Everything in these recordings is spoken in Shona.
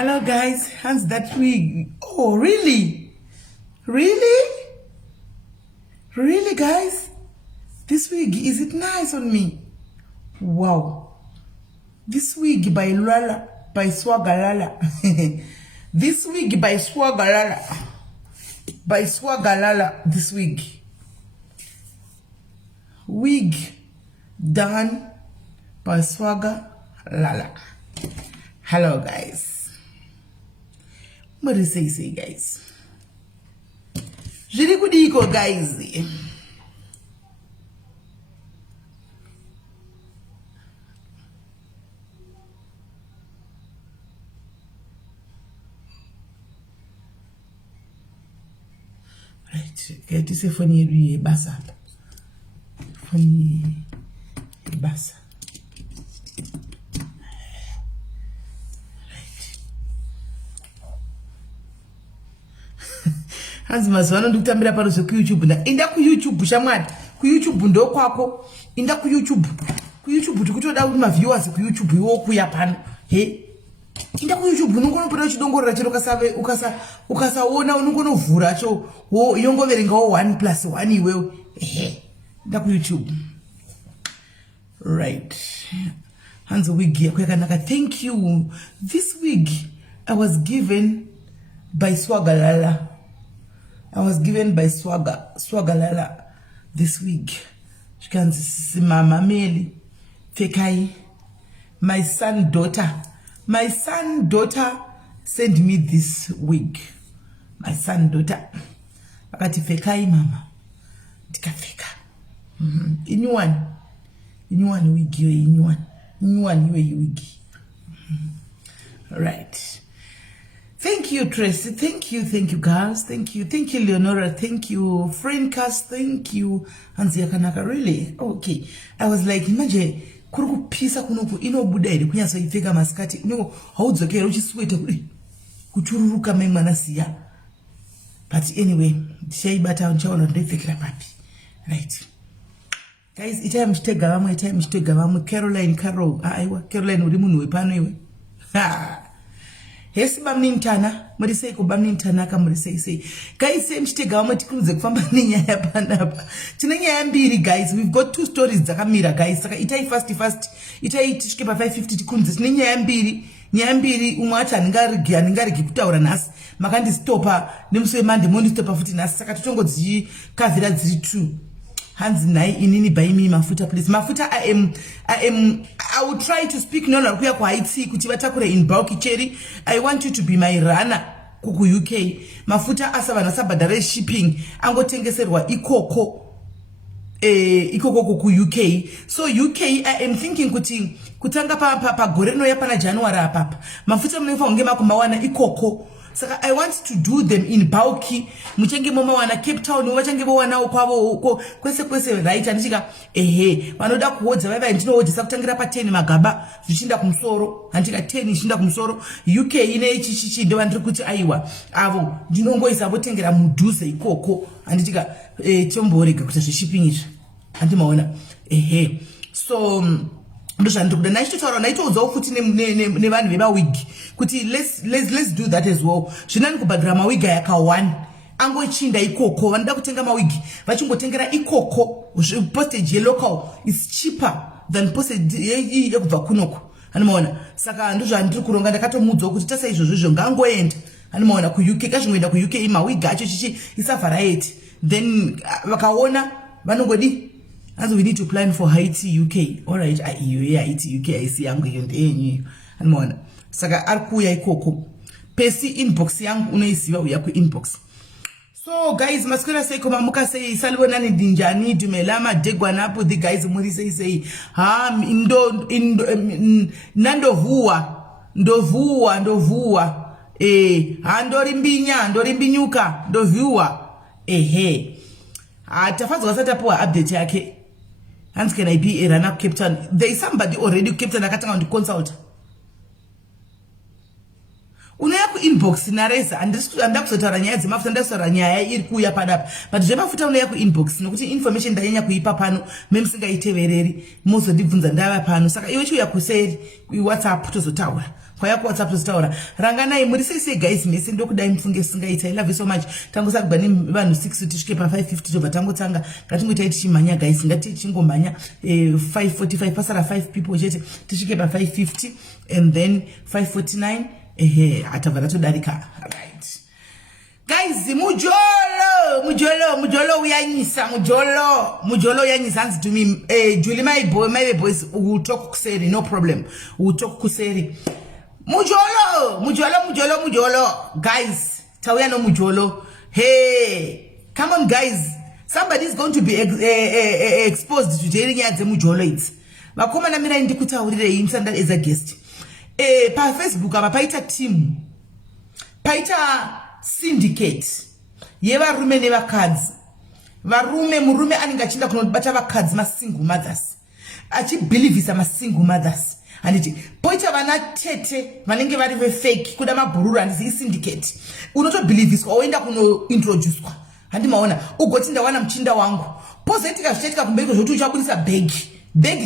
Hello guys, how's that wig? Oh, really? Really guys? This wig, is it nice on me? Wow. This wig by Lala, by Swagalala. This wig by Swagalala. By Swagalala, this wig. Wig done by Swagalala. Hello guys. What do you say guys? Jiri kudiko guys. Right, get this funny basa. Funny basa. Hanzi mazwana ndikutambira pano ku YouTube na inda ku YouTube shamwadi ku YouTube ndo kwako inda ku YouTube tikutoda kuti ma viewers ku YouTube iwo kuya pano he inda ku YouTube unongonopoda chidongorera chero ukasaona unongonovhura cho wo yongoverenga wo 1+1 iwewe he inda ku YouTube right. Hanzi wig yako yakanaka. Thank you. This wig I was given by Swagalala. I was given by Swagalala this week. You can see Mama Melly, Fekai, my son daughter sent me this wig. My son daughter, akati Fekai mama, tika feka. Inyuan wig yo inyuan wig. Right. Thank you, Tracy. Thank you, girls. Thank you, Leonora. Thank you, Friendcast. Thank you, Hanzi Yakanaka. Really? Okay. I was like, imagine, kuruku pisa kunuku ino budaidi kunya so ifega maskati. No, haudzo kero uchi sweater kuchururuka manasiya. But anyway, shai bata unchaona ndefikira papi. Right. Guys, ita mshtega wamu Caroline Carol. Aiwa, Caroline ulimunu wepano iwe. Ha. Yes, bamnintana, murisei kubamnintana ka murisei. Guys, same mshitega wamwe tikruze kufamba ninyaya panapa. Tinanyaya mbiri guys, we've got 2 stories dzakamira guys. Saka itai fast. Itai tishike pa 550 tikunze. Tinanyaya mbiri umwacha aningarigi kutaura nasi. Makandi stopa nemuswe mande mondi stopa futi nasi. Saka tutongo dziji kavira dziri 2. Hands nai inini by me mafuta please. Mafuta I will try to speak no kuya kwa IT kuti vatakure in bulk cherry. I want you to be my runner kuku UK. Mafuta asavana sabadare shipping angotengeserwa ikoko kuku UK. So UK I am thinking kuti kutanga pa goreno ya pana January apapa. Mafuta mnefa ongema kumawana ikoko. Saka I want to do them in bulky. Muchenge mama wana Cape Town, wachenge wana ukwavo uko kwese right andika vanoda kuodza vaiva ndinoodza kutangira pa 10 magaba zvichinda kumusoro andika 10 ishinda kumusoro. UK ine ichichichi ndo vandiri kuti aiwa avo ndinongoisa votengera mudhuze ikoko anditika chomborega kuti zvishipping izvi andimaona so ndozvandikuda naitotaura naitoudzawo futi nevanhu vemawig kuti let's do that as well. Zvinani kubhadhira mawig yaka1 angochinda ikoko vanoda kutenga mawig vachingotengera ikoko. Postage yelocal is cheaper than postage yekubva kunoko animaona. Saka ndozvandiri kuronga ndakatomuudzawo kuti tasa izvozvo ngangoenda animaona ku UK kazvingoenda ku UK mawig acho chichi isa variety then vakaona vanongodi as we need to plan for Haiti UK. All right, Haiti UK I see yangu yenye animaona. Saka arikuya ikoko pesi inbox yangu unaisiwa uya ku inbox. So guys, maskula say koma muka say salibona ni dinjani dumelama degwa napo the guys muri say ndovua andorimbinyuka ndoviwa atafadzwa satapoa update yake. Hands can I be a runner Cape Town? There is somebody already Cape Town akatanga ndi consult. Unaya ku inbox nareza andakuzotaura nyaya dzemafuta ndakuzotaura nyaya iri kuuya padapa. But zvemafuta unaya ku inbox nokuti information ndanyanya kuipa pano memusingaitevereri mozondibvunza ndava pano. Saka iwe chiuya kuseri ku WhatsApp tozotaura kwaya kuwhatsapp tozitaura ranganai muri sei guys mese ndokudai mufunge singaita. I love you so much. Tangosagba nevanhu 6 tisvike pa550 tobva tangotanga. Ngatingoitai tichimhanya guys, ngatichingomhanya 545 pasara 5 people chete tisvike pa550 and then 549 atabva ratodarika. Right guys, mujolo uyanyisa, mujolo uyanyisa. Hands to me, Julie, my boys will talk kuseri, no problem. We'll talk kuseri. Mujolo, guys. Tawia no mujolo. Hey, come on, guys. Somebody is going to be exposed to jailing at the mujolo. It's Makoma na mina indikuta urire imsanda as a guest. Pa Facebook, paita team, paita syndicate. Yeva rume neva cards. Murume aningachinda kunobata va cards ma single mothers. Achi believe is ma single mothers. And it poita vana tete vanenge vari ve fake kuda mabhururu and is syndicate. Unoto believe is oenda kuno introduce kwa. Handi maona ugoti ndawana mchinda wangu. Pozetika zvichatika kumberi zvokuti uchabudisa bag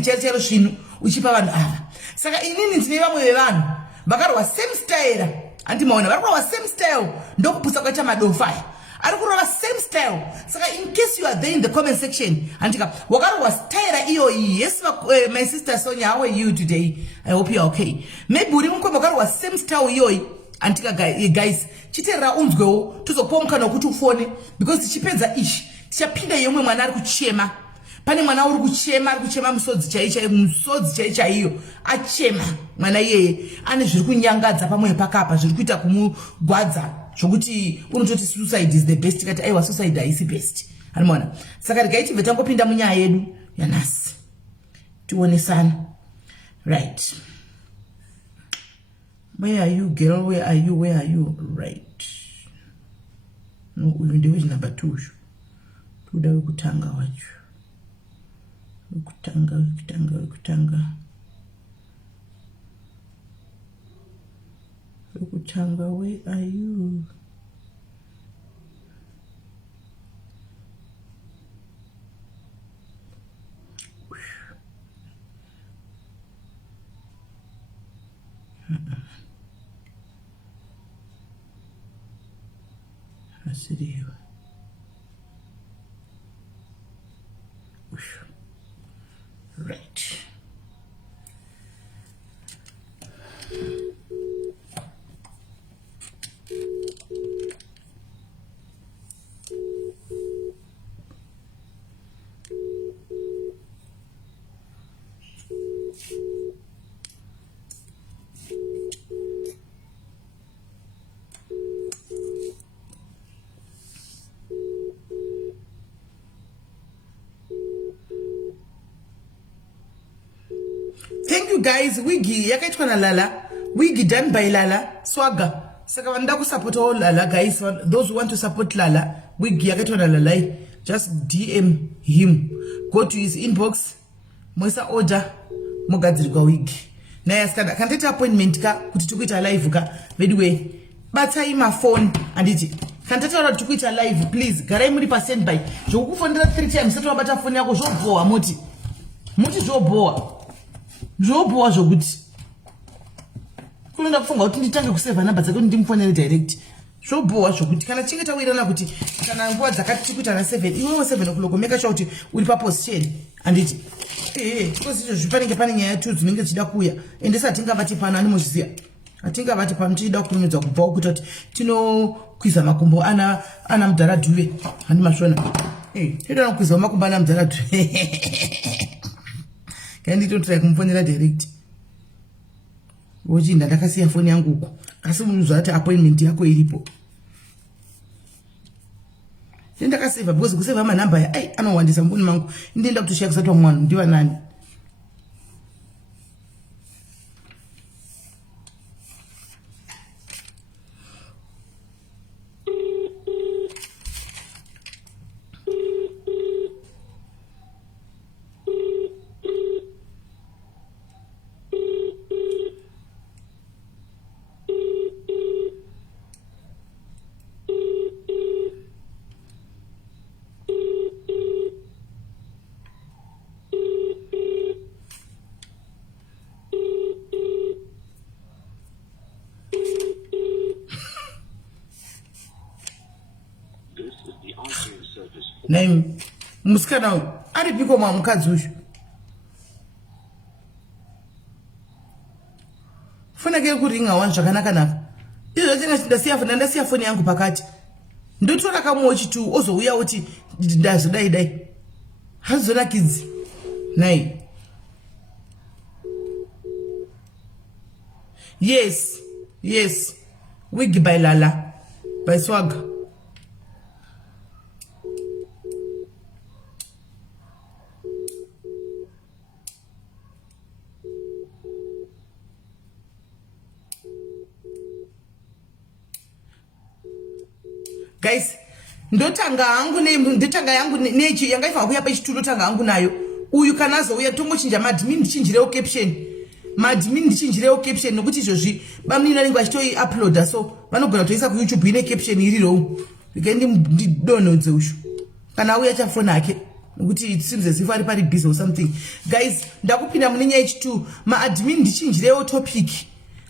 chero zvino uchipa vanhu ava. Saka inini ndine vamwe vevanhu vakarwa same style. Handi maona varwa same style ndokupusa kwaita madofaya. Arikurova same style. Saka in case you are there in the comment section, Antika, wakarova style iyo. Yes, my sister Sonia, how are you today? I hope you are okay. Maybe uri mukwe wakarova same style iyo. Antika guys, chitera unzgo tuzopomuka nokuti ufone because tichipedza ichi tichapinda yemwe mwana ari kuchema. Pane mwana uri kuchema musodzi chaicha iyo achema. Mwana yeye ane zviri kunyangadza pamwe pakapa zviri kuita kumugwadza. Zvokuti unototi suicide is the best. Kati aiwa suicide haisi best. Animona. Saka regai tibve tangopinda munyaya yedu yanhasi. Tionesana. Right. Where are you, girl? Where are you? Right. No, uyu ndiwe number 2. Tuda kutanga wacho. Kutanga. Kutanga, where are you? I see you. Right. Thank you guys. Wigi yakaitwa na Lala. Wigi done by Lala. Swagger. Saka wanda ku support all Lala guys. Those who want to support Lala, wigi yakaitwa na Lala. Just DM him. Go to his inbox. Mwesa order mogadzirwa wigi. Na yaskanda kanteta appointment ka kuti tukuita live ka. By the way, batai my phone and it. Kanteta ora tukuita live please. Garai muri pa standby. Zvokufondera 3 times seto wabata phone yako zvoboa muti zvoboa zvokuti kunoda kufunga kuti nditange kuseva namba dzake kuti ndimufonere direct. Zvoboa zvokuti kana chinge tawirana kuti kana nguva dzakati tikuita na 7 iwewo 7 o'clock make sure kuti uri pa position anditi because zvipanenge pane nyaya 2 dzinenge dzichida kuuya ende satingavati pano animozviziva atingavati pano tichida kurumidza kubvawo kuita kuti tinokwiza makumbo ana mudharadhuve handimashona tinoda kukwizawo makumbo ana mudharadhuve kandi totorai kumufonera direct. Wochinda ndakasiya foni yangu uko. Asi munozvati appointment yako iripo. Ndakaseva because kuseva manamba ya anowandisa mboni mangu. Ndenda kutoshaya kusatwa mwana ndiwa nani. Naimi musikana uyu aripiko mwamukadzi uyu fona ke kuringa wan zvakanaka naka izvo tinga ndasiya foni yangu pakati ndotora kamwe chitu ozouya uti ndazodai hazonakidzi nai yes wig by Lala by Swag. Guys, ndotanga yangu nechi yanga ifa kuya pechitulo tanga yangu nayo. Uyu kanazo uya tomochinja madmin ndichinjirewo caption. Madmin ndichinjirewo caption nokuti izvozvi bamnina lingu achitoi uploada so vanogona kutoisa ku YouTube ine caption iriro. Ndikendi ndidonodze ushu. Kana uya chafona yake nokuti it seems as if ari pari busy or something. Guys, ndakupinda munenya H2 maadmin ndichinjirewo topic.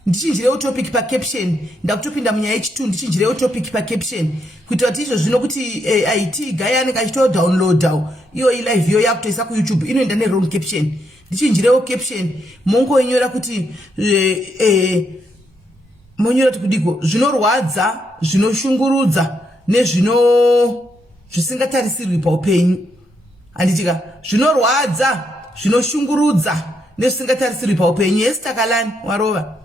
Ndichinjirewo topic pa caption ndakutopinda munya H2 ndichinjirewo topic pa caption kuitira kuti izvo zvino kuti IT guy anenge achito download iyo live yo yakutoisa ku YouTube inoenda ne wrong caption ndichinjirewo caption mongonyora kuti monyora kuti kudiko zvinorwadza zvinoshungurudza nezvino zvisingatarisirwi pa upenyu anditika zvinorwadza zvinoshungurudza nezvisingatarisirwi pa upenyu yes takalani warova.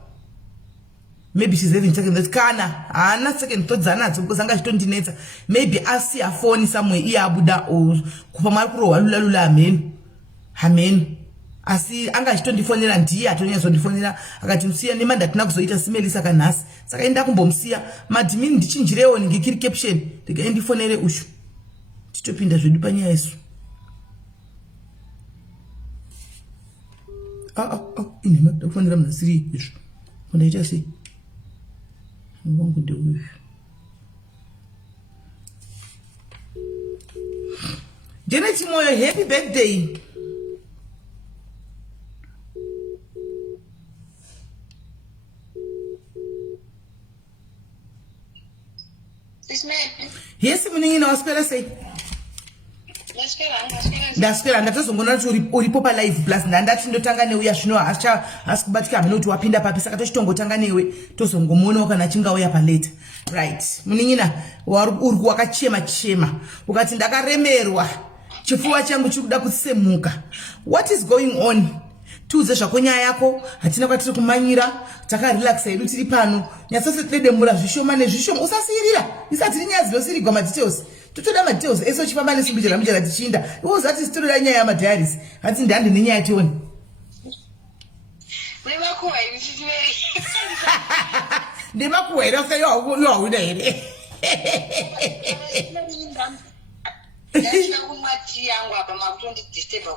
Maybe she's having second that kana ana second thoughts anadzo because anga chitondinetsa maybe asi a phone somewhere iyabuda or kupa mari kurohwa lula amen asi anga chitondifonera ndiye atonyazondifonera akati musiya nemanda tina kuzoita SIS saka nhasi saka enda kumbomusiya madmin ndichinjirewo ngikiri caption ndikaendifonere ushu titopinda zvedu panyaya yesu ine ndakufonera munasiri izvo unaita sei wangu ndio huyu. Janet Moyo, happy birthday. SIS MELLY. Yes, mningi na waspera sei. Ndaspera ndatozongona kuti uripo pa live plus ndandati ndotanga neuya zvino asikubatika kuti wapinda papi saka tochitongotanga newe tozongomona kana chingauya pa later right munin'ina uri wakachema ukati ndakaremerwa chifuva changu chikuda kusemuka what is going on tuze zvako nyaya yako hatina kwatiri kumanyira takarelaxa hedu tiri pano nyatsose tledembura zvishoma nezvishoma usasirira isati nyaya dzinosirigwa madetails tutoda madetails eso chifamba nesumbijira mujera tichinda iwo zati sitorera nyaya yamadiaries hati ndihandi nenyaya tioni ndemakuwaira usa yohauda here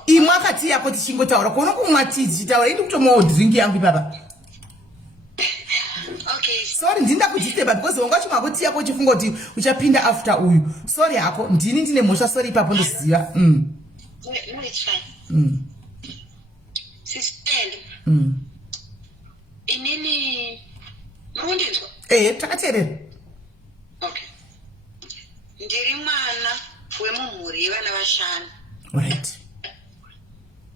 imwe akati yako tichingotaura kuona kumwa tii tichitaura indi kutomwawo dringi yangu ipapa sorry ndinda kudisturba because wangacho makoti yako chifunga kuti uchapinda after uyu sorry hako ndini ndine mhosva sorry ipapo ndosiziva inini mundinzwa takateerera ndiri mwana wemumhuri yevana vashanu right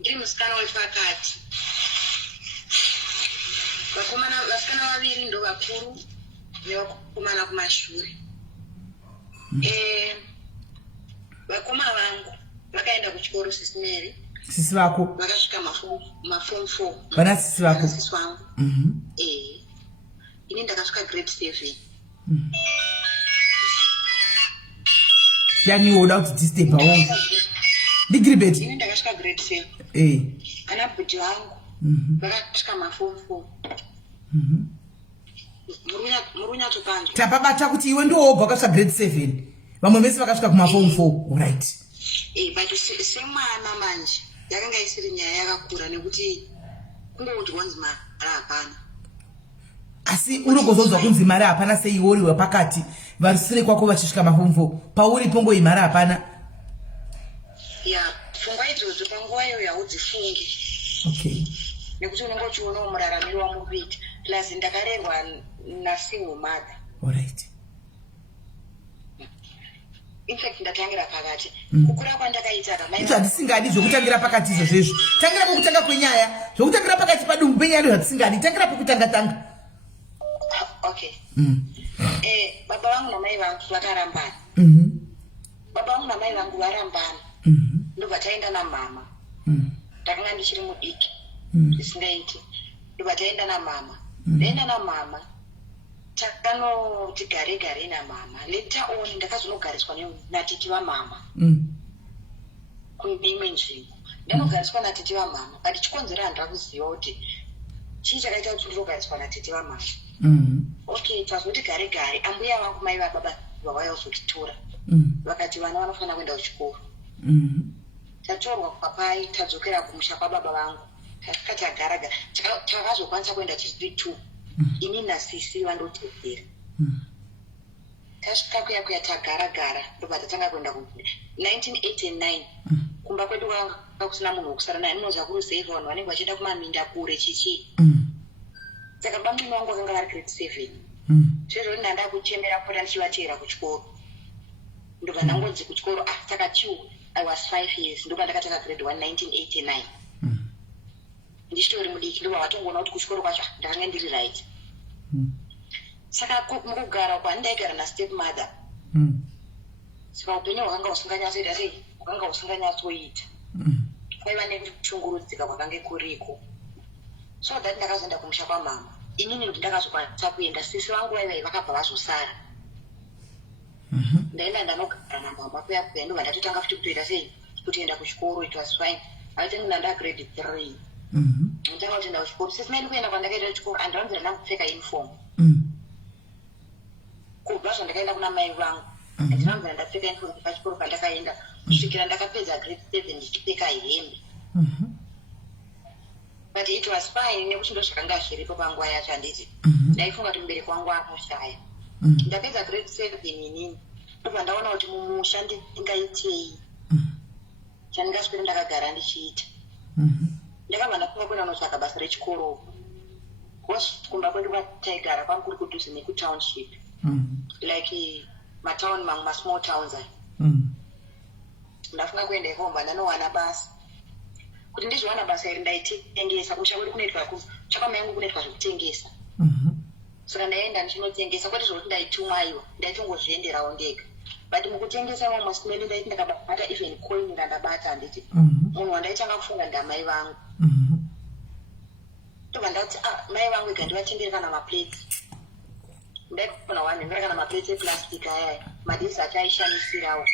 ndiri musikana wepakati vasikana vaviri ndo vakuru nevakomana kumashure vakomana vangu vakaenda kuchikoro SIS MELLY sisi vako vakasvika maform 4 vana sisi vako sisi vangu ini ndakasvika grade 7 yani woda kuti disturba wonke degree bed ini ndakasvika grade 7 kana bhuti vangu vakasvika maform 4 murunyatsopanzwa tapabata kuti iwe ndowoga wakasvika grade 7 vamwe vese vakasvika kumaform 4 right but semwana manje yakanga isiri nyaya yakakura nekuti kungoti wanzi mari hapana asi unogozonzwa kunzi mari hapana sei iwe uri wepakati vari sure kwako vachisvika maform 4 pauripo ngoi mari hapana pfungwa idzodzo panguva iyo yaudzifungi nekuti unenge uchionawo muraramiro wamuviti plus ndakarerwa nasingle mother alright in fact ndatangira pakati kukura kwandakaita kamai ito handisingadi zvokutangira pakati izvozvo tangira pokutanga kwenyaya zvokutangira pakati padumbu penyaya handisingadi tangira pokutanga okay baba vangu namai vangu vakarambana baba vangu namai vangu varambana ndobva taenda namama ndakanga ndichiri mudiki zvisingaiti ndobva taenda namama ndaenda namama takanoti gare namama later on ndakazonogariswa natiti vamama kuimwe nzvimbo ndanogariswa natiti vamama but chikonzero handira kuziva kuti chii chakaita kuti ndirogariswa natiti vamama okay tazoti gare ambuya vangu mai vababa vavaizotitora vakati vana vanofanira kuenda kuchikoro tatorwa papai tadzokera kumusha kwababa vangu tasvika tagara takazokwanisa kuenda chiri 2 ini nasisi vandotevera tasvika kuya tagara ndobva tatanga kuenda 1989 kumba kwedu kwanga kusina munhu wokusara naye ndinoziva kuruseiva vanhu vanenge vachienda kumaminda kure chichi saka bamuni vangu vakanga vari grade 7 zvezvo ndanda kuchembera kupota ndichivateera kuchikoro ndobva ndangonzi kuchikoro saka chiu I was 5 years ndobva ndakatanga grade 1 1989 ndichitori mudiki ndobva vatongoona kuti kuchikoro kwacho ndakanga ndiri right saka mukugara kwandaigara nastep mother saka upenyu hwakanga usinganyatsoita sei hwakanga usinganyatsoita kwaiva nekushungurudzika kwakanga kuriko so that ndakazoenda kumusha kwamama inini kuti ndakazokwanisa kuenda sisi vangu vaivai vakabva vazosara ndaenda ndanogara namama kuya ndobva ndatotanga futi kutoita sei kutoenda kuchikoro it was fine aitengu ndanda grade 3 ndanga kutoenda kuchikoro sisi maini kuenda kwandakaenda kuchikoro andiranzira ndakupfeka uniform kubva zvandakaenda kuna mai vangu andinanzira ndapfeka uniform pachikoro pandakaenda kusvikira ndakapedza grade 7 ndichipfeka hembe but it was fine nekuti ndo zvakanga zviripo panguva yacho handiti ndaifunga kuti mubereki wangu akushaya ndapedza grade 7 inini ndobva ndaona kuti mumusha ndingaitei chandingaswere ndakagara ndichiita ndakabva ndafunga kuenda kunotsvaga basa rechikoro kumba kwedu kwataigara kwanga kuri kudhuze nekutownship like matown mamwe masmall towns aya ndafunga kuenda ikomba ndanowana basa kuti ndizvowana basa iri ndaitengesa kumusha kwedu kunoitwa chakwama yangu kunoitwa zvekutengesa saka ndaenda ndichinotengesa kwete zvokuti ndaitumwaiwa ndaitongozvienderawo ndega but mukutengesa mamwe simeli ndaiti ndakabata even coin ndandabata handiti munhu wandaitanga kufunga ndamai vangu tobva ndati mai vangu ega ndivatengere kana maplate ndaikona wanhengera kana maplate eplastic ayaya madhesi acho aishanisirawo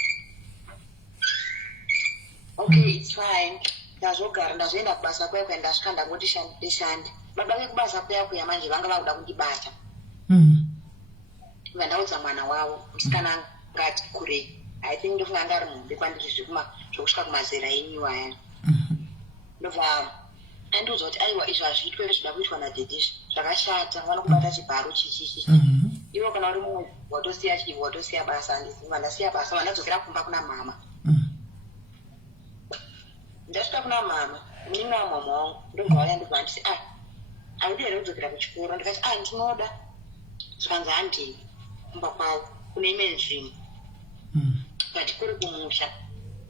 okay it's fine ndazogara ndazoenda kubasa kuya ndasvika ndangoti shande baba vekubasa kuya manje vanga vakuda kundibata bva ndaudza mwana wavo musikana ngati kure I think ndofunga ngari mumbe kwandiri zvokusvika kumazera enyu aya ndobva andiudza kuti aiwa izvo hazviitwe zvoda kuitwa nadhedhizvi zvakashata vanokubata chibharo chichichi ivo kana uri munhu watosiya chii watosiya basa handiziva ndasiya basa vandadzokera kumba kuna mama ndasvika kuna mama munini wamwama wangu ndobva vaya ndobva nditi haudi here kudzokera kuchikoro ndikati ndinoda zvikanzi handii kumba kwavo kune imwe nzvimbo but kuri kumusha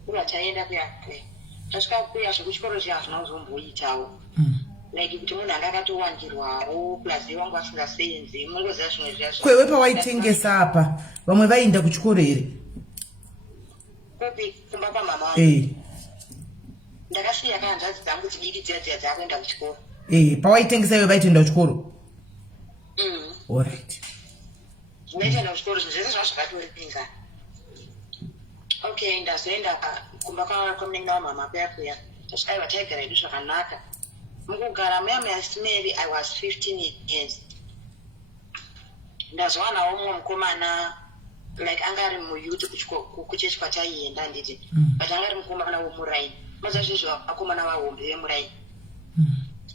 kuva chaenda kuya tasvika kuya zvekuchikoro chiya hazvina kuzomboitawo like kuti munhu anga akatowandirwawo plus wangu asingasevenzi mungoziva zvimwe zviya kwewe pawaitengesa apa vamwe vaenda kuchikoro here kopi kumba pamama wangu ndakasiya kahanzvadzi dzangu chidiki dziya dzakuenda kuchikoro pawaitengesa iwe vaitoenda kuchikoro alright zvinoitoenda kuchikoro zvinhu zvese zvava zvakatoripinzana okay ndazoenda kumba kwamunenga wamama kuya tasvikaiwa taigara edu zvakanaka mukugara muya simeri I was 15 years ndazowanawo mumwe mukomana like anga ari muyuti kuchechi kwataienda nditi but anga ari mukomana womuraini maza zvezvo vakomana vahombe vemuraini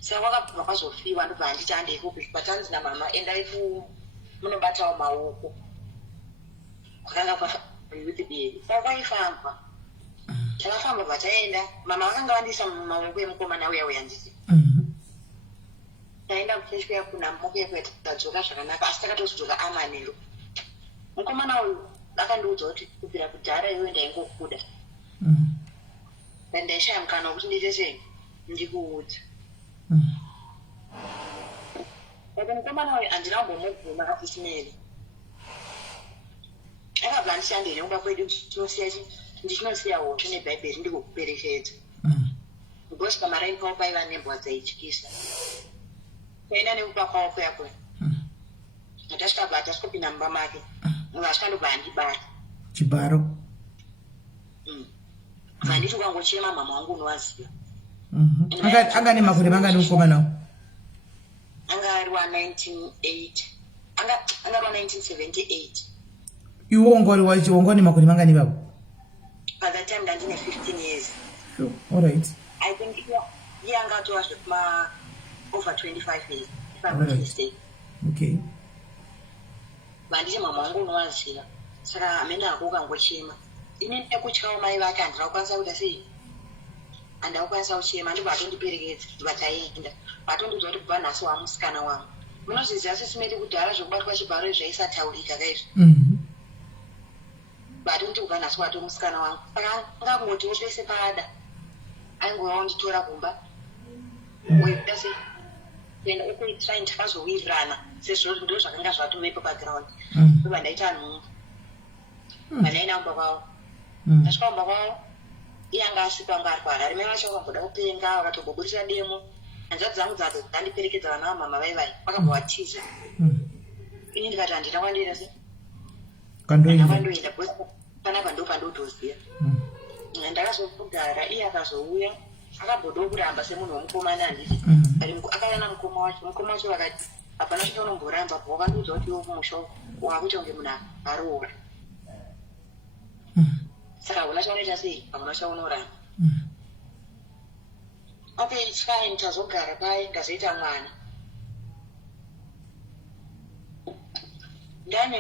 saka wakabva kwazofiwa ndobva handiti handeikupi patanzi namama endai munobatawo maoko kwakanga youth bedi pavaifamba takafamba bvataenda mama vakanga vandisa mumaoko emukomana uya nditi taenda kuchechi kuya kunambo kuya tadzoka zvakanaka asi takatozodzoka amanero mukomana uyu akandiudza kuti kubvira kudhara iwe ndaingokuda ndaishaya mukana wekuti ndiite sei ndikuudza saka mukomana wayo handinambomubvuma SIS MELLY akabva andishandei nekuba kwedu ndichinosiya hoto nebhaibheri ndikukuperekedza ngosvika maraini kwavo paiva nembwa dzaityisa kaina nekuba kwavo kuyakwe atasvikabva atasikopinda mumba make munhu asvikandobva andibara chibharo handiti ukangochema mama wangu unowaziva anga nemakore mangani mukomanawo anga ari wa1978 anga ari wa1978 iwo wangori makore mangani babo by that time ndandine 15 years sure. All right. I think iye anga atova zvekuma over 25 years if I'm not mistaken. Okay. Vanditi mama wangu unowaziva saka hamene ako ukangochema ini nekutyawo mai vake handinakwanisa kuita sei handakwanisa kuchema ndibva atondiperekedza ndibva taenda vatondiudza kuti kubva nhasi wamusikana wangu munozviziva SIS MELLY kudhara zvokubatwa chibharo zvaisataurika kaizvo vatonditi kubva nhasi watomusikana wangu saka angangotiwo pese paada aingova wanditora kumba wekuda sei kuenda ukuitrai ndakazowirirana sezvo ndo zvakanga zvatovepo paground ndobva ndaita nhungu vandaenda kumba kwavo ndasvika kumba kwavo iye anga asvipa anga arwara rimwe vacho vakamboda kupenga vakatombobudisa demo hanzvadzi dzangu dzandiperekedza vana vamama vaivai vakambovatiza ini ndikati handina kwandoenda se kandoenda panapa ndo pandotoziva ndakazogara iye akazouya akabhodawo kuramba semunhu womukomana handiti akayana mukoma wacho vakati hapana chitaunomboramba po wakandiudza kuti iwo kumusha wakuti unge munhu aroora saka hauna chaunoita sei hamuna chaunoramba okay it's fine tazogara pai ndazoita mwana ndane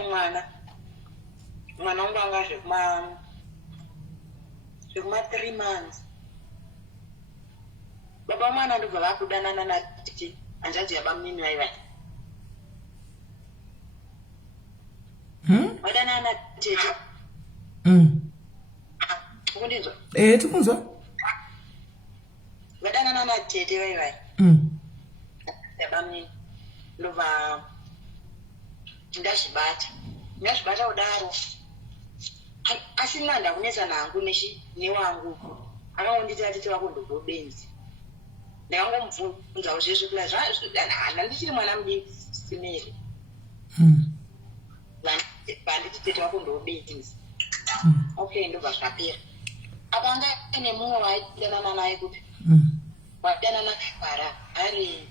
mwana wangu anga zvekuma 3 months baba mwana ndobva vakudanana natiti hanzvadzi yabamumimi vaivai vadanana natete ukundinzwa tikunzwa vadanana natete vaivai yabamumimi ndobva ndazvibata kudaro asi mwana kunetsa nangu newangu akangonditi atiti vakundobva benzi ndakangomubvunzawo zvezvo kula handichiri mwana mudiki SIS MELLY vanditi tete vakundobva benzi okay ndobva zvapera apa anga ane mumwe waaidanana naye kuti wadanana kagara ari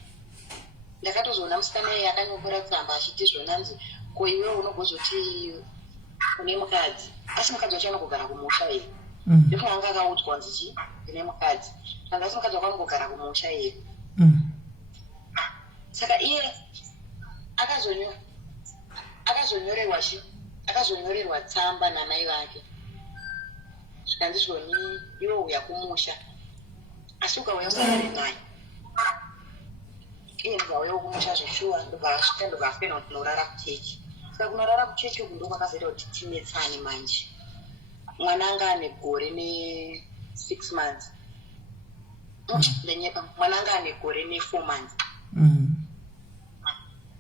ndakatozoona musikana iye akanyokora tsamba achiti zvonanzi ko iwe unogozoti une mukadzi asi mukadzi wacho anogogara kumusha here ndipo anga akaudzwa nzichi ine mukadzi anga asi mukadzi wako anogogara kumusha here saka iye akazonyorerwa tsamba namai vake zvikanzizvoni iwe uya kumusha asi ukauya usagare naye iye ndobva kumusha zveshuwa ndobva asvika ndobva afena kunorara kuchechi saka kunorara kuchechi uku ndo kwakazoita kuti tinetsane manje mwana anga ane gore ne6 months ndenyepa mwana anga ane gore ne4 months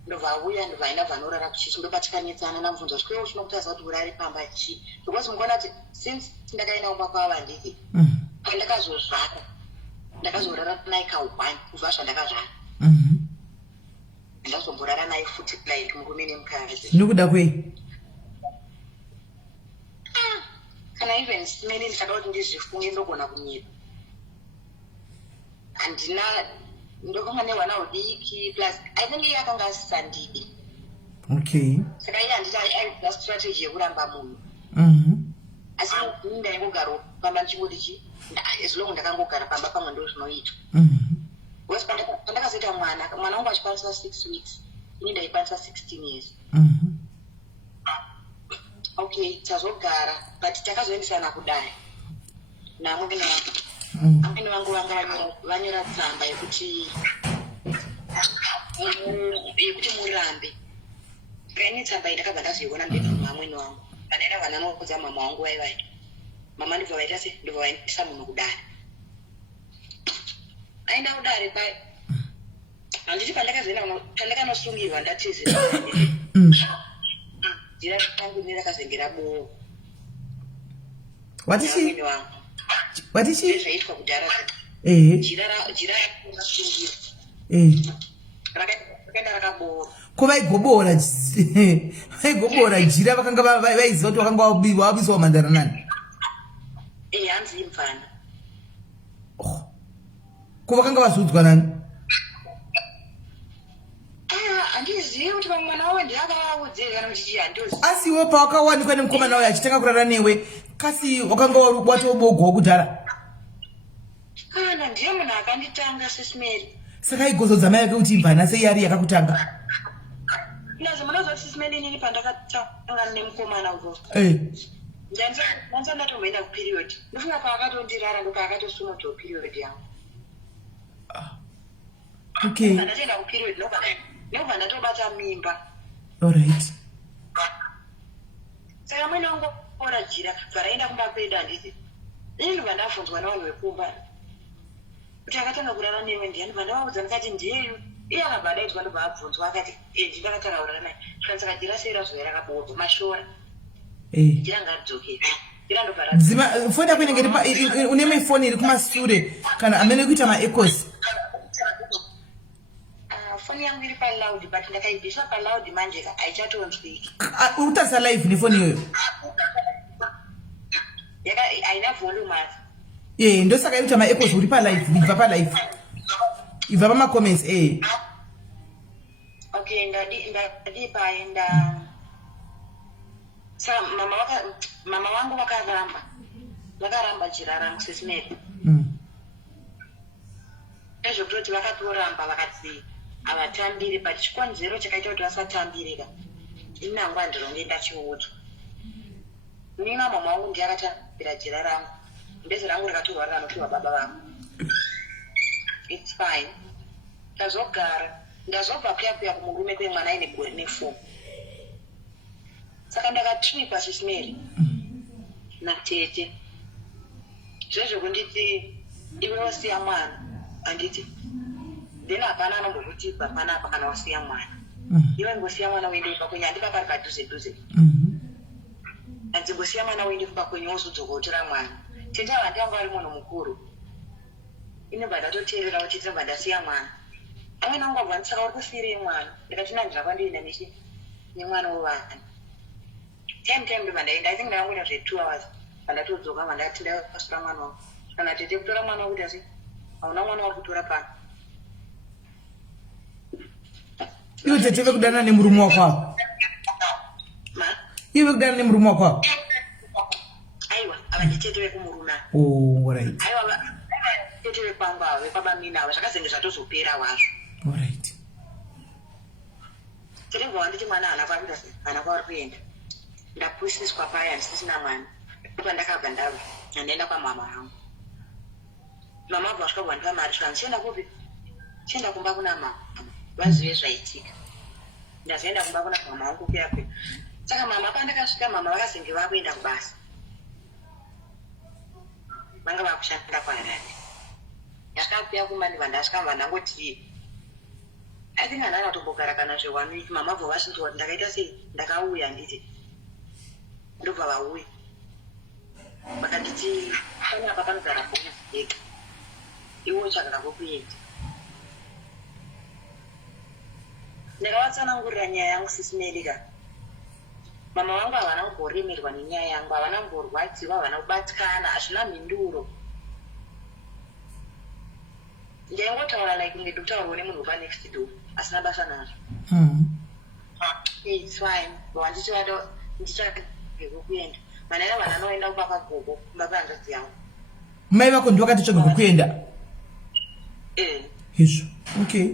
ndobva auya ndobva aenda vanorara kuchechi ndobva tikanetsana namubvunza kuti iwe chinokutaza kuti urare pamba chi because mukuona kuti since ndakaenda kumba kwavo handiti pandakazozvara ndakazorara naye kaukwani kubva zvandakazvara ndazomborara naye futi like murume nemukadzi nokuda kwei kana even SIS MELLY ndikada kuti ndizvifunge ndogona kunyika handina ndokanga newana hudiki plus I think iye akanga asisandidi okay saka iye handiti aida strategy yekuramba munhu asi ndaingogara pamba ndichingoti chi as long ndakangogara pamba pamwe ndo zvinoitwa wesi pandakazoita mwana wangu achikwanisa 6 weeks ini ndaikwanisa 16 years okay tazogara but takazoendesana kudai namwene vangu vanga vanyora tsamba yekuti murambe kaine tsamba iyi ndakabva ndazoiona ndiri mamwene wangu Anaenda vananokuza mama wangu vai. Mama ndivyo vaita se ndivyo vaisa munhu kudare. Aenda kudare pai. Handiti pandakanosungirwa ndatizira. Jira rangu nerakazengera boo. What is she? What is she? Zvaitwa kudhara. Jira rasungira. Rakaenda rakaboora. Ko vaigobora jira vakanga vaiziva kuti vakanga vabiswa mandara nani? Hanzi imvana. Ko vakanga vazodzwa nani? Handizivi kuti vamwana wavo ndakavaudze kana kuti chii handozivi. Asiwo pawakawanikwa nemukomana wayo achitanga kurara newe, kasi wakanga watobogwa kudhara? Kana ndiye munhu akanditanga SIS MELLY. Saka igozodza mai yake kuti imvana sei yari yakakutanga? Nazo munozoti SIS MELLY inini pandakatanga nemukomana uyo. Ndanza ndatomboenda kuperiod. Ndofunga paakatondirara ndopaakatosumudza period yangu. Okay. Ndatoenda kuperiod ndobva ndatobata mimba. Alright. Saka mwene wangu ora jira zvaraenda kumba kwedu handiti. Ini ndobva ndabvunzwa navanhu vekumba kuti akatanga kurara newe ndiani, ndobva ndavaudza ndikati ndiyeyu. Iye akabva adaidzwa ndobva abvunzwa akati ndakatanga kurara naye. Saka jira sei razova rakaboorwa mashora. Jira ngaridzoke. Jira ndobva radzima. Foni yako inenge une mifoni iri kumasure kana amene kuita ma-echoes? Foni yangu iri paloud but ndakaibvisa paloud manje haichatonzwiki. Utarisa live nefoni iyoyo? Haina volume asi. Ndosaka ikuita ma-echoes uri palive, ibva palive. Ibva pama-comments, Okay, ndadipa saka mama wangu vakaramba jira rangu SIS MELLY. Ezvokutoti vakatoramba vakati havatambiri but chikonzero chakaita kuti vasatambirika ini nangu handironge ndachiudzwa. Ini mama wangu ndiye akatambira jira rangu, ndezi rangu rikatorwa rikanopiwa baba vangu. It's fine. Ndazogara ndazobva kuya kumurume kwemwana aine gore ne4. Saka ndakatripa SIS MELLY natete zvezvekunditi iwe wasiya mwana handiti then hapana anombokutipa panapa kana wasiya mwana. Iwe ngosiya mwana uende kumba kwenyu, handika pari padhuze. Handingosiya mwana uende kumba kwenyu wozodzoka utora mwana. Tete handi yangu ari munhu mukuru. Inobva ndatoteerera kuti ndinobva ndasiya mwana. Amweni angu abva ndisaka uri kusiyirei mwana? Ndikati nandira kwandienda nemwana wovana. Time ndobva ndaenda, I think ndakangoita zve2 hours. Pandatodzoka mandati ndakasura mwana wangu. Kana tete kutora mwana wakuti asi hauna mwana wari kutora pano. Iwe tete vekudana nemurume wako? Iwe vekudana nemurume wako? Aiwa, avanditete vekumurume. Alright. Aiwa, tete vekwangu ava vepabamina ava zvakazenge zvatozopera wazvo. Alright. Tete ngwa wanditi mwana hana kwaari kuenda. Ndapusiswa paya handisisina mwana. Pandakabva ndava handaenda kwamama vangu. Mama abva asvika kuwandipa mari zvika ndichienda kupi? Chienda kumba kuna mama vazive zvaitika. Ndazoenda kumba kuna mama vangu kuya. Saka mama pandakasvika mama vakazenge vakuenda kubasa. Vanga vakushanda kwaHarare. Ndasvika kuya kumba ndibva ndasvika mva ndangoti I think handana kutogara kana zve1 week. Mama abva vachinzwa kuti ndakaita sei ndakauya handiti. Ndobva vauya. Vakanditi panapa panogara bhokisi deka. Iwe utsvagara kwekuenda. Ndakavatsanangurira nyaya yangu SIS MELLY ka. Mama vangu havana kumboremerwa nenyaya yangu, havana kumborwadziwa, havana kubatikana, hazvina mhinduro. Ndaingotaura like ndikutaurawo nemunhu upa next door, asina basa nazvo. It's fine. Wanditi vado ndichake kwekuenda. Manana vana noenda kumba kwagogo, kumba kwanzvadzi yangu. Mai vako ndivo vakati tsvaga kwekuenda? Izvo. Okay.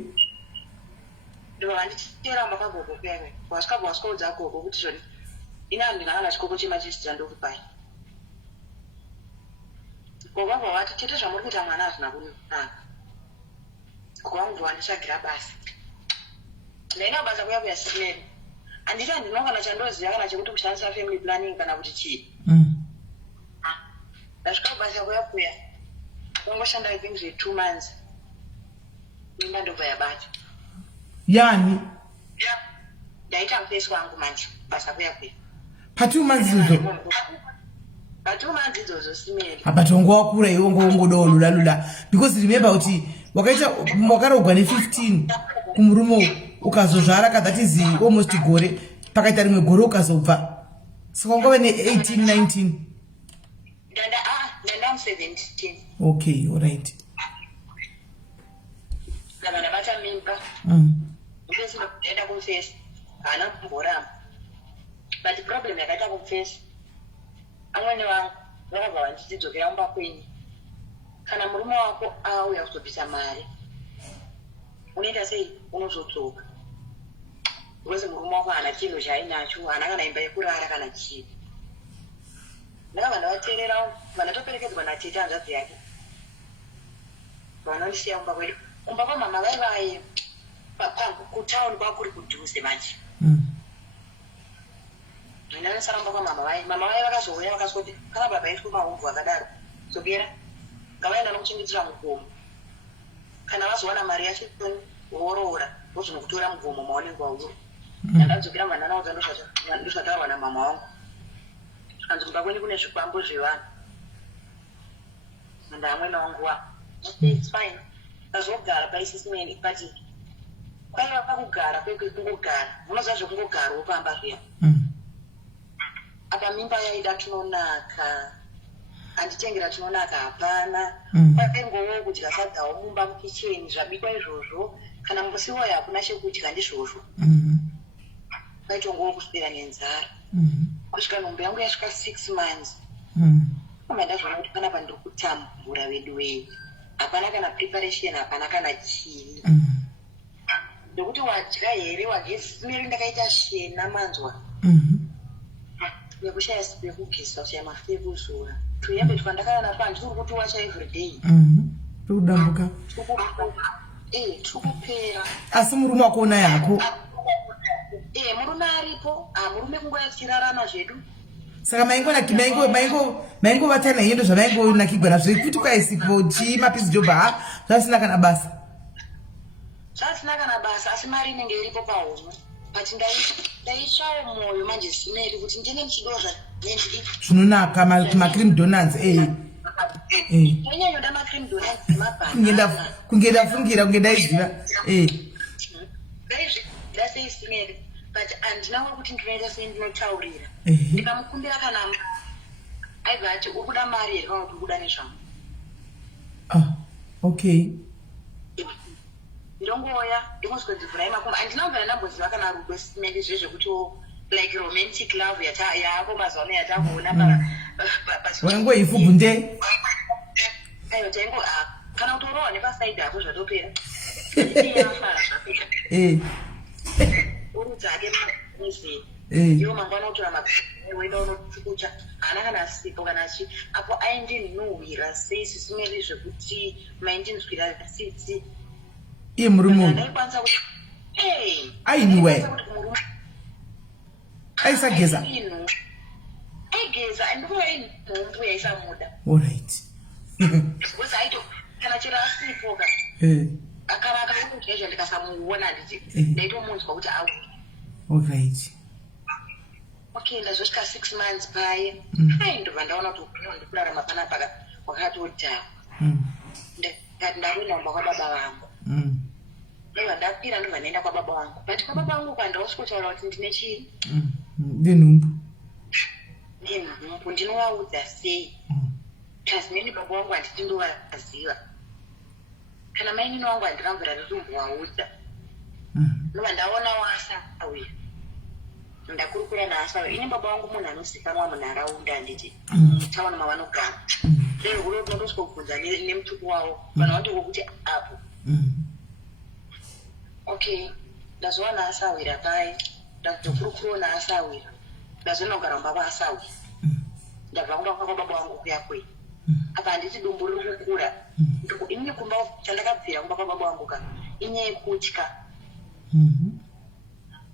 Ndobva vanditera kumba kwagogo kuya. Wasvikaudza gogo kuti zvoni ina handingana chikoko chemachisi ndokupai. Gogo vabva vati tete zvamuri kuita mwana hazvina kunaka. Gogo vangu bva vanditsvagira basa. Ndaenda basa kuya SIS MELLY. andita ndinonga nachandoziva kana chekuti kushandisa family planning kana kuti chii. Ndasvika kubasa kuya kongoshanda I think 2 months mimba ndobva yabata. Yani ndaita mupesi wangu manje basa kuya pa 2 months izo pa 2 months idzodzo simeri apatongo wakura iwe ngongodolo lula because remember kuti wakarogwa ne 15 kumurume ukazozvara that is almost gore pakaita rimwe gore ukazobva saka ngove ne 18 19 ndandam 17. Okay, all right. Ndabata mimba ndezi enda kumfesi hana kumboramba but the problem yakaita kumfesi amweni vangu vakabva vandichidzokera mumba kwenyu kana murume wako auya kuzobvisa mari unoita sei unozodzoka because murume wako hana chinhu chaainacho hana kana imba yekurara kana chii. Ndakabva ndavateerera vanatoperekedzwa natete hanzvadzi yake vanondisiya mumba kwedu. Kumba kwamama vaivaye kutauni kwakuri kudhuze manje. Ndinonesara mumba kwamama vai. Mama vai vakazouya vakasoti kana baba yesu mahomvu akadaro zokera ngavaenda nokuchengetera mugomo kana vazowana mari yacho vooroora vozvinokutora mugomo maonengwa uro. Ndadzokera mwana naudza ndozvataurwa namama wangu anzi kumba kwenyu kune zvikwambo zvevanhu ndamwena wangu wa it's fine. Ndazogara paSIS MELLY but kwaiva pakugara kwekungogara unoziva zvekungogarawo pamba zviya. Apa mimba yaida tinonaka anditengera tinonaka hapana kwaingowo kudya sadzawo mumba mukicheni zvabikwa izvozvo kana musiwo hakuna chekudya ndizvozvo kwaitongowo kuswera nenzara kusvika nhombe yangu yasvika 6 months amba ndazvona kuti panapa ndiri kutambura vedu wei hapana kana preparation hapana kana chii ndokuti wadya here wadye simeri ndakaita shena manzwa nekushaya sipo yekugeza kushaya mafuta ekuzora tuyambe twandakana napo handiri kuti wacha everyday tukudambuka tukupera asi murume wako una yako murume aripo murume kungoya tichirarama zvedu saka maingo vatana yendo zvamaingo nakigwana zvekuti kwaisipo chii mapisi jobha zvasina kana basa asi mari inenge iripo pahomwe but ndaishawo mwoyo manje simeri kuti ndine ndichidozva nendii zvinonaka macream donuts ndinyanyoda macream donuts nemabhanana kunge ndafungira kunge ndaiziva ndasei simeri but handinawo kuti ndinoita sei ndinotaurira ndikamukumbira kana aibva ati uri kuda mari here kana kuti uri kuda nezvangu okay ndongoya ndingoswedzivhurai makumbo handinambira ndamboziva kana rudo simeri zvezvekuti like romantic love yaako mazuva ano yatakuona wangoifubhunde aiwa taingo kana kutorowa nepasaidi ako zvatopera urudzake muzii iwo mangwana kutora mawenda unotukucha hana kana sipo kana chi apo aindinhuhwira sei sisimeri zvekuti maindinzwira tsitsi iye murume ndaikwanisa kuti ainiwe aisageza aigeza andikuva inhombu yaisamuda alright because aito kana chero asipoka kana akaukuzvaizvo ndikasamuona ndaitomunzwa kuti au alright okay ndazosvika 6 months paye ndobva ndaona kuti ndikurarama panapa wakatodhakwa ndikati ndarunda kumba kwababa vangu ndobva ndapira ndobva ndaenda kwababa vangu but kwababa vangu kwandausikotaura kuti ndine chii ndinhumbu ndinovaudza sei kazimeni baba vangu handiti ndovaziva kana mainini wangu handirambura nditombovaudza ndobva ndaona waasauya ndakurukura naasauya ini baba vangu munhu anozikanwa munharaunda handiti taona mavanogara lero urodo ndosvikobvunza nemutuku wavo vanhu vandokokuti apo okay ndazowa naasawira paye ndazokurukurawo naasawira ndazoenda kugara mumba vaasawira ndabva kumba kwababa vangu kuya kwei apa handiti dumbu riri kukura inini kumba chandakabvira kumba kwababa vangu ka inyaya yekutya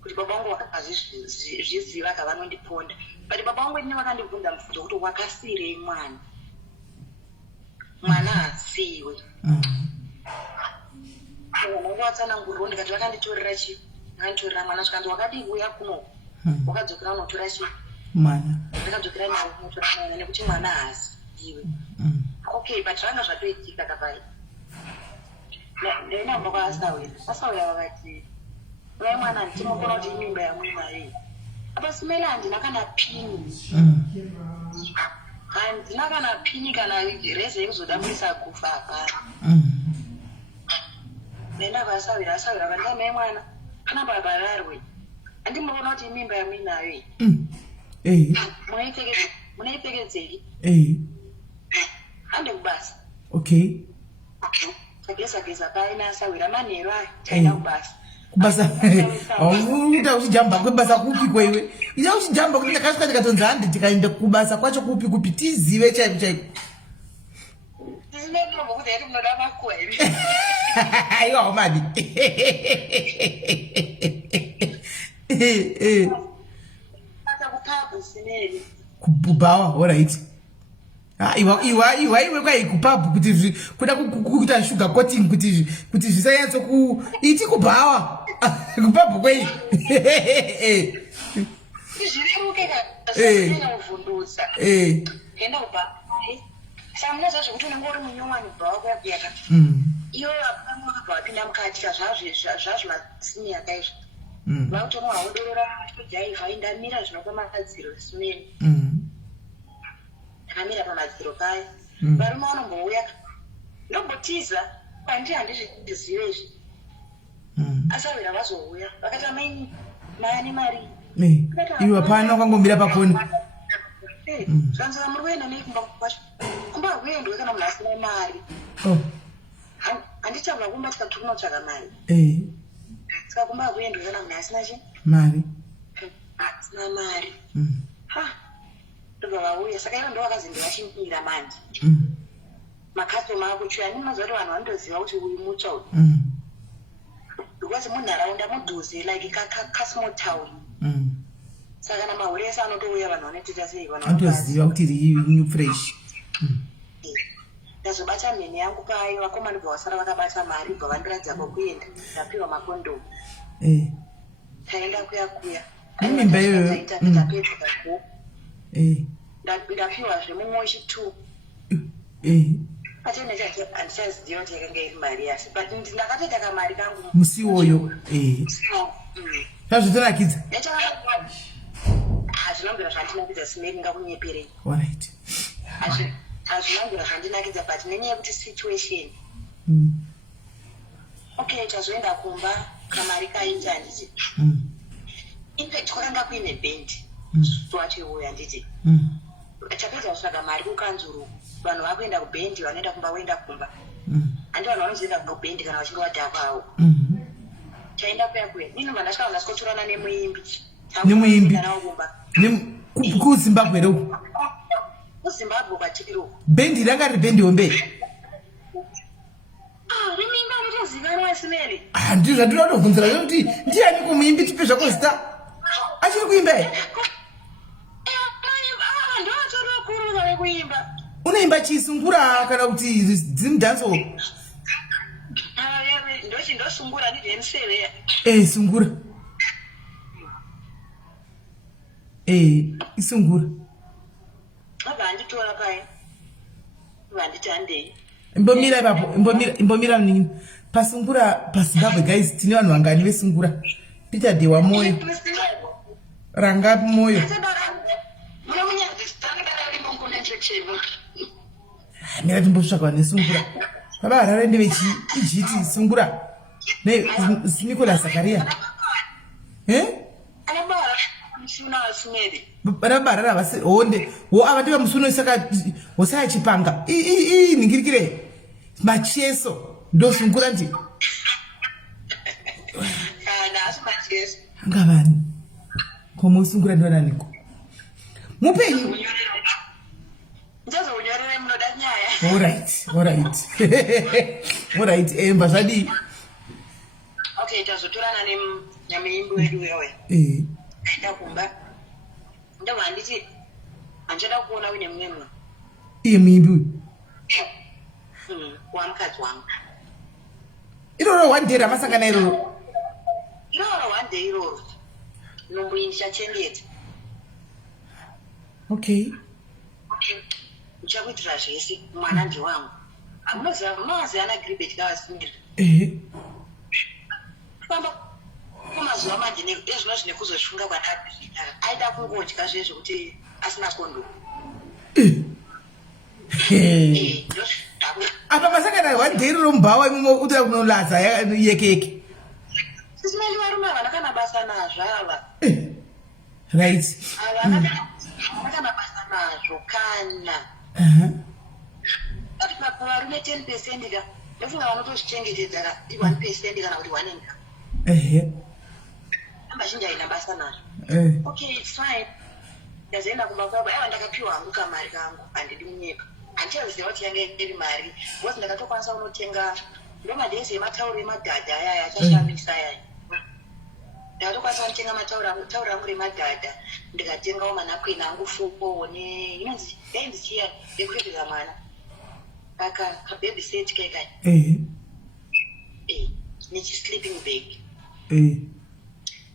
kuti baba vangu vakazviziva kavanondiponda. But baba vangu ine vakandibvunza mubvunzo kuti wakasirei mwana. Mwana hasiwe. Vakatsananguriro ndikati vakanditorera chi? Vakanditorera mwana zvikanzi wakadii uya kuno. Wakadzokera unotora chi? Mwana. Ndakadzokera nawo unotora mwana nekuti mwana hasiwe. Okay, but zvanga zvatoitika kapai. Ndainabva kwaasawira. Asawira vakati vai mwana nditinokona kuti imimba yamwina hei. Apa SIS MELLY handina kana pini. Handina kana pini kana reze yekuzodambisa kufa hapana. Ndaenda kwaasawira, asawira vandamai mwana. Kana baba rarwe. Handimboona kuti imimba yamwina hei. Munaipfekedzei? Hande kubasa. Okay. Sageza paina asawira manheru aya taina kubasa. Kubasa. Uta uchijamba kubasa kupi kwewe? Ida uchijamba kuti ndakasvika ndikatonza hande tikaenda kubasa kwacho kupi tizive chaiko. Ndinoda kuti eri munoda makuwa iri. Aiwa madi. Ata kupabu SIS kubawa, all right. Iwe kwai kupabu kuti kuda kuita sugar coating kuti zvisanyatso iti kubawa. Kupabu kwai. Zvireruke kana kuvhundutsa. Enda kuba. Samunoza zvekuti unenge uri munyowani kubawa kwakuyaka. Iyo apamwe wakapinda mukati zvazvo masini yakaizvo. Vautomwa haudorora tojaivha indamira zvinopa madziro SIS MELLY. Ndakamira pamadziro paya. Varume vanombouya ndombotiza kwandi handizvizive izvi. Asawira vazouya vakati amai mani mari. Iwe hapana wakangomira pakona. Zvanzi muri kuenda nei kumba kwacho? Kumba kuendwe kana munhu asina mari. Handichabva kumba tikati kunotsvaka mari. Saka kumba kuendwe kana munhu asina chi? Mari. Asina mari. Ndobva vauya saka ivo ndo vakazi vachimira manje. Makastoma akuchuya ndimaziva kuti vanhu vanotoziva kuti uyu mutsva uyu. Because munharaunda mudhuze like kasmall town. Saka namahuresa anotouya vanhu vanotoita sei vanotoziva kuti iri fresh. Ndazobata mhene yangu payo vakoma ndobva vasara vakabata mari bva vandiradza kwekuenda ndapiwa makondomu. Taenda kuya. Mimba iyoyo. Ndapiwa zvemumwe chitu. Patene chake handisaziva kuti yakanga iri mari yasi but ndakatoita kamari kangu musi woyo. Zvazvitonakidza. Hazvinambira zvandinakidza SIS MELLY ngakunyeperei. Alright. Hazvinambira zvandinakidza but nenyaya yekuti situation. Okay, tazoenda kumba kamari kaita handiti. In fact kwakanga kuine bhendi. Swatiwoyo handiti. Tapedza kutsvaga mari kukanzuru. Vanhu vakuenda kubhendi vanoenda kumba voenda kumba. Handi vanhu vanozoenda kubhendi kana vachinge vadhakwawo. Chaenda kuya. Nini mandasvika ndaskotorana nemuimbi. Nemuimbi. KuZimbabwe roko. KuZimbabwe kwatikiro. Bhendi ranga riri bhendi hombe. Rimimba rinozikanwa SIS MELLY. Ndizvo zvandinoda kubvunzira kuti ndiani kumuimbi tipe zvako zita. Achiri kuimba here? Kuimba. Unoimba chisungura kana kuti dzimdanso? Ndosungura ndizvemuseve. Sungura. Isungura. Abva handitora pai. Vanditi handei. Imbomira ipapo, imbomira nini? Pasungura paZimbabwe guys tine vanhu vangani vesungura. Peter Dewa moyo. Ranga moyo. Mira timbosvaka nesungura. Baba Harare ndevechiti sungura. Nicolas Zakaria. Anabara mushuna SIS MELLY. Barabara vasi honde. Wo avati musuno saka wosaya chipanga. Ningirikire. Macheso ndo sungura ndi. Kana asimacheso. Ngavani. Komo sungura ndo naniko. Muupenyu. Ndazonyorere munoda nyaya. All right. Mbazadi. Okay, tazotorana Nyamimbu wedu wewe. Ndakumba. Ndaba anditi anjada kuona wine mwemwe. Mimbu. Wa mkazi wangu. Iroro one day ramasangana iroro. Iroro one day iroro. Nombuyinisha chengeti. Okay. Uchakuitira zvese mwana ndi wangu. Amunoziva mazi ana gribeti kavasimira. Famba kumazuva manje ezvino zvine kuzoshunga kwatatu aida kungodya zvezvo kuti asina kondo. Apa masakana one day iroro mbawa imomo kuti kunolaza yekeke. Sisimali varume havana kana basa nazvo ava. Right. Havana kana basa nazvo kana. Varume 10% ka ndofunga vanotozvichengetedza ka 1% kana kuti 1 ambazhinji haina basa nazvo. Okay, it's fine. Ndazoenda kumba kwabo aiwa ndakapiwa hangu kamari kangu handidi munyika handichaziva kuti yange iri mari because ndakatokwanisa kunotenga ndomadhezi ematauro emadhadha ayaya achashamisa ayaya ndakatokwanisa kunotenga tauro angu remadhadha ndikatengawo manakwena angu fuko inonzi yainzi chiya yekupfekera mwana kababy set kaikai nechisleeping bag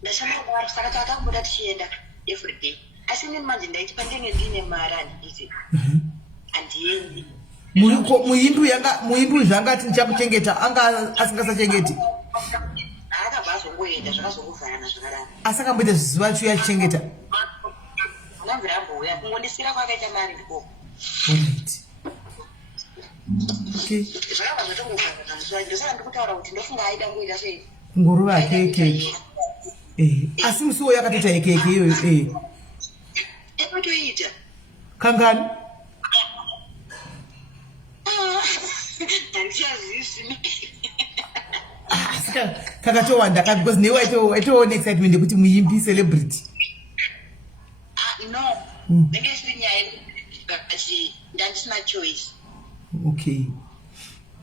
ndashanda kudaro saka takakumboda tichienda everyday asi nini manje ndaiti pandenge ndine mari handidii handiendi muimbu zvangati ndichakuchengeta anga asingasachengeti akabva azongoenda zvakazongovharana zvakarara asi akamboita zvizuva chiyo achichengeta anamvira ambouya kungondisira kwakaita mari ndiko zvakabva zvatongovharana muzuva ndosaka ndikutaura kuti ndofunga aida ngoita sei nguruva keke asi musiwo yakatoita yekeke iyoyo ekutoita kangani handichazvisini kakatowanda ka because newe aitoona excitement yekuti muimbi celebrity no ndenge isiri nyaya yekuti ndandisina choice. Okay,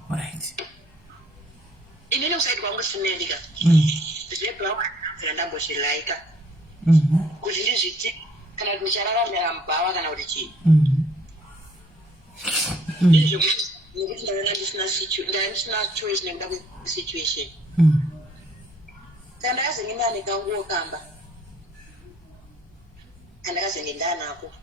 alright. Inini usaidi kwangu simelika zvebhawa ndambozvilaika kuti ndizviti kana kuti muchararamira mubhawa kana kuti chii ndezvekuti ndanga ndisina choice nekuda kwesituation kana ndakazenge ndane kanguwo kamba andakazenge ndanako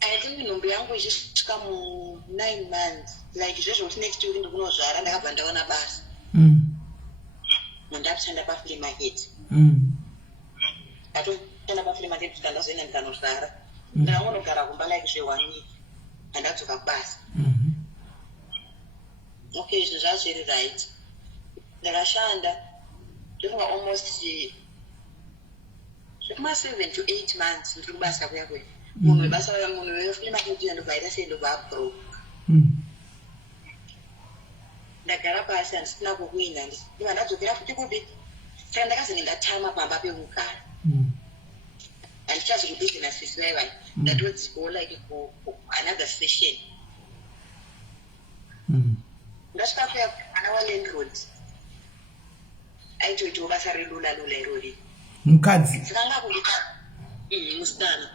I think nhumbi yangu ichisvika mu9 months like zvezvo kuti next week ndikunozvara ndakabva ndaona basa ndapishanda paflea market atoshanda paflea market kuti ndazoenda ndikanozvara ndakangonogara kumba like zve1 week handadzoka kubasa okay izvi zvazviri right ndakashanda ndofunga almost zvekuma7 to 8 months ndiri kubasa kuya kwe munhu webasa uya munhu weflea market uya ndobva aita sei ndobva abroke ndagara pasi handisina kokuenda ndiva ndadzokera futi kubi saka ndakazenge ndatama pamba pekugara handichazi kubusiness isivaivai ndatodzikawo like another session ndasvika kuya ana walandlord aitoitawo basa relula lula irori mukadzi sikanga kuti musikana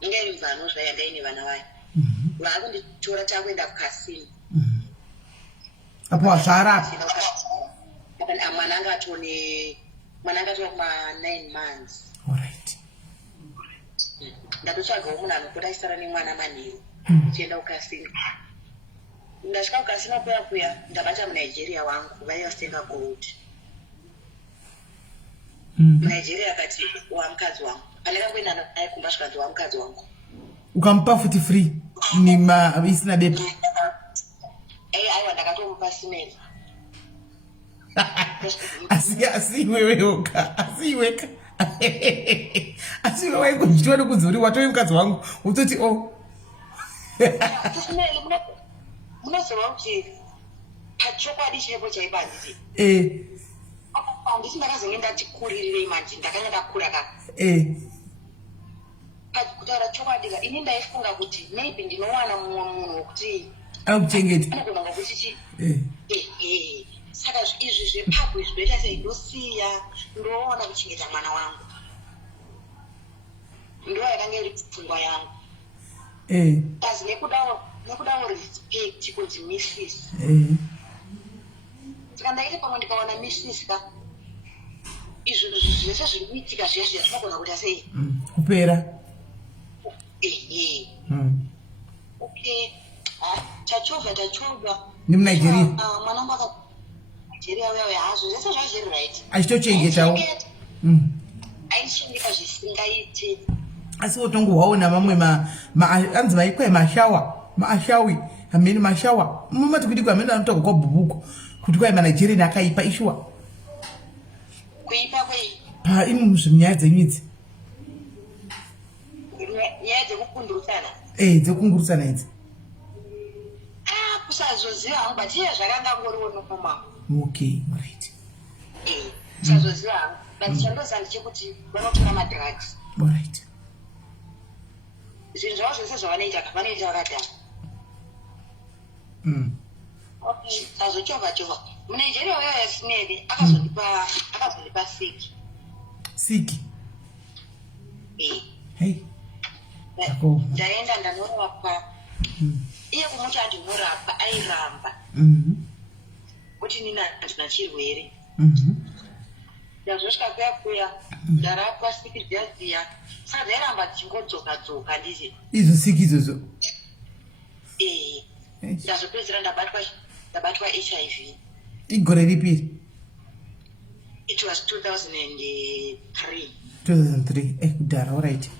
ingairi mvano zvaya ngaine vana vayo vaakunditora takuenda kukasini apo wazvarapi mwana anga atone kuma9 months. Alright. Ndatotsvagawo munhu anopota aisara nemwana manheru tienda kukasini ndasvika kukasina kuya ndabata munigeria wangu vaivasitenga gold munigeria akati wamukadzi wangu pandakangoenda naye kumba svikanzi wamukadzi wangu ukamupa futi free nima isina bepa aiwa ndakatomupa simeli asi iweweka asi iwe waingozvitwa nokudzi uri watoi mukadzi wangu utoti simeli munoziva kuti pachokwadi chirepo chaibanditi handisi ndakazenge ndati kuririrei manje ndakanga ndakura ka kutaura chokwadi ka ini ndaifunga kuti maybe ndinowana mumwe munhu wokuti akuchengeta anogona ngokuti chi saka izvi zvepabwe zvinoita sei ndosiya ndoona kuchengeta mwana wangu ndo yakanga iri pfungwa yangu kazi nekudawo respect kunzi Mrs. Saka ndaita pamwe ndikaona Mrs. ka izvo zvese zviri kuitika zviya zviya zvinogona kuita sei kupera okay tachovha nemunigeria mwana wangu Nigeria uya hazvo zvese zvazviri right achitochengetawo aichengeta zvisingaiti asi wotongowaona vamwe anzi vaikwai maashawi hamene mashawa mumati kuti kwamene anotoka kwabhubuko kuti kwai manigerian akaipa ishuwa kuipa kwei imu zvimnyaya dzenyudzi nyaya dzekukundurutsana dzekungurutsana idzi kusazoziva hangu but iye zvakanga ngoriwo nokoma okay right kusazoziva hangu but chandoziva ndechekuti vanotora madrugs right zvinhu zvavo zvese zvavanoita vanoita vakadhara okay sazochovha munigeria uyo yasimeri akazondipa siki ndaenda ndanorapwa iye kumuti andinorapwa airamba kuti nini handina chirwere ndazvosvika kuya ndarapwa siki dziya saka dzairamba dzichingodzoka ndizi idzo siki idzodzo ndazopedzera ndabatwa HIV igore ripiri it was 2003 kudhara alright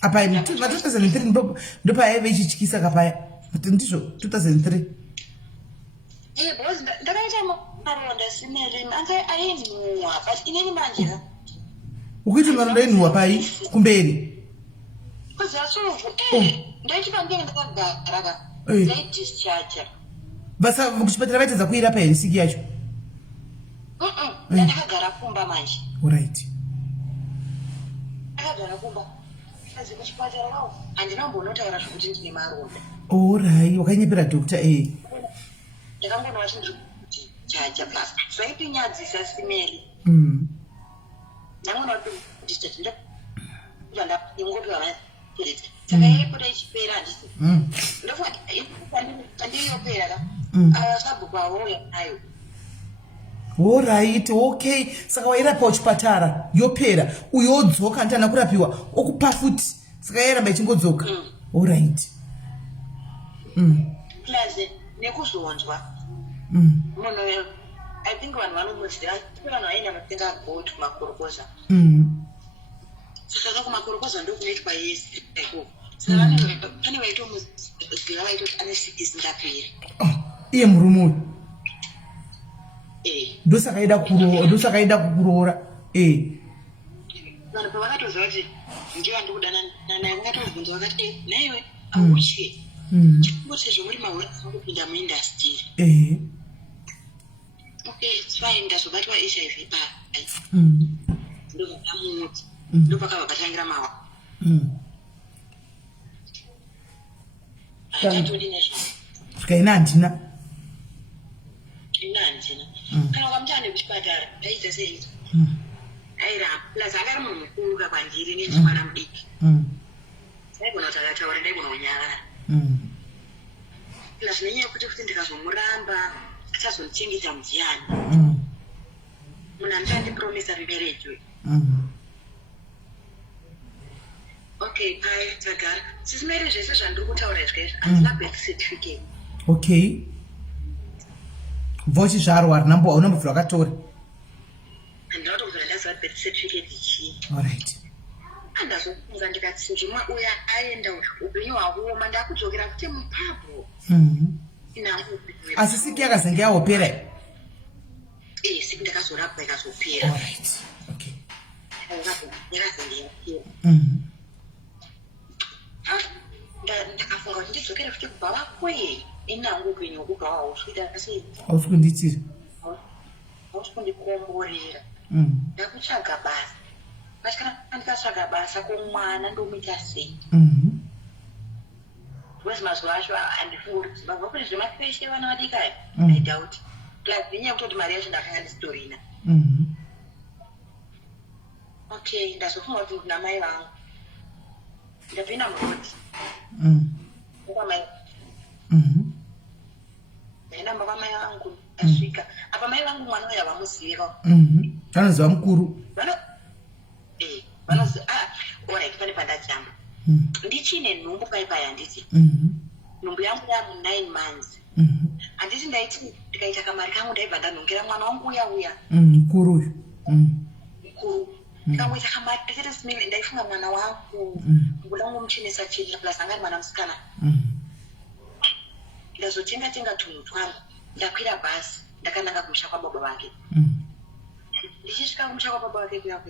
apa 2003 ndopayaive ichityisa kapaya ndizvo 2003 because ndakaita maronda simeri anga ainhuhwa but ineni manje ukuiti maronda ainhuhwa pai kumberi kuzasovu ndaiti pandenge ndakagara ndaidischarger basa kuchipatara vaitedza kuirapa here siki yacho ndakagara kumba manje alright akagara kumba kazi kuchipatara wao handinambonotaura zvokuti ndine maronda alright wakanyepera dokta ndakangoona vachindiri kuti chaja plus zvaipinyadzisa simeri ndangona kuti ndingopiwa mapiritsi saka iripota ichipera handisi ndandiyopera ka sabhuku avoya nayo alright okay saka wairapa kuchipatara yopera uyo wodzoka handana kurapiwa okupa futi saka yairamba ichingodzoka alright plus nekuzonzwa munhu I think vanhu vanomuziva vanhu vaina matenga gold kumakorokoza saka kumakorokoza ndokunoitwa yesi saka pane vaitomuziva vaitoti ane siki isingaperi iye murume uyu ndosaka aida kukuroora vanhu pavakatoziva kuti ndiva ndikudana naye ungatovhunza vakati naiwe auchi chikumboti zvomuri mahura akupinda muindastiri okay it's fine ndazobatwa HIV pai ndovakamuti ndopakava katangira mawa atatodi nezvo svika ina handina kana ukamuti ane kuchipatara ndaita seizvo airapa plus akari munhu mukuru kakwandiri nechimwana mudiki saigona kuti akataura ndaigona kunyarara plus nenyaya yekuti kuti ndikazomuramba achazondichengeta mudyani munhu andichandipromisa riberejwe okay pai tagara sisimeri zvese zvandiri kutaura izvezvo handina birth certificate okay bva uchizvarwa unambobva wakatora handina kutobvira ndaziva birth certificate chii alright andazofunga ndikati njimwe uya aenda upenyu hwakuoma ndakudzokera kuti mupabho asi siki yakazenge yaopera siki ndakazorapwa ikazopera yakazenge yapera ndakafunga kuti ndidzokere futi kubva vakwei inangu upenyu hwekubva hwausvida sei hausi kunditira hausi kundikomborera ndakutsvaga basa vasikana ndikatsvaga basa komwana ndomuita sei because mazuva acho handifunga kuti zimbabwe kune zvemapeshe vana vadikaya I doubt plus inyaya kutoti mari yacho ndakanga ndisitorina. Okay, ndazofunga kuti ndina mai vangu. Ndapinda muroti. Kwamai. Ndaenda kwamai vangu ndasvika. Apa mai vangu mwana uya vamuziva. Vanoziva mukuru. Vanoziva alright pane pandachamba. Ndichine nhumbu paipai handiti. Nhumbu yangu yamu 9 months. Handiti ndaiti ndikaita kamari kangu ndaibva ndanhongera mwana wangu uya. Mukuru uyu. Mukuru. Ndikamuita kamari ndakati SIS-MELLY ndaifunga mwana wangu. Nguda ngomchinesa chini plus anga ari mwana musikana. Ndazotenga tunhu twangu. Ndakwira bhasi ndakananga kumusha kwababa vake. Ndichisvika kumusha kwababa vake kuya.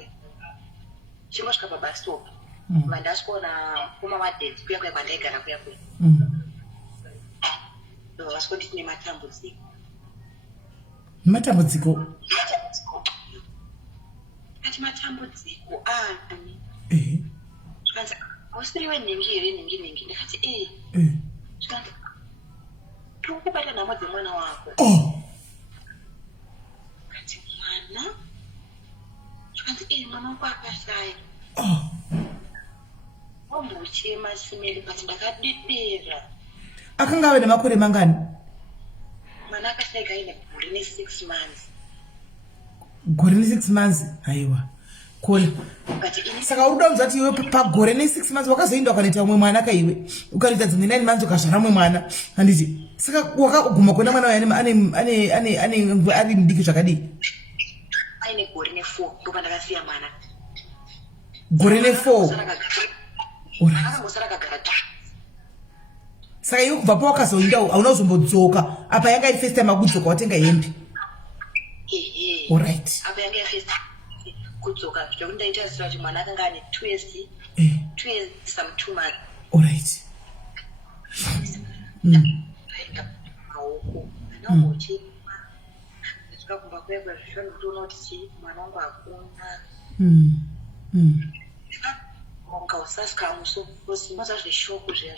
Chingosvika pabus stop. Mandasvikaona mukoma wadad kuya kwandaigara kuya. Vasvika tine matambudziko. Matambudziko? Ati matambudziko ani. Zvikanzi hausiri wenhingi here ningi. Ndakati zvikanzi tiri kubata nhamo dzemwana wako. Kati mwana? Zvikanzi mwana wako akashaya. Wambochema SIS-MELLY kati ndakadedera. Akanga ave nemakore mangani? Mwana akashayika aine gore ne6 months. Gore ne6 months? Haiwa. Kola. Saka uri kuda kuti iwe pagore ne6 months wakazoenda ukanoita umwe mwana kaiwe. Ukanoita dzimwe 9 months ukazvara umwe mwana. Handiti. Saka wakaguma kuona mwana waye ari mudiki zvakadii? Aine gore ne4 ndopa ndakasiya mwana. Gore ne4? Akangosara kagara. Saka iwe kubva pawakazoenda hauna kuzombodzoka. Apa yanga iri first time akudzoka watenga hembe? Alright. Apa yanga iri first time kudzoka zvekuti ndaita zita kuti mwana akanga ane 2 years some 2 months. Alright. Maoko anangochema ndasvika kumba kwekwe zvishoni kutoona kuti mwana wangu akuna. Onga usasika musimoza zveshoko zviya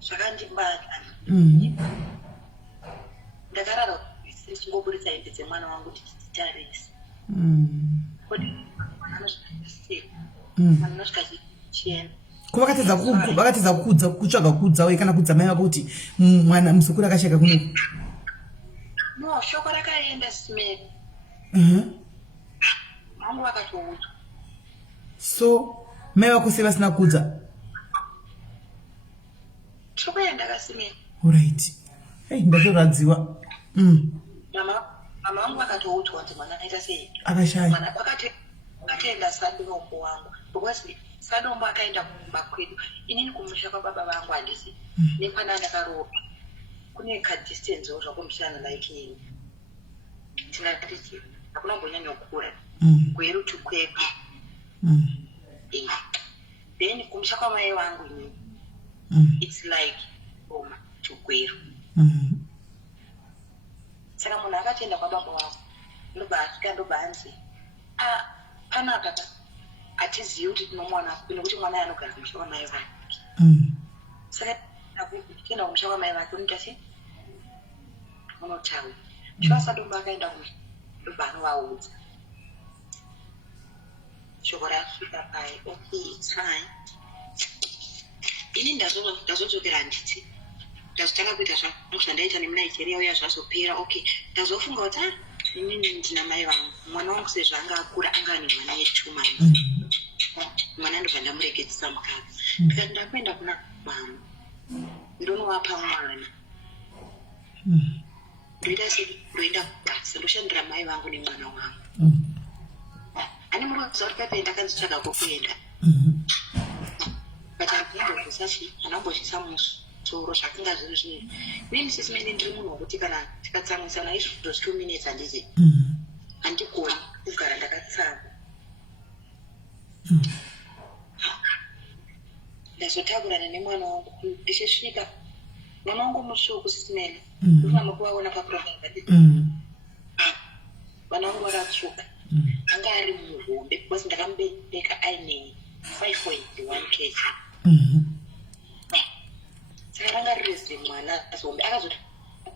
zvakandibata. Ndakarara singoburitsa hembe dzemwana wangu kuti titarisa. Kodi mwana anosvika chienda. Vakatedza kutsvaga kudza uye kana kudza mai vako kuti mwana muzukuru akashayika kuno. No, shoko rakaenda SIS-MELLY. Vangu vakatoudzwa. So mai vako sei vasina kudza? Shoko yandakasima. Alright. Ndatoradziwa. Mama vangu vakatoudzwa kuti mwana akaita sei. Akashaya. Mwana akatoenda sadombo wangu. Because sadombo akaenda kumba kwedu. Inini kumusha kwababa vangu handisi. Nekwana ndakaropa. Kune ka distance zvakumshana like ini. Tinati hakuna mbonyanya kukura. Kweru tukwepa. Then kumusha kwamai vangu ini. It's like tukweru. Saka munhu akatoenda kwababa wangu. Ndobva asvika ndobva anzi panapa hatizivi kuti tinomwana nekuti mwana anogara kumusha kwamai vake. Saka tienda kumusha kwamai vake unoita sei? Unotaura. Sadombo akaenda kumusha ndobva anovaudza. Shoko rasvika pai. Okay, it's fine. Ini ndazodzokera handiti. Ndazotanga kuita zvangu zvandaita nemuNigeria uya zvazopera. Okay, ndazofunga kuti inini ndina mai vangu. Mwana wangu sezvo anga akura anga ane mwana we2 months. Mwana ndobva ndamuregedzisa mukadzi. Ndikati ndakuenda kuna mama. Ndonovapa mwana. Ndoita sekuenda kubasa ndoshandira mai vangu nemwana wangu. Ani murodziwa kuti paipai ndakanzitsvaga kokuenda. But andinambozvisachi anambochisa musoro zvakanga zviri zvinezvi. Mimi SIS-MELLY ndiri munhu wokuti kana tikatsamwisana izvozvo 2 minutes handiti. Handikoni kugara ndakatsama. Ndazotakurana nemwana wangu ndichisvika. Mwana wangu musvuku SIS-MELLY. Ndofana kuvaona paprofile. Mwana wangu akatsvuka. Anga ari muhombe because ndakamubereka aine 5.1 kg. Saka ranga riri zimwana zombe akazoti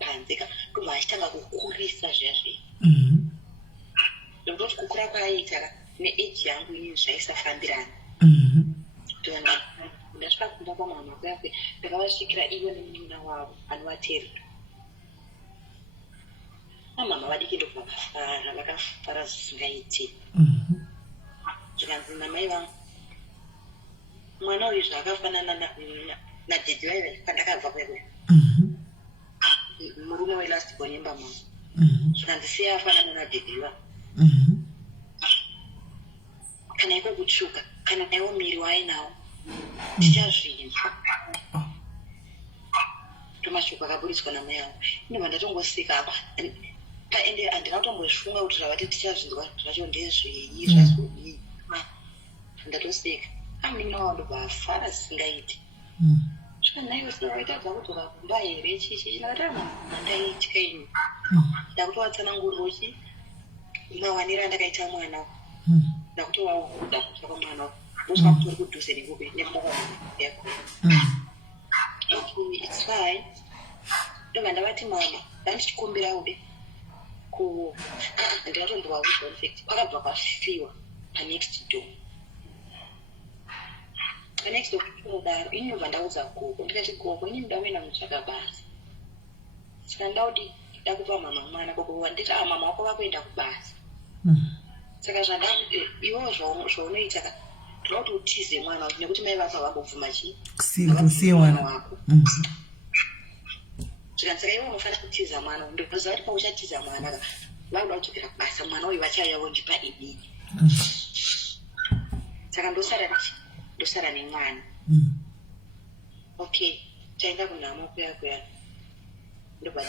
panzeka ndobva achitanga kukurisa zvazve ndoti kukura kwaaita neeji yangu ini zvaisafambirana ndasvika kumba kwamama kwakwe ndakavasvikira ivo nemununa wavo anovateerera amama vadiki ndobva vakafara zvisingaiti zvikanzi namai vangu mwana uyu zvakafanana nadhedhi vaiva pandakabva kwekwe murume welastborn yemba mama zvikandisiya afanana nadhedhiva kana iko kutsvuka kana naiwo miri waainawo tichazvinzwa tomashoko akaburitswa namai angu inobva ndatongosika apa ende handinatombozvifunga kuti zvavati tichazvinzwa zvacho ndezvei zvazvii ndatoseka amunina wavo ndobva afara zvisingaiti zvikanaiwo sinovaitadza kudzoka kumba here chichi ndakati mandaitya ini ndakutovatsanangururochi mawanira andakaita mwana ndakuti wauda kutsvaka mwana usva kutori kudhuze nekupe nemukoko yako it's fine ndobva ndavati mama ndandichikumbira ude ndingatondovaudza infact kwakabva kwafiwa panext door panext door kudaro ini ndobva ndaudza gogo ndikati gogo ini ndoda kuenda mutsvaka basa saka ndaudi da kupa mama mwana gogo wanditi mama wako vakuenda kubasa saka zvandakuti iwo zvaunoita ndoda kuti utize mwana wako nekuti mai vasa vambobvuma kusiya mwana wako zvikanzi iwe unofanira kutiza mwana ndoziva kuti pauchatiza mwana vakuda kudzokera kubasa mwana uyu vachayavo ndipa inini saka ndosara nemwana okay taenda kunhamo kuya kuya ndobva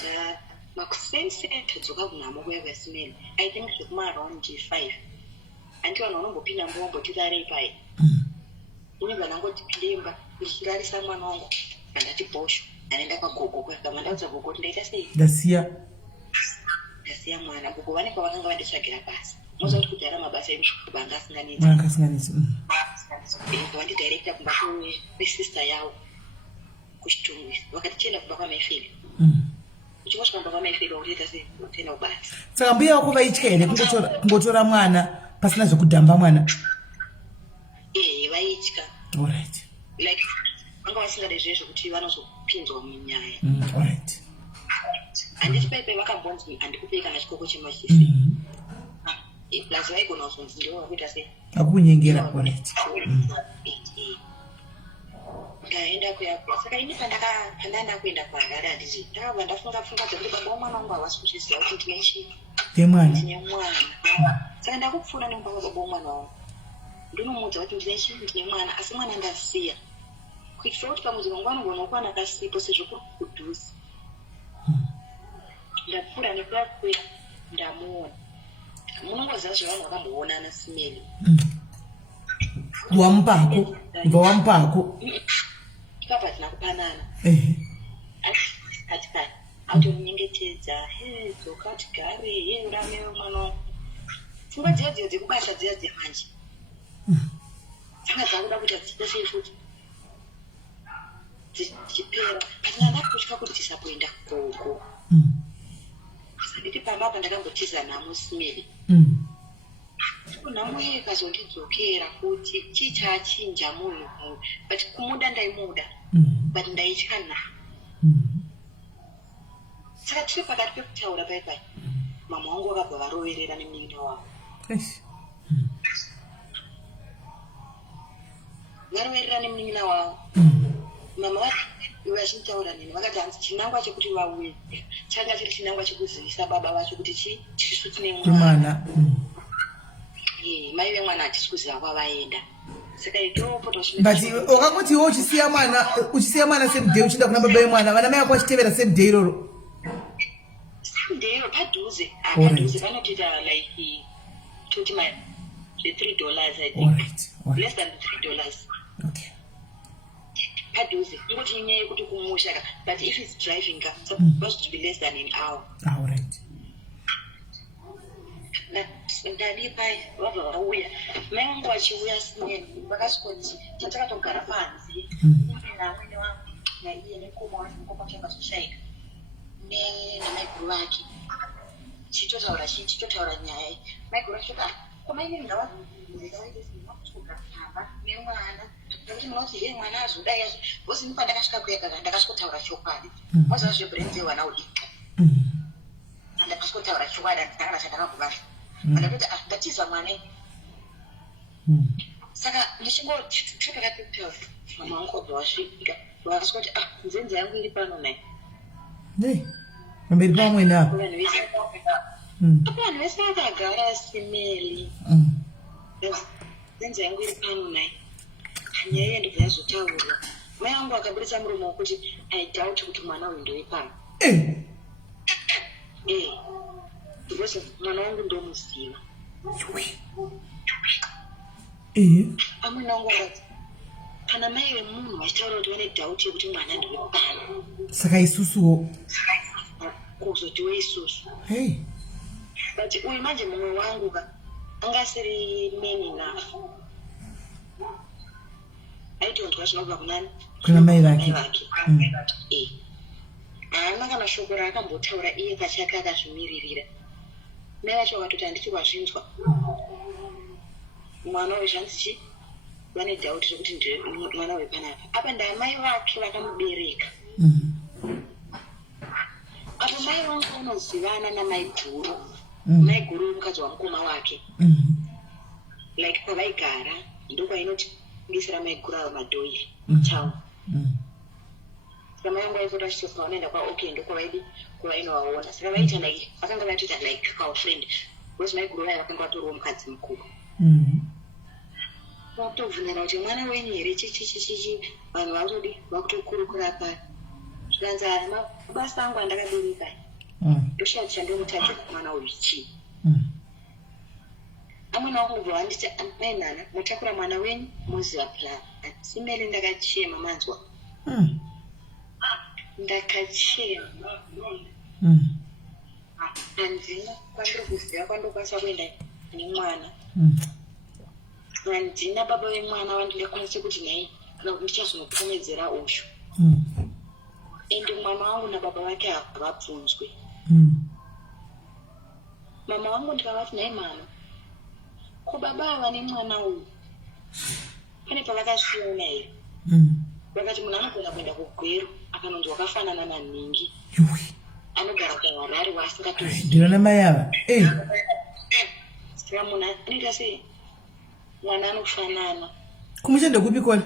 makuseni tadzoka kunhamo kuya kuya simeni I think zvekumaround 5 anti vanhu vanombopinda mbombotirarei pai inobva nangoti pindemba ndichirarisa mwana wangu andati bhosho anaenda kwagogo kuya kama ndaudza gogo kuti ndaita sei ndasiya mwana gogo vane kwavakanga vanditsvagira basa moziva kuti kudhara mabasa emushukuba anga asinganitsi vandidirecta kumba kwesister yavo kuchitumbi vakati chienda kumba kwamaifili uchingosvika kumba kwamaifili wakutoita sei utenda kubasa saka mbuya wako vaitya here kungotora mwana pasina zvekudhamba mwana vaitya alright like vanga vasingade zvezvo kuti vanozopinzwa munyaya alright handiti paipai vakambonzi handikupei kana chikoko chemachisi plus vaigona kuzonzi ndiwo vakuita sei akunyengera alright ndaenda kuyakwa saka ini pandaenda kuenda kwaharare handiti ndakabva ndafunga dzekuti baba wamwana wangu havasi kuzviziva kuti ndine chii ndine mwana saka ndakupfuura nemumba kwababa womwana wangu ndinomuudza kuti ndine chii ndine mwana asi mwana ndasiya kuitira kuti pamuzi wangu anogona kuwana kasipo sezvo kuri kudhuzi ndapfuura nekuyakwe ndamuona munongoziva zvavanhu vakamboonana simeli wamupako kubva wamupako ikabva tina kupanana katikati automunyengetedza dzoka tigare uramewo mwana wangu pfungwa dziya dziya dzekubasha dziya dzemanje dzanga dzakuda kuita dziita sei futi dzichipera patina ndakutya kuti tisapoenda gogo saditi pamba ndakambotiza nhamo simeli nhamo iye ikazondidzokera kuti chichachinja munhu but kumuda ndaimuda but ndaitya nha saka tiri pakati pekutaura paipai mama wangu vakabva varoverera nemunina wavo varoverera nemunina wavo mama vachintaura nini vakati hanzi chinangwa chekuti vauye changa chiri chinangwa chekuzivisa baba vacho kuti tisu tine mwana mai vemwana hatisi kuziva kwavaenda saka but wakangoti iwe uchisiya mwana same day uchienda kuna baba vemwana vana mai vako vachitevera same day iroro same day iroro padhuze vanotoita like toti $3 I think less than $3 okay padhuze ingoti inyaya yekuti kumusha but if it's driving supposed to be less than an hour alright ndadi pai vabva vauya mai vangu vachiuya sineni vakasvikoti chatakatogara panzi naamwene wangu naiye nekoma wangu changa toshaika namaiguru vake chichotaura nyaya maiguru asvika komaine ndavakutogatamba nemwana nekuti munoti ye mwana azodai azvo bosi nipa ndakasvika kuyagaga ndakasvikotaura chokwadi mozava zvebrenzi yewana udika ndakasvikotaura chokwadi anditangana chandakakuvazva andakoti ndatiza mwana saka ndichingosvika mama wangu wabva wasvika wasvika kuti nzenzi yangu iri pano naye pamberi pamwe napo vanhu vese vakagara simeli nzenzi yangu iri pano naye nyaya iye ndobva yazotaurwa mai vangu akaburitsa muromo wokuti aidhauti kuti mwana uyu ndowe pano because mwana wangu ndomuziva amweni wangu akati kana mai vemunhu vachitaura kuti vane dhauti yekuti mwana ndowe pano saka isusuwo kuzotiwe isusu but uyu manje mumwe wangu angasiri men enough aitondwa zvinobva kunani kuna mai vake haana kana shoko raakambotaura iye pachake akazvimiririra mai vacho vakatoti handiti kwazvinzwa mwana uyu zvanzichi vane dhauti rekuti ndiri mwana wepanapa apa ndamai vake vakamubereka apa mai vangu vanozivana namai guru mai guru mukadzi wamukoma wake like pavaigara ndokwainoti ngisira mai guru avo madhoyi town saka mai vangu vaifota achitofa vanoenda kwaok ndokwavaidi kwavainovaona saka vaita like vakanga vatoita like our friend because mai guru vaya vakanga vatoriwo mukadzi mukuru vakutobvunzana kuti mwana wenyu here chichichichichi vanhu vakutodi vakutokurukura pari zvikanzi mabasa angu andakabereka ndoshati chandomutaja mwana uyu chii amweni wangobva vanditi mainhana mutakura mwana wenyu muziva plan simeli ndakachema manzwa ndakachema handina kwandiri kuziva kwandokwanisa kuenda nemwana handina baba vemwana vandingakwanise kuti nhai ndichazonopomedzera ushu ende mwana wangu nababa vake havabvunzwe mama wangu ndikavati nhai mama ko baba ava nemwana uyu pane pavakasiona here vakati munhu anogona kuenda kugweru akanonzi wakafanana nanhingi anogara kuharare waasingatozi ndinona mai ava saka munhu anoita sei mwana anofanana kumuchende kupi kona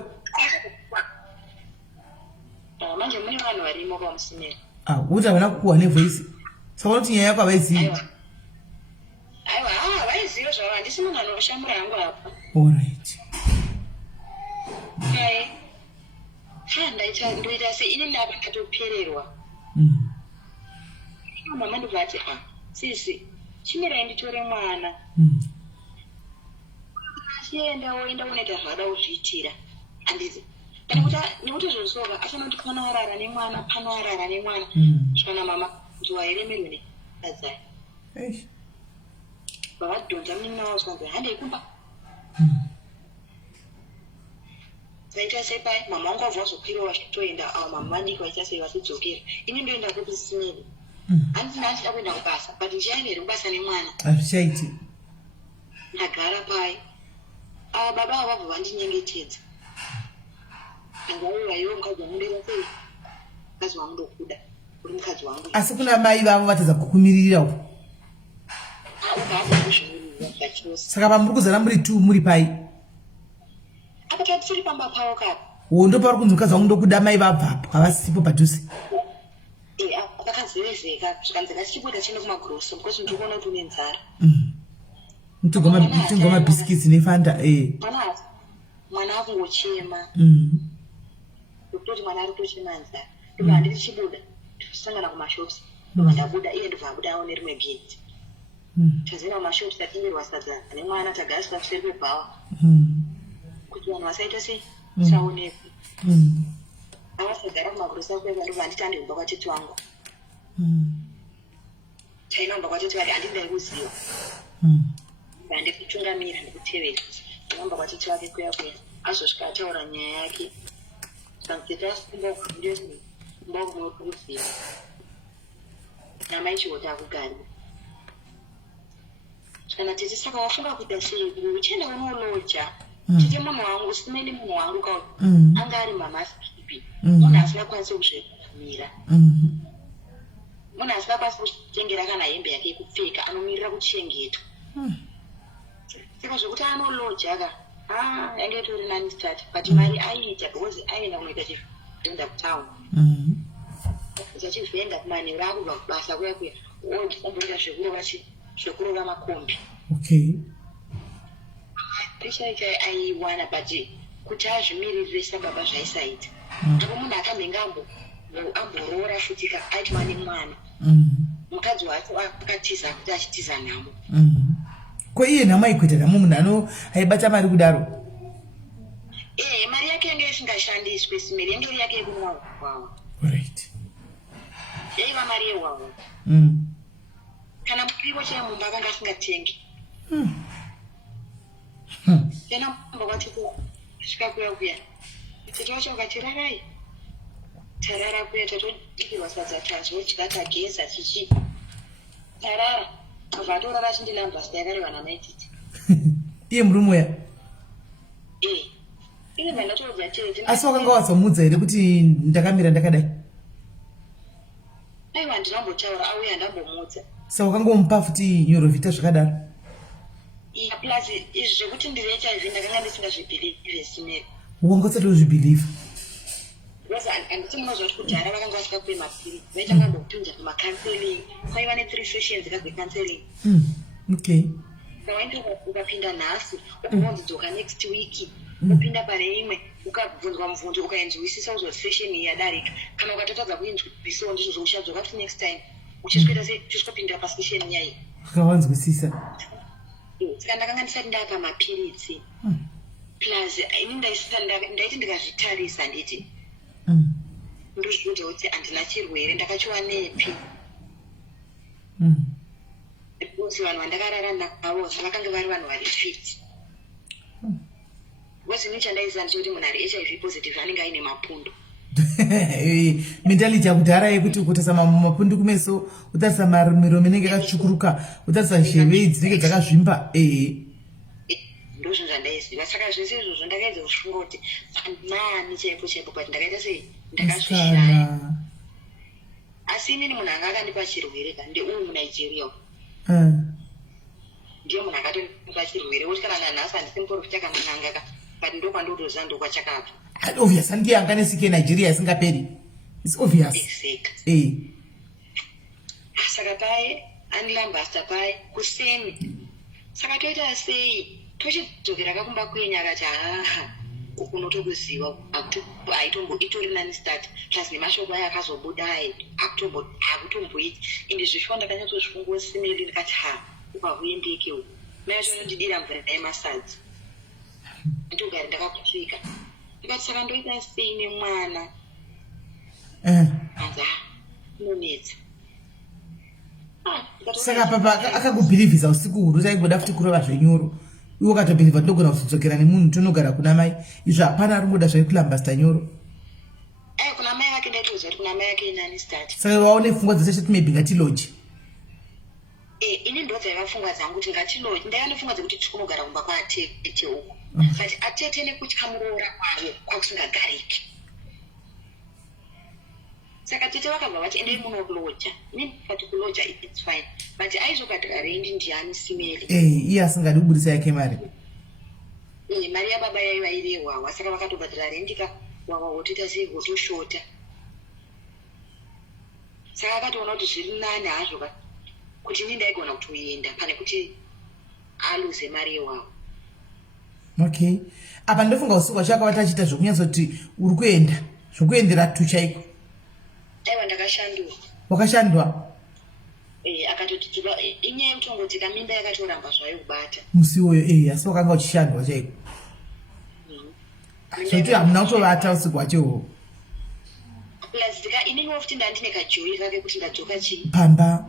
manje mune vanhu varimo kwamusimera kuti havana kukuhwa nevhoisi saka unoti nyaya yako havaizivi aiwa vaiziva zvavo handisi munhu anoshamura yangu apa allright ndoita se ini ndava ndatopererwa mama ndobva ati sisi chimirai nditore mwana achienda oenda unoita zvada kuzviitira handizi nekuti zvosoka achana kuti pano arara nemwana pano arara nemwana zvikana mama nzuva iremerwe nekadzai vavadhonza munin'ina wavo zvikanzi handei kumba vaita sei pai mama wangu wabva wazokwiriwa vachitoenda avo mama vadiki vaita sei vachidzokera ini ndoenda kuti simeli handina achida kuenda kubasa but ndichaenda here kubasa nemwana hazvichaiti ndagara pai ava baba avo vabva vandinyengetedza angauvayiwo mukadzi wangu ndoita sei mukadzi wangu ndokuda uri mukadzi wangu asi kuna mai vavo vatadza kukumiririrawo saka pamuri kuzara muri tu muri pai apa tatisiri pamba pavo kapa ndo pauri kunzi mukadzi wangu ndokuda mai vabvapo havasipo padhuze vakazevezeka zvikanzi ngatichibuda tiende kumagroso because ndikuona kuti une nzara mutengwa mabhisikitsi nefanda mwana akungochema kutoti mwana ari kutochema nzara ndobva handiti chibuda tikusangana kumashops ndobva ndabuda iye ndobva abuda aone rimwe gate tazina kumashops tatengerwa sadza nemwana tagara sipaseri kwebhawa kuti vanhu vasaita sei saonekwe avasagara kumagrosa kwega ndobva handiti andihomba kwatete wangu chainamba kwatete wake handindai kuziva ndikutungamira ndikutevera namba kwatete wake kuya azosvika ataura nyaya yake saka tasimbakuziva namaichiota kugari kana tete saka wafunga kuita sei uchenda unoloja chite munhu wangu simeni munhu wangu ka anga ari mamasipi munhu asingakwanisi kuzvimira munhu asingakwanisi kuchengera kana hembe yake yekupfeka anomirira kuchengetwa saka zvekuti anoloja ka yange tori nani start but mari aiita because aina kunoita chivenda kutown zachivenda kumani rakubva kubasa kuya kuya omboita zvekurova makombi richaicha aiwana but kuti azvimiririre sababa zvaisaita ndipo munhu akamhenga amboroora futi ka aiti wane mwana mukadzi wake akatiza kuti achitiza nhamo ko iye nhamo aikuita nhamo munhu aibata mari kudaro mari yake yange isingashandiswe simeri yange iri yake yekumwa kwawo right yaiva mari yewawo kana muriwo chemumba akanga asingatengi tena mumba kwati svika kuya kuya tete wacho ukati rarai tarara kuya tatodikirwa sadza tazodya tageza chichi tarara abva atorara achindinamba zita yakareva namaititi iye murume uya ine mandatorodza chete asi wakanga wazomudza here kuti ndakamira ndakadai aiwa ndinambotaura auya ndambomudza saka wakangomupa futi nyorovhita zvakadaro plus izvi zvekuti ndiri HIV ndakanga ndisingazvibhilive simeri wanga usati uzvibhilivha because handiti munozva kuti kudhara vakanga vasikakupe mapiri vaitanga ndokupinda kumacounseling kwaiva ne3 sessions kazvecounseling okay sawainge ukapinda nhasi ukanzodzoka next week upinda pane imwe ukabvunzwa mubvunzo ukainzwisisa uzoti session iyi yadarika kana ukatotadza kuinzwisiwo ndizvo zvoushadzwa kuti next time uchiswera sei uchisvopinda pasession nyaya ukawanzwisisa saka ndakanga ndisati ndapa mapiritsi plus ini ndaiti ndikazvitarisa nditi ndozviudza kuti handina chirwere ndakachiwanepi because vanhu vandakarara navo vakanga vari vanhu vari fit because ini chandaiziva ndechekuti munhu ari HIV positive anenge aine mapundu mentality yakudhara yekuti kutarisa mapundu kumeso utarisa miromo inenge yakatsvukuruka utarisa nzeve dzinenge dzakazvimba ndozvo zvandaiziva saka zvese izvozvo ndakaedza kusfunga kuti nani chaipo but ndakaita sei ndakazvishaya asi inini munhu anga akandipa chirwere ka ndeuyu munigeria ndiye munhu akatopa chirwere kuti kana nanhasi handisi muprofita kana n'anga ka but ndokwandotoziva ndokwachakabva obvious handiye anganesike Nigeria isingaperi it's obvious exactly saka pai andilambasta pai kuseni saka toita sei tochidzokera kakumba kwenyu akati unotokuziva itori nani start plus nemashoko aya akazobudai akutomboiti ende zvishwa ndakanyatsozvifunga simeli ndikati ukahuendeke uku mayacho ndidira mvura yemasadzi ndogari ndakakutsvika ndikati saka ndoita sei nemwana anzi inonetsa saka papa akakubhilivhisa usiku huru taingoda futi kurova zvenyoro iwe ukatobhilivha ndogona kuzodzokera nemunhu tonogara kuna mai izvo hapana aringoda zvaikulambasta nyoro kuna mai vake ndaitoziva kuti kuna mai yake inani stati saka waone pfungwa dzese cheti maybe ngatiloje ini ndodzaiva pfungwa dzangu kuti ngatiloje ndaiva nepfungwa dzekuti tikunogara kumba kwaatete uko but atete nekutya muroora kwavo kwakusingagariki saka tete vakabva vati endei munoloja ini kati kuloja its fine but aizobhadhara rendi ndiani simeli iye asingadi kubudisa yake mari mari yababa yaiva iri yewawa saka vakatobhadhara rendi ka wawa wotoita sei wotoshota saka akatoona kuti zviri nani hazvo ka kuti ini ndaigona kutoenda pane kuti aluze mari yewawa okay apa ndofunga usiku wacho akavata achiita zvokunyatsoti uri kuenda zvokuendera tu chaiko aiwa ndakashandura wakashandwa akatoti inyaya yekutongoti kamimba yakatoramba zvayo kubata musi uyo asi wakanga uchishandwa chaiko zvoti hamuna kutovata usiku wacho plus ininiwo futi ndandine kajoi kake kuti ndadzoka chii pamba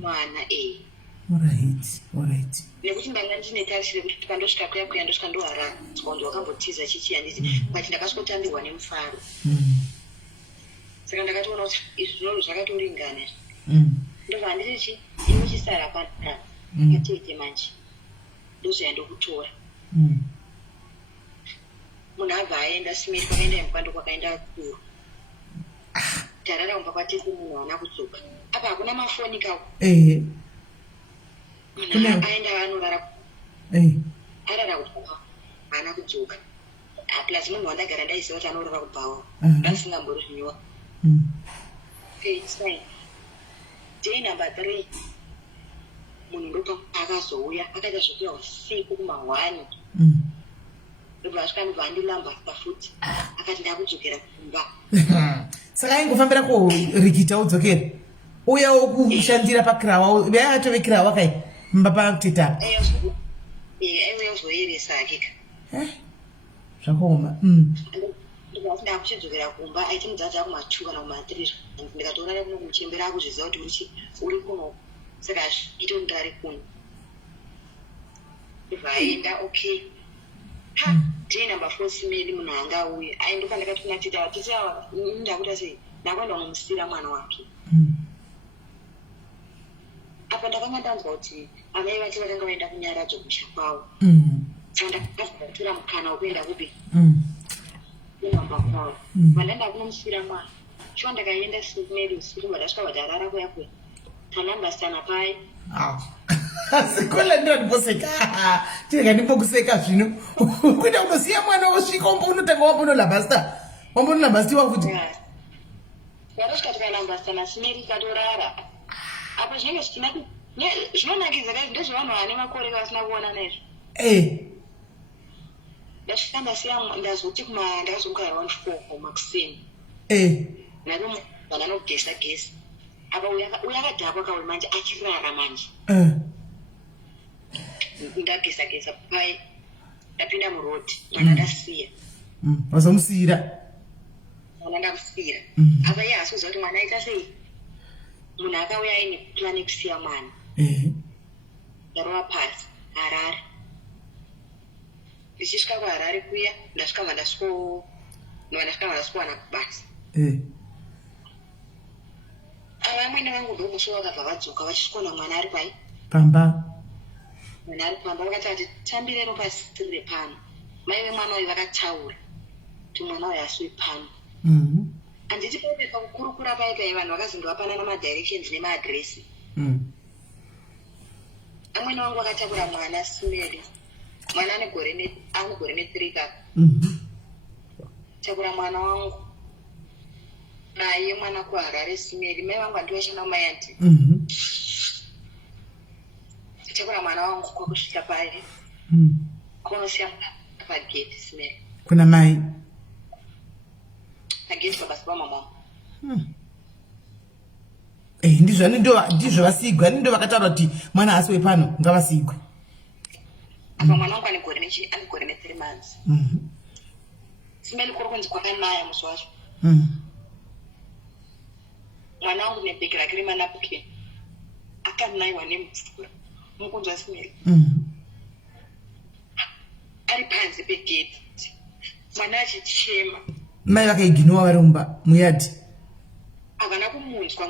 mwana alright nekuti ndanga ndine tarisire kuti pandosvika kuya kuya ndosvika ndohara tsonzo wakambotiza chichi handiti but ndakasvotambirwa nemufaro saka ndakatoona kuti izvi zvinoro zvakatoringana ndozvandichi iwe chisara panhasi katete manje ndozvayandokutora munhu abva aenda simeri kwakaenda mupando kwakaenda kuru tarara kumba kwatese munhu haana kudzoka apa hakuna mafoni kawo munhu aenda anorara arara kubvawa haana kudzoka plus munhu wandagara ndaiziva kuti anorara kubvawa ndasingambori zvinyowa day number 3 munhu ndopa akazouya akaita zvokuya usiku kuma1 ndobvasvika andilamba pafuti akati ndakudzokera kumba saka aingofambira kurikita udzokera uya wokushandira pakirawa uya atove kirawa kai mba pakuteta aiuya uzoyeresa akika zvakaoma ndakuchidzokera kumba aiti mudzadzi akumachuka nakumatirira ndikatoona kumuchembera akuzviziva kuti uri kuno saka ito ndari kuno vaenda okay day number 4 simeli munhu anga auya aindoka ndakati kuna tita tita ndakuita sei ndakwenda kunomusira mwana wake apa ndakanga ndanzwa kuti amai vacho vakanga vaenda kunyaradzo kumusha kwavo ndakatora mukana wekuenda kupi kumamba kwavo vandanda kunomusira mwana shuwa ndakaenda simeli usiku vandasvika vadarara kuyakwe tanambasana pai sikola ndo ndiboseka tireka ndimbokuseka zvino kuita kunosiya mwana wosvika wombo unotanga wambonolambasta wambonolambasiwa futi varosvika tikalambasana simeri katorara apa zvinenge zvichina zvinonakidza kai ndezvevanhu vane makore vasina kuona naizvo ndasvika ndasiya ndazoti ndakazomukarira 1-4 makuseni naro vananogesa gesi apa uya akadhakwa kawe manje achirara manje ndagesa pai ndapinda murodhi mwana ndasiya wazomusiyira mwana ndamusiyira apa iye hasi kuziva kuti mwana aita sei munhu akauya aine plan yekusiya mwana ndarova pasi harare ndichisvika kuharare kuya ndasvika vandasvikowana kubasa vamwene vangu ndomusi vakabva vadzoka vachisvikona mwana ari pai pamba mwana ari pamba vakati ati tambirero pasirire pano mai vemwana uyu vakataura kuti mwana uyu asiwe pano handiti paipe pakukurukura paipai vanhu vakazondovapanana madirections nemaadresi amwene vangu vakatakura mwana simeri mwana ane gore ne3 kapa takura mwana wangu naye mwana kuharare simeri mai vangu handivashana mai anti takura mwana wangu kwakusvika pari kunosiya pageti simeri kuna mai pageti pabasa pamama ndizvo vasigwa ndo vakataura kuti mwana asiwe pano ngavasigwe apa mwana wangu ane gore ne3 months simeri kuri kunzi kwakanaya musi wacho mwana wangu nebheki rake remanapukeni akanaiwa nemvura mukunzwa simeri ari panze pegeti mwana achichema mai vakaiginowa varomba muyadhi havana kumunzwa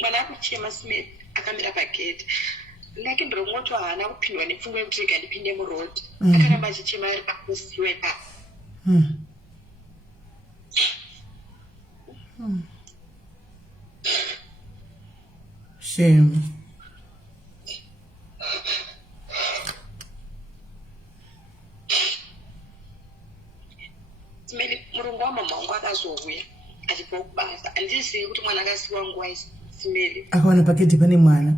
mwana akuchema simeri akamira pageti ndake ndirongoti haana kupindwa nepfungwa yekuti rega ndipinde murodhi akaramba achichema ari pakusiwe pa shame simeli murungu wamama wangu akazouya achibva kubasa handizivi kuti mwana akasiwa nguva simeli akawana paketi pane mwana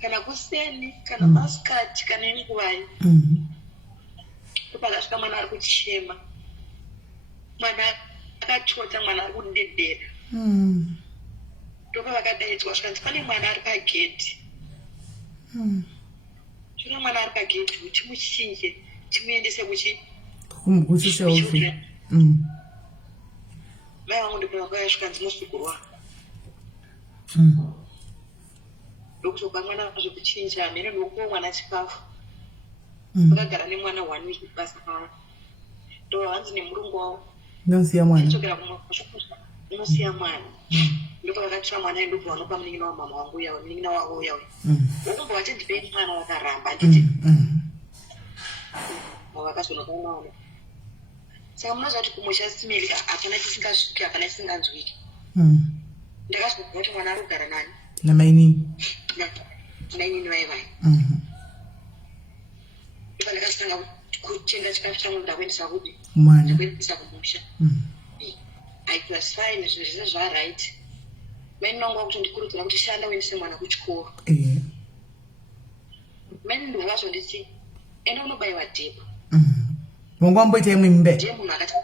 kana kuseni kana masikati kana inguvai ndopakasvika mwana ari kuchema mwana akachota mwana ari kudedera ndopa vakadaidzwa zvikanzi pane mwana ari pagedhi zvino mwana ari pagedhi kuti muchinje timuendese kuchildren mai vangu ndipo vakauya zvikanzi musugurwa ndokutopa mwana zvekuchinja mhene ndokuwa mwana chikafu vakagara nemwana 1 week basa pavo ndo hanzi nemurungu wavo Nosiya mwana. Chokera kumushukusha. Nosiya mwana. Ndipo vakatira mwana ndipo vanopa munin'ina wa mama wangu yawo, munin'ina wavo yawo. Ukumbo wachindipei mwana wakaramba nditi. Vakazonaka nawo. Saka munoziva kuti kumusha SIS-MELLY hapana chisingasviki, hapana chisinganzwiki. Ndakazwa kuti mwana ari kugara nani? Namainini. Namainini vai. Ipa ndakatanga kutenga chikafu changu ndakuendesa kuti mwana. Ndakuendesa kumusha. I was fine, zvinhu zvese zvaright. Maini nongo wakutondikurudzira kuti shanda uendese mwana kuchikoro. Maini ndovazvo nditi enda unobayiwa dhepo. Mungu amboita imwe mimba. Ndiye munhu akati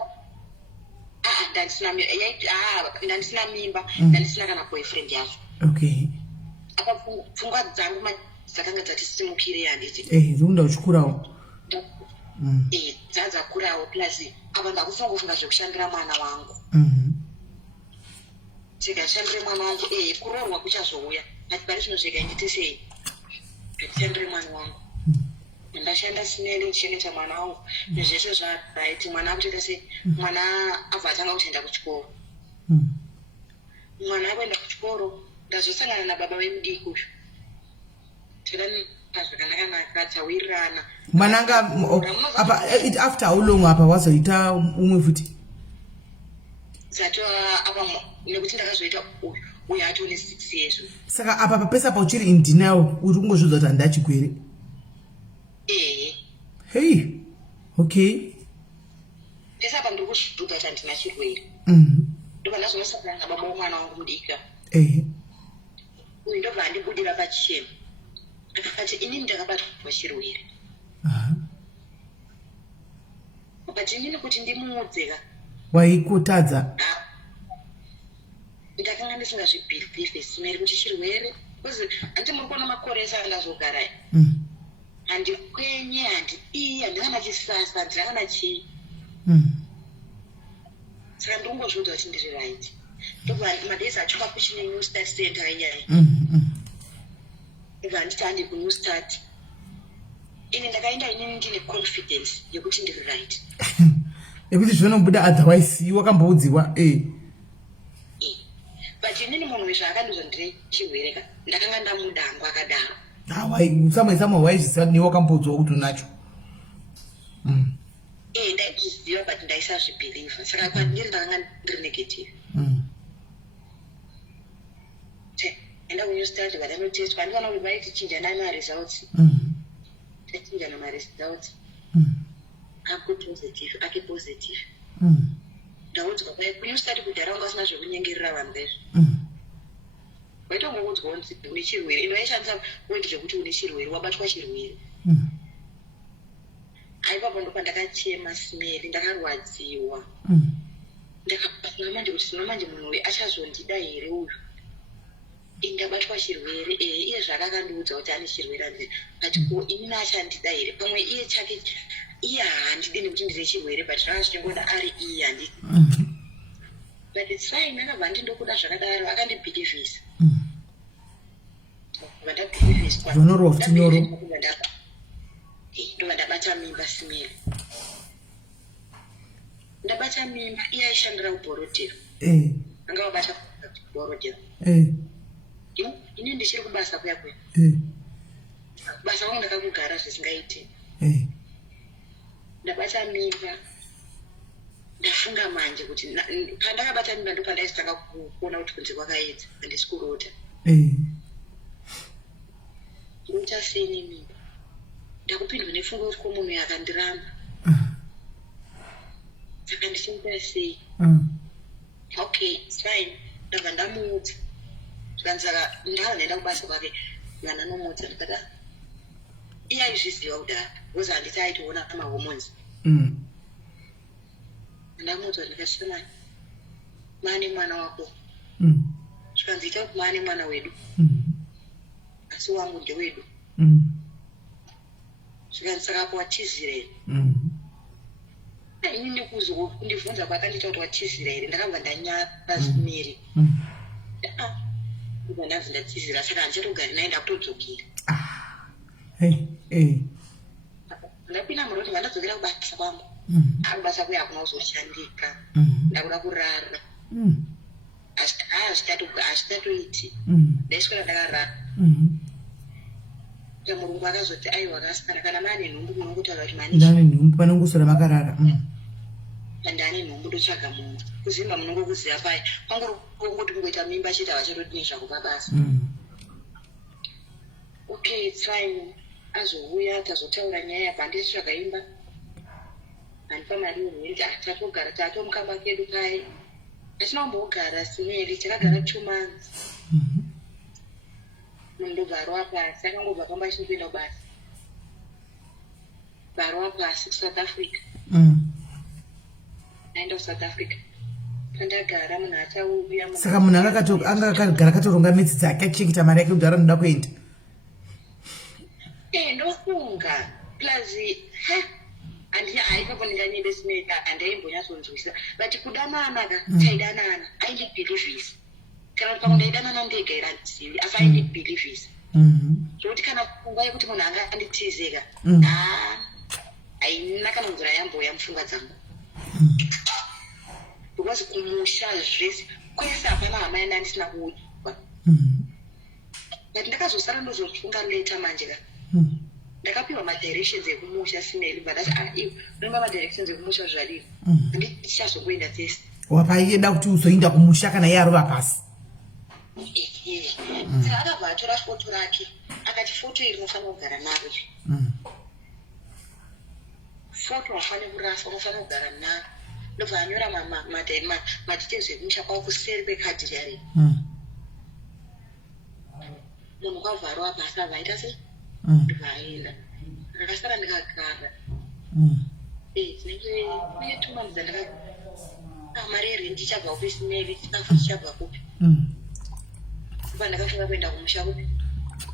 ndandisina mimba, ndandisina kana boyfriend yacho. Okay. Apa pfungwa dzangu dzakanga dzatisumukire handiti. Zvikunda uchikurawo. Dzadzakurawo plus apa ndakufunga kufunga zvekushandira mwana wangu. Tikashandire mwana wangu kuroorwa kuchazouya. Ati pari zvino zvega nditi sei? Ndishandire mwana wangu. Ndashanda SIS-MELLY ndichengeta mwana wangu. Zvese zvaraiti mwana akutoita sei? Mwana abva atanga kuenda kuchikoro. Mwana akuenda kuchikoro ndazosangana nababa vemudiki uyu. Zvakanaka tawirirana. Mwananga apa after how long apa wazoita umwe futi? Zato apa nekuti ndakazoita uyu atone 6 years. Saka apa papesa pauchiri in denial uri kungozvidza kuti handachigwere. Hey. Okay. Pesa apa ndiri kuzvidza kuti handina chirwere. Ndobva ndazosangana nababa vomwana wangu mudika. Uyu ndobva andibudira pachena. Akati inini ndakabatwa chirwere. But inini kuti ndimuudzeka. Waikutadza. Ndakanga ndisingazvibhilieve SIS-MELLY kuti chirwere. Kuzi handi muri kuona makore esandazogara. Handikwenye, handidii, handina chisasa, handina chii. Saka ndongozviudza kuti ndiri right. Ndobva madesi achoka kuchine New Start Center iyayi. Ndobva nditi handi kuNew Start. Ini ndakaenda inini ndine confidence yekuti ndiri right. Yekuti zvinobuda otherwise wakamboudziwa. But inini munhu wezvaakandiudza ndiri chirwere ka ndakanga ndamudango akadaro. Samwe waizvisa ni wakamboudzwa kuti unacho. Ndaizviziva but ndaisazvibhiliva. Saka kwandiri ndakanga ndiri negative. Enda kuNew Start vatanoteswa handivana kuti vaiti chinjana maresults. Tachinjana maresults. Aku positive, ake positive. Ndaudzwa kwai kuNew Start kudhara wanga usina zvekunyengerera vanhu vezvo. Waitongokudzwa kuti une chirwere. Ino yaishandisa word zvekuti une chirwere, wabatwa chirwere. Aipapo ndo pandakachema SIS-MELLY, ndakarwadziwa. Ndakafunga manje kuti sino manje munhu uyu achazondida here uyu. Ndabatwa chirwere, iye zvakakandiudza kuti ane chirwere andiri. Ati ko inini achandida here. Pamwe iye chake iye handidi nekuti ndine chirwere but zvanga zvichingoda ari iye handidi. But it's fine, akabva ndindokuda zvakadaro akandibhilivhisa. Vandabhilivhiswa. Zvanorwa futi nyoro. Ndobva ndabata mimba SIS-MELLY. Ndabata mimba iye aishandira kuBhorodhero. Anga wabata kuBhorodhero. Ini ndichiri kubasa kuya kuya. Basa kwangu ndakakugara zvisingaiti. Ndabata mimba. Ndafunga manje kuti pandakabata mimba ndo pandaisitanga kuona kuti kunze kwakaedza handisi kurota. Kurota sei nemimba. Ndakupindwa nefunga kuti ko munhu yakandiramba. Saka ndichimita sei. Okay, it's fine. Ndabva ndamuudza. Saka ndakaenda kubasa kwake ngana nomuudza ndikati iye aizviziva kudhara because handiti aitoona mahormones. Ndamuudza ndikati maane mwana wako. Zvikanzi ita kuti maane mwana wedu. Asi wangu ndewedu. Zvikanzi saka apo watizira here. Ini ndikuzondibvunza kwakandiita kuti watizira here ndakabva ndanyara SIS-MELLY. Ndibva ndabva ndatizira saka handichatogari naye ndakutodzokera. Ndapinda muroti vandadzokera kubasa kwangu. akubasa kuya kunozoshandika ndakuda kurara hazvitatoiti ndaiswera ndakarara murungu akazoti aiwa kasikana kana mane nhumbu munongutaura kuti ndane nhumbu panongosora makarara ndane nhumbu ndotsvaga munhu kuzimba munongokuziva paya kwangori kongoti kungoita mimba chete havachatodini zvakupa basa okay it's fine azouya tazotaura nyaya yabva ndisvaga imba handipa mari yomhiriti tatogara tatomukamba kedu pai hatina kumbogara sineri takagara 2 months munhu ndobvarwa pasi akangobva pamba achiri kuenda kubasa bvarwa pasi kusouth africa naenda kusouth africa pandagara munhu atauya saka munhu anga akagara katoronga midzi dzake achengeta mari yake kudhara noda kuenda ndofunga plus haikapo ndinganyebe sineka handaimbonyatsonzwisa but kudanana taidanana aindibhilivhisa kana kuti pamwe ndaidanana ndega irandizivi asi aindibhilivhisa zvokuti kana pfungwa yekuti munhu anga anditizeka haina kana mvura yamboya mupfungwa dzangu because kumusha zvese kwese hapana hama yana andisina kuudwa but ndakazosara ndozopfunga leta manje ka ndakapiwa madirections ekumusha sineli but asi unomba madirections ekumusha zvadii handichazokuenda tese wapaienda kuti uzoinda kumusha kana iye arova pasi saka akabva atora foto rake akati foto iri unofanira kugara naro foto hafani kuraswa unofanira kugara naro ndobva anyora madetails ekumusha kwavo kuseri kwekadhi riyari munhu kwavharwa pasi avaita sei ndikaenda ndakasara ndikagara zinenge uye 2 months dzandaka mari yerendi ichabva kupi sineri chikafu chichabva kupi kupa ndakafunga kuenda kumusha kupi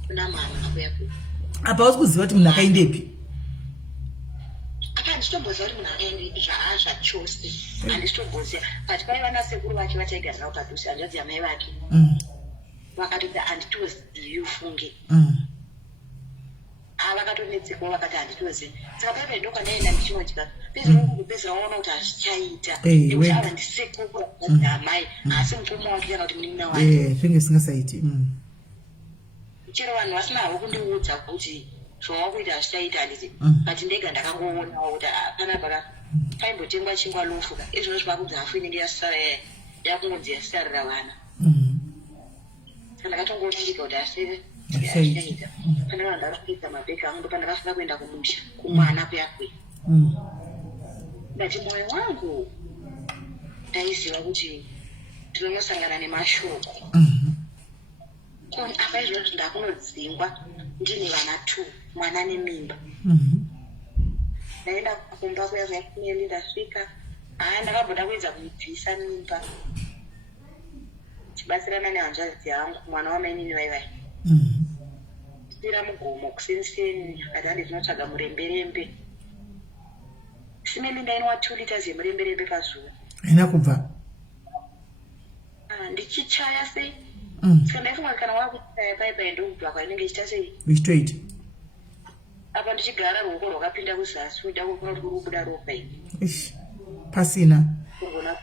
kuna mama akuya kupi apa hausi kuziva kuti munhu akaendepi apa handitomboziva kuti munhu akaendepi zvaazvachose handisitomboziva but paiva nasekuru vake vachaigara navo padhusi hanzvadzi yamai vake vakatoti handitozivi ufunge vakatonetsekawo vakati handitozivi saka paiva ndokwandaenda ndichinodya pezira waona kuti hazvichaita nekuti ava ndisekuru amai asi mukoma wake kana kuti munin'ina wake zvinge zvisingasaiti chero vanhu vasina havo kundiudza kuti zvawava kuita hazvichaita handiti but ndega ndakangoonawo kuti panapa paimbotengwa chingwa lofuka izvona zvivakudzi hafu inenge yakungodzi yasarira vana saka ndakatongoringika kuti hazvichaita pandava ndakakuita mabheki angu ndo pandakafika kuenda kumusha kumwana kuyakwe ndati mwoyo wangu ndaiziva kuti ndinonosangana nemashoko apa izvozvo ndakunodzingwa ndine vana 2 mwana nemimba ndaenda kumba kuya zvakuneli ndasvika ndakabvoda kuedza kuibvisa mimba tibatsirana nehanzvadzi yangu mwana wamainini vaivai sira mugomo kuseniseni akati handi zvinotsvaga muremberembe simeli ndainwa 2 liters yemuremberembe pazuva haina kubva ndichichaya sei saka ndaifunga kana wakuchaya paipai ndokubva kwainenge ichita sei ichitoita apa ndichigara ruoko rwakapinda kuzasi uda kunoti kuri kubuda ropa ini pasina kungona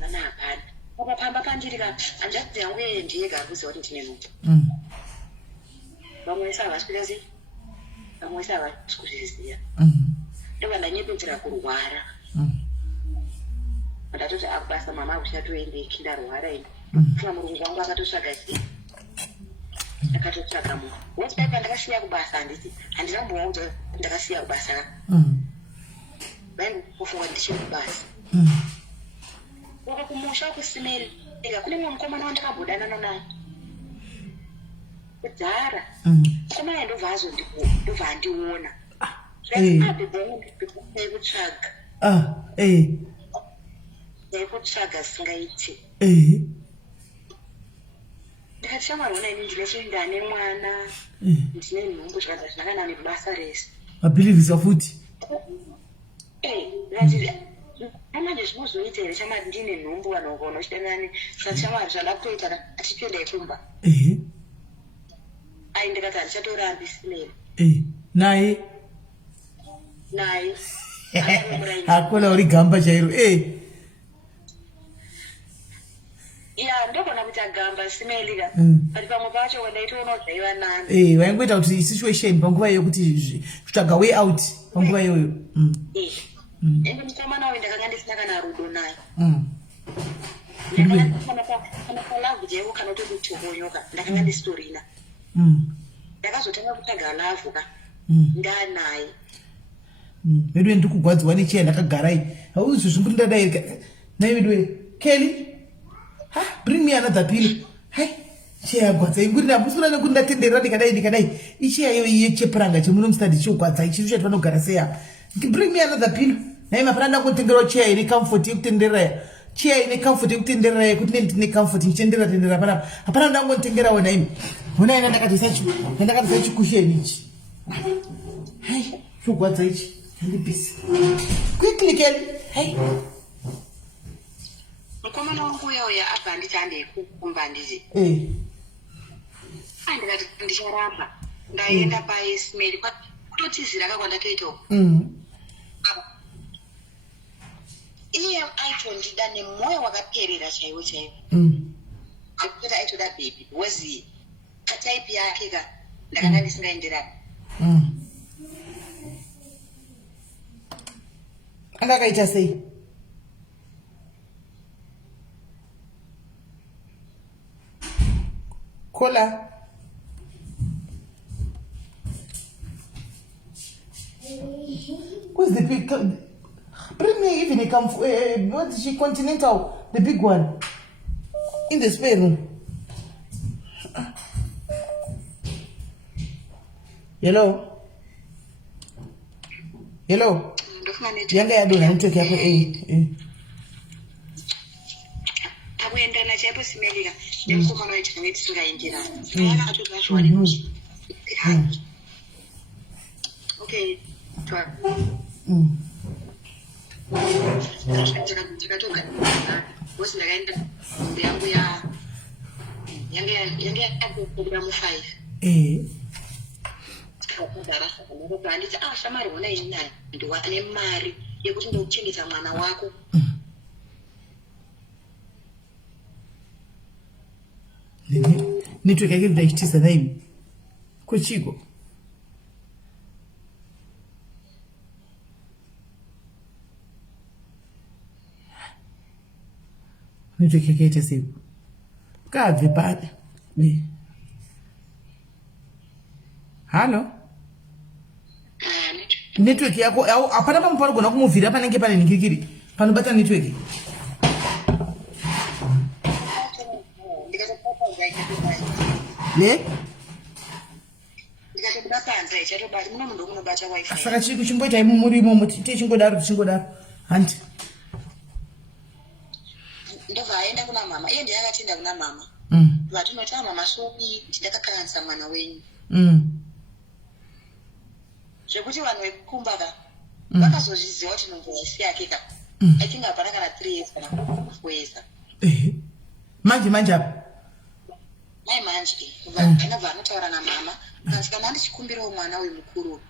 nana hapana pakapamba pandiri ka hanzvadzi yangu yeye ndiyega ari kuziva kuti ndine nhumbu vamwe vese havasi kuita sei vamwe vese havasi kuzviziva ndobva ndanyepedzera kurwara ndatoti akubasa mama akuchatoendeki ndarwara ini funga murungu wangu akatotsvaga sei akatotsvaga munhu woti paipa ndakasiya kubasa handiti handinamboona kuti ndakasiya kubasa vaingokufunga ndichiri kubasa uko kumusha kusimeli ega kune mumwe mukomana wandakambodana naye kudzara mukomana ndobva ndobva andiona zvaiabhebhonguekutsvaga yaikutsvaga singaiti ndikati shamarona ini ndinechindane mwana ndine nhumbu zvikaza zvinakanane kubasa rese mabhilivhisa futi amanje zvinozoita here shamari ndine nhumbu vanhu ukaona uchidanani saka shamari zvada kutoita atichienda ikumba ndikati handichatorambi sineri naye Hakuna uri gamba chairo. Ndokona kuti agamba simelika. But pamwe pacho wandaitoona zvaiva nani. Waingoita kuti situation panguva iyo kuti kutsvaga way out panguva iyoyo. Ende mukomana wayo ndakanga ndisina kana rudo naye. Kana palavu jaiwo kana kuti kutokonyoka ndakanga ndisitorina. Ndakazotanga kutsvaga lavhu ka. Ndanaye. Medwe ndikugwadzwa nechiya ndakagarai. Hauzi zvimburi ndadai. Nayi medwe Kelly. Bring me another pill. Hey, chiya gwadza ingurira musura nekuti ndatenderera ndikadai. Ichiya iyo chepuranga chemunomstadi chogwadza ichiru chatinogara seya. Bring me another pill. Nayi mapana ndakutengera chiya ine comfort yekutenderera. Chiya ine comfort yekutenderera yekuti ndine comfort nichendera pana. Hapana ndangotengera wona imi. Wona ina ndakatisa chikusheni ichi. Hey, chogwadza ichi. Ndibisi. Quickly Kelly. Hey. Mukomana wangu uya abva nditande kukumba ndizi. Ndikati ndicharamba. Ndaenda SIS MELLY kutotizira kakwandatoitawo. Iye aitondida nemoyo wakaperera chaiwo. Akuti aitoda baby was type yake ka ndakanga ndisingaenderani. Andakaita sei? Kola. Where's the big? Bring me even a what is she? Continental, the big one, in the spare room. Hello. Yanga ya dona nitoke hapo Takuenda na chaipo simelika. Mukomana wayo tinenge tisingaenderani. Kana atozvashwani. Okay. Tikatoka. Bosi ndakaenda yangu yange yakupira mu5. Darasa ndakati shamari wona ini naye ndiwane mari yekuti ndokuchengeta mwana wako. Network yake ndaitisa naimi kuchiko. Network yake itese. Kabve pale. Halo? Network yako apana pamupano gona kumuvhira panenge pane ningirikiri. Panobata network. Ne? Ndikatobuda panze chatobati muno munhu unobata wifi. Saka chiri kuchimboita murimo muti chingodaro hanti. Ndobva aenda kuna mama. Iye ndiye akatenda kuna mama. Vatinota mama sopi ndakakanza mwana wenyu. Zvekuti vanhu vekukumba ka vakazozviziva kuti nomboisi yake ka achinge hapana kana 3 years kana 4 years. Manje apa manje vanobva vanotaura namama asi kana ndichikumbirawo mwana uyu mukuru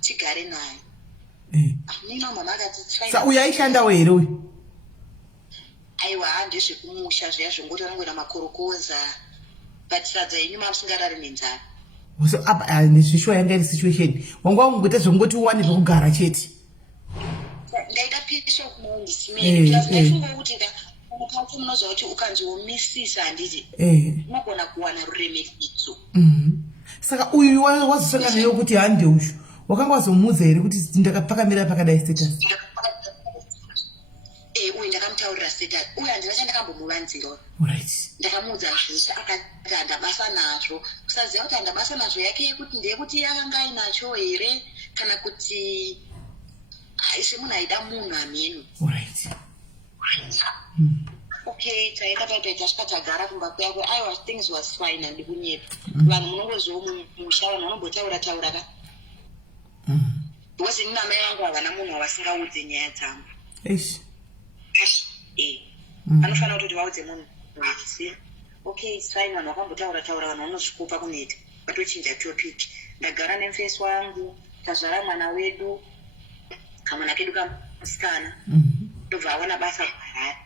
tigare naye. Nino mama akati uyu aishandawo here uyu? Aiwa ndezvekumusha zviya zvongoti vanongoita makorokoza but sadza yenyu mamusingarari nenzara. So apa ndisho yanga iri situation. Wanga ungoita zvongoti uwane pekugara chete. Ndaida pisho kumundisime. Ndafunga kuti mukati munozwa kuti ukanzomisisa handiti. Unogona kuwana ruremekedzo. Saka uyu wazosanga nayo kuti hande ushu. Wakanga wazomuudza here kuti ndakapfakamira pakadai status? Uyu ndakamutaurira status. Uyu handina chandakambomuvanzira. Alright. Ndakamuudza zveshe akati handabasa nazvo. Kusaziva kuti handabasa nazvo yake yekuti ndeyekuti yakanga ainacho here kana kuti aisi munhu aida munhu amenu. Alright. Okay, taenda tasvika tagara kumba kwako. Things was fine handi kunyepa. Vanhu munongoziva musha vanhu vanombotaura ka. Because nina mai vangu havana munhu wavasingaudze nyaya dzangu. Vanofanira kuti vaudze munhu wese. Okay, it's fine, vanhu vakambotaura vanhu vanozvikupa kuneta. Vatochinja topic. Ndagara nemufesi wangu, tazvara mwana wedu. kamwana kedu kamusikana ndobva aona basa kuharare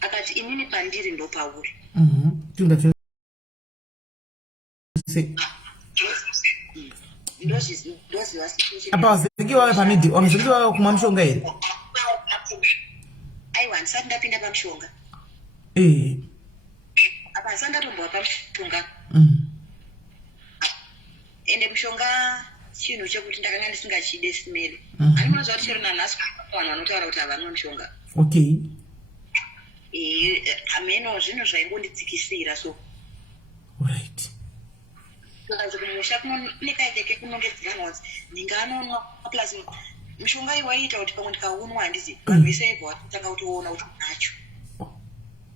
akati inini pandiri ndo pauri ndoziva apa wazikiwawe pamidhi wamuzikiwawe kumwa mushonga here aiwa ndisati ndapinda pamushonga apa ndisati ndatombowa pamushonga ende mushonga chinhu chekuti ndakanga ndisingachide smell ani munoziva kuti chero nanhasi vanhu vanotaura kuti havanwa mushonga okay ameno zvinhu zvaingondidzikisira so right kazi kumusha kunekaiteke kunongedzerana ndinganonwa plus mushonga iwaiita kuti pamwe ndikaunwa handisi vanhu vese vaibva vatotanga kutoona kuti unacho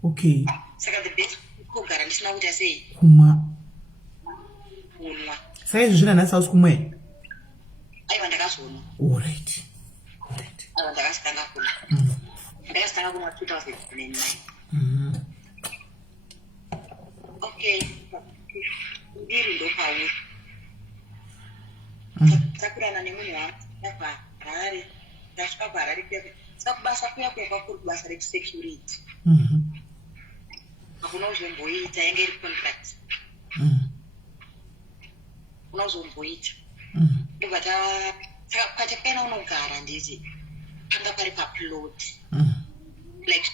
okay saka the best kugara ndisina kuita sei kunwa saizvo zvina nhasi hausi kumwe aiwa ndakazonwa alright aiwa ndakasitanga kunwa ndakasitanga kunwa 2009 okay ndiri ndopauri takurana nemunhu wapaharare ndasvika kuharare kuyaku saka kubasa kuyakuya kwakuri kubasa rekusecurity hakuna uzomboita yange iri contract kuna uzomboita ndobva saka patakaina unogara nditi panga pari paplot like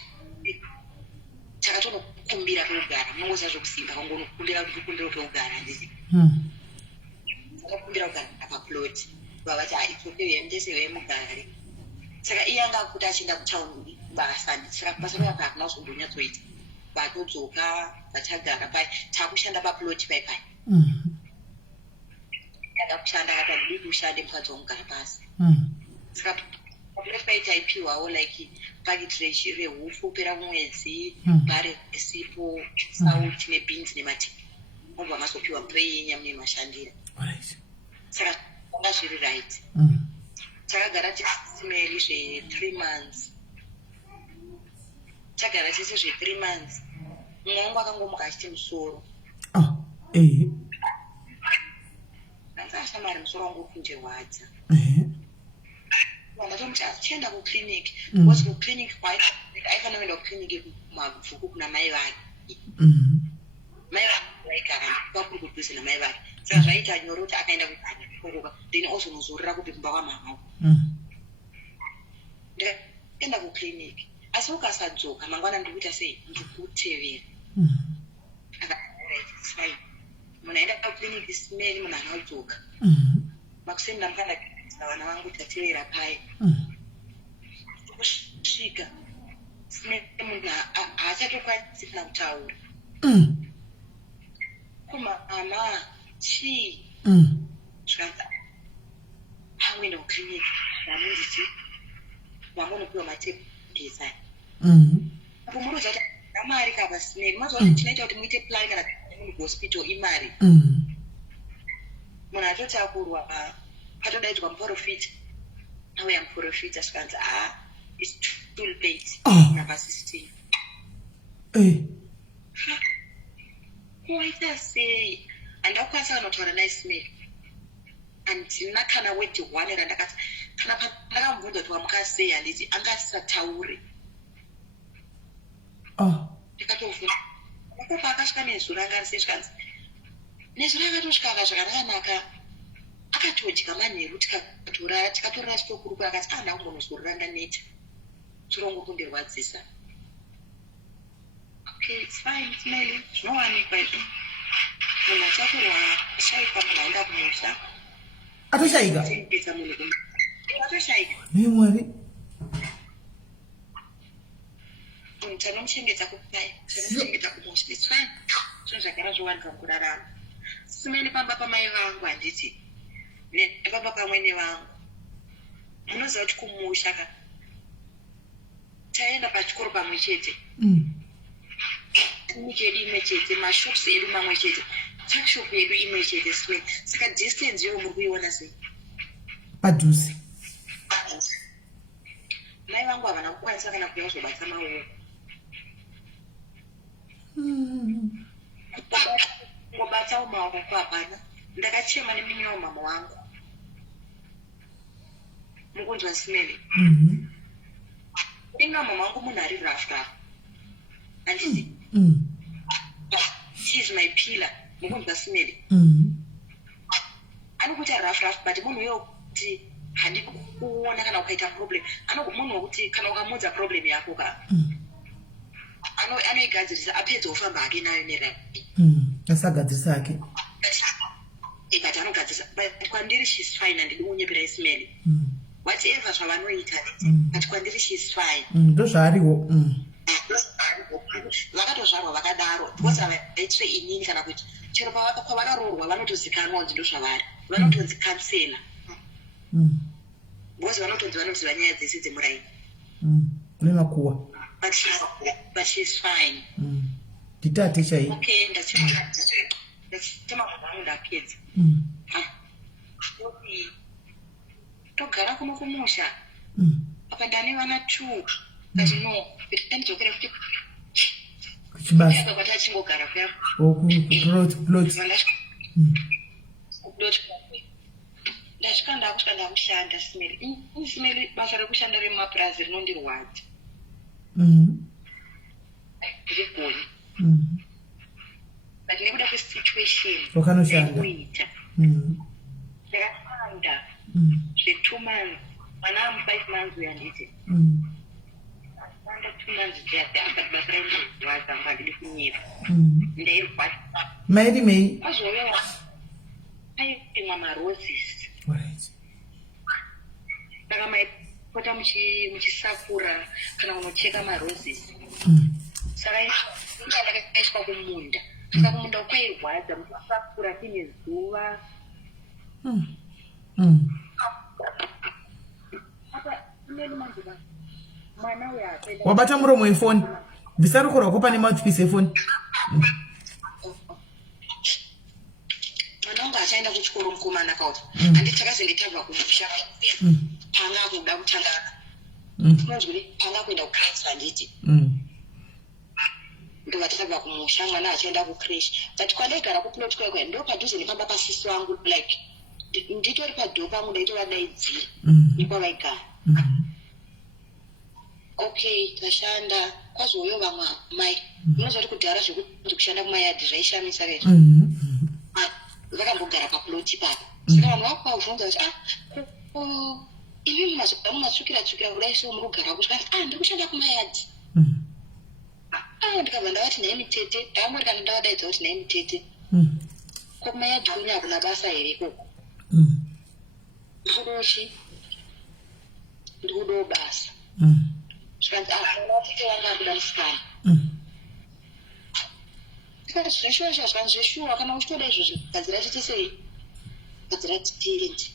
takatonokumbira kugara munongoziva zvokusimba kangonokumbira kutogara nditi akakumbira kugara paplot vavati haitokei ndese vemugare saka iye anga kuti achienda kutaundi basa nditi saka kubasa kuyapa hakuna kuzombonyatsoita vatodzoka vachagara pai takushanda paplot pai akakushanda akatadii kushande mukadzi wamugara pasi saka paplot pai taipiwawo like pakiti rehufu pera kumwedzi bhare sipo sauti nebhinzi nemati obva mazopiwa purei yenyama nemashandira saka anga zviri right takagara tisimeri zve3 months tagara tese zve3 months mumwe wangu akangomuka achiti musoro anzashamari musoro wangu ukunjerwadza ndatomuti achienda kuclinic because kuclinic aifanira kuenda kuclinic kumabvuku kuna mai vake mai vake vaigara vakuri kudhuze namai vake saka zvaita nyore kuti akaenda kuoroka then ozonozorora kuti kumba kwamamao ndikaenda kuclinic asi ukasadzoka mangwana ndikuita sei ndikutevera akaai munhu aenda kuclinic smeli munhu anodzoka makuseni ndamukanda vana vangu tatevera pai kusvika smeli munhu haachatokwanisi kana kutaura kumama chii zvakanza hamwenda kuclinic vamunziti vangonopiwa matebhesai apo muroza kuti amari kapa smeli maziva kuti tinoita kuti muite plan kana munhu kuhospital imari munhu atotakurwa patodaidzwa muprofita auya muprofita zvikanzi its too late napasistem kuwaita sei handakukwanisa kana kutaura naye smeli handina kana wedi 1 randakati kana pandakamubvunza kuti wamuka sei handiti angasataure ndikatovhuna akopa akasvika nezuro angarise zvikanzi nezuro akatosvika zvakanaka akatodya manheru tikatorora chitokuruku akati ndakumbonozorora ndaneta chirongo kundirwadzisa okay it's fine smeli zvinowanikwa izvo munhu achakurwa ashaika munhu aenda kumusha atoshaika esa munhu atoshaika nemwari munhu tanomuchengeta kupai tanomuchengeta kumusha it's fine zvinhu zvagara zvowanika mukurarama simeni pamba pamai vangu handiti nepamba pamwe nevangu munoziva kuti kumusha ka taenda pachikoro pamwe chete kliniki yedu imwe chete mashops edu mamwe chete takshop yedu imwe chete swe saka distance iyo muri kuiona sei padhuze mai vangu havana kukwanisa kana kuya kuzobata maoko ngobatawo maoko hapana ndakachema neminyawo mama wangu mukunzwa Smelly. Inga mama wangu munhu ari rough. Handisi. She is my pillar. Mukunzwa Smelly. Anokuita rough but munhu yokuti handi kuona kana ukaita problem. Munhu wokuti kana ukamudza problem yako ka. Anoigadzirisa apedza kufamba hake nayo nerai. Asagadzirisa hake. But anogadzirisa. But kwandiri she's fine handidi kunyepera Smelly. Whatever zvavanoita but kwandiri she's fine. Ndozvaariwo. Vakatozvarwa vakadaro because havaitwe inini kana kuti chero pavakaroorwa vanotozikanwa kuti ndozvavari. Vanotonzi kansela. Because vanoziva nyaya dzese dzemuraini. Nemakuwa. But she's fine. Titate chai. Okay, ndachitema mwangu ndapedza. Togara kuno kumusha. Apa ndane vana 2. Kati no, ndizokere futi. Kuchibasa. Ndakabata chingogara kuya. Plot. Ndasvika ndakusvika kushanda Smelly. Smelly basa rekushanda remapurazi rinondirwadza. Ndikoni. But nekuda kwesituation. Wakanoshanda. Ndakashanda. 2 months. Mwana am5 months uyanditi. 2 months ndiyatamba basa rinondirwadza ngandidi kunyika. Ndairwadza. Mary. Mazvoya. Aipimwa maroses. Alright. Saka maipota muchisakura kana munocheka maroses. Saka ndakaiswa kumunda. Saka kumunda ukairwadza muchisakura kune zuva. Mwana uya wabata muromo wefoni. Bvisa ruoko rwako pane mouthpiece yefoni. Achaenda kuchikoro mukomana kauti handiti tabva kumusha panga kuda kutanga unonzwi panga kuenda kucreche handiti ndovatabva kumusha mwana achaenda kucreche but kwandaigara kuplot kwekwe ndo padhuze nepamba pasisi wangu like nditori padhoo pangu ndaitovadaidzira nekwavaigara. Okay, tashanda kwazouyo vamwe mai unozoti kudhara zvekuti kushanda kumayadhi zvaishamisa recho. Vakambogara paploti papa. Saka vanhu vakubvunza kuti ivi mumatsukira kudai so murugara kusvika ndikushanda kumayadhi. Ndikabva ndavati nhaye mitete ndamuri kana ndavadaidza kuti nhaye mitete kumayadhi kunya hakuna basa here ikoko. Ndikudochi ndikudo basa. Zvikanzi tete wanga akuda musikana. Zveshuwa zvikanzi zveshuwa kana uchitoda izvozvo gadzira tete sei gadzira talent.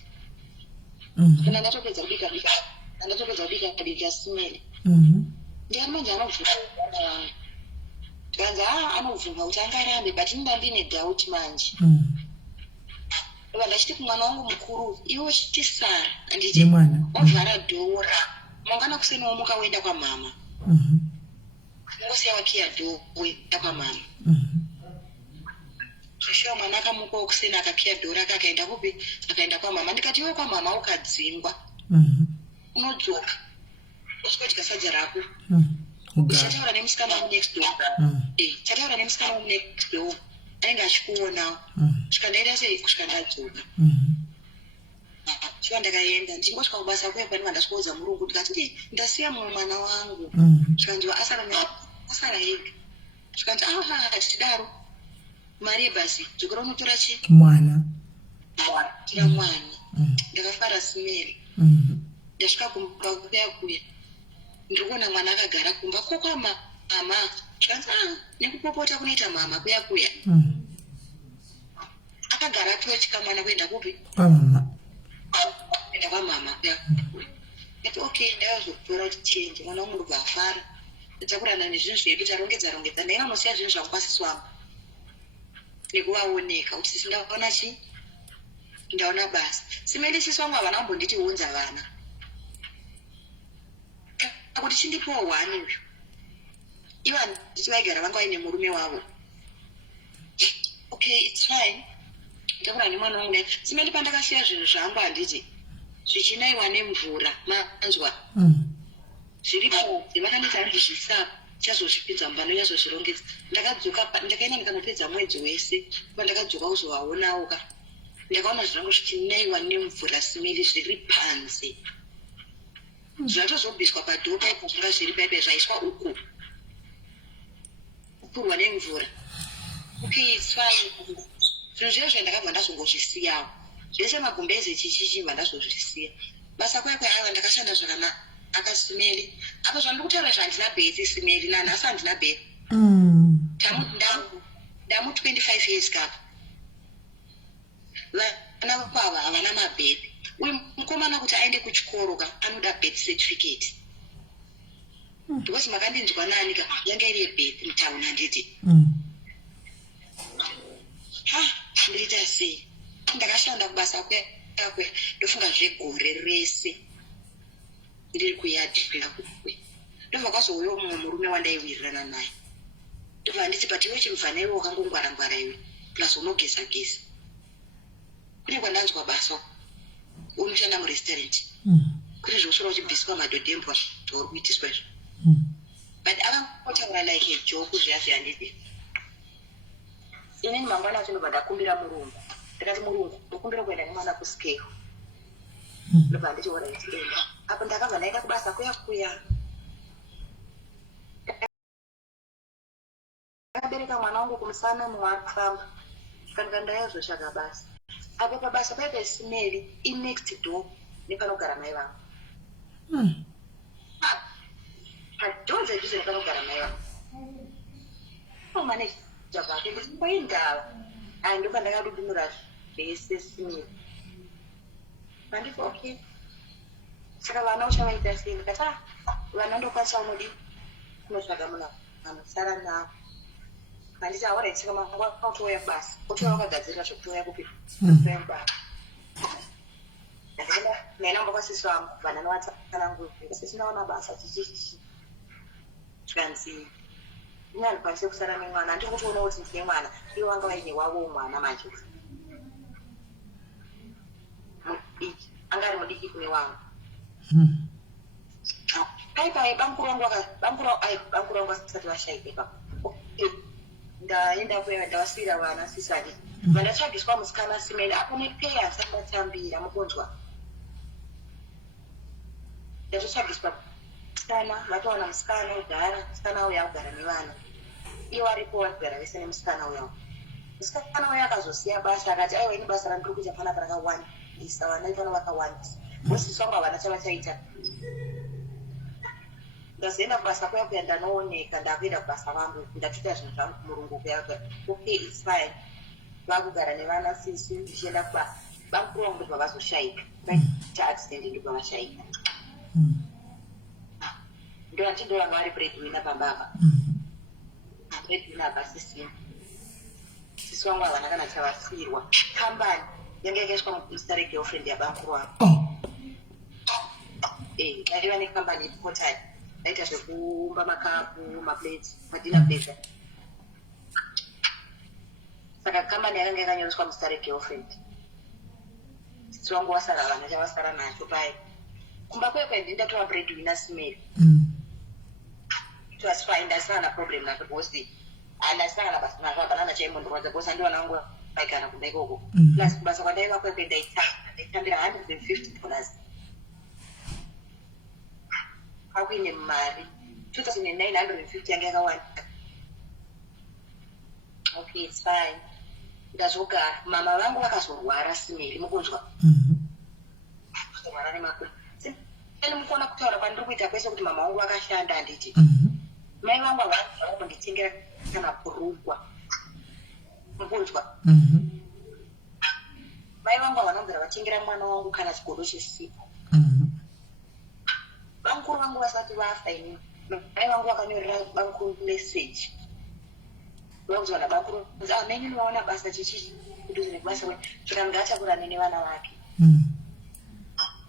Kana ndatopedza kubika Smelly. Ndiani manje anobvunza mwana wangu. Zvikanzi anobvunza kuti angarambe but ndinga ndine doubt manje. Ndachiti kumwana wangu mukuru iwe chiti Sara handiti wavhara dhora mangana kuseni womuka woenda kwamama. Ngosiya wakiya dhoo woenda kwamama. Zveshuwa mwana akamuka kuseni akakiya dhora akaenda kupi akaenda kwamama. Ndikati iwe kwamama ukadzingwa unodzoka usodya sadza rako. Chataura nemusikana wangu next door. Chataura nemusikana wangu next door ainge achikuonawo. Chikandaita sei kusvika ndadzoka. Shuwa ndakaenda ndichingosvika kubasa kuya pane vandasvikoudza murungu ndikati ndasiya mumwe mwana wangu. Zvikanzi asara ega. Zvikanzi tidaro mari yebhasi dzokera unotora chi mwana tira mwana. Ndakafara Smelly. Ndasvika kumba kuya ndiri kuona mwana akagara kumba kokwama mama. Zvikanzi nekupopota kunoita mama kuya akagara atochika mwana kuenda kupi pamama kuenda kwamama kuya. Ndati okay ndavazotora change mwana wangu ndobva afara. Takurana nezvinhu zvedu tarongedza ndaiva nosiya zvinhu zvangu pasisi wangu nekuvaoneka kuti sisi ndaona chi ndaona basa. Smelly sisi wangu havana kumbonditi unza vana kuti chindipiwa 1 uyu iva nditi vaigara vanga vaine murume wavo. Okay, it's fine. Ndakura nemwana wangu Smelly pandakasiya zvinhu zvangu handiti zvichinaiwa nemvura manzwa zviripo vakandiita andizvisa chazozvipinza mbano yazozvirongedza ndakadzoka ndakaenda ndikanopedza mwedzi wese pandakadzoka kuzovaonawo ka ndakaona zvirangu zvichinaiwa nemvura simeli zviri panze zvatozobviswa padhoka ipo zvanga zviri paipe zvaiswa uku kupurwa nemvura ukitsva zvinhu zviyo zvandakabva ndazongozvisiyawo zvese magumbezi chichichibva ndazozvisiya basa kwaikwaiva ndakashanda zvakanaka akasimeli apa zvandikutaura zvandina bheti simeli nanhasi handina bheti ndamu 25 years kapa vana vakwava havana mabheti uye mukomana kuti aende kuchikoro ka anoda bheti certificate because makandinzwa nani ka yanga iri yebheti mutauni handiti ndiriita sei ndakashanda kubasa kwakwe ndofunga zvegore rese ndiri kuyadhi yakwe ndobva kwazouyo mumwe murume wandaiwirirana naye ndobva nditi but iwe chimubva iwe wakangongwara-ngwara iwe plus unogeza-geza kune kwandanzwa basa unoshanda murestaurant kune zvosora uchibviswa madhodhembwa zvauri kuitiswa izvo but akangotaura like ejoku zviya zviyandidi inini mangwana acho ndobva ndakumbira murungu ndikati murungu ndokumbira kuenda nemwana kusikero ndobva nditi oraitienda apo ndakabva ndaenda kubasa kuya akabereka mwana wangu kumusana mumwe ari kufamba kanika ndayazoshaka basa apo pabasa paipe simeli inext door nepanogara mai vangu padhoo dzedhuze nepanogara mai vangu omaneja vake ndimboindava ndopa ndakadudumura zvese simeli anditi okay saka vana uchavaita sei ndikati vana ndokwanisa unodi kunotsvaga munhu anosara navo handiti aora itsika mangwa autouya kubasa otoya wakagadzirira zvokutoya kupi otoya kubasa ndaenda naina mbokwasisi vangu vana novatsanangu sisinaona basa chichichi zvikanzi ine andikwanise kusara nemwana handiri kutoona kuti ndine mwana ivo vanga vaine wavo mwana manje mudiki anga ari mudiki kune wangu paipai bamukuru vangu vasati vashaike pa ndaenda kuya ndavasivira vana sisani vandatsvagiswa musikana simeli apo nepeya asandatambira mukonzwa ndatotsvagiswa musikana vatowana musikana ogara musikana uyo akugara nevana iwo aripo vakugara vese nemusikana uyo musikana uyo akazosiya basa akati aiwa ini basa randiri kuita panapa rakawandisa vana ipano vakawandisa vosiswa nga vana chavachaita ndazoenda kubasa kuya ndanooneka ndakuenda kubasa vangu ndatoita zvinhu zvangu kumurungu kuya okay it's fine vakugara nevana sisi ndichienda kubasa bamukuru vangu ndobva vazoshaika vaita accident ndobva vashaika ndo andidovanga vari breadwinner pambapa breadwinner hapasisina sisi vangu havana kana chavasirwa kambani yanga yakaiswa muzita regirlfriend yabamukuru vangu aiva nekambani ipotari aita zvekuumba makapu maplates madina plates saka kambani yakanga yakanyoreswa muzita regirlfriend sisi vangu wasara vana chavasara nacho pai kumba kwekwendi ndatora breadwinner simeli it was fine ndasina problem nacho because andasina basa nazvo abanana chaimondorwadza because andiwana wangu vaikana kumba ikoko plus kubasa kwandaiva kwekwe ndaitambira $150 akuine mari 2950 yanga yakawanda okay it's fine ndazogara mama vangu vakazorwara simeli mukunzwa kuzorwara nemakuri ene mukuona kutaura kwandiri kuita kwese kuti mama vangu vakashanda handiti mai vangu havaa kunditengera kana bhurugwa mukunzwa mai vangu havanambira vatengera mwana wangu kana chigodo chesipo bamukuru vangu vasati vafa ini mai vangu vakanyorera bamukuru message vakuzwana bamukuru neni novaona basa chichichi kudhuze nekubasa kwe zvikanga atakura nene vana vake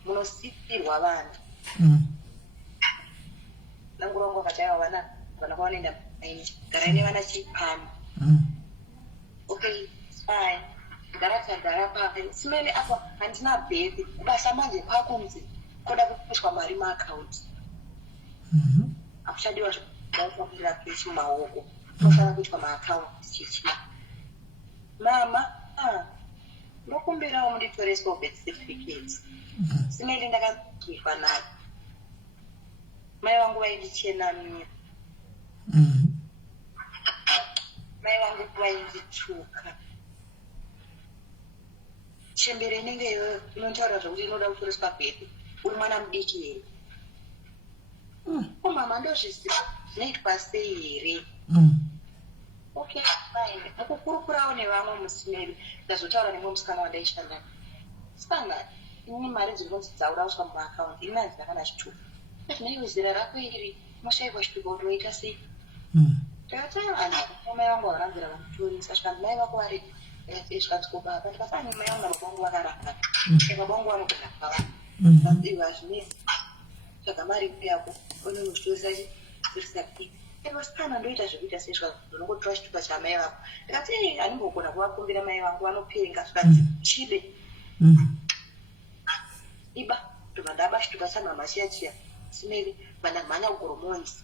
munosipirwa vanhu bamukuru vangu vakati aiwa vana kwavanoenda garai nevana chipani okay fine ndakatagara pake simeli apa handina bheki basa manje kwakunzi koda kupiswa mari maakaunti akuchadiwa zvaakuambira kechi mumaoko tofana kuitwa maakaunti chichi mama ndokumbirawo munditoresawo birth certificate simeli ndakazwikwa nayo mai vangu vaindichenamira mai vangu vaindituka chembere inenge inotaura zvokuti inoda kutoreswa bhedhi uri mwana mudiki here mama ndozviziva zvinoitwa sei here okay fine mukukurukurawo nevamwe musimeri ndazotaura nemwe musikana wandaishanda musikana ini mari dziri kunzi dzauraswa mumaakaunti ini hanzina kana chitupa zvinoiwe zera rako iri moshaikwa chitupa kuti woita sei mai vangu varanzira vamutorisa zvikanzi mai vako vari zvikanzikobaba ndikasani mai vangu baba vangu vakaraka baba vangu vanogara pava iwa zvine tsvaga mari yako ononotorisa chitorisa musikana ndoita zvekuita sezva ndonongotora chitupa chamai vako ndikati handimbogona kuvakumbira mai vangu vanopenga zvikanzi chibe iba ndobva ndaba chitupa chamama chiya simeri vandamhanya kugoromonzi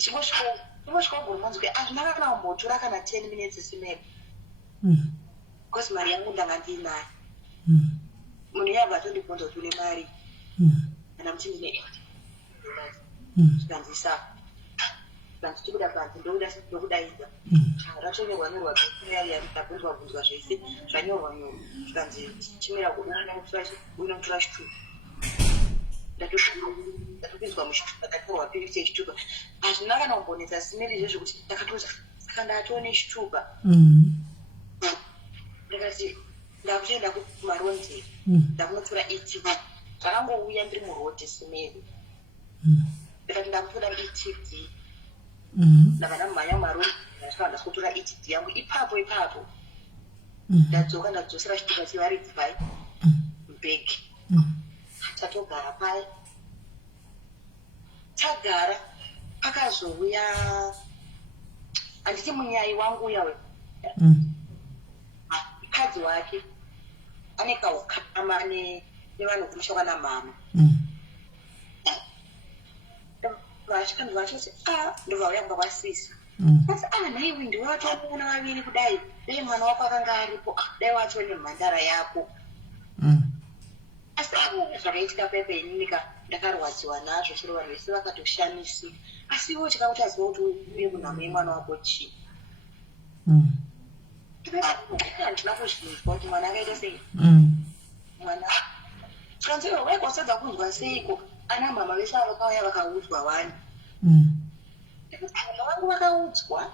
chingosvika kugoromonzi ke hazvina kana kumbotora kana 10 minutes simeri because mari yangu ndanga ndiinayo munhu yabva atondibvunza kuti une mari kana muti ndine zvikanzi sa zvikanzi tibuda panzi ndokudaidza ratonyorwa nyorwa ndabvunzwa zvese zvanyorwa nyorwa zvikanzi chimira unotora chitupa ndatopinzwa muchitupa ndatorwa pikicha yechitupa hazvina kana kumbonetsa simeri izvo zvekuti ndakatoza saka ndatone chitupa ndikati ndakutoenda kumaronzeri ndakunotora etv zvakangouya ndiri murodi simeri ndikati ndakutora etv ndabva ndamhanya mumaronzeri ndasvika ndasikutora etv yangu ipapo ndadzoka ndadzosera chitupa chivaridzivai mbegi tatogara pai tagara pakazouya handiti munyai wangu uya mukadzi wake ane kaukama nevanhu kumusha kana mama vachiti ndovauya kuba kwasisi asi nhaiwe ndiwatomuona vaviri kudai dai mwana wako akanga aripo dai watone mhandara yako asi zvakaitika pepenyika ndakarwadziwa nazvo chero vanhu vese vakatoshamisi asi iwo chikakuti aziva kuti uye kunhamo yemwana wako chii handina kuzvinzwa kuti mwana akaita sei mwana chikanzi iwe waikosadza kunzwa seiko ana mama vese vakauya vakaudzwa wani mwana wangu vakaudzwa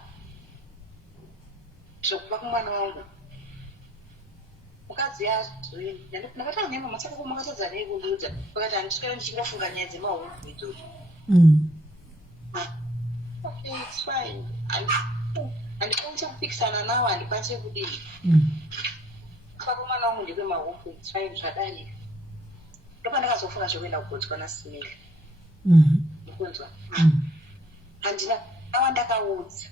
zvokuva kumwana wangu mukadzi yazvo ndakati anema masaka kumakatadza nei kundudza vakati handiswera ndichingofunga nyaya dzemahomvu idzodzo okay it's fine handikwanisi kupikisana nawo handikwanisi kudii kapa mwana wangu ndekwe mahomvu it's fine zvadarika ndopandakazofunga zvokuenda kugotswa nasimeli mukunzwa handina ava ndakaudza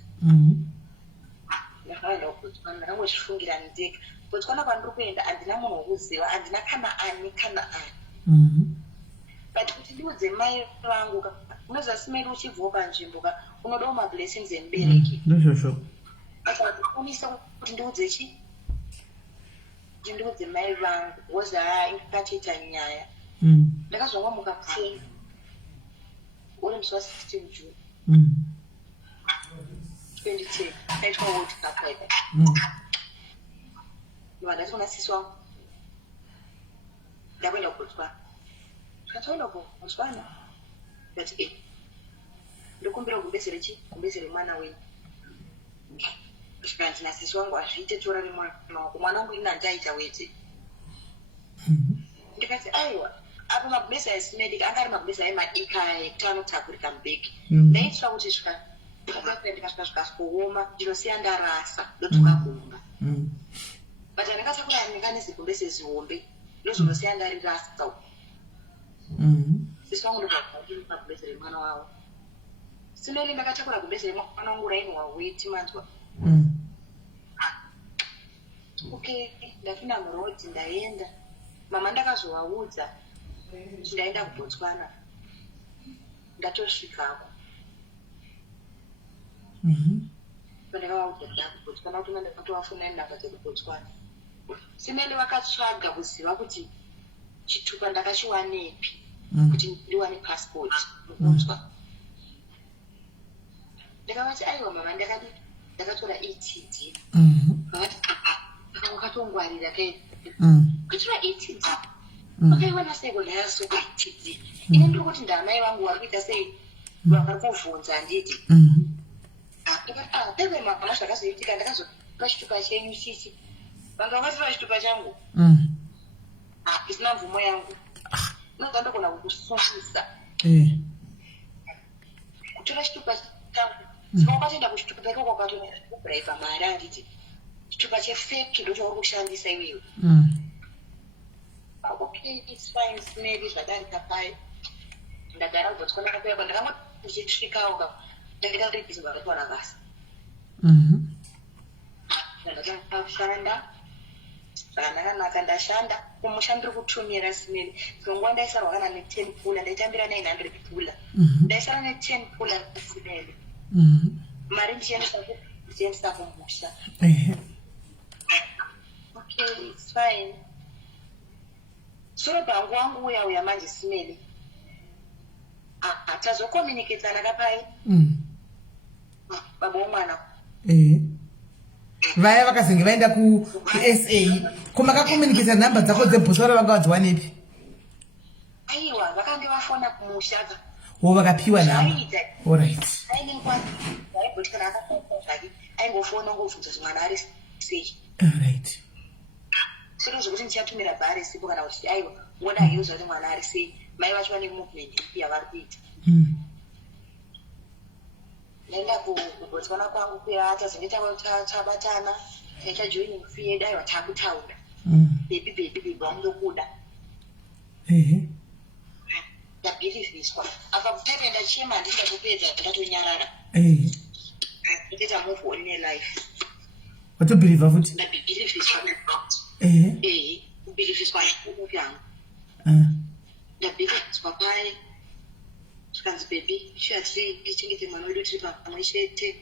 ndakaenda kugotswana ndakangochifungira ndega kugotswana kwandiri kuenda handina munhu wokuziva handina kana ani but kuti ndiudze mai vangu unoziva simeri uchibvawo panzvimbo unodawo mablessings emubereki akaonisa kuti ndiudze chi kuti ndiudze mai vangu wozi ingatiita nyaya ndakazongomuka kusenga uri musi wa16 June 2010 aitwa world cup waida ndandati kuna sisi wangu ndakuenda kugotswana tikatoenda kugotswana ndati ndokumbira kumbezere chi kumbezere mwana wenyu zvikanzi nasisi wangu hazviite tora nemwana wako mwana wangu ina ndaita wete ndikati aiwa apo mabhesa esimedika anga ari mabhesa emadika ekuti anotakurika mubheki ndaitira kuti ndikasvika zvikasikuoma ndinosiya ndarasa ndodzoka kumba but andikasakura nekanezigumbese zihombe ndozvinosiya ndarirasa sisi wangu ndobva gumbese remwana wavo simeli ndakatakura gumbese remwana wangu rainwa weti manzwa okay, ndafunda murodhi ndaenda. Mama ndakazovaudza kuti ndaenda kuBotswana. Ndatosvikako. Pandakavaudza kuti ndakuBotswana kuti ndakatovafuna nhamba dzekuBotswana. Simene vakatsvaga kuziva kuti chitupa ndakachiwanepi kuti ndiwane passport muBotswana. Ndakavati aiwa mama ndakatora ETD. Vakati wakatongwarira ke. Kutora ETD. Vakaiwana sei kuti ndayasoka ETD. Ine ndiri kuti ndamai vangu vari kuita sei vari kuvhunza handiti. Ndakati peve mama zvakazoitika ndakazopa chitupa chenyu sisi. Vanga vakatora chitupa changu. Isina mvumo yangu. Inoza ndogona kukusungisa. Kutora chitupa changu. Sinokwatenda kuchitupa ikoko kwatona kubraiba mari handiti. Chitupa chefake ndo chauri kushandisa iwewe. Okay, it's fine, maybe zvadarika pai. Ndagara kuBotswana kapera pandakanga ndichisvikawo ndakaita kuti bhizi vakatwara basa. Ndakashanda zvakanaka ndashanda kumusha ndiri kutumira simeni. Nguva ndaisarwa kana ne10 pula ndaitambira 900 pula. Ndaisara ne10 pula simeni. Mari ndichiendesa kumusha. Okay, it's fine. Soro bangu wangu uya manje simeni. Tazokomuniketana kapai. Baba womwana. Vaya vakazenge vaenda ku-SA koma kakomunikisa nhamba dzako dzeBotswana vanga vadziwanepi? Aiwa vakange vafona kumusha. Vakapiwa nhamba. Alright. Aingofona ngobvunza kuti mwana ari sei. Alright. Soro zvokuti ndichatumira bhari sipo kana kuti aiwa ngoda hiuza kuti mwana ari sei. Mai vacho vane movement yavari kuita. Ndaenda kuBotswana kwangu kuya tazenge tabatana tajoining fee yedu aiwa takutaura. Baby wandokuda. Ndabhirivhiswa. Apa kutete ndachema handisina kupedza ndatonyarara. Ndita move on life. Watobhirivha futi? Ndabhirivhiswa. Kubhirivhiswa kupi yangu. Ndabhirivhiswa pai. Skanzi baby, chichengete mwana wedu tiri pamwe chete.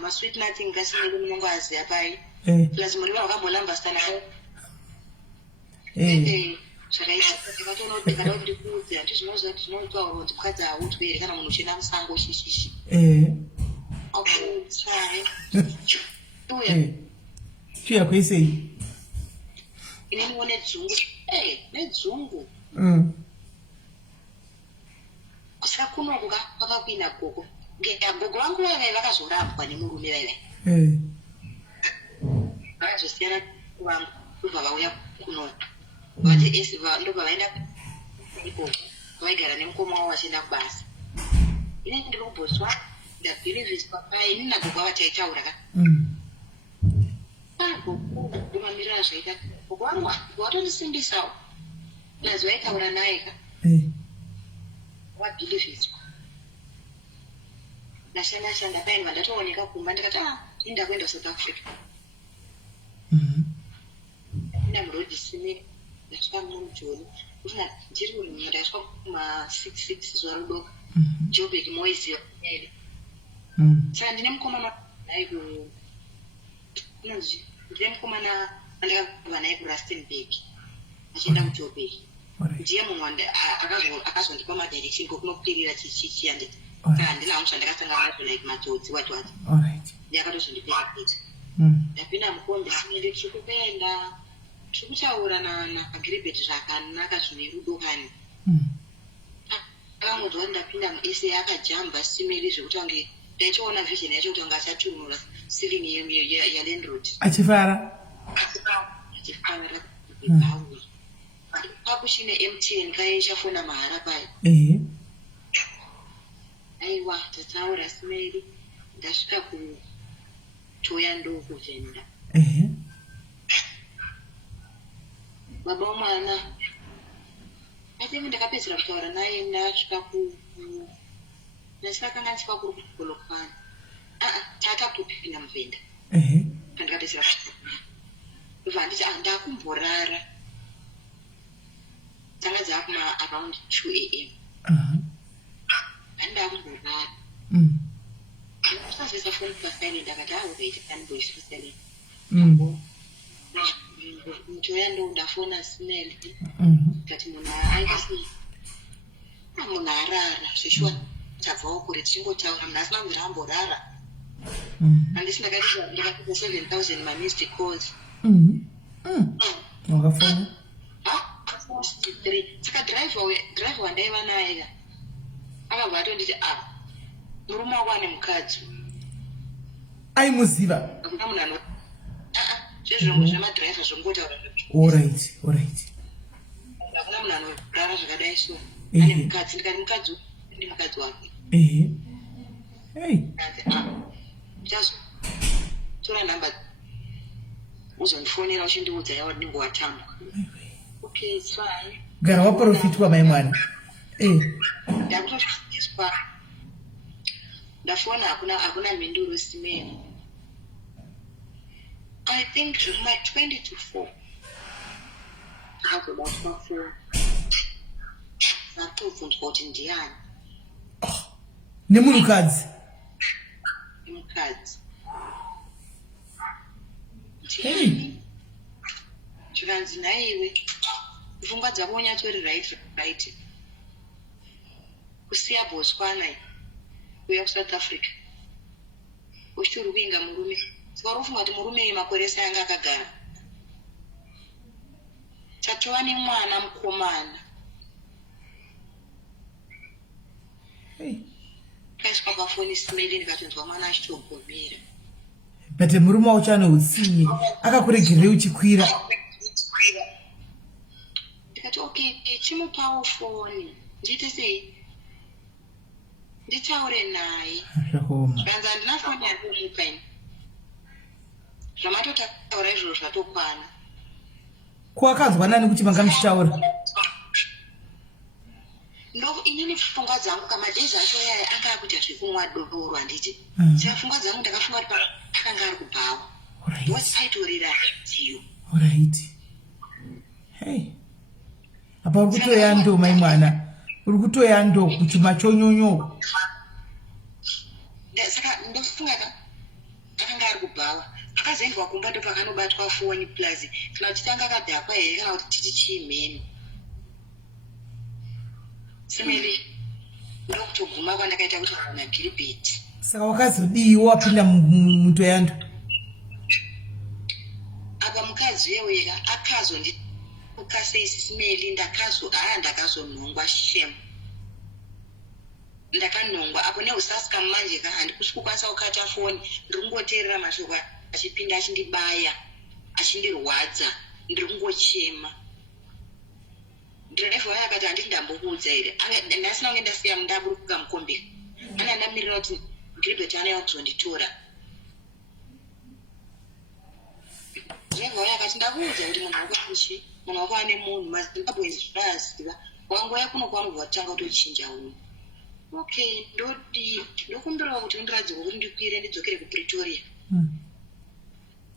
Masweet nothing ngasimele munongo aziya pai. Plus muriva wakambolamba stana. Zvakaita ndikatoona kuti ndikada kuti ndikuudze handi zvinoziva kuti zvinoitaura kuti mukadzi hautwi here kana munhu uchenda musango shishishi. Okay, sorry. Tuya kuisei? Ineniwo nedzungu. Nedzungu. Kusaka kunoku kwakakwina gogo. Gogo vangu vaive vakazorambwa nemurume vaive. Vakazosiyana kuvangu kubva vauya kunoku. Vati esi ndobva vaenda ikoko vaigara nemukoma wavo vachienda kubasa. Ine ndiri kuBotswana ndabhirivhiswa pai ini nagogo vava taitaura ka. Gogo ndomamirira zvaita. Gogo vangu watondisimbisa nazi vaitaura naye ka. Wabhirivhiswa. Ndashanda pai ndatooneka kumba ndikati inda kuenda South Africa. Ina murodhi simeni. Ndasvika mujoni usina ndiri kunyanya ndasvika kuma66 zuva rodoka Joburg moiziva ere. Saka ndine mukomana naye kunonzi ndine mukomana andakabva naye kuRustenburg achienda kuJoburg. Ndiye munhu akazondipa madirection kokunopirira chichianditi. Saka handina hangu zvandakasangana nazvo like matsotsi what. Ndiye akatozondipera kuita. Ndapinda mukombe simeni chikupenda. Tikutaura naagreebet zvakanaka zvine rudo kani. Akangodza ndapinda muSA akajamba simeli zvekuti ange ndaichiona vision yacho kuti anga achatunura ceiling yalandroad. Achifara. Bawe. Pakushine MTN kaya ichafona mahara paya. Aiwa tataura simeli ndasvika kutoya ndokuvhenda. Baba womwana atingi ndakapedzera kutaura naye ndasvika ndasvika kuri kugolokwana tata kutopinda muvhenda pandikapedzera ndanditi ndakumborara dzanga dzakuma around 2 a.m. Ndakumborara ndakasvisa foni pasaini ndakati aukaita ndinoisvisele mutoya ndo ndafona Smelly kati munhu aikasi munhu arara zveshuwa tabvawo kure tichingotaura munhu asina kumira amborara handisi ndakatipa 7,000 mamissed calls wakafona saka driver wandaiva naye akabva atonditi murume wako ane mukadzi aimuziva akuna munhu zvezvirongwa zvemadhiraivha zvongotaura alright akuna munhu anorara zvakadai so ane mukadzi ndikati mukadzi ndi mukadzi wake tora nhamba uzondifonera uchindiudza yawa ndinenge watambwa. Okay, it's fine. Gara waprofitwa mai mwana ndakutosvitswa ndafona hakuna mhinduro Smelly. I think zviri my 20 to 4 akazobatwa foni nakutobvunzwa kuti ndiani nemunhukadzi zvikanzi nhaiwe pfungwa dzako unyatsori right kusiya Botswana kuya kuSouth Africa uchitori kuinga murume saka unofunga kuti murume makore ese anga akagara tatova nemwana mukomana kaiswa pafoni Smelly ndikatonzwa mwana achitogomera but murume wacho ane utsinye akakuregerei uchikwira ndikati okay chimupawo foni ndiite sei nditaure naye zvikanzi handina foni yako muupenyu zvamatotaura izvozvo zvatokwana kwakanzwa nani kuti manga muchitaura inini pfungwa dzangu kamadhezi acho yaya anga akuita zvekumwa dodoro handiti saka pfungwa dzangu ndakafunga kuti akanga ari kubhawa wasaitorera dziyo apa uri kutoya ndo mai mwana uri kutoya ndo kuti machonyonyo saka ndofunga akanga ari kubhawa akazoendwa kumba ndo pakanobatwa foni plus kana uchitanga akadhakwa here kana kuti titi chiimheni Smelly ndokutoguma kwandakaita kuti na Gilbert saka wakazodiwa wapinda mutoya ndo apa mukadzi weweka ukasei Smelly ndakazonhongwa shame ndakanhongwa apo neusasika manje handikusi kukwanisa kukata foni ndiri kungoteerera mashoko achipinda achindibaya achindirwadza ndiri kungochema driver waya akati handiti ndambokuudza here ndasina kunge ndasiya ndaburukuka mukombera ana ndamirira kuti Gilbert anaya kuzonditora driver waya akati ndakuudza kuti munhu wako ane munhu mazimbabwe zvaziva wangoya kuno kwanobva kutanga kutochinja unhu okay ndokumbirawo kuti undiradziko kuti ndikwire ndidzokere kuPretoria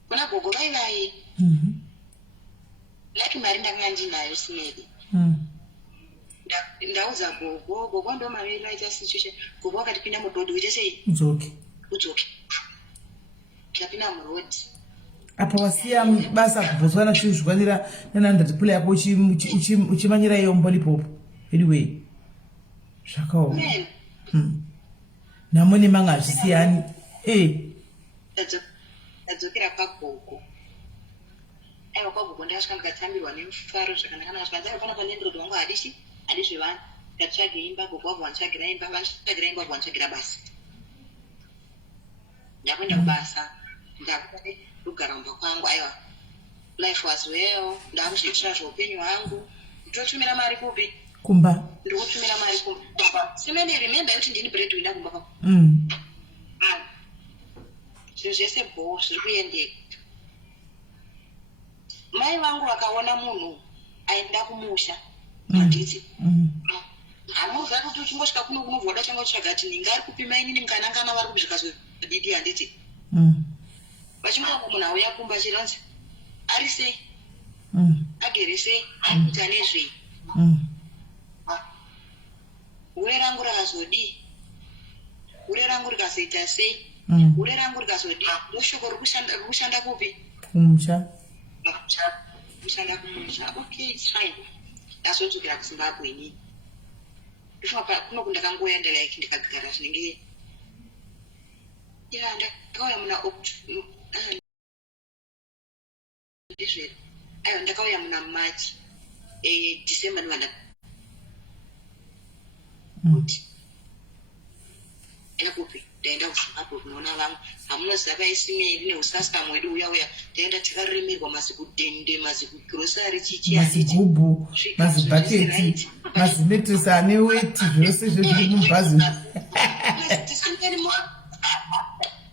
kuna gogo vaivai laki mari ndakanga ndinayo Smelly ndaudza gogo ndo mamirira aita situation gogo akatipinda mudhodhi uite sei udzoke ndapinda murodhi apa wasiya basa kuBotswana chizvikwanira ne100 yako uchimanyira iyo mbolipopo anyway zvakaoma namone manga achisiyani ndadzokera kwagogo aiwa kwagogo ndasvika ndikatambirwa nemufaro zvakanaka zvakanzi pana panendrodo wangu hadizve vanhu ndatitsvage imba gogo wabva vanitsvagira imba vanitsvagira imba wabva vanitsvagira basa ndakuenda kubasa ndakuda kugara kumba kwangu aiwa life was well ndakuzviitira zveupenyu hwangu ndotumira mari kupi kumba ndikutumira mari kumba Smelly remember kuti ndini breadwinner kumba kwako zvinhu zvese bho zviri kuendeka mai vangu vakaona munhu aenda kumusha handiti hamuza kuti uchingosvika kuno kunovhoda changa utsvaga kuti ninga ari kupima inini mukanangana vari kusvika zvodidi handiti vachingona munhu auya kumba chiranzi ari sei agere sei akuita nezvei ure rangu rakazodii ure rangu rikazoita sei ure rangu rikazodii ndoshoko rikushanda kupi kumusha kushanda kumusha okay it's fine ndazodzokera kuzimbabwe inini kunokunda kangoya like ndikagara zvinenge ndakauya muna ndakauya muna March December ndivanda kuti ndakupi ndaenda kuzimbabwe kunoona vangu hamunoziva paisime rine usasta mwedu uya ndaenda takaremerwa mazikudhende mazikugrosari mazigubhu mazibhaketi mazinetesa ane weti zvose zviri mubhazi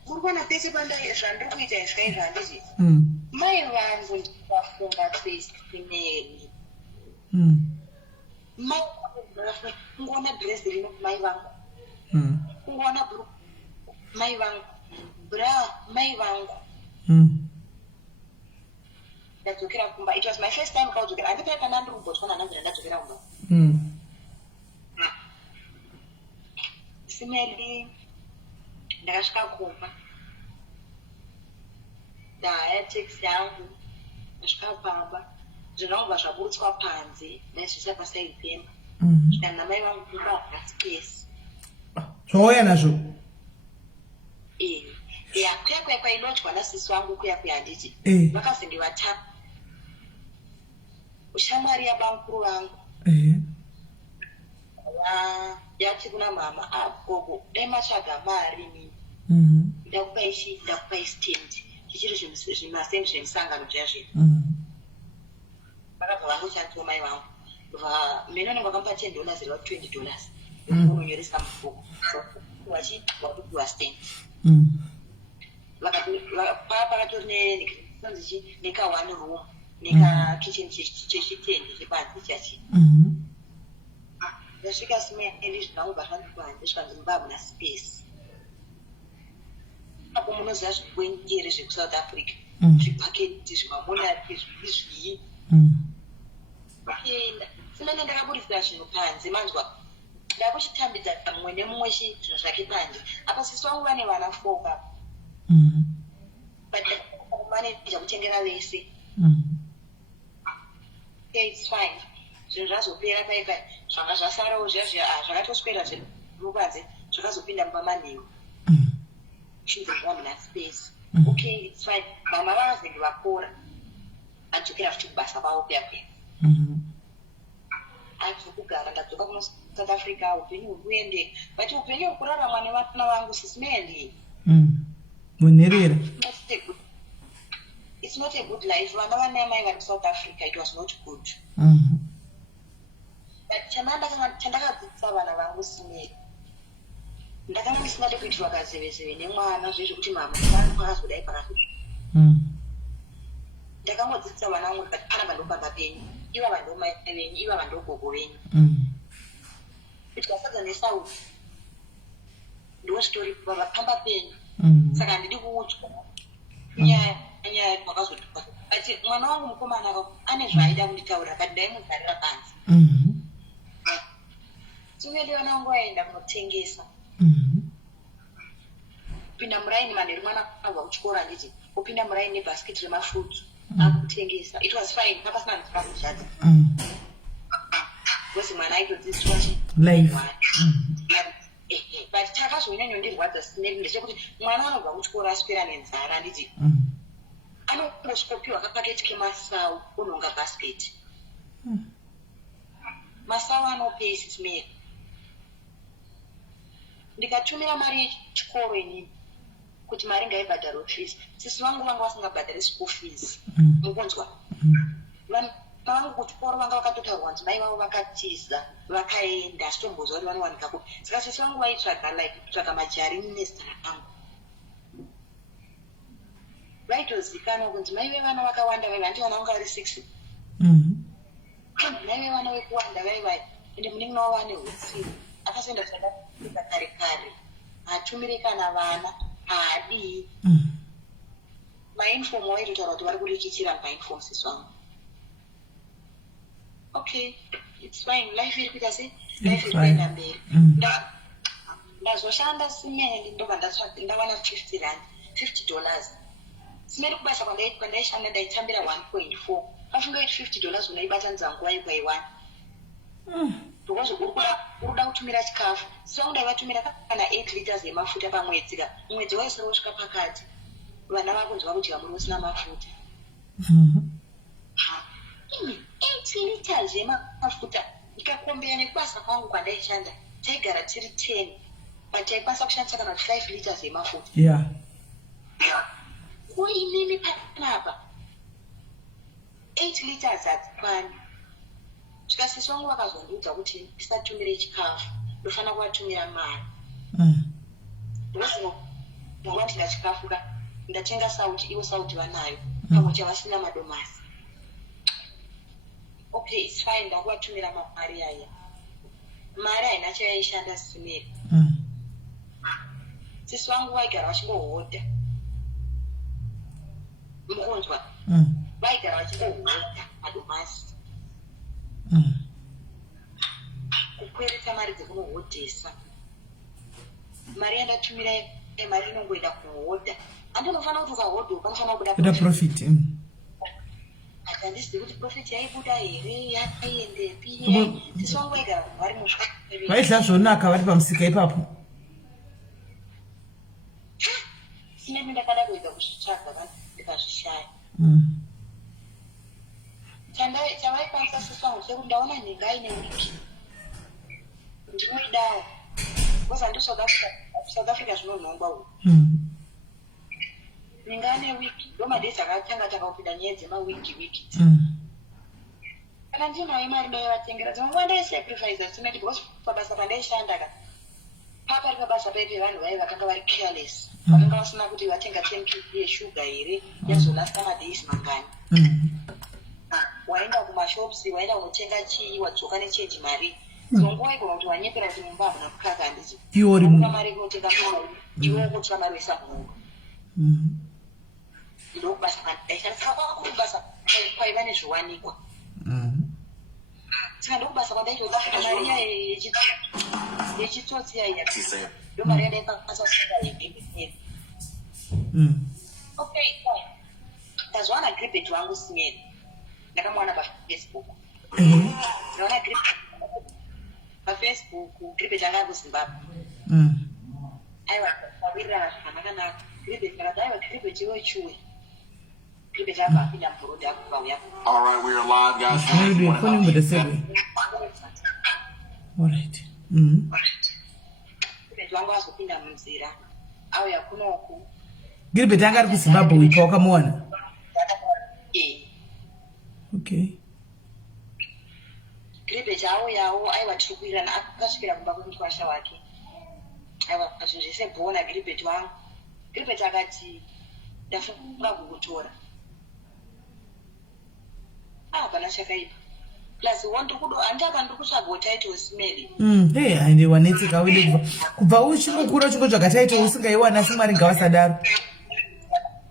murikuona pese zvandiri kuita izvaizvo handizvi mai vangu ndikafunga fesimeri mai kungoona dresi rino mai vangu kungoona bru mai vangu bra mai vangu ndadzokera kumba. It was my first time kaudzokera handipaya kana ndiri kubotswana nanzira ndadzokera kumba simeli ndakasvika kumba ndaya teksi yangu ndasvika pamba zvinangobva zvaburutswa panze ndaizvisa pasaidi pemba svika namai vangu kumba havana space zvauya nazvo kuya kwainodya nasisi wangu kuya handiti vakazenge vatapa ushamwari yabankuru vangu yati kuna mama gogo dai matsvaga mari mini ndakupai stand zvichiri zvimaseni zvemusangano zvazvino vakabva vangoshandiwa mai vangu mene unenge vakamupa $10 ziriva $20 unonyoresa mabhuku wakupiwa stand pakatori neka1 room neka kitchen chechitendi chepanze chachi ndasvika simeli zvinangobva zvandikwanze zvikanzi muba hamuna space apo munoziva zvibwengere zvekusouth africa zvipaketi zvimamonati zvii vakuenda simene ndakaburisira zvinhu panze manzwa ndakuchitambidza mumwe nemumwe zvinhu zvake panze apa sisi wangu vane vana 4 maneja kutengera vese it's fine zvinhu zvazopera paipai zvanga zvasarawo zvakatoswera zverubanze zvakazopinda mupamanhewa hamuna space okay it's fine mama vakazenge vapora adzokera futi kubasa vavo kuyakuya azokugara ndadzoka kuno South Africa upenyu hurikuende but upenyu hurikuraramwa nevana vangu sisimendi munherera it's not a good life vana vanamai vari South Africa it was not good but chandakadzidzisa vana vangu simeri ndakanga ndisingade kuitirwa kazevezeve nemwana zvezvekuti mama pakazodai pakazodai ndakangodzidzisa vana vangu kuti pana vandopamba penyu iva vandomai venyu iva vandogogo venyu kuti vasadza nesauti ndo zvitori vapamba penyu saka handidi kuudzwa nyaya pakazodikwa but mwana wangu mukomana ane zvaaida kunditaurira but ndaimugarira panze simeli vana vangu vaenda kunotengesa kupinda muraini manheru mwana abva kuchikoro handiti kupinda muraini nebhasiketi remafruits akutengesa it was fine papasina ndikakushadza because mwana aitodzidziswa life but chakazonyanyondirwadza simeli ndechekuti mwana anobva kuchikoro aswera nenzara handiti anongosvikopiwa kapaketi kemasau unhonga bhasiketi masau anopei simeli ndikatumira mari yechikoro inini kuti mari ngaibhadharwe fees sisi vangu vanga vasingabhadhari school fees mukunzwa vana vangu kuchikoro vanga vakatotaurwa kuti mai vavo vakatiza vakaenda asitombozwa kuti vanowanika kupi saka sisi vangu vaitsvaga like kutsvaga majari nezita rakangu vaitozikanwa kunzi mai vevana vakawanda vaiva handi vana vanga vari 6 mai vevana vekuwanda vaivai ende muningi wavo vane hutsiri akazoenda chadaika kare kare haatumire kana vana haadii mainform waitotaura kuti vari kurikichira mainform sisi wangu. Okay, it's fine. Life iri kuita sei? Life iri kuenda mberi. Ndazoshanda simeli ndobva ndawana $50. Simeli kubasa kwandaishanda ndaitambira 1.4. Afunga kuti $50 unaibatanidza nguva yekwaiwana. Because urikuda kutumira chikafu. Sisi wangu ndaivatumira kana 8 liters yemafuta pamwedzi ka. Mwedzi waisoro kusvika pakati. Vana vakunzwa kuti hamuri usina mafuta. 8 liters yemafuta. Ndikakombera nekubasa kwangu kwandaishanda. Taigara tiri 10. But taikwanisa kushandisa kana 5 liters yemafuta. Yeah. Kuinini panapa 8 liters hadzikwani. Svikasisi wangu vakazondiudza kuti ndisatumire chikafu, ndofana kuvatumira mari. Ndinova ndina chikafu ka ndatenga sauti, ivo sauti vanayo pamwe chavasina madomasi. Okay, it's fine, ndakuvatumira mari yaya. Mari haina chayaishanda simeri. Sisi wangu vaigara vachingohodha. Mukunzwa? Vaigara vachingohodha madomasi. Kukweresa mari dzekunohodhesa. Mari yandatumira mari inongoenda kuhodha. Andinofanira kuti ukahodha panofanira kubuda profit. Handizii kuti profit yaibuda here yaiendepi. Sisi wangu vaigara vari muzvakaipa. Vaidya zvonaka vari pamusika ipapo. Simeni ndakada kuedza kuzvitsvaga ndikazvishaya. Chavaikwanisa sisi wangu chekuti ndaona nhenga ine wiki. Ndinoidawo. Because handi South Africa zvinonhongwa uku. Nhenga ine wiki. Ndomadesi akatanga takapinda nyaya dzemawiki. Kana ndinayo mari ndaivatengera dzimwe ndaisacrifice simeni because pabasa pandaishanda ka. Pari pabasa paipe vanhu vakanga vari careless. Vakanga vasina kuti vatenga 10 kg yeshuga here yazolasta madays mangani. Waenda kumashops, waenda kunotenga chii, wadzoka nechange mari. Nguva igona kuti wanyepera kuti mumba hamuna kukaka handiti. Iwo mari kunotenga mari, iwe kutya mari wesa munhu. Ndokubasa kandaishandisa kwakubasa kwaiva nezviwanikwa. Saka ndokubasa kwandaitoda mari yechitsotsi yaiya. Ndo mari yandaikwanisa kutenga yebusiness. Okay, fine. Ndazowana gripet wangu simeni. Ndakamwana paFacebook. Ndaona gripet paFacebook, gripet yanga kuZimbabwe. Aiwa, kwawirira zvakanaka. Gripet yakati aiwa gripet iwe chuwe. Gripet yanga apinda muburodhi akuba uya. All right, we are live, guys. All right. Gripet wangu azopinda munzira. Auya kunoku. Gripet yanga ari kuZimbabwe ipa wakamuwana. Okay. Gripet yawo aiwa tikuirana akasvikira kumba kwemukwasha wake. Aiwa zvese bona gripet wangu. Gripet akati ndafunga kukutora. Pana chakaipa. Plus wandikudo andaka ndikutsvaga title simeli. Hey, ande wanetsika wede kubva uchingokura uchingotsvaga title usingaiwana asi mari ngavasadaro.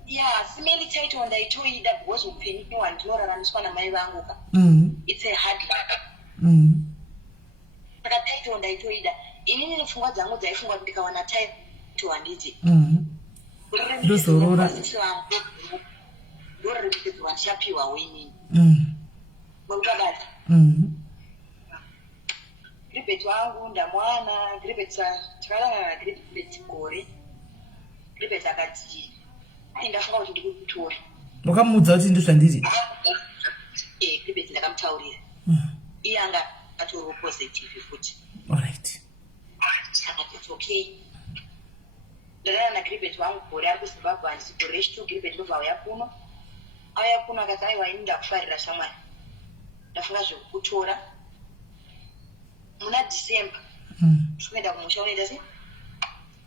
Yeah, simeli title ndaitoida because upenyu wandinoraramiswa namai vangu ka. It's a hard life. Saka title ndaitoida. Inini nepfungwa dzangu dzaifunga kuti ndikawana title handiti. Ndozorora. Ndorerekedzwa ndichapiwa winini. Mwakudabata. Gripet wangu ndamwana, gripet takalangana na gripet gore. Gripet akati ndafunga kuti ndikutora. Wakamuudza kuti ndozvandiri? Gripet ndakamutaurira. Iye anga atori positive futi. All right. Akati it's okay. Ndadana na gripet wangu gore ari kuZimbabwe handisi gore rechitu gripet ndobva auya kuno. Auya kuno akati aiwa ini ndakufarira shamwari. Ndafunga zvekukutora. Muna December. Tikuenda kumusha unoita sei?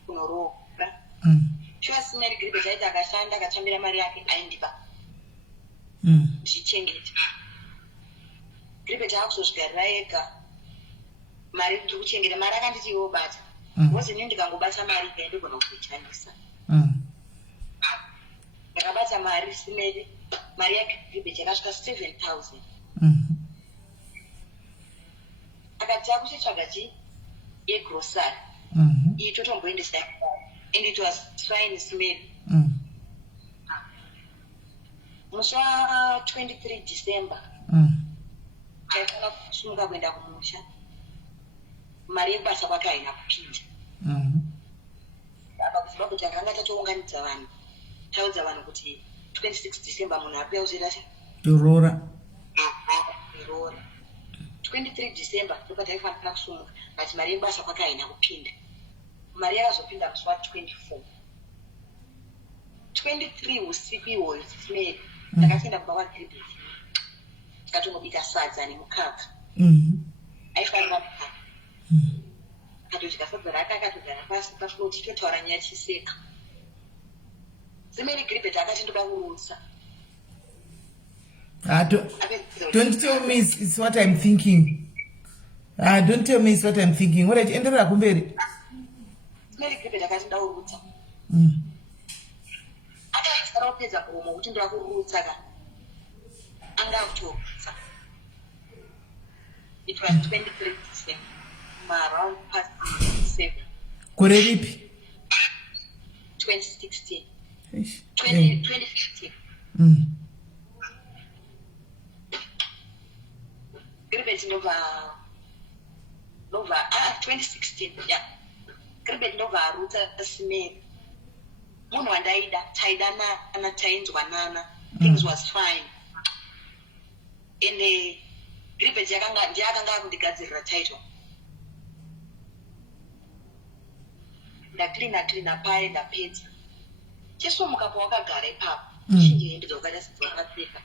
Kunoroora. Shuwa simeri gripet aiti akashanda akatambira mari yake aindipa. Ndichichengeta. Gripet akusozvigarira ega. Mari ndiri kuchengeta mari akanditi iwe bata. Wozi ini ndikangobata mari ndaindigona kuishandisa. ndakabata mari simeri, mari yagiribeti yakasvika 7,000. Akati akuchitsvaga yegrocery. Iyi totomboendesa, and it was fine smell. Musi 23 December. Taifana kusumuka kuenda kumusha. Mari yebasa kwake haina kupinda. Apa kuziva kuti akanga tatounganidza vanhu. Taudza vanhu kuti 26 December munhu apiya uzvirasha. Dorora. 23 December ndipo taifanira kusumuka. Ati mari yebasa kwake haina kupinda. Mari yakazopinda musi 24. 23 usiku ihwoyo smell. Ndakatoenda kuba kwagiribeti. Tikatongobika sadza nemukaka. Aifanira mukaka. Akatodya sadza rake akatogara pasi pafuro tichotaura nyaya chiseka. Zimene giribeti akati ndoda kurutsa. Don't tell me it's what I'm thinking. Don't tell me it's what I'm thinking. What enderera kumberi? Zimene giribeti akati ndoda kurutsa. Akasara kupedza kuoma kuti ndoda kurutsa ka. Anga kutorutsa. It was 23 December. Around past 7. Kore ripi? 2016. 2015. Giribeti ndova 2016, yeah. Giribeti ndova rutsa simeri. Munhu wandaida, taidanana, tainzwanana. Things was fine. And giribeti yakanga kundigadzirira title. Ndaklina pale ndapedza. Chisumuka pawakagara ipapo. Chinji hembe dzakapfeka.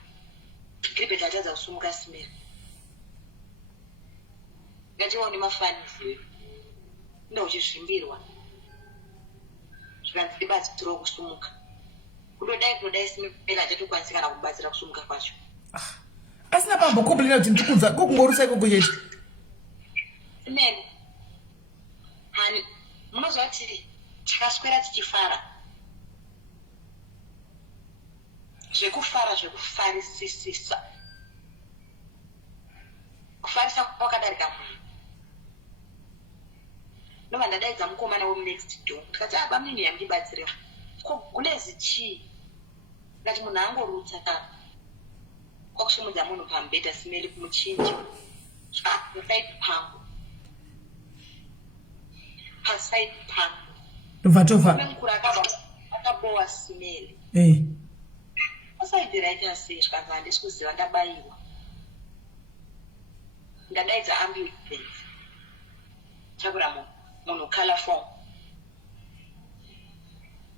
Giribeti atadza kusumuka simeri. Ngatione mafaniso. Ndo uchizvimbirwa. Zvikanzi ibatsiro rokusumuka. Kudodai simeri achatokwanisa kana kubatsira kusumuka kwacho. Asina pambo komplena kuti ndikunza kokungorutsa ikoko chete. Simeri. Hani munozva kuti takaswera tichifara. Zvekufara zvekufarisisisa. Kufarisa kwakadarika munhu. Nova ndadaidza mukomana wemunext door. Tikati bamwe munhu yamdibatsira. Kunezi chii? Ngati munhu angorutsa ka. Kwakushimudza munhu pambedha simeri kumuchinja. Paside pangu. Paside pangu. Vatova. Mukuru akabowa simeri. Paside right asiri kana handisi kuziva ndabayiwa. Ndadaidza ambulance. Takura munhu kala form.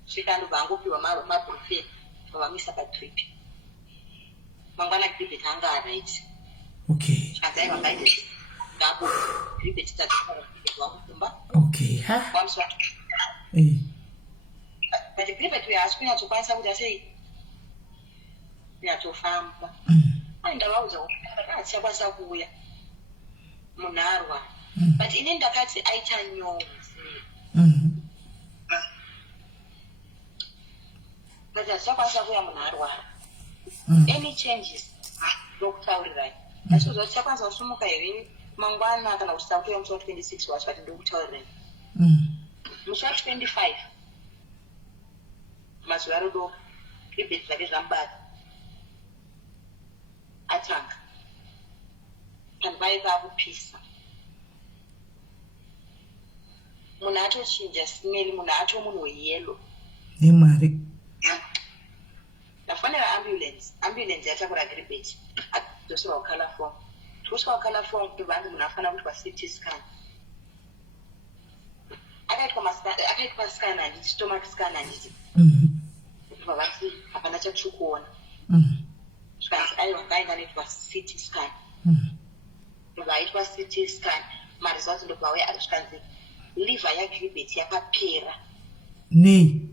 Svikandobva angopiwa mabrofeni vavamisa patrip. Mangwana giribeti anga aright. Okay. Zvikadzaiva ngaite ngabo giribeti tadzakara wakutumba. Okay. Wamswa. But giribeti haasi kunyatsokwanisa kuti asei nyatsofamba. Ndavauza kuti achakwanisa kuuya. Munarwa. But ine ndakati aita nyonzi. But achakwanisa kuuya munarwa. Any changes ndokutaurirai. Achizoti chakwanisa kusumuka here mangwana kana kuti takuya musi 26 wacho kuti ndokutaurirai. Musi 25 mazuva rodo giribeti zvake zvambata. Atanga. Vanhu vaiva kupisa. Munhu atochinja simeri, munhu ato munhu weyellow. Nemari. Ndafanira ambulance yatakura giribeti. Adzosera kukala form. Tosvika kukala form kuti vanhu munhu afanira kuitwa CT scan. Akaitwa scan handiti, stomach scan handiti. Vavati hapana chatiri kuona. Zvikanzi aiwa ngainganoitwa CT scan. Vaitwa CT scan. Maresults ndobva auya zvikanzi liver yagiribeti yakapera. Nei.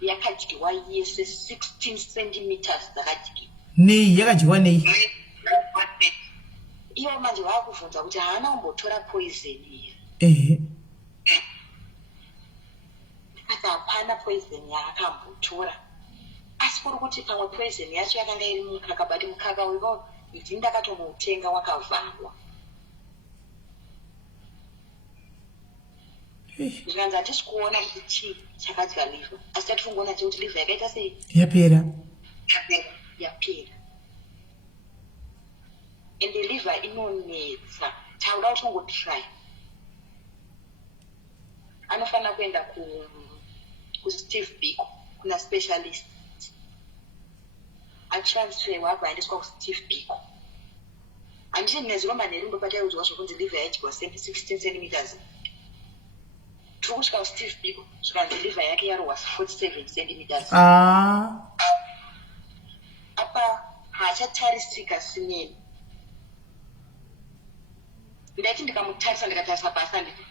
Yakadyiwa yese 16 centimeters dzakadyiwa. Nei yakadyiwa nei. Ivo manje vakubvunza kuti haana kumbotora poison here. Ndikati hapana poison yaakambotora. kuri kuti pamwe poison yacho yakanga iri mukaka but mukaka uyo ndini ndakatomoutenga wakavharwa. Zvikanzi hatisi kuona kuti chii chakadya liver asi tati kungoona kuti liver yakaita sei yapera. Ende liver inonetsa. Tauda kuti ungotrya. Anofanira kuenda kuSteve Biko kuna specialist. Atransfer wabva aendeswa kuSteve Biko. Handiti neziromba nerumbo pataiudzwa zvokunzi liver yadyiwa 16 centimeters. Tiri kusvika kuSteve Biko zvikanzi liver yake yarohwa 47 centimeters. Apa haachatarisika sineni. Ndaiti ndikamutarisa ndikatarisa pasi handiti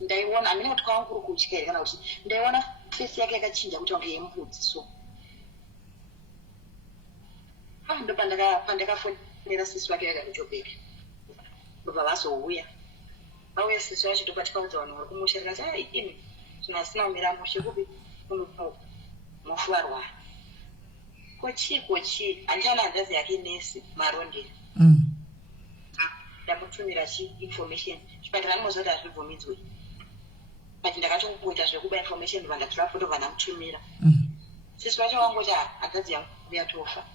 ndaiona hamina kuti kwanga kuri kutya here kana kuti ndaiona fesi yake yakachinja kuti wange yemubudzi so ndo pandakafonera sisi wake yakakujobheka bva vazouya vauya sisi wacho ndopatikaudza vanhu vari kumusha tikati ini zvino asina kumira mushe kupi mufu warwara kochii handiana handazi yake nesi marondera ndamutumira information zvipatara ndinozoda hazvibvumidzwe but ndakatongoita zvekuba information ndobva ndatora foto bva ndamutumira sisi vacho wangoti handazi yangu yatofa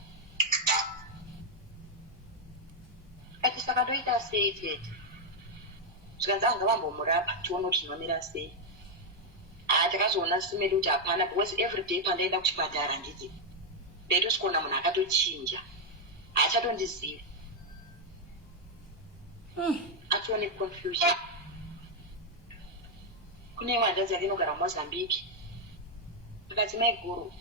ati saka ndoita sei tete zvikanzi anga vambomurapa tione kuti zvinomira sei takazoona simedu kuti hapana because every day pandaenda kuchipatara nditi ndaitosikuona munhu akatochinja haachatondizivi atione confusion. Kune imwe handazi yake inogara muMozambique akati maiguru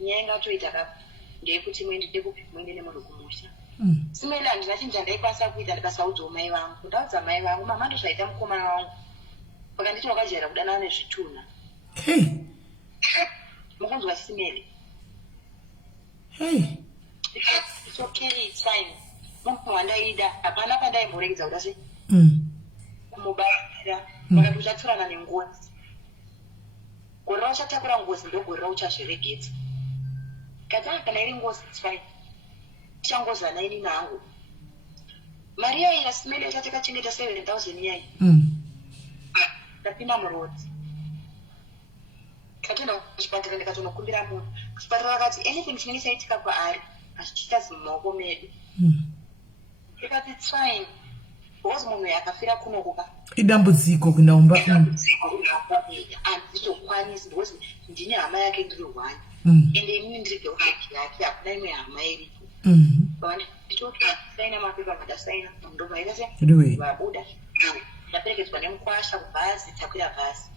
nyaya ingatoita kapo ndeyekuti muende kupi muende nemunhu kumusha simeli handina chinhu chandaikwanisa kuita ndikasaudzawo mai vangu ndaudza mai vangu mama ndozvaita mukomana wangu vakanditi wakajaira kudanana nezvitunha mukunzwa simeli it's okay it's fine munhu wandaida hapana pandaimboregedza kuda sei kumubaira vakati uchatsurana nengozi gore rauchatakura ngozi ndogore rauchazviregedza kati kana iri ngozi it's fine tichangozana ini nangu mari yaira simeli yachatakachengeta 7,000 yai ndapinda murodzi katoenda kuchipatara ndikatonokumbira munhu kuchipatara akati anything chinenge chaitika kwaari hachichitazi mumaoko medu ikati it's fine because munhu yakafira kunokuka idambudziko kundaumba handitokwanisi because ndine hama yake ndiri one ende inini ndiri girlfriend yake hakuna imwe hama iripo nditosaina mapepa madasaina ndobva se vabuda ndaperekedzwa nemukwasha kubhazi takwira bhazi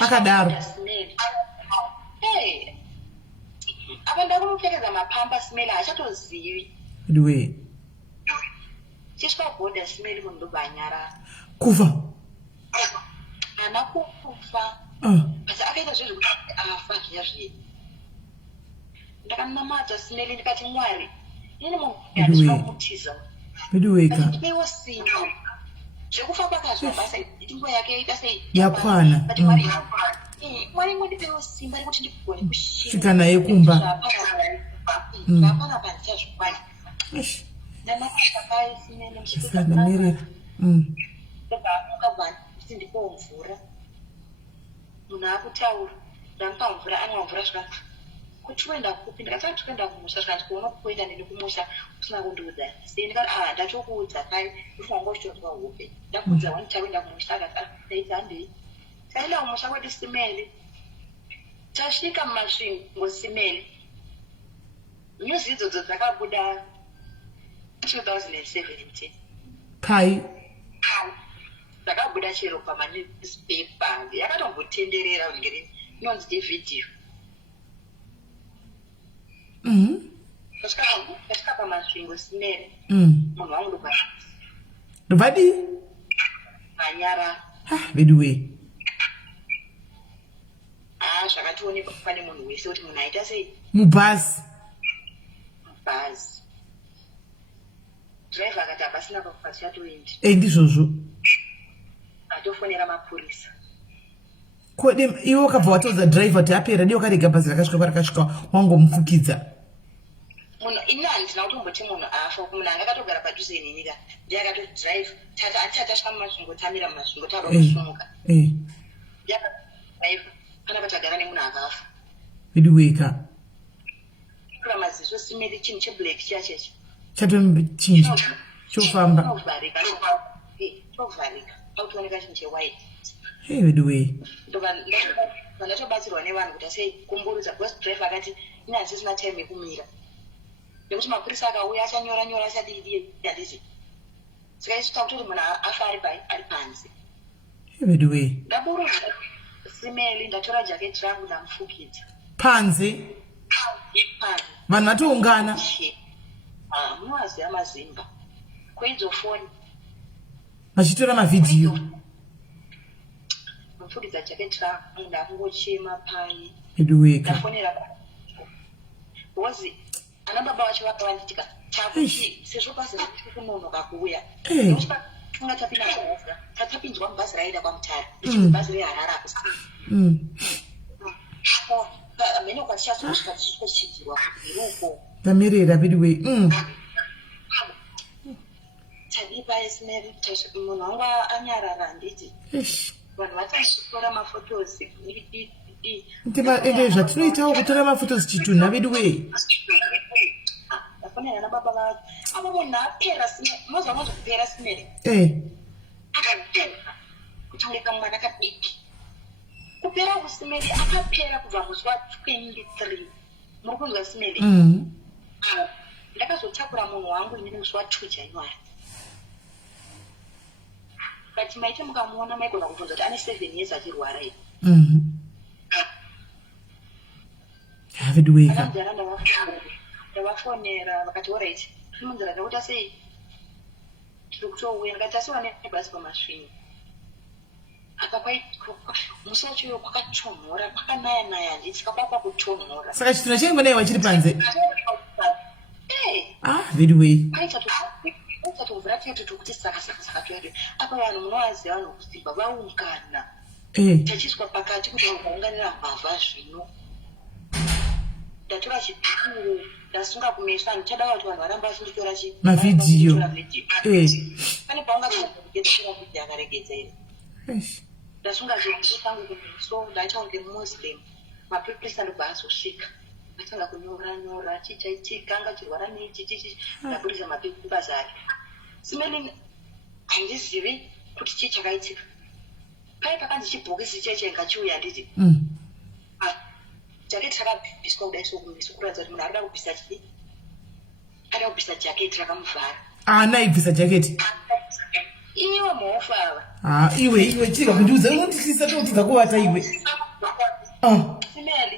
akadaro apa ndakumupfekedza mapamba simeli haachatozivi ndiwe chisvika bhodha simeli munhu ndobva anyarara kufa hana kufa asi akaita zvezvekuti afa zviya zviya ndakanamadza simeli ndikati mwari ini munhu andisvakutiza ndibewo simba zvekufa kwakazva basa nguva yake yaita sei yakwana mwari ndibewo simba rekuti ndigone kusvika naye kumba zvapana pandichazvikwana ndanakai simeli mshisamerera ndobva kuti ndipowo mvura munhu akutaura ndamupa mvura anwa mvura zvikanzi kuti uenda kupi ndikati kuenda kumusha zvikanzi kuona kuenda neni kumusha usina kundiudza sei ndikati ndatokuudza kai ufanwa uchitodzwa hope ndakuudza wandichaenda kumusha akati daidza handei taenda kumusha kwedu simeli tasvika mumasvingo simeli nyuzi idzodzo dzakabuda 2017 kai dzakabuda chero pamanewspaper yakatombotenderera unenge inonzi devhidhiyo tasvika pamasvingo simeri munhu wangu ndobvadi anyara veduwe zvakatoonekwa pane munhu wese kuti munhu aita sei mubhazi driver akati hapasina kwatichatoendi ndizvozvo atofonera mapurisa Kodi iwo kabva watodza driver kuti apera dio karega bhazi rakasvika wangomufukidza. Munhu inandina kutomboti munhu afa munhu anga akatogara padhuze nenyika ndiye akatodrive tasvika mumasvingotamira mumasvingo tava kusumuka yakadrive pana patagara nemunhu akafa vidiweka kura maziso simeli chinhu cheblack chiyachechi chatomchinja chofamba chovharika pautooneka chinhu chewhite vidiwe ndatobatsirwa nevanhu kuti asei kumburudza bus driver akati ine handisisina time yekumira nekuti mapurisa akauya achanyora achadii handizi saka ichita kutoti munhu afa ari panze vidiwe ndaburudza simeli ndatora jaketi rangu ndamufukidza panze vanhu vatoungana munowaziva mazimba kwaidzofoni vachitora mavhidhiyo mufukidza jaketi rangu ndakungochema pai vidiweka ndafonera bhozi ana baba vacho vakavanditika takuti sezvo bhazi riri kunonoka kuuya tunga tapinda tapinzwa mubhazi raida kwamutare bhazi reharara mene kwatichazosvika tichitoshidzirwa iruko tamirera vidiwe tadipa esimeri munhu wangu anyarara handiti vanhu vatanditora mafotos ende zvatinoitawo kutora mafotos chitunha vidiwe ndafonera nababa vacho ava munhu apera mozva kupera simeri akapera kutongeka mwana kadiki kupera kusimeri akapera kubva musi wa23 muri kunzwa simeri ndakazotakura munhu wangu inini musi wa2 January kati maite mukamuona maigona kubvunza kuti ane 7 years achirwara ii vidiweka ndavafonera vakati orit timunzira ndakuta sei tiri kutouya ndikati tasiwa nebhasi pamasvingo apa musi wachoyo kwakatonhora kwakanaya handiti kakwa kutonhora saka chitunha chaingonaiwa chiri panze vidiwe aitatobvira tieto kuti saka toedu apa vanhu munovaziva vanhu kusimba vaungana tachiswa pakati kuti vaunganira mbavha zvino ndatora chidhuru ndasunga kumeso handichada kuti vanhu varamba vachinditora mavhidhiyo pane paungaoegedzera kuti akaregedza iri ndasunga zvinhu tangu kumeso ndaitaunge muslim mapurisa ndobva azosvika atanga kunyora chichaitika anga chirwara neichichichi ndaburisa mapepa zake simeni handizivi kuti chii chakaitika pai pakanzi chibhokisi chechenga chiuya handiti jaketi rakabviswa kudai sokumiso kuratidza kuti munhu arida kubvisa chii arida kubvisa jaketi rakamuvhara naibvisa jaketi iwe mhofu ava iwe chirwa kundiudza unondisisa totibva kuvata iwe simeli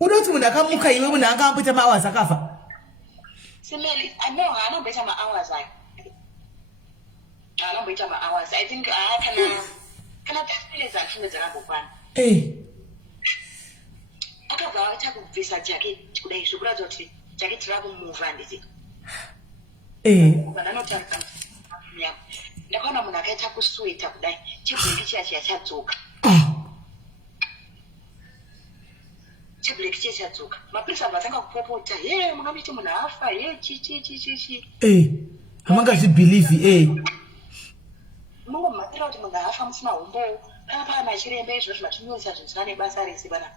uda kuti munhu akamuka iwe munhu anga amboita mahours akafa simeli no haanamboita mahours ake haanamboita mahours I think kana 10 minutes handifumbe dzakambokwana akabva aita kubvisa jaketi kudai zvokuratidza kuti jaketi rakumuvha handiti vandanotaura ndakaona munhu akaita kusweta kudai chibheki chiya chadzoka chibheki chiya chadzoka mapurisa vatanga kupopota munomiti munhu afa chichi hamangazvibhilivhi mungomhakira kuti munhu afa musina hombowo pana chirembe izvozvo vatinyoisa zvinhu zvina nebasa rese vanaa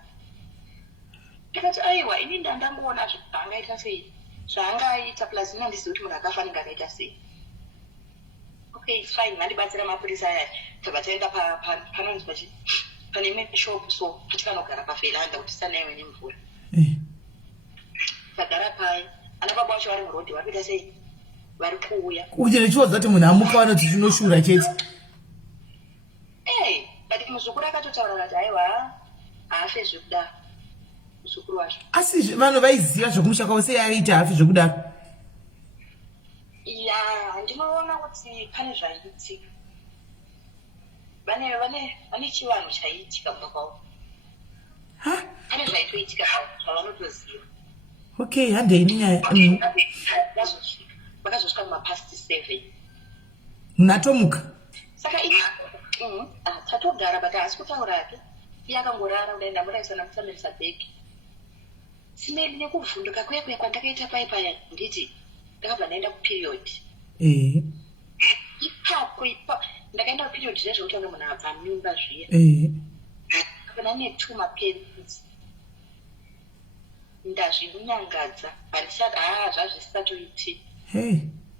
ndikati aiwa ini ndandangoona zvaangaita sei zvaangaita plus ino ndizivi kuti munhu akafa anenge akaita sei okay fine vandibatsira mapurisa aya tabva taenda panonzi pane imwe shop so patikanogara pafelanda kuti tisanaiwe nemvura tagara pai ana baba vacho vari murodhi vari kuita sei vari kuuya kuti nechiwadza kuti munhu amuka vanoti zvinoshura chete but muzukuru akatotaura kati aiwa haafe zvekudaro muzukuru wacho asi vanhu vaiziva zvokumushaka wose aiita haafe zvekudaro ndinoona kuti pane zvaiitika vane chivanhu chaiitika kubva kwavo pane zvaitoitika zvavanotoziva okay handei nenyaya vakazosvika kumapast 7 munatomuka saka tatogara but haasi kutaura ake yakangorara kudai ndamurayisa namusamisa bhegi. Simeli nekuvhunduka kuya kwandakaita paya nditi ndakabva ndaenda kuperiod. Ipapo ndakaenda kuperiod zvezvekuti munhu abva mimba zviya. Kana ne 2 mapenzi. Ndazvinyangadza parichada zvazvisatoiti.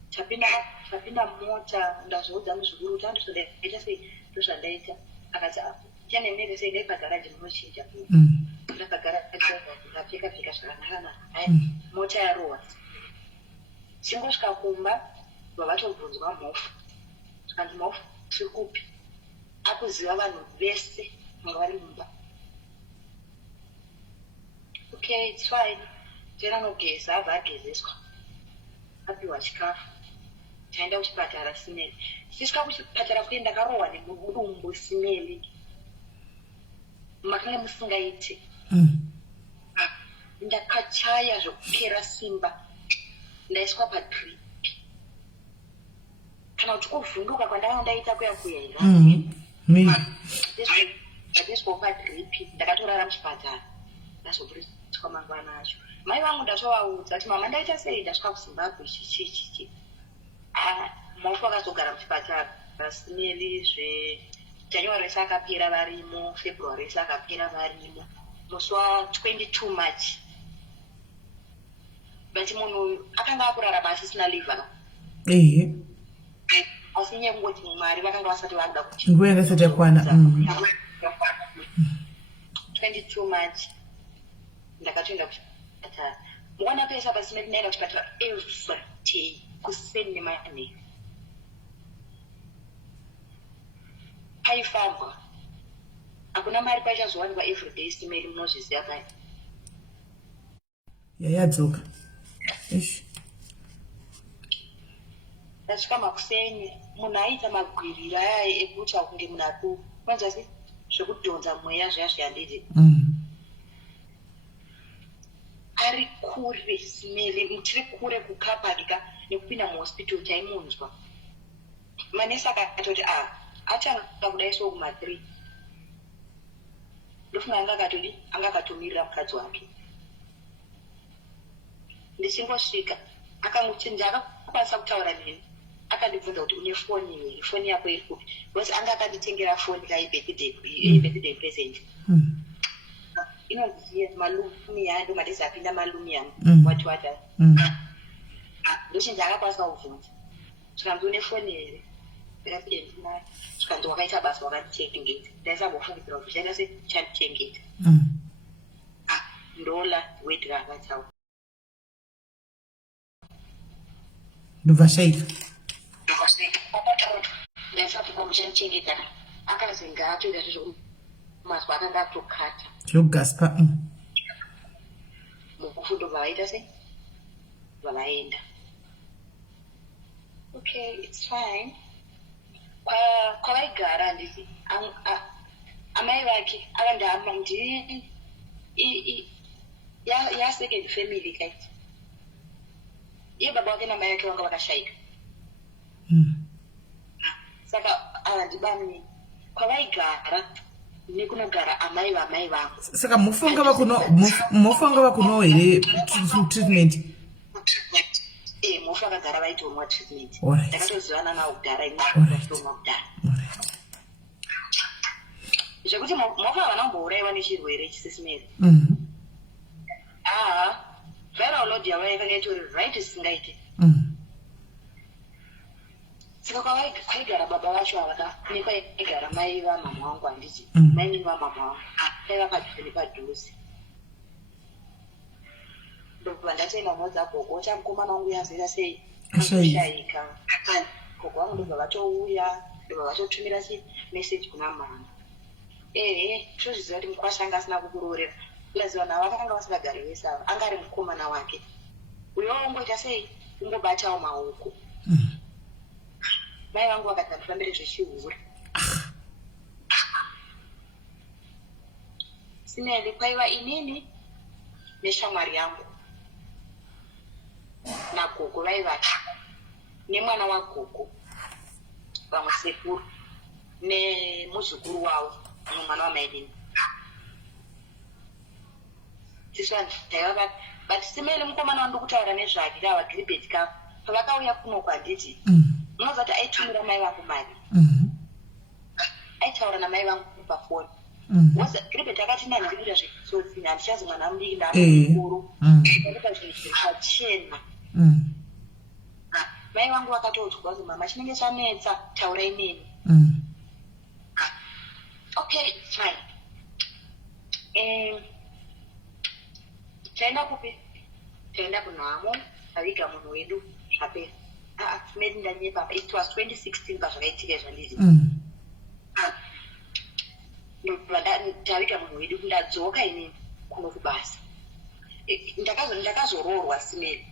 Chapinda mota ndazvoudza muzvikuru kuti andosondaita sei ndozvandaita. Akati tiane mhere sei nepagaraji munochinja. Ndakagaraji ndapfeka zvakanaka. Mota yarohwa. Chingosvika kumba vavatobvunzwa mhofu. Zvikanzi mhofu zvikupi. Akuziva vanhu vese vari mumba. Okay, it's fine. Tera nogeza abva agezeswa. Apiwa chikafu. Taenda kuchipatara Simeli. Tisvika kuchipatara kuenda ndakarohwa nemudumbu Simeli. Makanga musingaiti. Ndakachaya zvokupera simba. Ndaiswa padrip. Kana kuti kuvhunduka kwandanga ndaita kuya ndiswa padrip. Ndakatorara muchipatara. Ndazobudiswa mangwana acho. Mai vangu ndatovaudza kuti mama ndaita sei ndasvika kuZimbabwe chichi. Maufu akazogara muchipatara. Simeli January sakapera varimo, February sakapera varimo. Musi wa22 March. Bati munhu akanga akurarama asisina liver. Asi nyengoti Mwari vakanga vasati vada kuti. Nguva yakasati yakwana. 22 March. Ndakatoenda kuchipatara. Mwana pesa Simeli naenda kuchipatara every day kuseni nemane. Haifambwa. Hakuna mari paichazowanikwa everyday Simeli munozviziva paya. Yadzoka. Ndasvika makuseni munhu aita magwirira aya ekuti akunge munhu ari kwanza zvekudhonza mweya zvazviyandidi. Ari kure Simeli, tiri kure kukaparika nekupinda muhospital taimunzwa. Manesi akatoti achanga kudaiso kuma3. Ndofunga anga akatomirira mukadzi wake. Ndichingosvika akanguchinja akakwanisa kutaura neni. Akandibvunza kuti une foni here, foni yako iri kupi? Because anga akanditengera foni birthday present. Inoziye malumia ndo madesi apinda malumia wati. Ndochinja akakwanisa kuvhunza. Zvikanzi une foni here. Zvikanzi wakaita basa wakatichengeta. Ndaisambofungidzira kuti zvaita sechandichengeta. Ndola wedra akataura. Ndovashaika. Ndaisapfuka muchandichengeta. Akazenga atoita mazwa akanga atokata. Zvogaspa. Mukufundo vavaita sei? Vavaenda. Okay, it's fine. Kwavaigara handisi. Amai vake akandihamba kuti second family kaiti. Iye baba wake namai vake vanga vakashaika. Saka havandibani kwavaigara nekunogara amai vamai vangu. Saka mufonga vakuno here treatment. Mufu akagara vaitonwa treatment. Ndakatozivana navo kudhara itonwa kudhara. Zvekuti mufu havana kumbourayiwa nechirwere chisisimere. Viral load yavo yakanga itori right isingaite. Saka kwavaigara baba vacho avaka nekwaigara mai vamama vangu handiti. Mai nini vamama vangu aiva padhuze nepadhuze. Ndobva ndatoenda modza gogo chamukomana wangu yazera sei kushaika. Gogo wangu ndobva vatouya ndobva vatotumira message kuna mama. Tozviziva kuti mukwasha anga asina kukurorera. Laziva navo vakanga vasingagari vese ava. Anga ari mukomana wake. Uyo ungoita sei ungobatawo maoko. Mai vangu vakati ndifambire zvechihura. Simeli kwaiva inini neshamwari yangu. Nagogo vaivati nemwana wagogo vamwe sekuru nemuzukuru wavo mumwe mwana wamaidini tiswa ndaiva but simene mukomana wandu kutaura nezvake ndava gribet kapo pavakauya kuno kwanditi munozati aitumira mai vangu mari aitaura namai vangu pafoni gribet akati nandikuita zvekutsotsi handichazi mwana mudiki ndaamukuru aita zvinhu zviri pachena mai vangu vakatoudzwa kuti mama chinenge chanetsa taurai neni okay fine taenda kupi taenda kunhamo taviga munhu wedu zvapera medi ndanyepa it was 2016 pazvakaitika zvandizi taviga munhu wedu ndadzoka inini kuno kubasa ndakazororwa simeli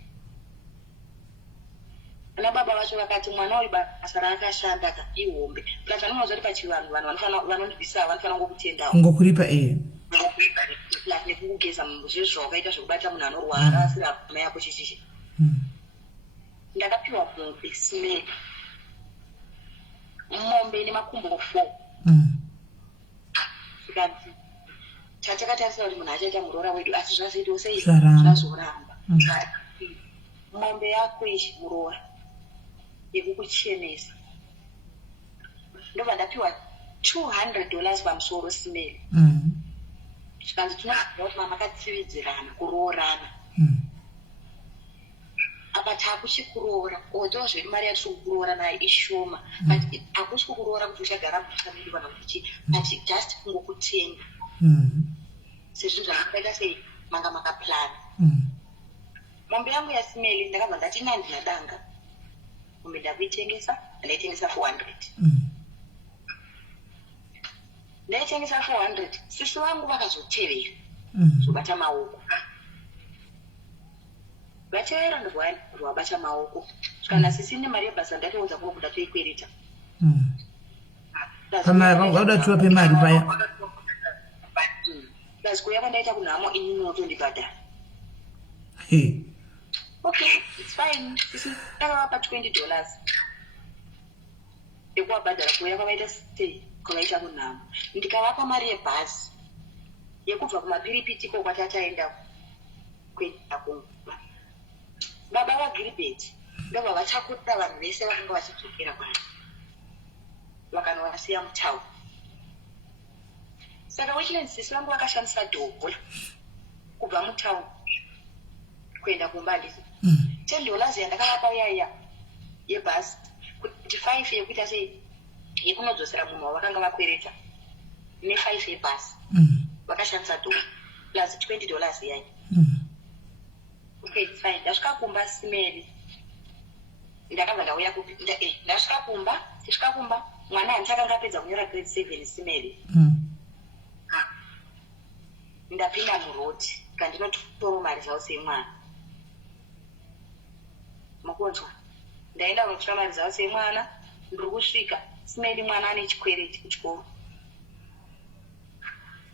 ana baba vacho vakati mwana uyu basa raakashanda ka ihombe plus anomauzati pachivanhu vanhu vanondibvisa vanofanira ngokutendawo ngokuripa plus nekukugeza zvezvo wakaita zvekubata munhu anorwara asiri mai yako chichichi ndakapiwa mombe simeli mombe nemakumbo 4 ikanzi chatakatarisira kuti munhu achaita murora wedu asi zvazoitawo sei zvazoramba mombe yako ichimurora yekukuchenesa ndobva ndapiwa $200 pamusoro simeli zvikanzi tinoziva kuti mama akatsividzirana kuroorana apa taakuchi kuroora odo zvedu mari yatiri kuroora nayo ishoma but akusi kuroora kuti uchagara mufamili kana kuti but just kungokutenga sezvinhu zvakaita sei manga makaplana mombe yangu yasimeli ndakabva ndati ndinadanga mombe ndakuitengesa ndaitengesa 400 ndaitengesa 400 sisi vangu vakazotevera zvobata maoko vatevera ndovabata maoko kana sisi nemari yebhasa ndatoudza kuno kuda toikwereta vaudatova pemari paya dasikuya kwandaita kunhamo ini notondibhadhara okay it's fine sisi ndakavapa $20 yekuvabhadhara kuya kwavaita sei kwavaita kunhamo ndikavapa mari yebhasi yekubva kumapiripitiko kwatataenda kuenda kumba baba vagiribeti ndobva vatakura vanhu vese vakanga vachidzokera kwari vakanovasiya mutaundi saka wechinensisi vangu vakashandisa dhobho kubva mutaundi kuenda kumba ndisi $10 yandakavapa yaya yebhasi kuti 5 yekuita sei yekunodzosera munhu wavakanga vakwereta ne5 yebhasi vakashandisa dhobho plus $20 yaya okay fine ndasvika kumba simeli ndakabva ndauya ndasvika kumba mwana handisakanga apedza kunyora grade 7 simeli ndapinda muroti kandinotora mari zvawo semwana mukunzwa ndaenda kunotora mari zvawo semwana ndiri kusvika simeli mwana ane chikwereti kuchikoro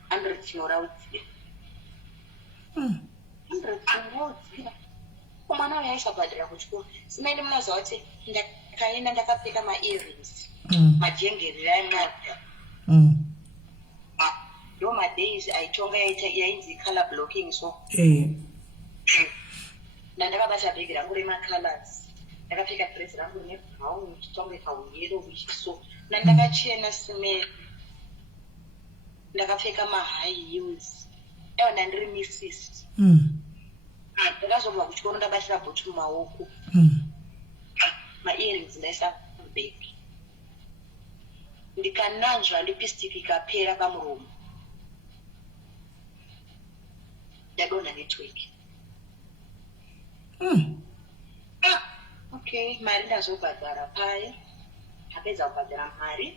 100 chinoraudzira 100 chinoraudzira umwana uyo aisabhadhira kuchikoro simeli munoziva kuti ndakaenda ndakapfeka ma-earrings majengerero aimata ndo madays aitonga yainzi color blocking so ndandakabata bhegi rangu remacolors ndakapfeka dress rangu nebrown chitonge kauyero vichiso nandakachena simeli ndakapfeka ma-high heels ewa ndandiri misisi ndakazobva kuchikoro ndabatira bhutu mumaoko ma-earrings ndaisa mubhegi ndikananzva lipstick ikapera pamuromo ndadonha network okay mari ndazobhadhara paya apedza kubhadhara mari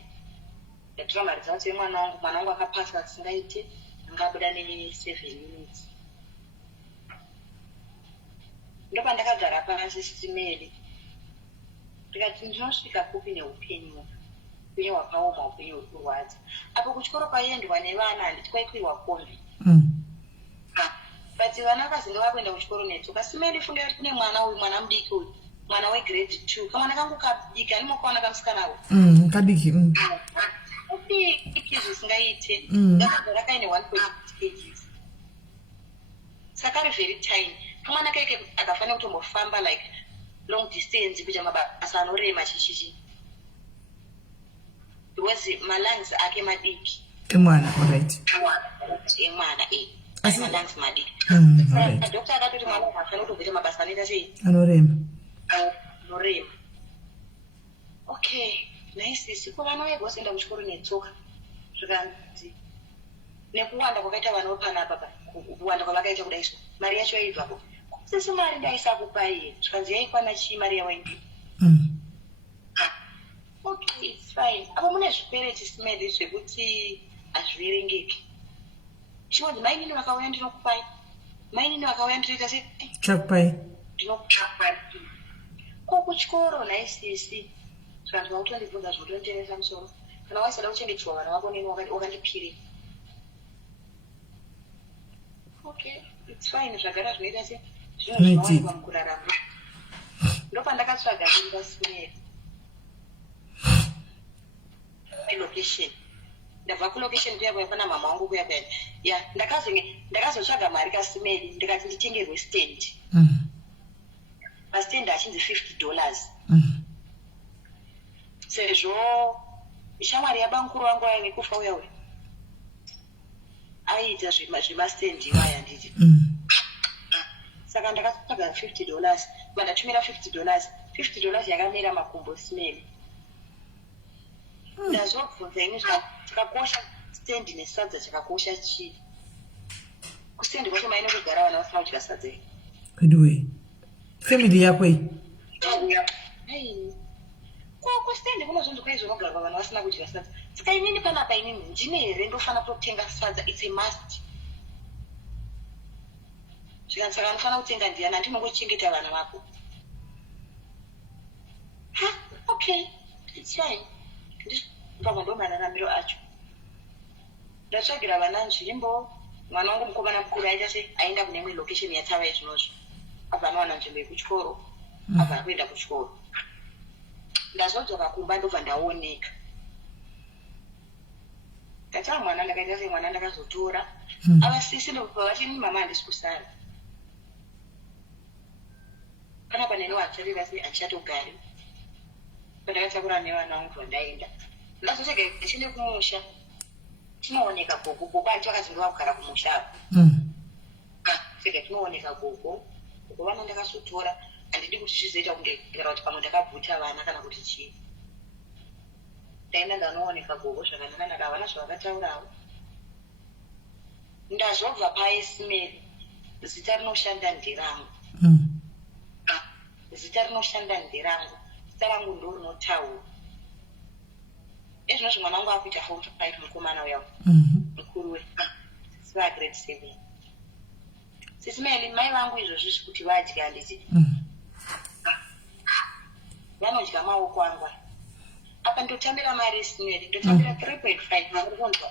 ndatora mari dzacho yemwana wangu akapasa singaite angabuda ne7 minutes ndopa ndakagara pasi simeli ndikati ndinosvika kupi neupenyu upenyu hwakaoma upenyu hwekurwadza apo kuchikoro kwaiendwa nevana handiti kwaikwiwa kombi but vana vakazinga vakuenda kuchikoro netsoka simeli funge kuti kune mwana uyu mwana mudiki uyu mwana wegrade 2 kamwana kangu kadiki animokaona kamusikanawo kadiki udiki zvisingaite ndakagara kaine 1.6 kgs sakari very tiny kamwana keke akafanira kutombofamba like long distance kuita mabasa anorema chichichi because malungs ake madiki emwana alright emwana malungs madiki alright doctor akatoti mwana akafanira kutoita mabasa anoita sei anorema okay nice siku vana vaigosenda kuchikoro netsoka zvikanzi nekuwanda kwakaita vanopana apa kuwanda kwavakaita kudaiswa mari yacho yaibvapo sisi mari ndaisa kupai zvikanzi yaikwana chii mari yawaindi okay it's fine apa mune zvipereti smedi zvekuti hazviverengeki chinonzi mainini vakauya ndinokupai mainini vakauya ndinoita sei chakupai ndinokupai kokuchikoro naisisi zvikanzi vautondibvunza zvotonditeresa musoro kana waisada kuchengetwa vana vako nini wakandipiri okay it's fine zvagara zvinoita se zvinhu zvinowanikwa mukurarama ndopandakatsvaga smedi location ndabva kulocation kuya pana mama wangu kuya pena ya ndakazotsvaga mari kasimedi ndikati nditengerwe stand pastand achinzi $50 sezvo shamwari yabamukuru vangu aive kufa uya uya aiita zvemastendi iwaya nditi saka ndakatsvaga $50 vandatumira $50 yakamera makumbo smedi ndazobvunza ini chakakosha stendi nesadza chakakosha chii kustendi kwacho maine kugara vana vasina kudya sadza kudwe family yako iyi kustendi kunozonzi kwaizonogarwa vana vasina kudya sadza saka inini panapa inini ndine here ndofana kutotenga sadza it's a must zvikanzi saka anofanira kutenga ndiyana handinongochengeta vana vako okay it's fine pamwe ndo mararamiro acho ndatsvagira vana nzvimbo mwana wangu mukomana mukuru aita se aenda kune imwe location yatava izvinozvo abva anowana nzvimbo yekuchikoro abva akuenda kuchikoro ndazodzoka kumba ndobva ndaoneka katava mwana ndakaita se mwana ndakazotora avasisi ndobva vachini mama handisi kusara pana paneno atsarira se achatogari pandakatakura nevana vangu vandaenda ndazosvika ichinde kumusha tinooneka gogo bacho akazonge vakugara kumusha apo svika tinooneka gogo vana ndakazotora handidi kuti zvizoita kunge gara kuti pamwe ndakabvuta vana kana kuti chii ndaenda ndanooneka gogo zvakanaka havana zvavakataurawo ndazobva paesmeri zita rinoshanda nderangu zita rinoshanda nderangu zita rangu ndo rinotaura ezvinozvo mwana wangu akuita 45 mukomana uya mukuru sisiva grade 7 sisi meli mai vangu izvozvi zvikuti vadya handiti vanodya maoko angu apa ndotambira mari smeri ndotambira 3.5 uri kunzwa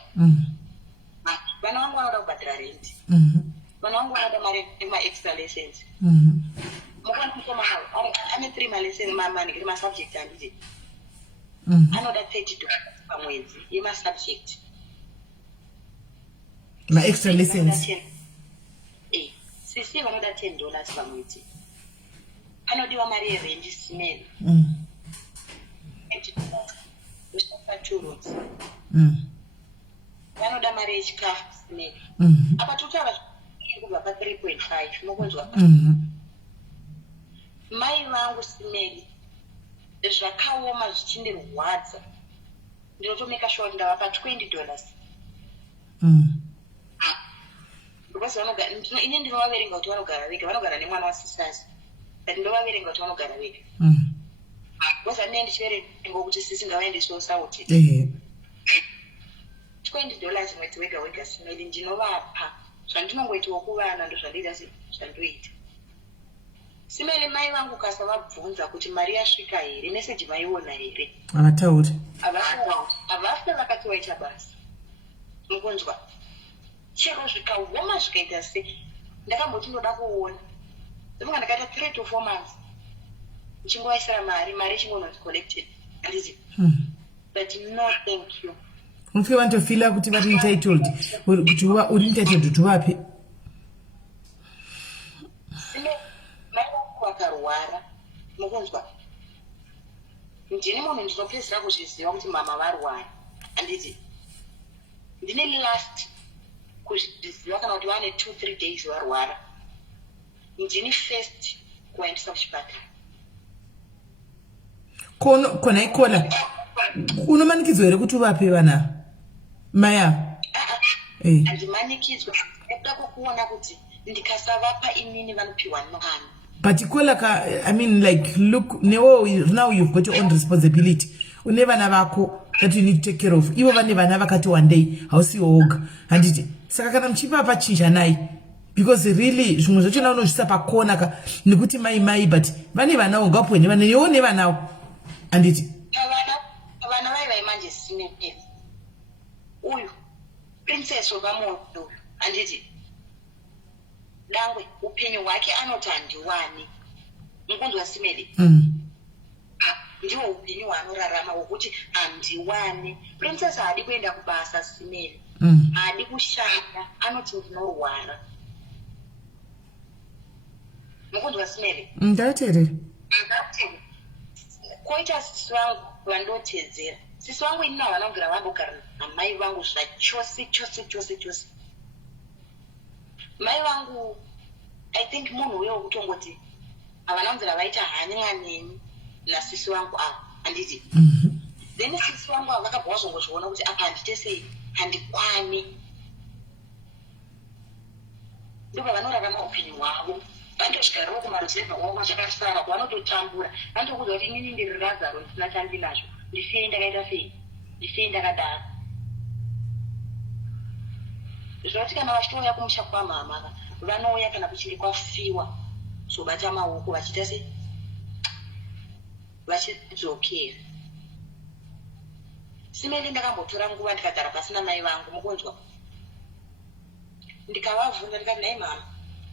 vana vangu vanoda kubhadhira rent vana vangu vanoda mari emaextra lessons mukona mukomana ane 3 malessons mamanigiri masubject handiti anoda $30 pamwedzi yemasubject maextra lessons sisi vanoda $10 pamwedzi anodiwa mari yerendi smell $2 vanoda mari yechikafu smell apa totava kubva pa 3.5 mokunzwa mai vangu smell zvakaoma zvichindirwadza ndinotomeka sure ndavapa $20 because ine ndinovaverenga kuti vanogara vega vanogara nemwana wasisasi but ndovaverenga kuti vanogara vega because handine ndichiverenga kuti sisi ngavaendesiwo sauti $20 mwedzi wega wega simeli ndinovapa zvandinongoitiwo kuvana ndo zvandoita zvandoita simeli mai vangu kasavabvunza kuti mari yasvika here meseji maiona here havatauri havafika vakati waita basa mukunzwa chero zvikaoma zvikaita se ndakamboti ndoda kuona zvinonga ndakaita 3 to 4 months nchingovaisira mari ichingononzi collected handiti but no thank you unofika vanotofila kuti vari entitled kuti uri entitled kuti vapi ndinorwara mukunzwa ndini munhu ndinopedzera kuzviziva kuti mama varwara handiti ndine last kuzviziva kana kuti vane 2-3 days varwara ndini first kuvaendesa kuchipatara kona ikola unomanikidzwa here kuti uvape vana maya handimanikidzwa nekuda kwokuona kuti ndikasavapa inini vanopiwa nani. But I mean, like, look, now you've got your own responsibility. Une vana vako that you need to take care of. Ivo vane vana vakati one day, hausi woga. Handiti, saka kana mchipa pachinja nai. Because really, zvimwe zvacho na unozvisa pakona ka nekuti mai but vane vana ungapo ne vana yone vana. Handiti. Vana vai manje simepeli. Uyu princess ovamoto. Handiti. Dangwe upenyu hwake anoti handiwani mukunzwa simeli ndiwo upenyu hwaanorarama hwokuti handiwani. Princess haadi kuenda kubasa simeli haadi kushanda anoti ndinorwara mukunzwa simeli ndatere koita sisi vangu vandotedzera sisi vangu inini havanogara vambogara namai vangu zvachose mai vangu I think munhu wewo kutongoti havana mvura vaita hanya neni nasisi vangu handiti then sisi vangu vakabva vazongozviona kuti apa handite sei handikwani ndobva vanorarama upenyu hwavo vandosvikariro kumaruzevha wavo zvakasara vanototambura vanotokudza kuti inini ndiri razaro ndisina chandinazvo ndisiyei ndakaita sei ndisiyei ndakadaro zvoti kana vachitouya kumusha kwamama vanouya kana kuchiri kwafiwa zobata maoko vachiita se vachidzokera simeli ndakambotora nguva ndikagara pasina mai vangu mukunzwa ndikavavhunza ndikati nai mama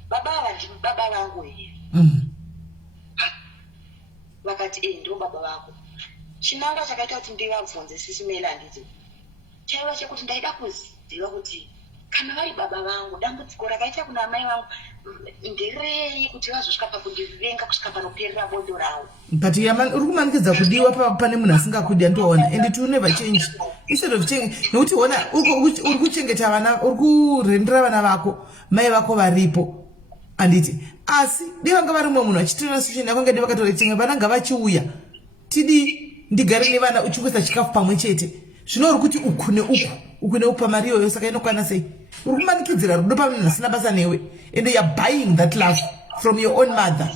baba ava ndibaba vangu here vakati ndo baba vako chinanga chakaita kuti ndivabvunze sisimeli handiti chaiva chekuti ndaida kuziva kuti kana vari baba vangu dambudziko rakaita kuna mai vangu nderei kuti vazosvika pakundivenga kusvika panoperera bondo ravo. But uri kumanikidza kudiwa pane munhu asingakudi andoona and it will never change. Instead of change nokuti ona uri kuchengeta vana uri kurendera vana vako mai vako varipo anditi asi divanga vari mumwe munhu achitirana situation yako ngadi vakatorechenga vana ngavachiuya tidi ndigare nevana uchikuisa chikafu pamwe chete zvino uri kuti uku neupa mari iyoyo saka inokwana sei uri kumanikidzira rudo pamunhu asina basa newe and you are buying that love from your own mother.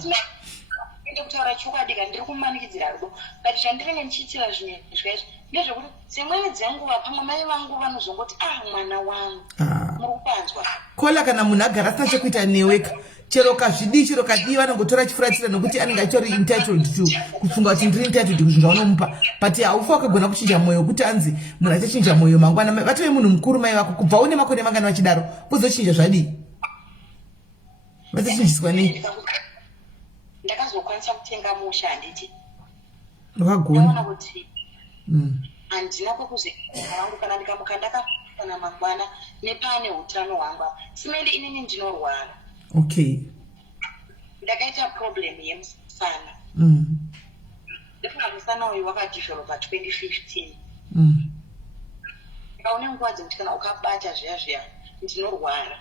Kutaura chokwadi ndiri kumanikidzira rudo but chandinenge ndichiitira zvimwe zvaizvo ndezvekuti dzimweni dzenguva pamwe mai vangu vanozongoti mwana wangu muri kupanzwa kola kana munhu agara asina chekuita neweka chero kazvidi chero kadii vanongotora chifuratira nokuti anenge achitori entitled to kufunga kuti ndiri entitled kuzvinhu zvaunomupa but haufa wakagona kuchinja mwoyo kuti anzi munhu achachinja mwoyo mangwana vatove munhu mukuru mai vako kubva une makore mangana vachidaro kuzochinja zvadii vachinjiswa nei ndakazokwanisa kutenga musha handiti wakagona kuti handina kwekuzi vangu kana ndikamuka ndakafana mangwana nepane utano hwangu simeli inini ndinorwara. Okay. Ndakaita problem yemusana. Ndifuna musana uyu wakadevelopa 2015. Ndikaone nguva dzekuti kana ukabata zviya ndinorwara.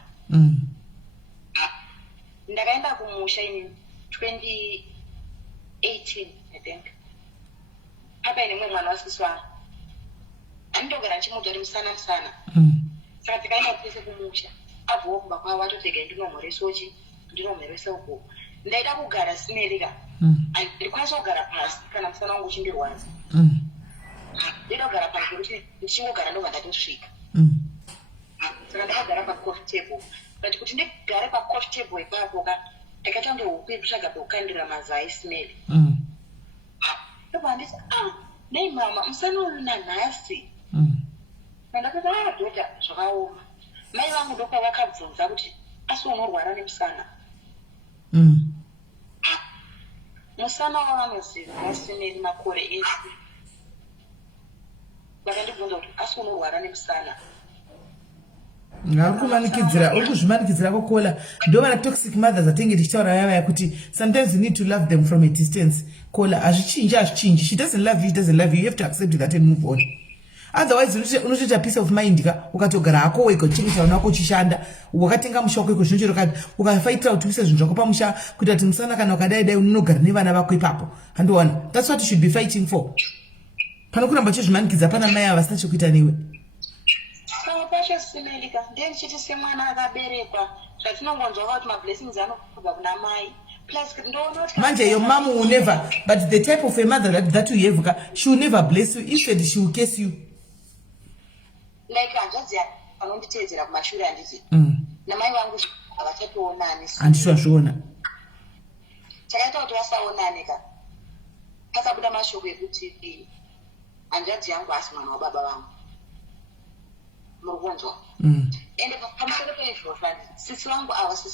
Ndakaenda kumusha ini 2018 I think. Hapa ine mwana wasisi wangu. Andogara ndichimuudza kuti musana. Saka tikaenda kwese kumusha. Abvo kubva kwavo vatopfeka ndinomhoresochi ndinomheresa uko ndaida kugara simerika handikwanisa kugara pasi kana musana wangu uchindirwadza ndaida kugara pasi kuti ndichingogara ndobva ndatosvika saka ndakagara pacoffee table but kuti ndigare pacoffee table ipapo ndakaita kunge huku yekutsvaga pekukandira mazai simeli ndobva nditi nei mama musana uyu nanhasi ndakati dhota zvakaoma mai vangu ndopa vakabvunza kuti asi unorwara nemusana musana wavanoziva simeli makore ese vakandibvunza kuti asi unorwara nemusana urikuzvimanikidzira kokola ndo vana toxic mothers atenge tichitaura yavaya kuti sometimes you need to love them from a distance. Kola azvichinji. She doesn't love you, you have to accept that and move on. Otherwise unotoita peace of mind ka ukatogara hako wega uchengeta vana vako uchishanda wakatenga musha wako iko zvinochero ukafaitira kuti uise zvinhu zvako pamusha kuita kuti musana kana ukadai unogara nevana vako ipapo. Handiwana, that's what you should be fighting for. Pano kuramba chezvimanikidza pana mai avasina chekuita newe. Pacho simelika then chiti semwana akaberekwa zvatinongonzwa kuti mablessings anobva kuna mai. Manje, your mom will never, but the type of a mother that you have, she will never bless you. Instead, she will curse you. Like I don't tell you that my children is. Na mai wangu awachatuonani. Andishwashona. Chakata twasaonani ka. Akabuda mashoko ekuti anjaji yangu asimana wababa wangu. Murugonzo. Ende pamusoro pezvo sisi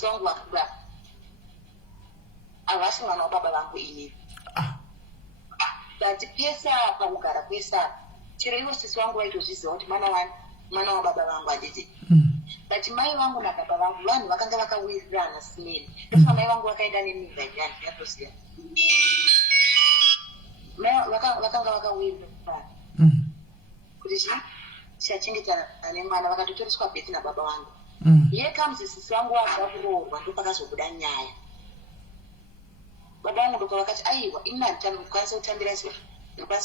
wangu wakubva. Avasi mwana wababa vangu ini. But pesa pakugara kwesa chero ivo sisi wangu vaitozviziva kuti mwana wababa vangu adidi. But mai vangu nababa vangu vanhu vakanga vakawirirana simeni. Ndofa mai vangu vakaenda nemimba yani yatoziva. Vakanga vakawirirana. Kuti chachengeta nemwana vakatotoreswa beti nababa vangu. Here comes sisi wangu wabva kuroorwa ndopakazobuda nyaya. Baba wangu ndoka wakati aiwa ina ntano kwanza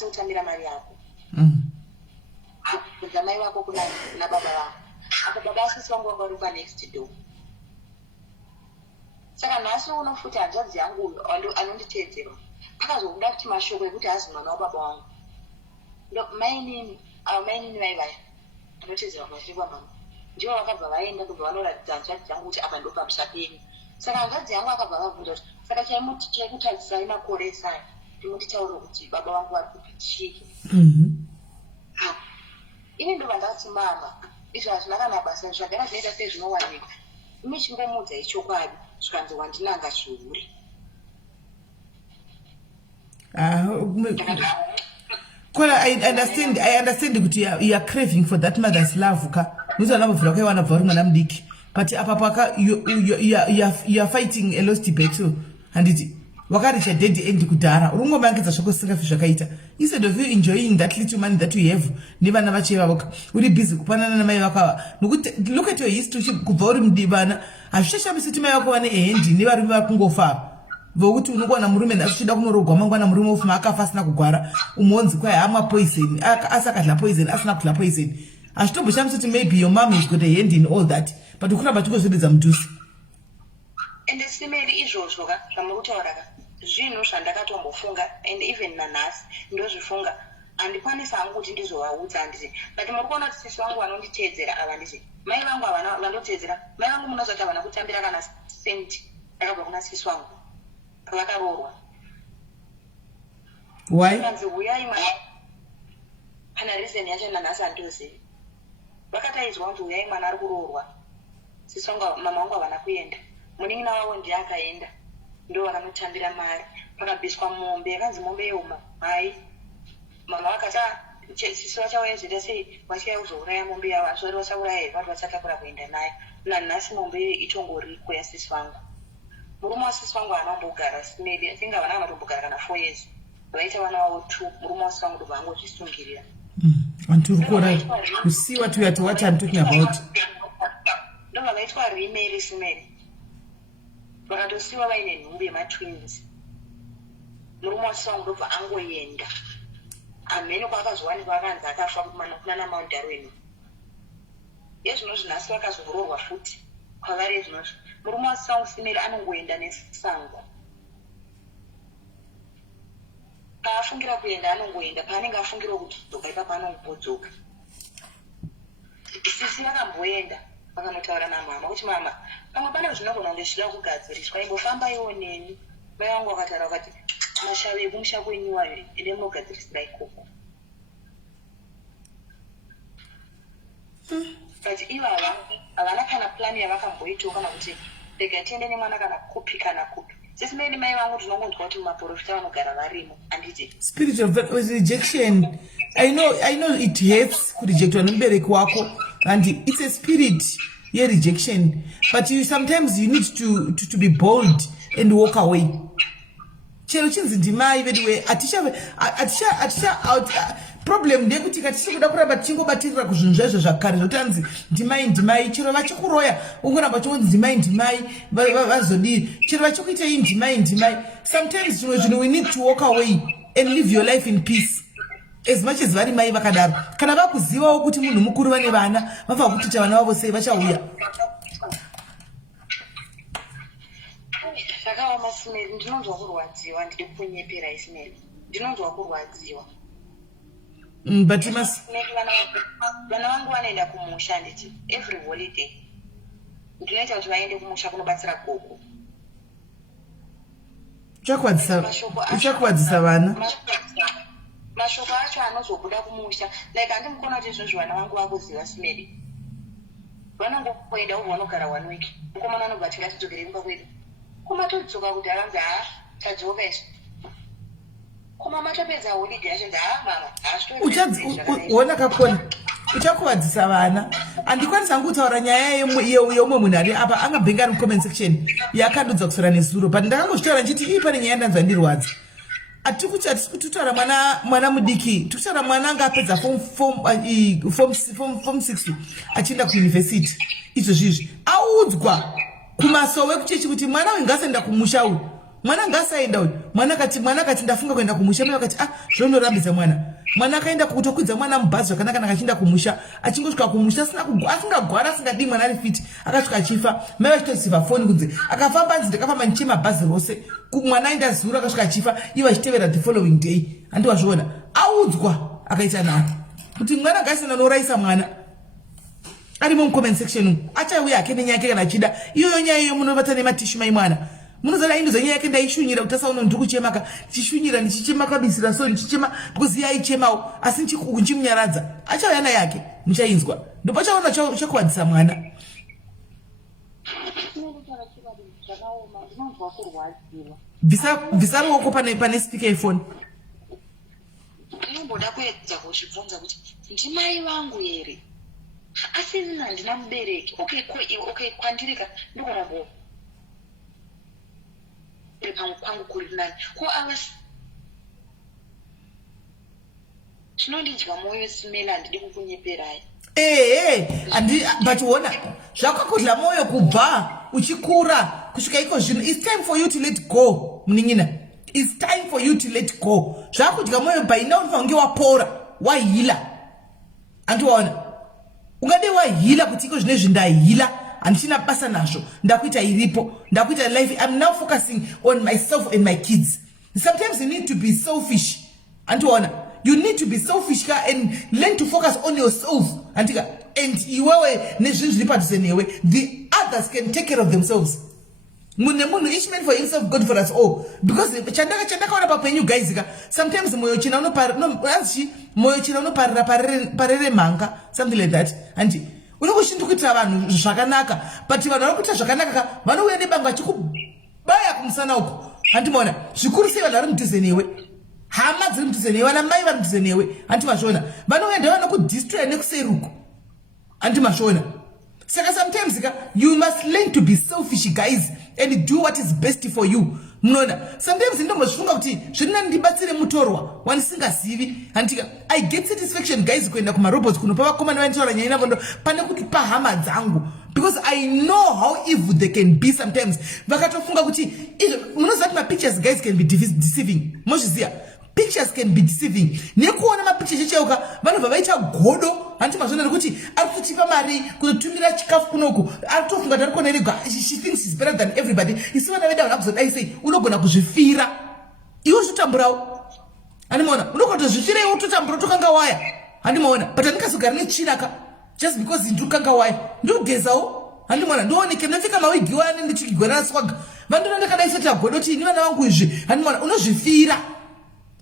utambira mari yako. Kwa mai wako kuna na baba wako. Hapo baba sisi wangu wakaruka next door. Saka naso unofuta ajazi yangu anonditedzera. Akazokuda kuti mashoko ekuti azi mwana wababa wangu. Ndo mai nini vai. Anotedzera mashoko mama. Ndio wakabva vaenda kubva vanoratidza ajazi yangu kuti apa ndo pamusapeni. Saka ajazi yangu akabva vabvunza kuti saka chaimutadzisa imakore sai ndimutitaura kuti baba vangu vari kupitishike. Ini ndo vandati mama izvo hazvina kana basa zvagara zvinoita sei zvinowanika imi chingomudza ichokwadi zvikanzi wandinanga zviuri. Kola, I understand kuti you are craving for that mother's love ka nozanambovhura kwaiwana bva uri mwana mudiki but apapaka you are fighting a lost battle. Handiti wakaricha dead end kudhara urungomangidza zvako singafi zvakaita instead of you enjoying that little money that you have nevana vacheva vaka uri busy kupanana namai vako nokuti look at your history kubva uri mudivana hazvichashamisi kuti mai vako vane ehendi nevarume vari kungofa vokuti unokuwana murume nhasi uchida kunorogwa mangwana murume ufuma akafa asina kugwara umonzi kwai amwa poison asakadla poison asina kudla poison hazvitomboshamisi kuti maybe your mom is got a hand in all that but ukuramba chingozviridza mutusi. Ende simeri izvozvo ka zvamurikutaura ka zvinhu zvandakatombofunga and even nanhasi ndozvifunga handikwanisa hangu kuti ndizovaudza handiti but muri kuona kuti sisi vangu vanonditeedzera ava nditi mai vangu havana vandoteedzera mai vangu munozoti havana kutambira kana senti akabva kuna sisi vangu pavakaroorwa. Why? Kanzi uyai kana reason yacho nanhasi handitozivi. Vakataizwa kuti uyai mwana ari kuroorwa sisi vangu mama vangu havana kuenda munin'ina wavo ndiye akaenda ndo vakamutambira mari pakabviswa mombe yakanzi mombe yeumai mama vakati sisi vachauya zita sei vachauya kuzouraya mombe yavo asi vasauraya here vati vachatakura kuenda nayo nanhasi mombe itongoriko yasisi vangu. Murume wasisi vangu havanombogara maybe I think havana vanotombogara kana 4 years vaita vana vavo 2 murume wasisi vangu ndobva angozvisungirira. Until you see what I'm talking about. Ndobva vaitwa remarry simeri vakatosiwa vaine nhumbi yematwins. Murume wasisi vangu ndobva angoenda amhene kwakazowanikwa akanzi akafa kuna Mount Darwin. Yezvino zvinhasi vakazoroorwa futi kwavari zvinozvo murume wasisi vangu simeri anongoenda nesango paafungira kuenda anongoenda paanenge afungira kudzoka ipapo anongobodzoka. Sisi vakamboenda vakanotaura namama kuti mama pamwe pane zvinogona kunge zvichida kugadziriswa imbofamba iwo neni. Mai vangu vakataura vakati mashave ekumusha kwenyuwayo ende munogadzirisira ikoko. But ivava havana kana plani yavakamboitawo kana kuti rega tiende nemwana kana kupi kana kupi SIS MELLY mai vangu tinongonzwa kuti maprofita vanogara varimo anditi. Spirit of rejection. I know it hurts to reject mubereki wako, and it's a spirit rejection, but sometimes you need to be bold and walk away. Chero chinzi ndimai vedwe atisha out problem ndekuti katikuda kuramba tingobatirira kuzvinhu zvaizvo zvakare zvotanzi ndimai chero vachikuroya ungoramba chonzi ndimai vazodii chero vachikuita ndimai. Sometimes we need to walk away and live your life in peace. As much as vari mai vakadaro kana vakuzivawo kuti munhu mukuru vane vana vabva kutita vana vavo sei vachauya. Zvakaoma SIS MELLY, ndinonzwa kurwadziwa ndiri kunyepera SIS MELLY. Ndinonzwa kurwadziwa. But you must vana vangu vanoenda kumusha nditi every holiday. Ndinoita kuti vaende kumusha kunobatsira gogo. Uchakwadzisa vana. Mashoko acho anozobuda kumusha like andimukona kuti izvozvo vana vangu vakuziva SIS MELLY. Vanongoenda uvo vanogara 1 week. Mukomana anobva tidzokere imba kwedu. Kumatodzoka kuti aranzi tadzoka isu. Kuma matopedza holiday achinzi mama uona kakona uchakwadzisa vana. Andikwanisa kutaura nyaya yeumwe munhu ari apa angabhenga ari comment section yakandodzwa kusora nezuro, but ndakangozvitaura ndichiti pane nyaya ndanzwa ndirwadza. Atisi kutaura mwana mudiki, tikutaura mwana anga apedza form 6 achienda kuuniversity. Izvo zvizvi audzwa kumasowe kuchechi kuti mwana uyu ngasaenda kumusha uyu, mwana ngasaenda uyu. Mwana kati ndafunga kuenda kumusha, mai vakati zvonorambidza mwana akaenda kutokwidza mwana mubhazi zvakanaka achienda kumusha. Achingosvika kumusha asingagwara asingadii, mwana ari fiti, akasvika achifa. Mai vachitoziva foni kunze akafamba nzi ndakafamba ndichema bhazi rose, mwana aenda zuro akasvika achifa, ivo vachitevera the following day. Handiwazviona audzwa akaita nani kuti mwana ngasaenda noraisa mwana ari mu comment section achauya ake nenyaya yake kana achida. Iyoyo nyaya iyo munovata nematishu mai mwana munoziva ino zanyaya yake ndaishunyira kuti asauno ndiri kuchemaka ndichishunyira ndichichemaka bisira so ndichichema because yaichemawo asi ndichimunyaradza. Achauya naye yake muchainzwa ndopachaona chakuwadzisa mwana. Bvisa ruoko pane speaker yefoni. Ndinomboda kuedza kuzvibvunza kuti ndimai vangu here asi handina mubereki. Okay kwandirika ndikorabo pangu kuri nani ko avasi chinondidya moyo SIS MELLY, handidi kukunyeperai. But uona zvakakudla moyo kubva uchikura kusvika iko zvino. It's time for you to let go munin'ina. It's time for you to let go. Zvakudya moyo by now unofanira kunge wapora wahila. Andiwaona ungade wahila kuti iko zvine zvindahila handichina basa nazvo ndakuita iripo ndakuita life. I'm now focusing on myself and my kids. Sometimes you need to be selfish. Andiwaona you need to be selfish and learn to focus on yourself. And iwewe nezvinhu zviri padhuze newe, the others can take care of themselves. Munhu each man for himself, God for us all. Because chandakaona papenyu guys, sometimes moyo china unoparira parere mhanga, something like that. And unongoshinda kuitira vanhu zvakanaka, but vanhu vari kuita zvakanaka vanouya nebanga vachikubaya kumusana uko. Handimona zvikuru sei vanhu vari mudhuze newe, hama dziri mudhuze newe, vana mai vari mudhuze newe. Handimazvona vanouya ndavanokudestroya nekuseruko. Handimazvona. Saka sometimes you must learn to be selfish guys and do what is best for you. Mnona sometimes ndombozvifunga kuti zvina ndibatsire mutorwa wanisingazivi. Handika I get satisfaction guys kuenda kuma robots kunopa vakomana vanitaura nyaya navo pane kuti pahama dzangu, because I know how evil they can be sometimes. Vakatofunga kuti munoziva kuti pictures guys can be deceiving. Mozviziva pictures can be deceiving. Nekuona mapicture checheuka vanobva vaita godo. Handimazvona nekuti ari kutipa mari kutumira chikafu kunoku aritofunga kuti ari kuona rega, she thinks she's better than everybody. Isi vana vedu vanakuzodai sei unogona kuzvifira iwe zvitamburawo. Handimona unogona kutozvifira iwe utotambura tokanga waya. Handimona but handikazogara nechinaka just because ndiri kanga waya ndikugezawo. Handimona ndooneke ndapfeka mawigi wane ndichigwera naswaga vandona ndakadai sati agoda kuti ini vana vangu izvi. Handimona unozvifira.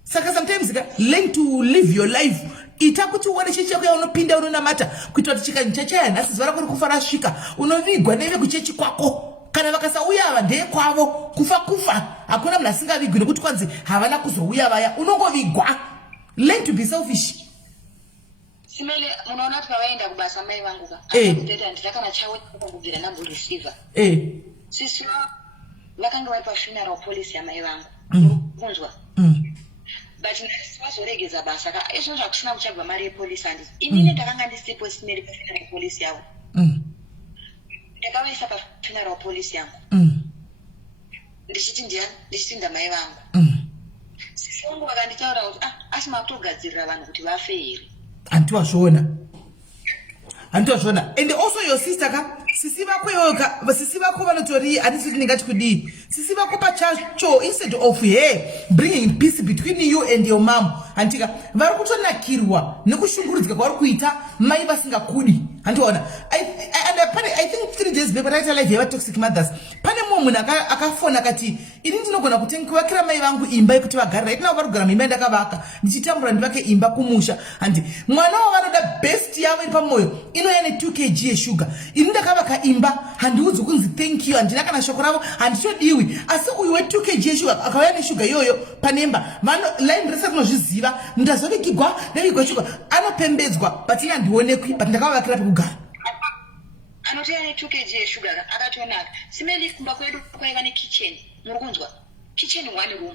Saka sometimes learn to live your life. Ita kuti uone chechi yako yaunopinda unonamata kuitira kuti chikanyi chachaya nhasi zuva rako rikufa rasvika unovigwa neve kuchechi kwako kana vakasauya ava ndeye kwavo kufa hakuna munhu asingavigwi nekuti kwanzi havana kuzouya vaya unongovigwa. Learn to be selfish. Simele munoona kuti pavaenda kubasa mai vangu ka akuteta nditakana chawe kubvira nambo receiver sisi vakanga vari pafuneral police yamai vangu kunzwa but vazoregedza basa ka izvo zvakusina kuchabva mari yepolisi handisi inini ndakanga ndisipo Simele pafuneral police yavo ndakavaisa pafuneral police yangu ndichiti ndamai vangu sisi vangu vakanditaura kuti asi makutogadzirira vanhu kuti vafe here. Antuashona. And also your sister ka sisi vako yoka sisi vako vanotori handisi kuti ndingati kudii sisi vako pachacho instead of bringing peace between you and your mom antika vari kutonakirwa nekushungurudzika kwavari kuita mai vasingakudi handiona. I think 3 days back right live yava toxic mothers pane mumwe munhu akafona akati ini ndinogona kuvakira mai vangu imba yekuti vagare right now vari kugara muimba yandakavaka ndichitambura ndivake imba kumusha handi mwana wavanoda best yavo iri pamwoyo inouya ne 2 kg yeshuga ini ndakavaka imba handiudzi kunzi thank you handina kana shoko ravo handitodiwi asi uyu we 2 kg yeshuga akauya neshuga iyoyo panemba line rese rinozviziva ndazovigigwa ndavigwa shuga anopembedzwa but ini handionekwi but ndakavakira pekugara anotoya ne 2 kg yeshuga akatonaka. Simeli kumba kwedu kwaiva ne kitchen muri kunzwa kitchen 1 room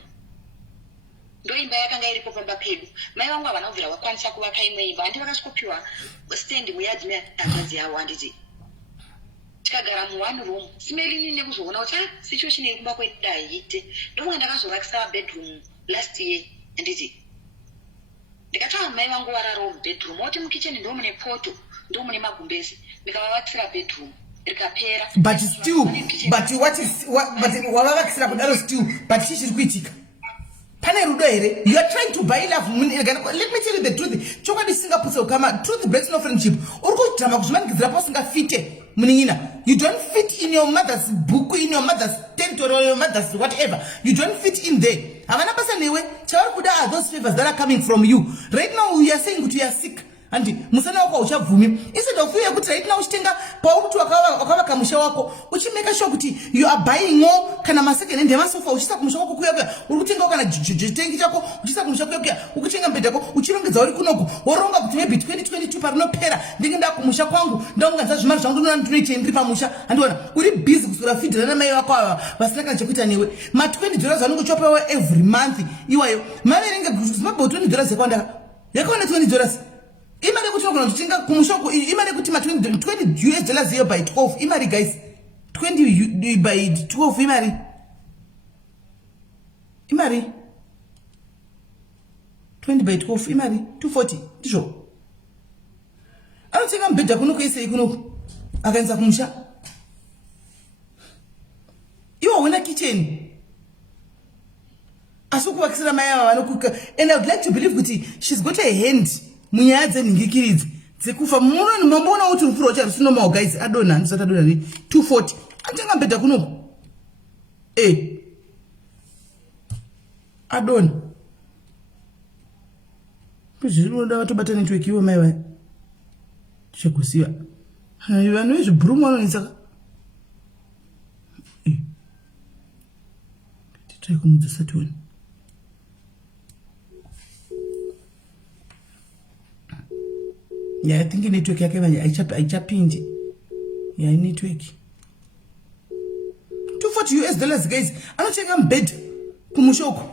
ndo imba yakanga iripo pamba pedu. Mai vangu havana kubvira vakwanisa kuvaka imwe imba handi vakasikopiwa stand muyadzi mehanzanzi yavo handiti tikagara mu1 room. Simeli nini nekuzoona kuti situation iri kumba kwedu daiite ndomwe ndakazovakisa bedroom last year handiti ndikataura mai vangu vararo bedroom oti mukitchen ndo mune poto ndo mune magumbezi ndikavavaksira bedroom rikapera but still wavavakisira kudaro still but chii chiri kuitika pane rudo here. You are trying to buy love. Let me tell you the truth. Chokwadi singaputsa ukama truth breaks no friendship. Uriko drama kuzvimanikidzira pasingafite munin'ina. You don't fit in your mother's book, in your mother's territory, or your mother's whatever. You don't fit in there. Havana basa newe chavari kuda are those favors that are coming from you. Right now we are saying kuti you are sick. Andi musana wako uchabvumi instead of you kuti right now uchitenga pauti wakavaka musha wako uchimeka sure kuti you are buying more kana masecond hand yamasofa uchisa kumusha wako kuya uri kutenga kana jitengi chako uchisa kumusha kuya ukutenga mbedha yako uchirongedza uri kunoko woronga kuti maybe 2022 parinopera ndinge ndakumusha kwangu ndaunganza zvimari zvangu ndinoita ndiri pamusha handiona uri busy kusura fidhira namai vako ava vasina kana chekuita newe ma $20 vanongochopewa every month iwayo maverenge zimabho $20 yakaona $20 imari kuti unogona kutenga kumushoko imari kuti ma $20 here by 12 imari guys 20 by 12 imari 20 by 12 imari 240 ndizvo anotenga mbedha kuno kuisei kuno akaenza kumusha iwo wena kitchen asi kuvakisira mai ava vanokuka and I would like to believe kuti she's got a hand munyaya dzenhingikiridzi dzekufa munoni mamboona kuti rufuro ucha rusinomawo guys adonha handisati adonha ni 240 anotenga mbedha kunoko adonha zviri unoda vatobata network iwo mai vaya tichakuziva vanhu vezvibhurumu vanonisaka titrai kumudzisa tione I think network yake haichapindi network $240 guys anotenga mbedha kumushoko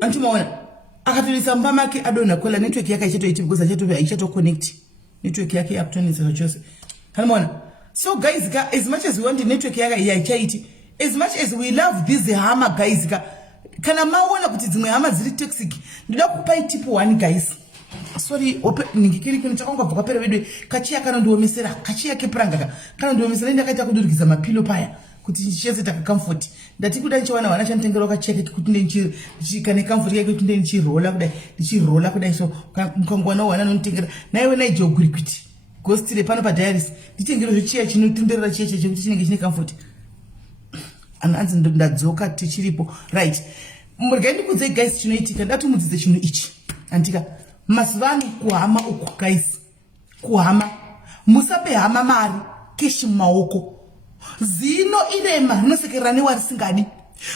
antimaona akatorisa mumba make adonha kwela network yake haichatoiti because haichato-connect network yake yakutonesa chose kanimaona. So guys as much as we want network yake haichaiti as much as we love this hama guys kana maona kuti dzimwe hama dziri toxic ndoda kupai tip 1 guys. Sorry, ningikiri kino chakanga vakapera vedwe kachiya kanondiomesera kachiya kepuranga kanondiomesera ndakaita kudurikisa mapilo paya kuti ndicheze taka comfort ndati kuda ndichiwana wana chanitengera kacheke kuti ndichikane comfort yake kuti ndichirola kudai so mukangwana wana nonitengera naiwe naijoguri kuti ghostire pano padiaries nditengero zvichiya chinotenderera chiya chekuti chinenge chine comfort ananzi ndadzoka tichiripo right murgai ndikudze guys chinoitika ndatumudzidze chinhu ichi andika masivani kuhama uku guys kuhama musape hama mari keshi mumaoko zino irema rinosekerera newari singadi.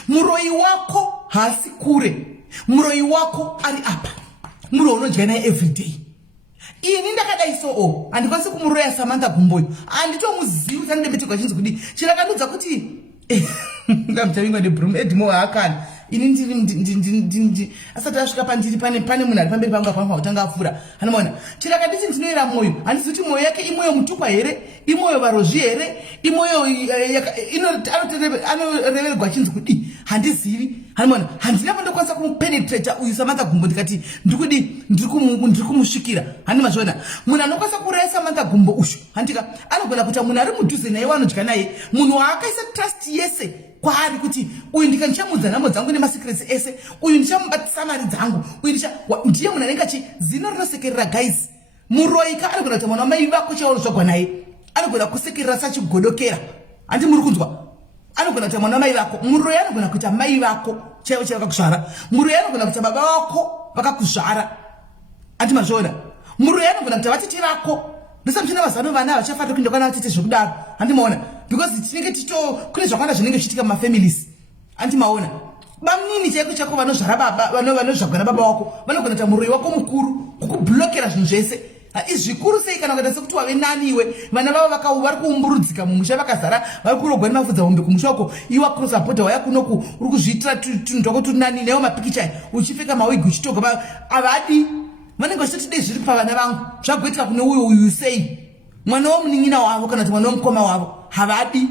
Muroi wako haasi kure, muroi wako ari apa, muro unodya naye everyday. Ini ndakadai so andikwanisi kumuroya Samantha Gumboyo, anditomuzivi kuti andembetirwa chinzi kudi chirakandudza kuti ngamtaringwa nebroom edmo haakani. Ini ndiri asati asvika pandiri pane munhu ari pamberi pangu apanfa kutanga afura. Hanomaona chirakaditi ndinoyera mwoyo, handizi kuti mwoyo yake imwoyo mutukwa here, imwoyo varozvi here, imwoyo anorevererwa chinzi kudi handizivi. Hanomaona handina pandokwanisa kumupenetrata uyu Samantha Gumbo ndikati ndiri kumusvikira. Handimazviona munhu anokwanisa kuuraya Samantha Gumbo ushu handika anogona kuita munhu ari mudhuze naye wanodya naye, munhu waakaisa trust yese kwaari kuti uyu ndichamudza nhamo dzangu nemasekretsi ese, uyu ndichamubatisa mari dzangu, uyu ndiye munhu anenge achi zino rinosekerera guys. Muroika anogona kuita mwana wamai vako chaurozvagwa naye, anogona kusekerera sachigodokera. Handi muri kunzwa? Anogona kuita mwana wamai vako. Muroi anogona kuita mai vako chaivo vakakuzvara. Muroi anogona kuita baba vako vakakuzvara. Handi mazviona? Muroi anogona kuita vatete vako. Ndisamchina mazano vana vachafanira kuenda kana vatete zvokudaro. Handi maona? Because tinenge kune zvakawanda zvinenge zvichiitika mumafamilies. Handi maona? Bamnini chako vanozvara baba, vanozvagwa nababa vako, vanogona kuita muroi wako mukuru kukublokera zvinhu zvese. Izvikuru sei kana kuita sekuti wave nani iwe, vana vavo vari kuumburudzika mumusha vakazara, vari kurogwa nemafudza hombe kumusha uko, iwa cross border waya kunoku uri kuzviitira tunhu twako turi nani newo mapikicha uchipfeka mawigi uchitoga avadi. Vanenge vachitoti dei zviri pavana vangu zvagoitika kune uyu sei mwana womunin'ina wavo kana kuti mwana womukoma wavo havadi.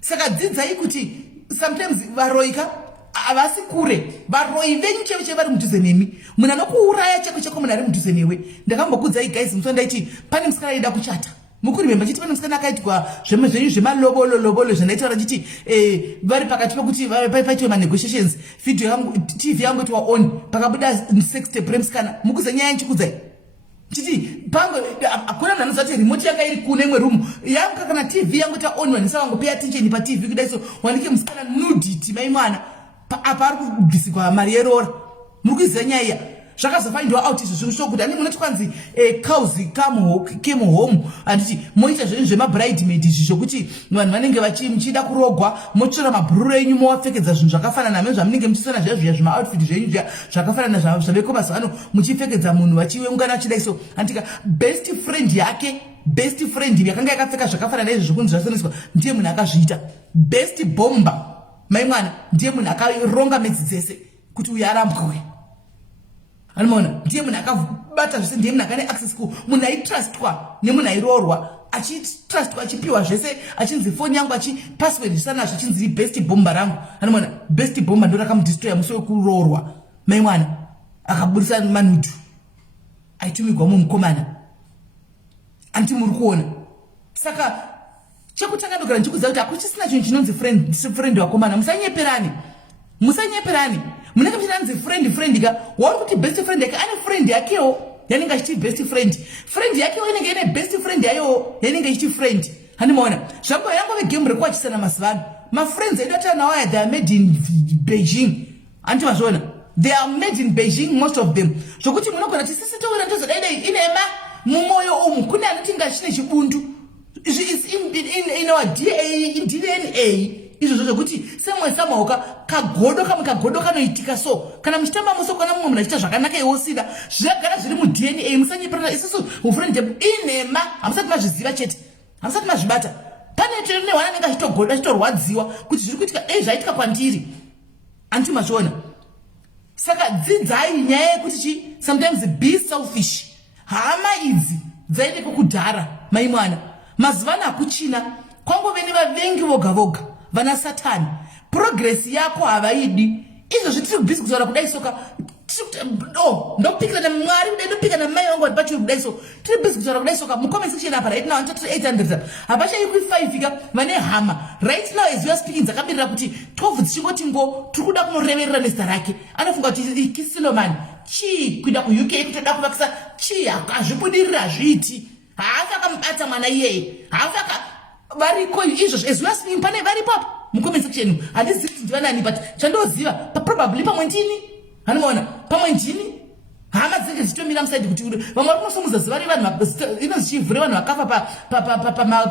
Saka dzidzai kuti sometimes varoika havasi kure, varoi venyu cheve vari mudhuze nemi. Munhu anokuuraya chako munhu ari mudhuze newe. Ndakambokudzai guys musi wandaiti pane musikana aida kuchata. Mukurimemba chiti pane musikana akaitwa zvenyu zvemalobolo zvandaitora chiti vari pakati pekuti paitwa manegotiations, video yangu TV yangu itwa on, pakabuda sex tape remusikana. Mukuze nyaya nchikudzai chiti pango akuna munhu anoziva kuti remote yanga iri kune imwe room yangu kana TV yangu ita on, wanisa wangu pay attention pa TV kudai so wanike musikana nudity mai mwana apa ari kubvisikwa mari yerora. Muri kuziva nyaya iya zvakazofaindwa out izvo zvinhu shokuti ani munoti kwanzi cows came home anditi moita zvinhu zvemabridemaid izvi zvokuti vanhu vanenge muchida kurogwa motora mabhururu enyu mowapfekedza zvinhu zvakafanana namwe zvamunenge muchisona zviya zvimaoutfit zvenyu zviya zvakafanana zvaveko mazuva ano muchipfekedza munhu vachiungana vachidai so. Andika best friend yakanga yakapfeka zvakafanana izvo zvokunzi zvasoneswa ndiye munhu akazviita. Best bomba mai mwana ndiye munhu akaronga medzi dzese kuti uyu arambwe. Anomaona ndiye munhu akabata zvese, ndiye munhu akane access ku munhu aitrustwa nemunhu airoorwa, achitrustwa achipiwa zvese, achinzi foni yangu password zvisanazvo achinzi best bomba rangu. Anomaona best bomba ndo rakamudestroya musi wekuroorwa mai mwana akaburisa manhutu aitumigwa mumukomana. Anti muri kuona? Saka chekutanga ndogara ndichikuziva kuti hakuchisina chinhu chinonzi friend wakomana. Musanyeperani. Munenge muchinanzi friend ka wauri kuti best friend yake ane friend yakewo yanenge achiti best friend yakewo inenge ine best friend yayo yanenge ichiti friend. Handimaona zvangu yangove game rekuachisana masivano. Mafriends edu atana nawo they are made in Beijing. Anti mazviona they are made in Beijing most of them. Zvokuti munogona kuti sisi toona ndozodai inema mumoyo umu kune anoti ngachine chibundu in our DNA izvo zvokuti semwe samauka kagodo kanoitika so kana muchitamba muso kana mumwe munhu achiita zvakanaka iwosida zvagara zviri muDNA. Musanyeperana. Isusu ufriend inema hamusati mazviziva chete, hamusati mazvibata. Pane newana anenge achitorwadziwa kuti zviri kuitika zvaitika kwandiri. Anti mazviona? Saka dzidzai nyaya yekuti sometimes be selfish. Hama idzi dzaide kukudhara mai mwana. Mazuvano hakuchina kwangove nevavengi voga vana satani. Progress yako havaidi. Izvo zvitiri kubvisi kutaura kudai soka ndopikira naMwari kudai ndopika namai vangu vari pachiri kudai so tiri busy kutaura kudai soka mucomment section apa right now ndotiri 800 hapachai kui5 ika vane hama right now as you are speaking dzakabirira kuti 12 dzichingoti ngo tiri kuda kunoreverera nezita rake. Anofunga kuti Kisilomani kuida kuUK kutoda kuvakisa hazvibudirira hazviiti. Haafa akamubata mwana iyeye, haafa variko izvo as you are speaking pane varipo apa mucomment section. Handizivi kuti ndivanani but chandoziva probably pamwe ndini. Hanomaona pamwe ndini hama dzinge dzitomira musaidi kuti vamwe vari kunosumudza ziva revanhu inozichivhu revanhu vakafa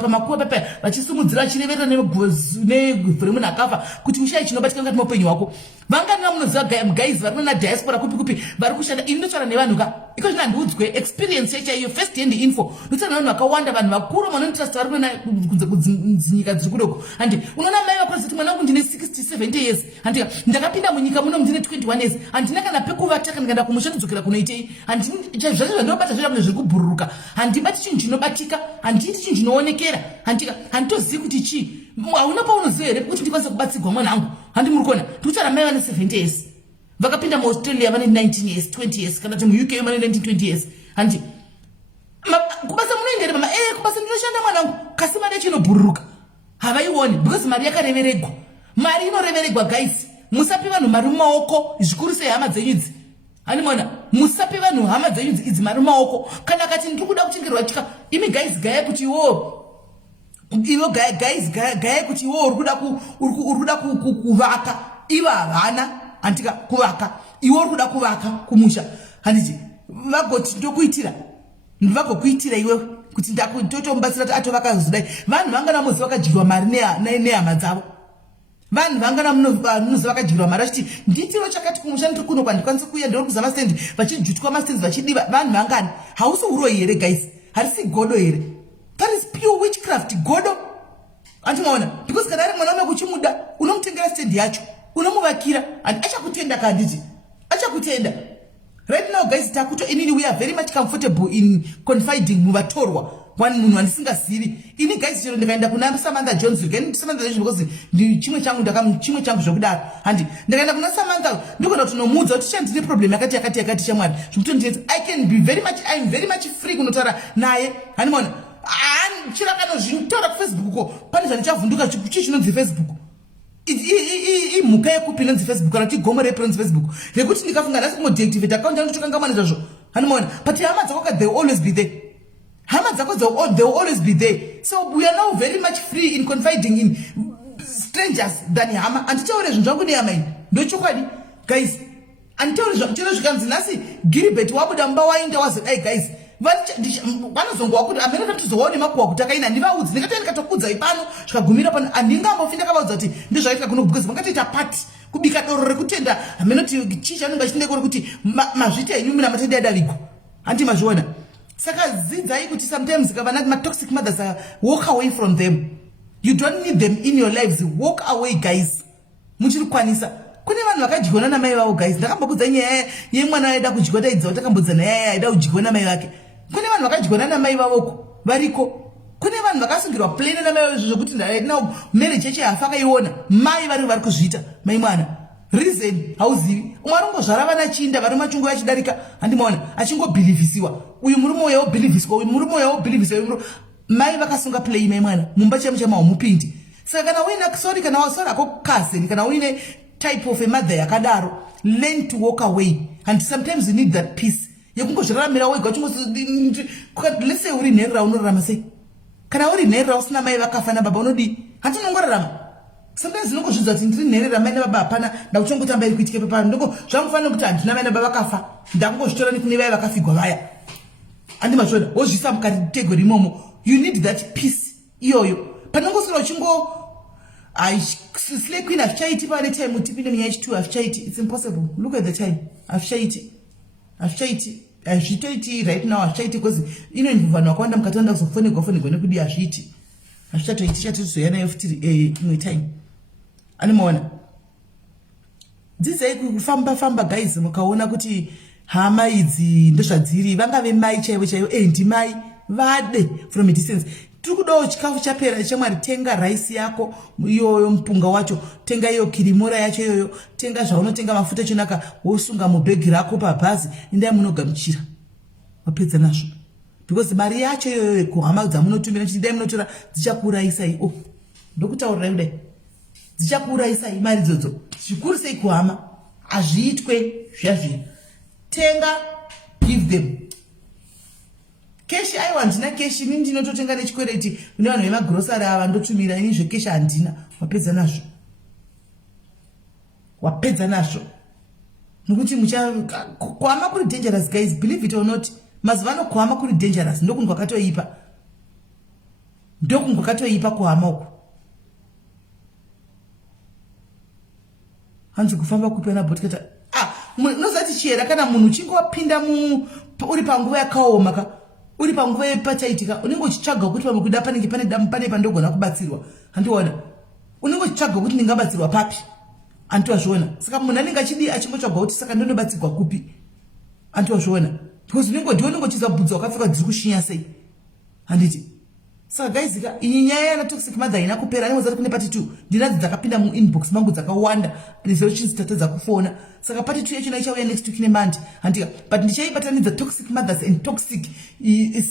pamakuva pepe vachisumudzira vachireverera neguvhu remunhu akafa kuti ushai chinobatika mukati meupenyu hwako vanganina munoziva guys vari kuna diaspora kupi kupi vari kushanda ini ndotaura nevanhu ka iko zvina ndiudzwe experience chaiyo first hand info ndotaura nevanhu vakawanda vanhu vakuru vanonitrust vari kuona kunze kudzinyika dziri kudoko handi unoona mai vako ziti mwana wangu ndine 60 70 years handika ndakapinda munyika muno ndine 21 years handina kana pekuvata kana ndikaenda kumusha ndidzokera kunoitei zvacho zvandinobata zvira zviri kubhururuka handibati chinhu chinobatika handiiti chinhu chinoonekera handika handitozivi kuti chii hauna paunoziva here kuti ndikwanisa kubatsirwa mwanangu handi muri kuona ndikutaura mai vane 70 years vakapinda muaustralia vane 19 years 20 years kana kuti muuk vane 19-20 years handi kubasa munoendere mama kubasa ndinoshanda mwanangu kasi mari yacho inobhururuka havaioni because mari yakareveregwa mari inoreveregwa guys musape vanhu mari mumaoko zvikuru sei hama dzenyu idzi hanimona musape vanhu hama dzenyu idzi mari mumaoko kana kati ndiri kuda kuchengerwa chika imi guys gaya kuti ivo guys gaya kuti iwo uri kuda kuvaka ivo havana handika kuvaka iwo uri kuda kuvaka kumusha handiti vagoti ndokuitira vagokuitira iwe kuti totomubatsira atovaka zudai vanhu vangana muzi vakadyirwa mari nehama dzavo vanhu vangana munozi vakadyirwa mari vachiti nditiro chakati kumusha ndiri kuno kwandikwanisa kuuya ndiri kuza mastendi vachijutwa mastendi vachidiva vanhu vangani hausi uroyi here guys harisi godo here that is pure witchcraft godo andimaona because kana ari mwana wame kuchimuda unomutengera stendi yacho unomuvakira and achakutenda kanditi achakutenda right now guys takuto inini we are very much comfortable in confiding muvatorwa one munhu wandisingazivi ini guys chero ndikaenda kuna Samantha Jones Samantha Jones because ndi chimwe changu zvokudaro handi ndikaenda kuna Samantha ndikona kutonomudza kuti chandine problem yakati chamwari zvokutonditi I am very much free kunotaura naye hanimona chirakano zvinotaura kuFacebook uko pane zvandichavhunduka chii chinonzi Facebook imhuka yekupi inonzi Facebook kana kuti gomo repi inonzi Facebook rekuti ndikafunga ndasi kumodeactivate account yangu tokangamana zvazvo hanimona but hama dzako they will always be there hama dzako they will always be there so we are now very much free in confiding in strangers than hama anditaure zvinhu zvangu nehama ini ndochokwadi guys anditaure chero zvikanzi nhasi Gilbert wabuda mumba wainda wazi hey guys vanozongwa kuti amene tatizoone makuwa kuti akaina ndivaudzi ndikati ndikatokudza ipano zvikagumira pano andingambofi ndakavaudza kuti ndizvaitika kuno because vakatoita pati kubika doro rekutenda amene kuti chii chanonga chindeko rekuti mazvita enyu mina matenda adavigo handi mazviona saka dzidzai kuti sometimes kavanati matoxic mothers walk away from them you don't need them in your lives walk away guys muchiri kukwanisa kune vanhu vakadyona namai vavo guys ndakambokudza nyaya yemwana aida kudyiwa taidzawo takambodzana yaya aida kudyiwa namai vake kune vanhu vakadyona namai vavoko variko kune vanhu vakasungirwa plane namai vavo zvokuti now marriage yacho hafa akaiona mai vari kuzviita mai mwana reason hauzivi umwe arongozvara vana chinda vari machungu achidarika handimaona achingobhilivhisiwa uyu murume uyo wobhilivhiswa uyu murume uyo wobhilivhiswa mai vakasunga play mai mwana mumba chemu chamahomupindi saka kana uine sorry kana wasara ako cousin kana uine type of a mother yakadaro learn to walk away and sometimes you need that peace yekungozviraramira wega let's say uri nherera unorarama sei kana uri nherera usina mai vakafa nababa unodii hati unongorarama sometimes ndinongozvidza kuti ndiri nherera mai nababa hapana ndakuchongotamba iri kuitike pepano ndoko zvangufanira kuti handina mai nababa vakafa ndakungozvitora nekune vai vakafigwa vaya handimazvoda wozvisa mukatego rimomo you need that peace iyoyo panongosora uchingo slay queen afchaiti pane time utipinde munyaya yechitu afchaiti it's impossible look at the time afchaiti hazvitoiti right now afchaiti because ino vanhu vakawanda mukatoenda kuzofonegwa nekudi hazviiti hazvichatoiti chatizoya nayo futiri imwe time animaona dzidzai kufamba guys mukaona kuti hama idzi ndozvadziri vangave mai chaivo ndimai vade from a distance tiri kudawo chikafu chapera chamwari tenga raisi yako iyoyo mupunga wacho tenga iyo kirimora yacho iyoyo tenga zvaunotenga mafuta chonaka wosunga mubhegi rako pabhazi endai munogamuchira wapedza nazvo because mari yacho iyoyo kuhama dzamunotumira chiti dai munotora dzichakuuraisai ndokutaurira kudai dzichakuuraisai mari idzodzo zvikuru sei kuhama hazviitwe zviyazvino tenga give them keshi aiwa handina keshi ini ndinototenga nechikwereti kune vanhu vemagrosari ava ndotumira ini zvekeshi handina wapedza nazvo Nokuti kuama kuri dangerous, guys, believe it or not. Mazvano kuama kuri dangerous. Ndokunhu kwakatoipa. Ndokunhu kwakatoipa kuama uku. Hanzi kufamba kupena botikata. Nozati chiera kana munhu uchingopinda uri panguva yakaoma uri panguva yepachaitika unenge uchitsvaga kuti pamwe kuda panenge pane pandogona kubatsirwa. Handiona. Unenge uchitsvaga kuti ndingabatsirwa papi. Antiwazviona. Saka munhu anenge achimbotsvaga kuti saka ndinobatsirwa kupi. Antiwazviona. Because unenge uchizabvunza wakapfeka dziri kushinya sei. Handiti. Saka guys, iyi nyaya yana toxic mother ina kupera. Anozati kune part 2 ndinadzo dzakapinda inbox mangu dzakawanda nezvechizitatedza kufona. Saka part 2 yacho ichauya next week nemandi. Handika. But ndichaibatanidza toxic mothers and toxic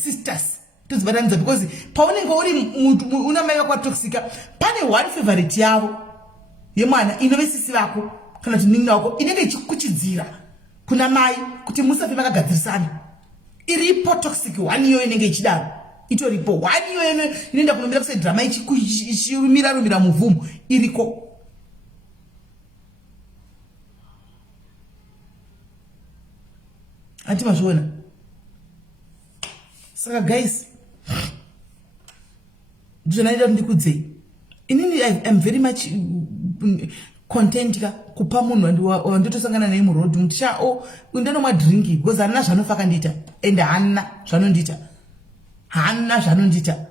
sisters. Tozibatanidza because paunenge uri una mai vako toxic pane one favorite yavo yemwana inove sisi vako kana kuti ningi wako inenge ichikuchidzira kuna mai kuti musafe vakagadzirisana. Iripo toxic one iyo inenge ichidaro. Itoripo one iyo inoenda kunomira kusai drama ichirumira muvhumu iriko. Antimazviona. Saka guys, ndinoida ndikudzei. Inini I'm very much content kupa munhu wandotosangana naye muroad kuti undanomwa drink because hana zvanofa kandita and hana zvanondita. Hana zvanondita.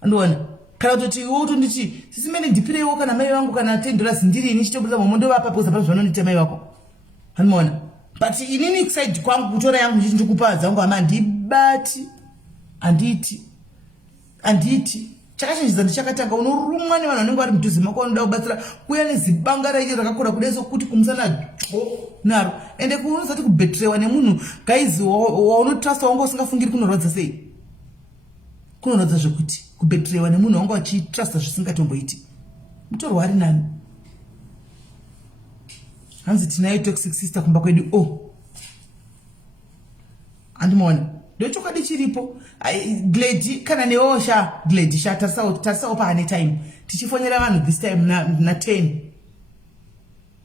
Andoona. Kana kuti iwe utonditi sisi mene ndipireiwo kana mai vangu kana $10 ndirini chitobuda momondo vapa because apa zvanondita mai vako. Hanoona. But inini side kwangu kutora yangu ndikupa dzangu ama ndibati anditi chakachinjidza ndichakatanga unorumwa nevanhu vanenge vari mudhuze mako vanoda kubatsira kuya nezibanga raiki rakakura kudai sokuti kumusana dyo naro ende kunozati kubhetirewa nemunhu guys waunotrasta wanga usingafungiri kunorwadza sei. Kunorwadza zvekuti kubhetirewa nemunhu wanga wachitrasta zvisingatomboiti. Mutorwari nani. Hanzi tinayo toxic sister kumba kwedu. Andimaona. Ndochokwadi chiripo. Glady kana neosha Glady tarisawo pane time. Tichifonera vanhu this time na 10.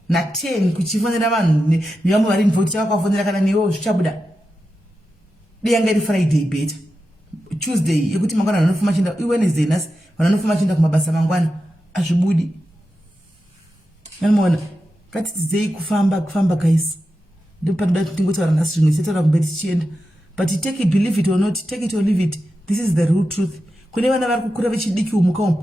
Na 10 kuchifonera vanhu nevamwe vari involved chavafonera kana newo zvichabuda. Diyanga iri Friday beta. Tuesday yekuti mangwana vanofuma chinda Wednesday nasi vanofuma chinda kumabasa mangwana azvibudi. Nanoona. Ngatidzei kufamba guys. Ndopada tingotaura nasi zvimwe setaura kumbeti chienda. But take it, believe it or not, take it or leave it. This is the real truth. Kune vana vari kukura vechidiki umuka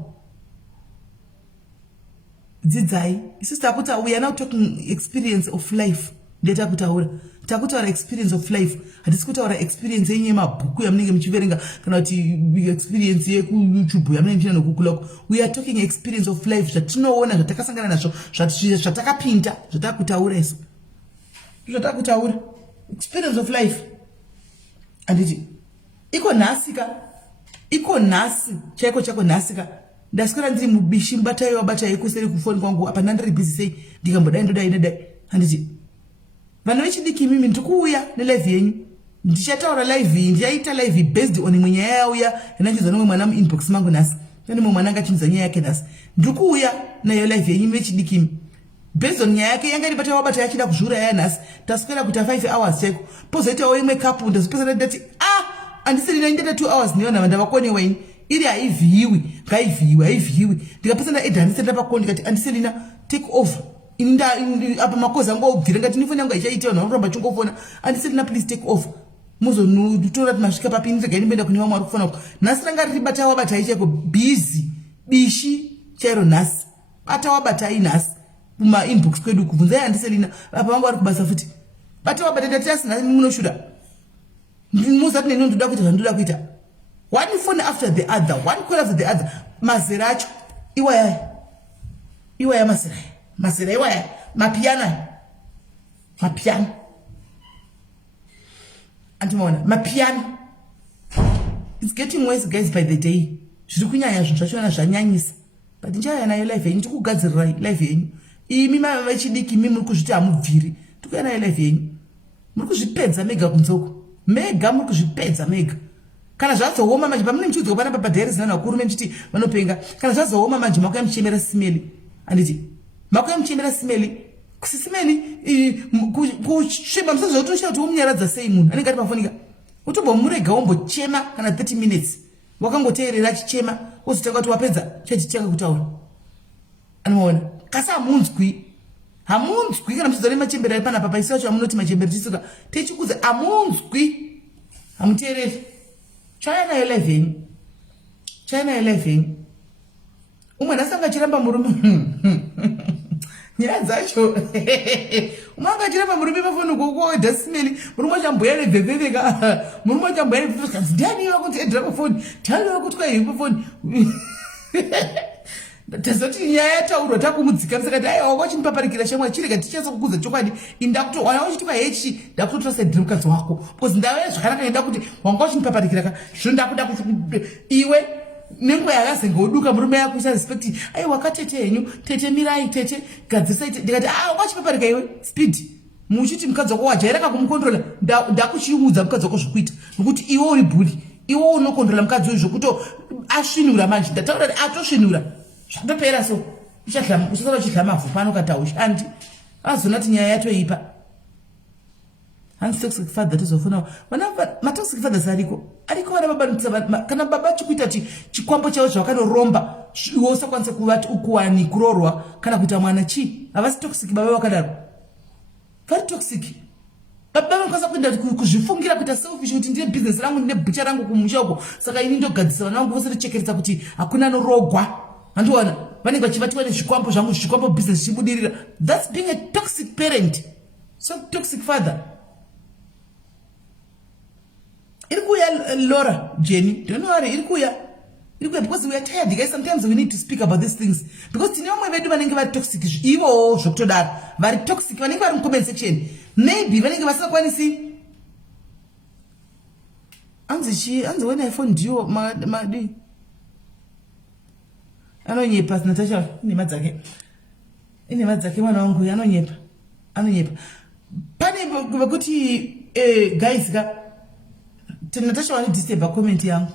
dzidzai. Sister akuta, we are now talking experience of life. Ndeta kutaura. Takutaura experience of life. Hatisi kutaura experience yenye mabhuku yamunenge muchiverenga kana kuti experience yeku YouTube yamunenge muchienda nokukula. We are talking experience of life zvatinoona zvatakasangana nazvo zvatakapinda zvatakutaura isu. Zvatakutaura experience of life. Anditi iko nhasi chako nhasika ndaswera ndiri mubishi batai kuseri kufoni kwangu apa ndandiri busy sei ndikambodai ndodai handiti vanhu vechidiki mimi ndikuuya nelive yenyu ndichataura live iyi ndichaita live based on imwe nyaya yauya yanachizwa nomwe mwana muinbox mangu nhasi pane mumwe mwana angachimudza nyaya yake nhasi ndikuuya nayo live yenyu vechidiki based on nyaya yake yanga iri bata yachida kuzviuraya nhasi taswera kuita 5 hours cheko pozoitawo imwe kapu ndazopesana ndati andisiri ndaita 2 hours neyo nava ndavakonewa ini iri haivhiyiwi haivhiyiwi ndikapesana edha handisenda pakoni ndikati andisirina take over ini apa makozi angu aubvira ngati nifoni yangu haichaita vanhu vanoramba chingofona andisirina please take over muzotora kuti masvika papi ndirega ini mboenda kune vamwe vari kufona uko nhasi ranga riri batawabatai chaiko busy bishi chairo nhasi batawabatai nhasi kuma inbox kwedu kubvunzai handiselina apa vangu vari kubasa futi batawabatai ndati asina munoshuda muzati neno ndoda kuita zvandoda kuita one phone after the other one call after the other mazera acho iwaya mazera iwaya mapiano antimaona mapiano. It's getting worse guys by the day. Zviri kunyanya zvinhu zvachona zvanyanyisa but njaya nayo live yenyu tikugadzirira live yenyu imi vechidiki mimi muri kuzviti hamubviri tikuya nayo live yenyu muri kuzvipedza mega kunzoko mega muri kuzvipedza mega kana zvazooma manje pamune muchiudzwa pana papadhairi zina nakurume mchiti vanopenga kana zvazooma manje makuya muchemera simeli anditi makuya muchemera simeli kusisimeli kusvimba musazotosha kuti womunyaradza sei munhu anenge ari pafonika utobva murega wombochema kana 30 minutes wakangoteerera achichema wozotanga kuti wapedza chachitanga kutaura anoona kasi hamunzwi kana muchidzore machemberi ari panapa paisi vacho amunoti machemberi chisuka techikudza hamunzwi hamuteereri China 11 umwe ndasanga achiramba murume nyaya dzacho umwe anga achiramba murume pafoni koko dasimeli murume achamboya nebveveveka murume achamboya nebveveka ndiani wakunzi edhira pafoni ndiani wakutywa ivi pafoni tazoti nyaya yataurwa takumudzika musakati aiwa wachinipaparikira shamwa chirega tichaisa kukudza chokwadi indakutowana wachitipa hechi ndakutotora sedhiri mukadzi wako because ndave zvakanaka enda kuti wanga wachinipaparikira ka zvino ndakuda kuti iwe nenguva yakazengoduka murume yako isarespecti aiwa katete henyu tete mirai tete gadzisai ndikati wachipaparika iwe speed muchiti mukadzi wako wajairaka kumukontrola ndakuchiudza mukadzi wako zvokuita nokuti iwe uri bhuri iwe unokontrola mukadzi uyu zvokuto asvinura manje ndataura kuti atosvinura zvandopera so usasara uchidla mavhu pano kata ushandi azona kuti nyaya yatoipa hanzi toxic father tozofuna matoxic fathers ariko vana baba kana baba chikuita chikwambo chavo zvakanoromba iwe usakwanisa kuvati ukuwani kurorwa kana kuita mwana chi havasi toxic baba vakadaro vari toxic baba vanokwanisa kuenda kuzvifungira kuita selfish kuti ndine business rangu ndine bhucha rangu kumusha uko saka ini ndogadzisa vana vangu vose tochekeredza kuti hakuna anorogwa handiwana vanenge vachivatiwa nezvikwambo zvangu zvikwambo business zvichibudirira. That's being a toxic parent, so toxic father. Irikuya Laura, Jenny, don't worry, irikuya because we are tired, guys. Sometimes we need to speak about these things because you know when we do vanenge vari toxic, ivo zvokutodaro vari toxic vanenge vari mucomment section, maybe vanenge vasingakwanisi anzi when I phone dio madi anonyepa Natasha ine madzake mwana wangu anonyepa pane vakuti guys ka Natasha wani disturb comment yangu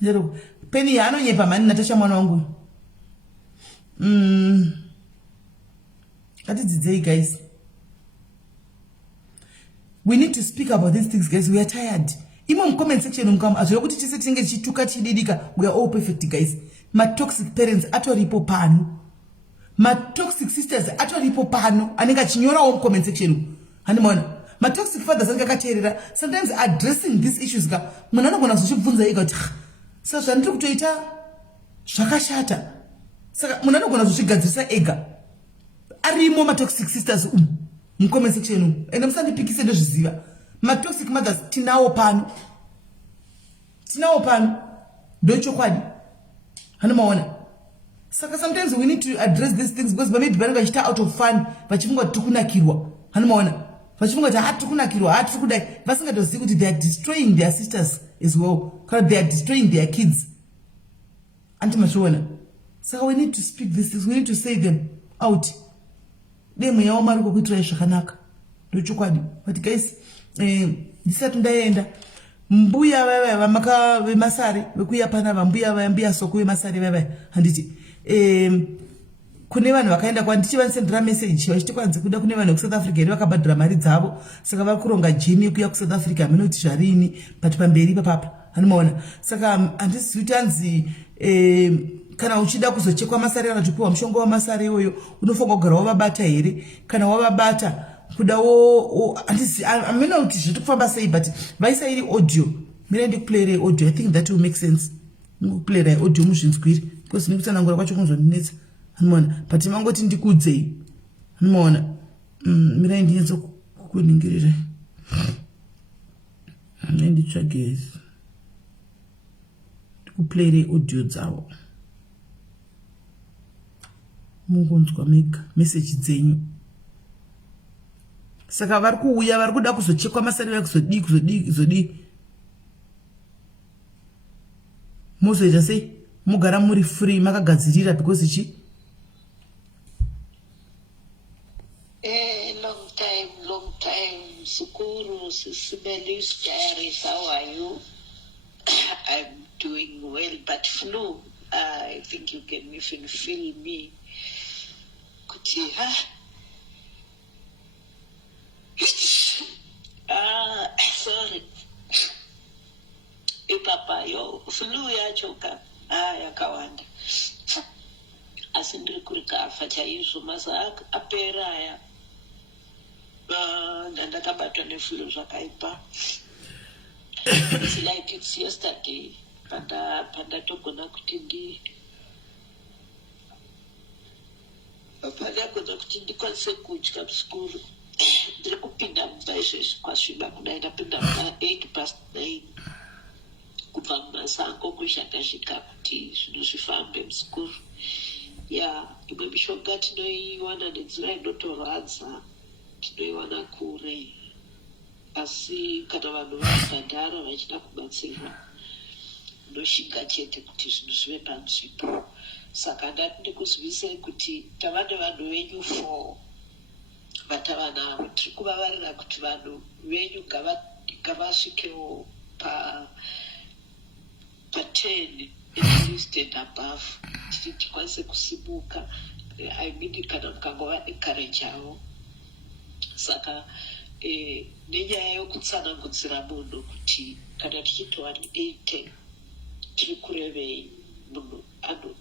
njalo peni anonyepa mani Natasha mwana wangu atidzidzei guys, we need to speak about these things guys. We are tired. Imo comment section mukama azvira kuti tise tinge chituka chididika. We are all perfect guys. Ma toxic parents atoripo pano, ma toxic sisters atoripo pano anenge achinyorawo comment section. Hanimona ma toxic fathers anenge akateerera sometimes addressing these issues ka munhu anogona kuchibvunza ega kuti saka zvandiri kutoita zvakashata, saka munhu anogona kuzvigadzirisa ega arimo ma toxic sisters comment section ende musandipikise ndozviziva. Ma toxic mothers tinawo pano ndochokwadi hanomaona. Saka sometimes we need to address these things because maybe vanenge vachita out of fun vachifunga kuti tikunakirwa, hanomaona, vachifunga kuti hatikunakirwa hatiri kudai, vasingatozivi kuti they are destroying their sisters as well, kana they are destroying their kids. Antimachiona. Saka we need to speak these things, we need to say them out. Demo yawo mari kukuitirai zvakanaka ndochokwadi. But guys, ndisati ndaenda mbuya vaya vamaka vemasari vekuya pana vambuya vaya mbuya soko vemasari vaya handiti kune vanhu vakaenda kwandichivanisendera message vachiti kwanzi kuda kune vanhu vekusouth Africa iri vakabhadhira mari dzavo saka vari kuronga jini yekuya kusouth Africa haminoti zvarini but pamberi papapa hanomaona. Saka handisizi kuti anzi kana uchida kuzochekwa masari kana uchipiwa mushonga wamasari iwoyo unofanira kugara wavabata here, kana wavabata kudawo amina kuti zviri kufamba sei, but vaisa iri audio mira ndikuplayere audio. I think that will make sense ngokuplayera audio muzvinzwiri because ndikutsanangura kwacho kunozondinetsa hanomaona, but mangoti ndikudzei hanomaona. Mira ndinyenza kuningirira nditsvage ndikuplayere audio dzavo mungonzwa mega message dzenyu. Saka vari kuuya vari kuda kuzochekwa masari vaya kuzodi mozoita sei mugara muri free makagadzirira because ichi long time Sukuru Sibelius diaries. How are you? I'm doing well, but flu, I think you can even feel me. kuti sorry ipapa yo flu yacho yakawanda asi ndiri kuri kafa chaizvo maza apera aya ndandakabatwa neflu zvakaipa. It's like it's yesterday pandatogona kuti pandagona kuti ndikwanise kudya musikuru ndiri kupinda mumba izvezvi kwasviba kudai ndapinda mumba 9:08 kubva mumasango kushatasvika kuti zvinhu zvifambe musikuru. Imwe mishonga tinoiwana nenzira inotorwadza tinoiwana kure, asi kana vanhu vakadhara vachida kubatsirwa unoshinga chete kuti zvinhu zvive panzvimbo. Saka ndati ndikuzivisei kuti tava nevanhu venyu 4 vatava navo. Tiri kuvavarira kuti vanhu venyu ngavasvikewo pa10 at least and above, titi tikwanise kusimuka. I mean kana mukangova encourageawo. Saka nenyaya yokutsanangudzira munhu kuti kana tichitova ni8 tiri kurevei, munhu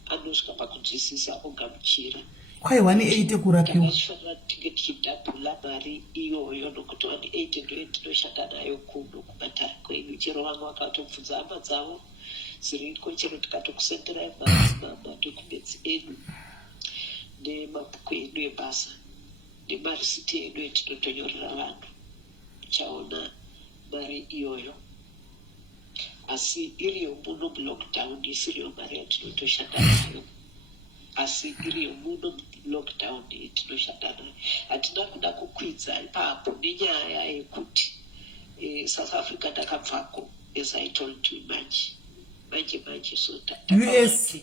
anosvika pakunzwisisa ogamuchira. Kwai 180 kurapiwa tinofanira tinge tichidhabhula mari iyoyo nokuti 180 ndoyo tinoshanda nayo kuno kumatare kwenyu. Chero vamwe vakatobvunza hama dzavo zviriko, chero tikatokusenderai madhokuments enyu nemabhuku enyu ebasa nemarisiti enyu etinotonyorera vanhu, chaona mari iyoyo. Asi iriyo muno mulockdown isiriyo mari yatinotoshanda nayo, asi iriyo muno lockdown yetinoshanda nayo. Hatina kuda kukwidza ipapo nenyaya yekuti South Africa ndakabvako, as I told you manje so US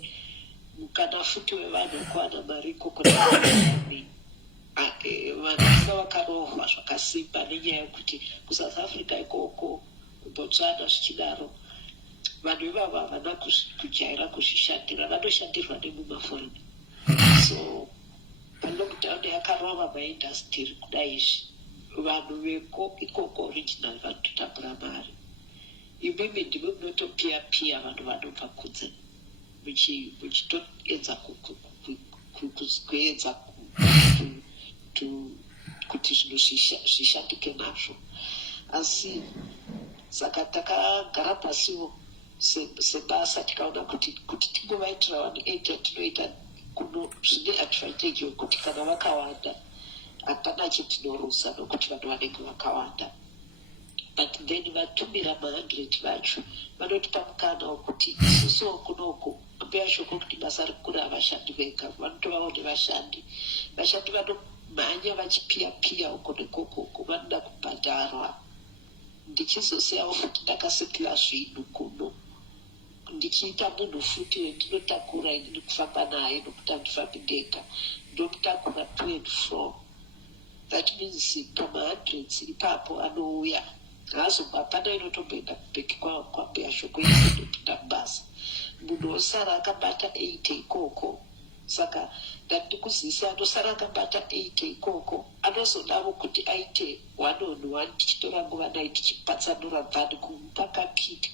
mukana futi wevanhu kuwana mari kokonai vanhu vakarohwa zvakasimba nenyaya yekuti kuSouth Africa ikoko kubotswana zvichidaro vanhu ivava havana kujaira kuzvishandira, vanoshandirwa nemumaforeign. So palockdown yakarova maindastry kudai izvi, vanhu veko ikoko original vanototambura mari. Imimi ndimo munotopiya vanhu vanobva kunze muchitoedza kuedza kuti zvinhu zvishandike nazvo. Asi saka takagara pasiwo sebasa tikaona kuti tingovaitira 180 tinoita kuno zvine advantage yokuti kana vakawanda hapana chetinorusa nokuti vanhu vanenge vakawanda. But then vatumira ma100 vacho vanotipa mukana wokuti isusuwo kunoku ambuya shoko kuti basa rikura havashandi vega, vanotovawo nevashandi. Vashandi vanomhanya vachipiya uko nekoko vanoda kubhadharwa. Ndichizoseyawo futi ndakasetla zvinhu kuno, ndichiita munhu futi wendinotakura inini kufamba naye nokuti handifambi ndega, ndomutakura to and fro. That means pama100 ipapo anouya hazobva pana inotomboenda kubheki kwambuya shoko inopinda mubasa. Munhu osara akabata 80 ikoko. Saka ndandikuzivisa anosara akabata 80 ikoko anozodavo kuti aite 1-on-1 tichitora nguva naye tichipatsanura bvani kumupa kakiti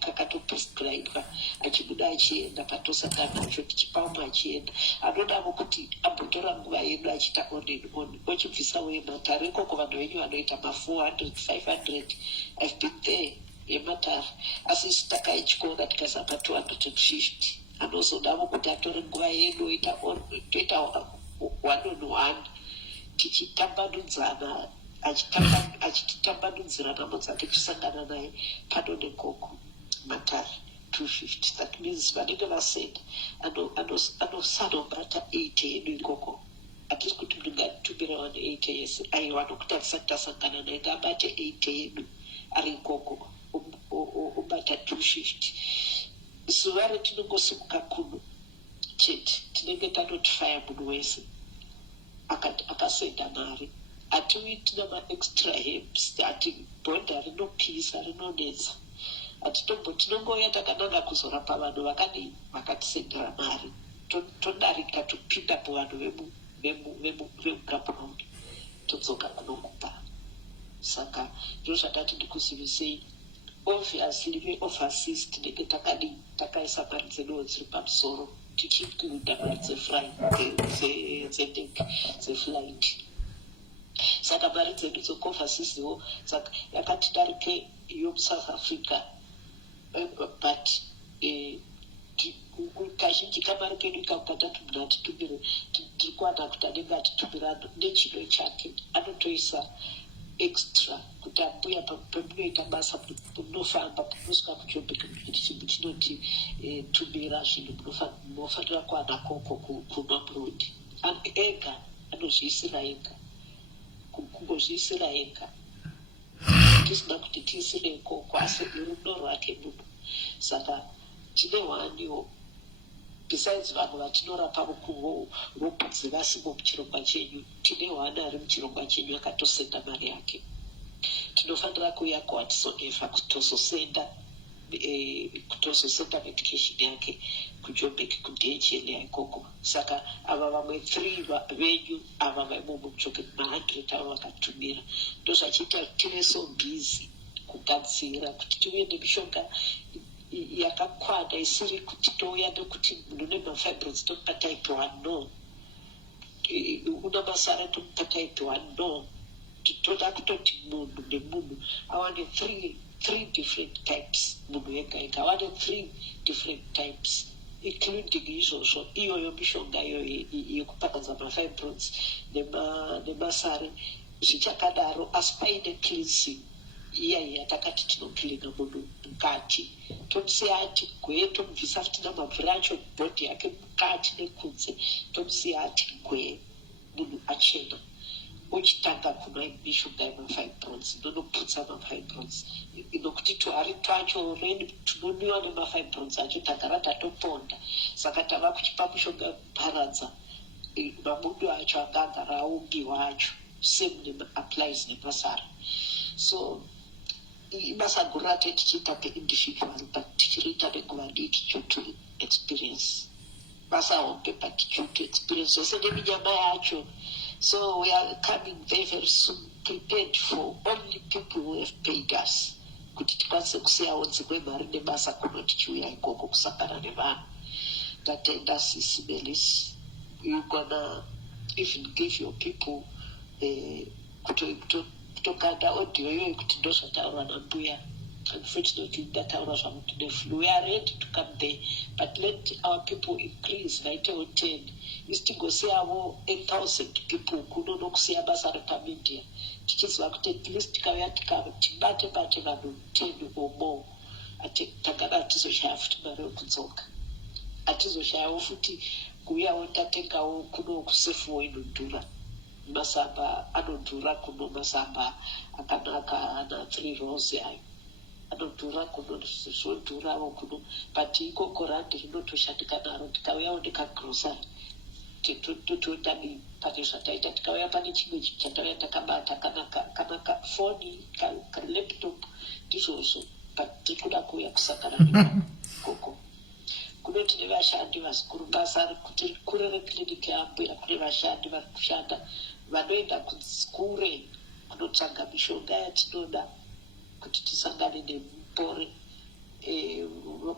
kakatoprescribwa achibuda achienda patosangana nacho tichipa umwe achienda. Anodavo kuti ambotora nguva yedu achiita on ochibvisa wematare ikoko. Vanhu venyu vanoita ma400 500 I've been there yematare, asi takaityora tikazapa 250. Anozodavo kuti atore nguva yedu toita 1-on-1 tichitambanudzana achititambanudzira nhamo dzake tichisangana naye pano nekoko matare 250. That means vanenge vasenda anosanobata 80 yedu ikoko. Hatisi kuti ndingatumira 180 yese aiwa nokuti hatisati tasangana naye, ngabate 80 yedu ari ikoko obata 250. Zuva retinongosimuka kuno chete tinenge tanotifaya munhu wese akasenda mari. Hatiwi tina maextra helps, hati bhodha rinopisa rinonetsa. Tinongoya takananga kuzorapa vanhu vakatisendera mari. todarika topinda pavanhu vemugraund todzoka kunokupa. Saka ndizvo zvakati ndikuzivisei. Obviously ve-overseas tinenge takaisa mari dzeduwo dziri pamusoro tichiincluda mari dzeflight. Saka mari dzedu dzokuoverseasiwo saka yakatidarike yomusouth Africa, but kazhinji kamari kedu ikakukata munhu atitumire tiri kuwana kuti anenge atitumira nechino chake anotoisa extra kuti ambuya pamunoita basa munofamba munosvika kuJoburg chinhu chinoti tumira zvinhu munofanira kuwana koko kumaroad ega anozviisira ega kungozviisira ega tisina kuti tiisire ikoko asi rudo rwake munhu. Saka tine hwaniwo besides vanhu vatinorapa vobvudzi vasimo muchirongwa chenyu, tine hwana ari muchirongwa chenyu akatosenda mari yake. Tinofanira kuuya kuwatisonefa kutozosenda medication yake kuJoburg kudHL ikoko. Saka ava vamwe 3 venyu ava vaimomo muJoburg 100 ava vakatumira ndozvachiita tine so busy kugadzira kuti tiuye nemishonga yakakwana isiri kuti touya nekuti munhu nemafibroids tomupa type 1 no, una masara tomupa type 1 no. Toda kutoti munhu nemunhu awane 3 different types, munhu ega ega awane 3 different types including izvozvo iyoyo mishonga yekuparadza mafibroids nemasare zvichakadaro asi paine cleansing iya yatakati tinokilina munhu mukati tomusiya ati gwe tomubvisa futi namabvura acho bhodhi yake mukati nekunze tomusiya ati gwe munhu achena uchitanga kunwa mishonga yemafibroids inonoputsa mafibroids nokuti tuhari twacho reni tunoniwa nemafibroids acho tagara tatoponda. Saka tava kuchipa mushonga kuparadza mabudo acho angagara aumbiwa acho same applies nemasara. So ibasa guru rate tichiita pe-individual but tichiriita nenguva diki choto experience basa hombe but choto experience zvose neminyama yacho. So we are coming very, very soon prepared for only people who have paid us. Kuti tikwanise kusiyawo dzimwe mari nebasa kuno tichiuya ikoko kusangana nevanhu. Tatenda SIS MELLY. You're gonna even give your people kutokanda audio yoyo kuti ndozvataurwa nambuya. Unfortunately, ndataura zvamuti neflu. We are ready to come there, but let our people increase vaite 10. Isitingosiyawo 8,000 people kuno nokusiya basa repamedia. Tichiziva kuti at least tikauya tibate vanhu 10 or more. Tangana hatizoshaya futi mari yokudzoka. Hatizoshayawo futi kuuyawo tatengawo kuno kusefuwo inodhura. Masamba anodhura kuno, masamba akanaka ana 3 rolls ayo. Anodhura kuno zvodhurawo kuno, but ikoko randi rinotoshandika naro. Tikauyawo nekagrocery totodani pane zvataita, tikauya pane chimwe chatauya takabata kana foni kalaptop ndizvozvo, but tiri kuda kuuya kusangana nekoko. Kuno tine vashandi vasikuru basa kuti kurere kiriniki yambuya kune vashandi vari kushanda vanoenda kure kunotsvaga mishonga yatinoda kuti tisangane nemupore.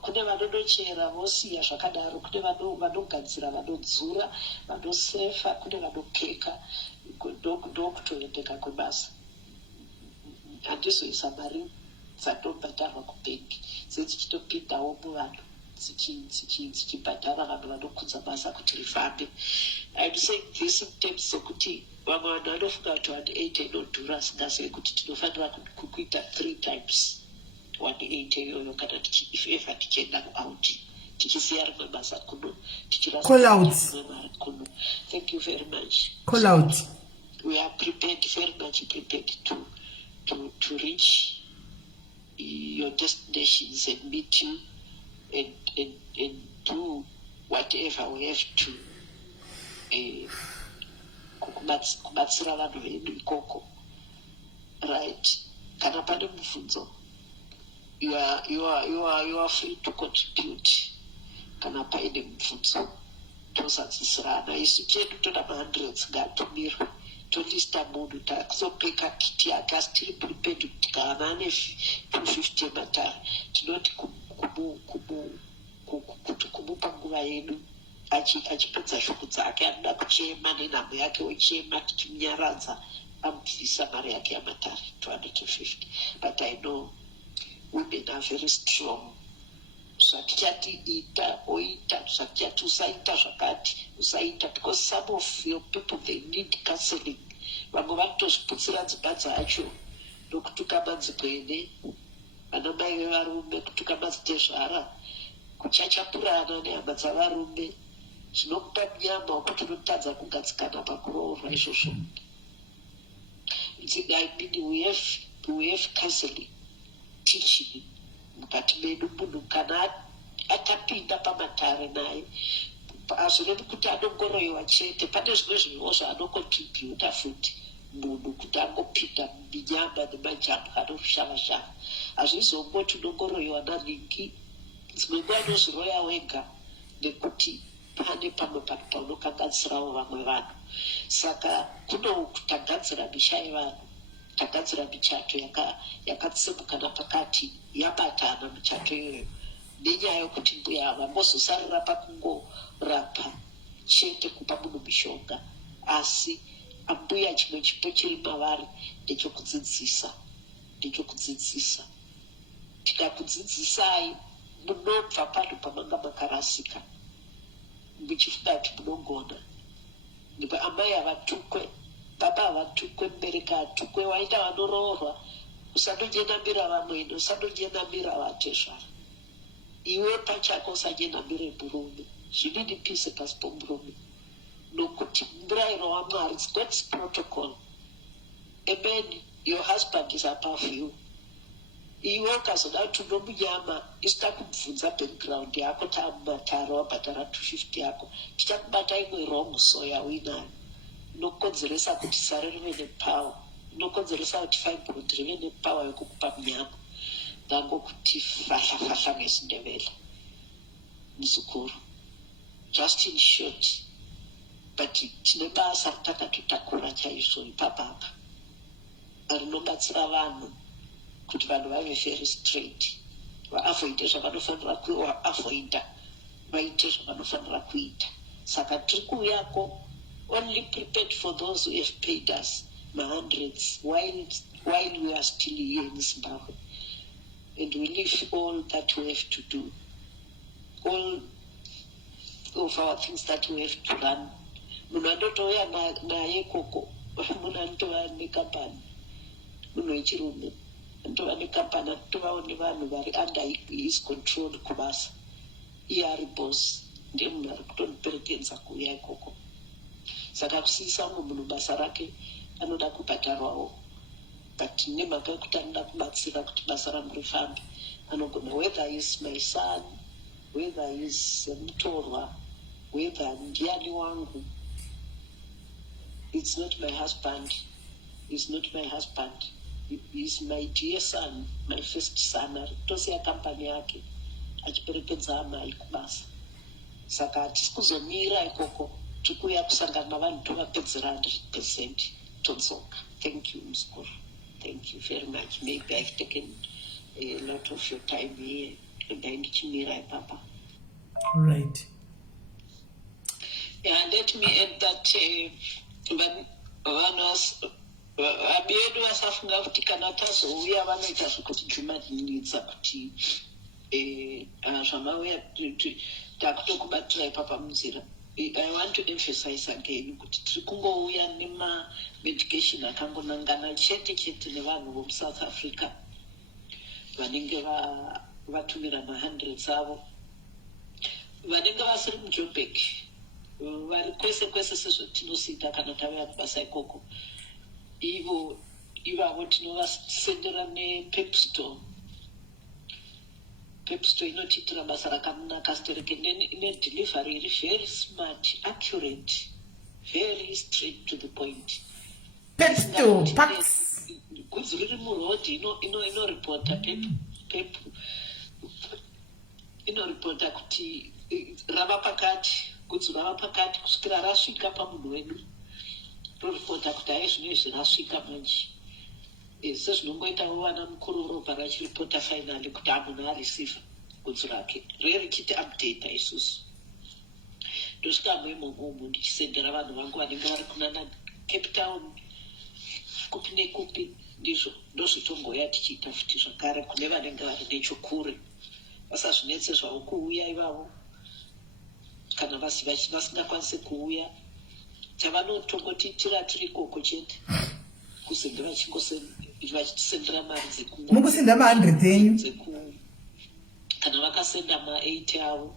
Kune vanonochera vosiya zvakadaro, kune vanogadzira, vanodzura, vanosefa, kune vanopeka. Ndokutoendeka kwebasa. Handizoisa mari dzatobhadharwa kubhengi dzichitopindawo muvanhu dzichibhadhara vanhu vanokudza basa kuti rifambe. I'm saying this in terms sokuti vamwe vanhu vanofunga kuti 180 inodhura asingazivi kuti tinofanira kuita 3 times 180 iyoyo kana if ever tichienda out tichisiya rimwe basa kuno tichirasa kuno. Thank you very much. Call out. We are prepared, very much prepared to reach your destinations and meet you and do whatever we have to kubatsira vanhu vedu ikoko. Right? Kana pane mubvunzo, you are free to contribute kana paine mubvunzo. tosadzisirana isu chedu toda ma100 ngatumirwe tolista munhu takuzopeka kiti yake asi tiri prepared kuti kana ane 250 ematare tinoti kuti kumupa nguva yedu achipedza shuku dzake anoda kuchema nenhamo yake ochema tichimunyaradza amubvisa mari yake yamatare 250. But I know women are very strong. Zvatichati ita oita, zvatichati usaita zvakati usaita, because some of your people they need counseling. Vamwe vanotozviputsira dzimba dzacho nokutuka madzikweni, vanamai vevarume kutuka madzitezvara, kuchachapurana nehama dzavarume zvinokupa nyama wekuti unotadza kugadzikana pakuroorwa izvozvo. I mean, we have counseling, teaching mukati medu. Munhu kana atapinda pamatare naye hazvirevi kuti anongoroyiwa chete, pane zvimwe zvinhuwo zvaanokontributa futi munhu kuti angopinda minyama nemajambo anoshavashava. Hazvizongoti unongoroyiwa naningi, dzimwe nguva anozviroya wega nekuti pane pamwe panhu paunokanganisirawo vamwe vanhu. Saka kuno kutagadzira misha yevanhu, tagadzira michato yakatsemukana pakati yabatana michato iyoyo, nenyaya yokuti mbuya vambozosarira pakungorapa chete kupa munhu mishonga, asi ambuya chimwe chipo chiri mavari ndechokudzidzisa. Tikakudzidzisai munobva panhu pamanga makarasika muchifunga kuti munogona. Ndipo amai havatukwe, baba havatukwe, mubereki hatukwe, waita vanoroorwa. Usanonyenamira vamwene, usanonyenamira vatezvara. Iwe pachako usanyenamire murume. Zvinini pise pasi pomurume, nokuti murayiro waMwari, it's God's protocol. Amen. Your husband is above you. Iwe ukazoda kuti unomunyama isita kubvunza background yako, tamumatare wabhadhara 250 yako, tichakubata imwe wrong soya uinayo, inokonzeresa kuti sare rive nepower, inokonzeresa kuti fibroid rive nepower yokukupa munyama. Ndangokuti fahla nezindebele muzukuru. Just in short, but tine basa ratakatotakura chaizvo ipapapa rinobatsira vanhu kuti vanhu vave very straight, vaavoide zvavanofanira kuavoida, vaite zvavanofanira kuita. Saka tiri kuuyako only prepared for those who have paid us ma100s while we are still here in Zimbabwe, and we leave all that we have to do, all of our things that we have to run. Munhu andotouya naye koko, munhu andotova nekampani, munhu wechirume andotova nekampani, atovawo nevanhu vari under his control kubasa. Iye ari boss, ndiye munhu ari kutondiperekedza kuuya ikoko. Saka kusiyisa umwe munhu basa rake anoda kubhadharwawo, but nemhaka yekuti anoda kubatsira kuti basa rangu rifambe, anogona, whether is my son, whether is mutorwa, whether ndiani wangu. It's not my husband. He's not my husband. He's my dear son, my first son. Arikutosiya kampani yake achiperekedza amai kubasa. Saka hatisi kuzomira ikoko, tikuya kusangana navanhu tovapedzera 100% todzoka. Thank you, muzukuru. Thank you very much. Maybe I've taken a lot of your time here, and I ndichimira ipapa. All right. Yeah, let me add that abedu vasafunga kuti kana tazouya vanoita zvekuti jumadinidza kuti zvamauya takutokubatira ipapa munzira. I want to emphasize again kuti tiri kungouya nemamedication akangonangana chete nevanhu vomuSouth Africa vanenge vatumira ma100 avo, vanenge vasiri muJoburg, vari kwese sezvetinosita kana tauya kubasa ikoko. Ivavo tinovasendera nepepstone. Pepstone inotiitira basa rakanaka stereke nedelivery iri very smart, accurate, very straight to the point. Pepstone packs gudzi riri murodhi inoripota pepu inoripota kuti rava pakati kudzura vapakati kusvikira rasvika pamunhu wedu roripota kuti aizvinezvi rasvika manje sezvinongoitawo vana mukuru robva rachiripota fainali kuti amunhu areceiva gudzi rake rerichiti updata isusu ndosvika muimomomo ndichisendera vanhu vangu vanenge vari kunana Cape Town kupi nekupi ndizvo ndozvitongoya tichiita futi zvakare kune vanenge vari nechokure vasazvinetse zvavo kuuya ivavo kana vasingakwanisi kuuya chavanotongotitira tiri koko chete kusendera vachitisendera mari mukusenda ma100 enyu kana vakasenda ma8 avo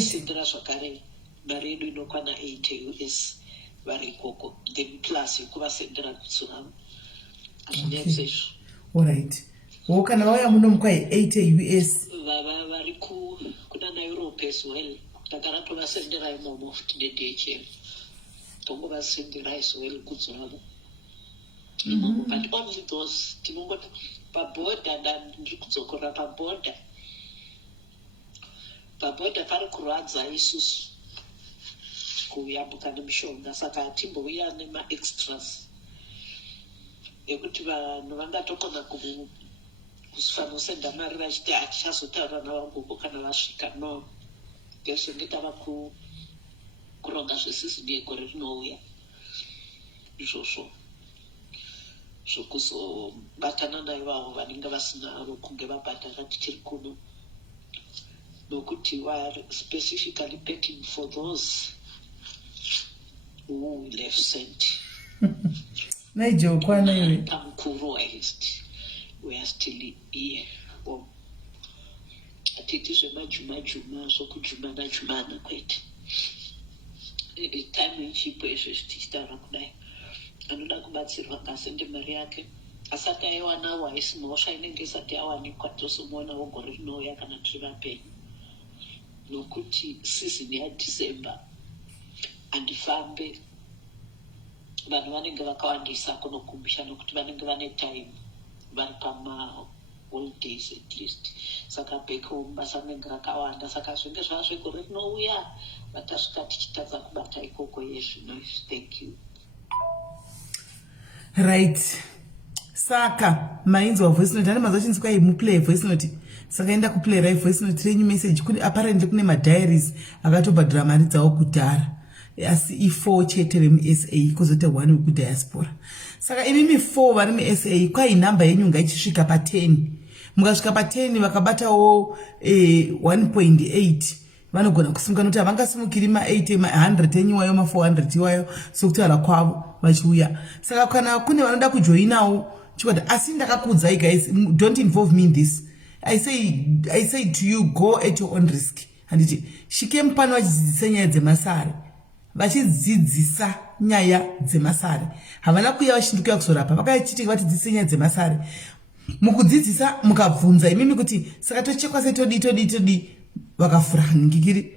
sendera zvakare mari yedu inokwana 8 US vari ikoko then plus yekuvasendera kutsuramo hazvinetse izvo. Alright. Kana vauya muno mukwai 8 US vari kuna naEurope as well takatovasendera imomo futi nedhl tongovasendera as well gudzi ravo imomo but only those tinongoti pabhodha ndiri kudzokorera pabhodha pari kurwadza isusu kuyambuka nemishonga saka hatimbouya nemaextras ekuti vanhu vangatokona kufanira kusenda mari vachiti hatichazotaura navangoko kana vasvika no ndezvo nditava kuronga zvesizini yegore rinouya izvozvo zvokuzobatana naivavo vanenge vasinavo kunge vabhadhara tichiri kuno nokuti were specifically packing for those who will have sent pamukuru waist we are still here atiti zvemajuma zvokujumana kwete time ichipo izvo tichitaura kudai anoda kubatsirwa ngasende mari yake asati aiwanawo haisi mhosva inenge isati yawanikwa tosomuonawo gore rinouya kana tiri vapenyu nokuti sizini yaDecember handifambe vanhu vanenge vakawandisa kunokumbisha nokuti vanenge vane time vari holidays at least saka back home basa rinenge rakawanda saka zvinge zvava zvegore rinouya vatasvika tichitadza kubata ikoko yezvino. Thank you. Right. Saka mainzwa voice note mazo chinzwa muplay voice note saka enda kuplay right voice note renyu message kune apparently kune madiaries akatobhadhara mari dzawo kudhara asi i4 chete remuSA kuzoita 1 wekudiaspora saka imimi 4 vari muSA kwai namba yenyu ngaichisvika pa10 mukasvika pa10 vakabatawo 1.8 vanogona kusimuka nokuti havangasimukiri ma8 ma100 enyu wayo ma400 iwayo sokutaura kwavo vachiuya saka kana kune vanoda kujoinawo chikwata asi ndakakuudzai guys, don't involve me in this. I say to you, go at your own risk. Handiti shike mpano vachidzidzisa nyaya dzemasare vachidzidzisa nyaya dzemasare havana kuya vachinduka kuzorapa vakachiti vatidzidzise nyaya dzemasare mukudzidzisa mukabvunza imimi kuti saka tochekwa sei todi vakafura ngikiri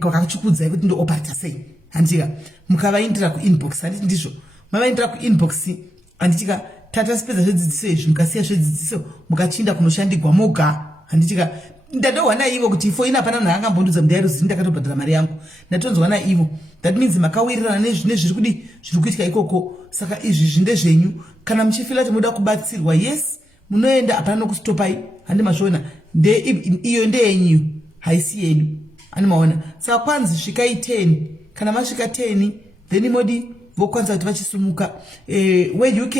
vakachikudzai kuti ndo operator sei handitika mukavaindira kuinbox handiti ndizvo mavaindira kuinbox handitika tata sipedza zvedzidziso izvi mukasiya zvedzidziso mukachinda kunoshandigwa moga handitika ndatowana ivo kuti ifo ina pana munhu akambondudza mudai ruzivi ndakatobhadhara mari yangu ndatonzwana ivo that means makawirirana nezviri kuitika ikoko saka izvi zvinde zvenyu kana muchifila kuti muda kubatsirwa yes munoenda hapana nokustopai handimazviona iyo ndeyenyu haisi yedu handimaona saka kwanzi svikai 10 kana masvika 10 then modi vokwanza kuti vachisumuka weUK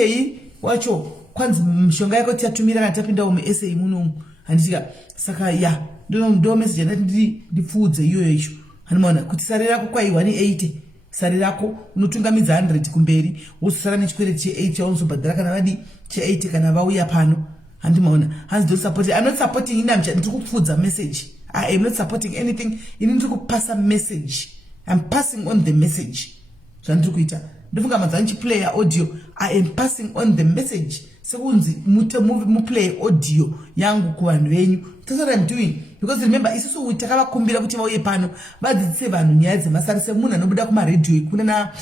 wacho kwanzi mishonga yako tiyatumira kana tapindawo muSA munomu handitika saka ya ndo message ndati ndipfudze iyoyo icho handimaona kuti sare rako kwai 180 sare rako unotungamidza 100 kumberi wosara nechikwereti che8 chaunozobhadhara kana vadi che8 kana vauya pano handimaona hanzi do support. I'm not supporting ina ndiri kupfudza message. I am not supporting anything. Ini ndiri kupasa message. I'm passing on the message. Zvandiri kuita ndofunga madzanchi player audio. I am passing on the message. Sekunzi muplay audio yangu kuvanhu venyu. That's what I'm doing. Because remember isusu takavakumbira kuti vauye pano vadzidzise vanhu nyaya dzemasare semunhu anobuda kumaredhiyo kuna na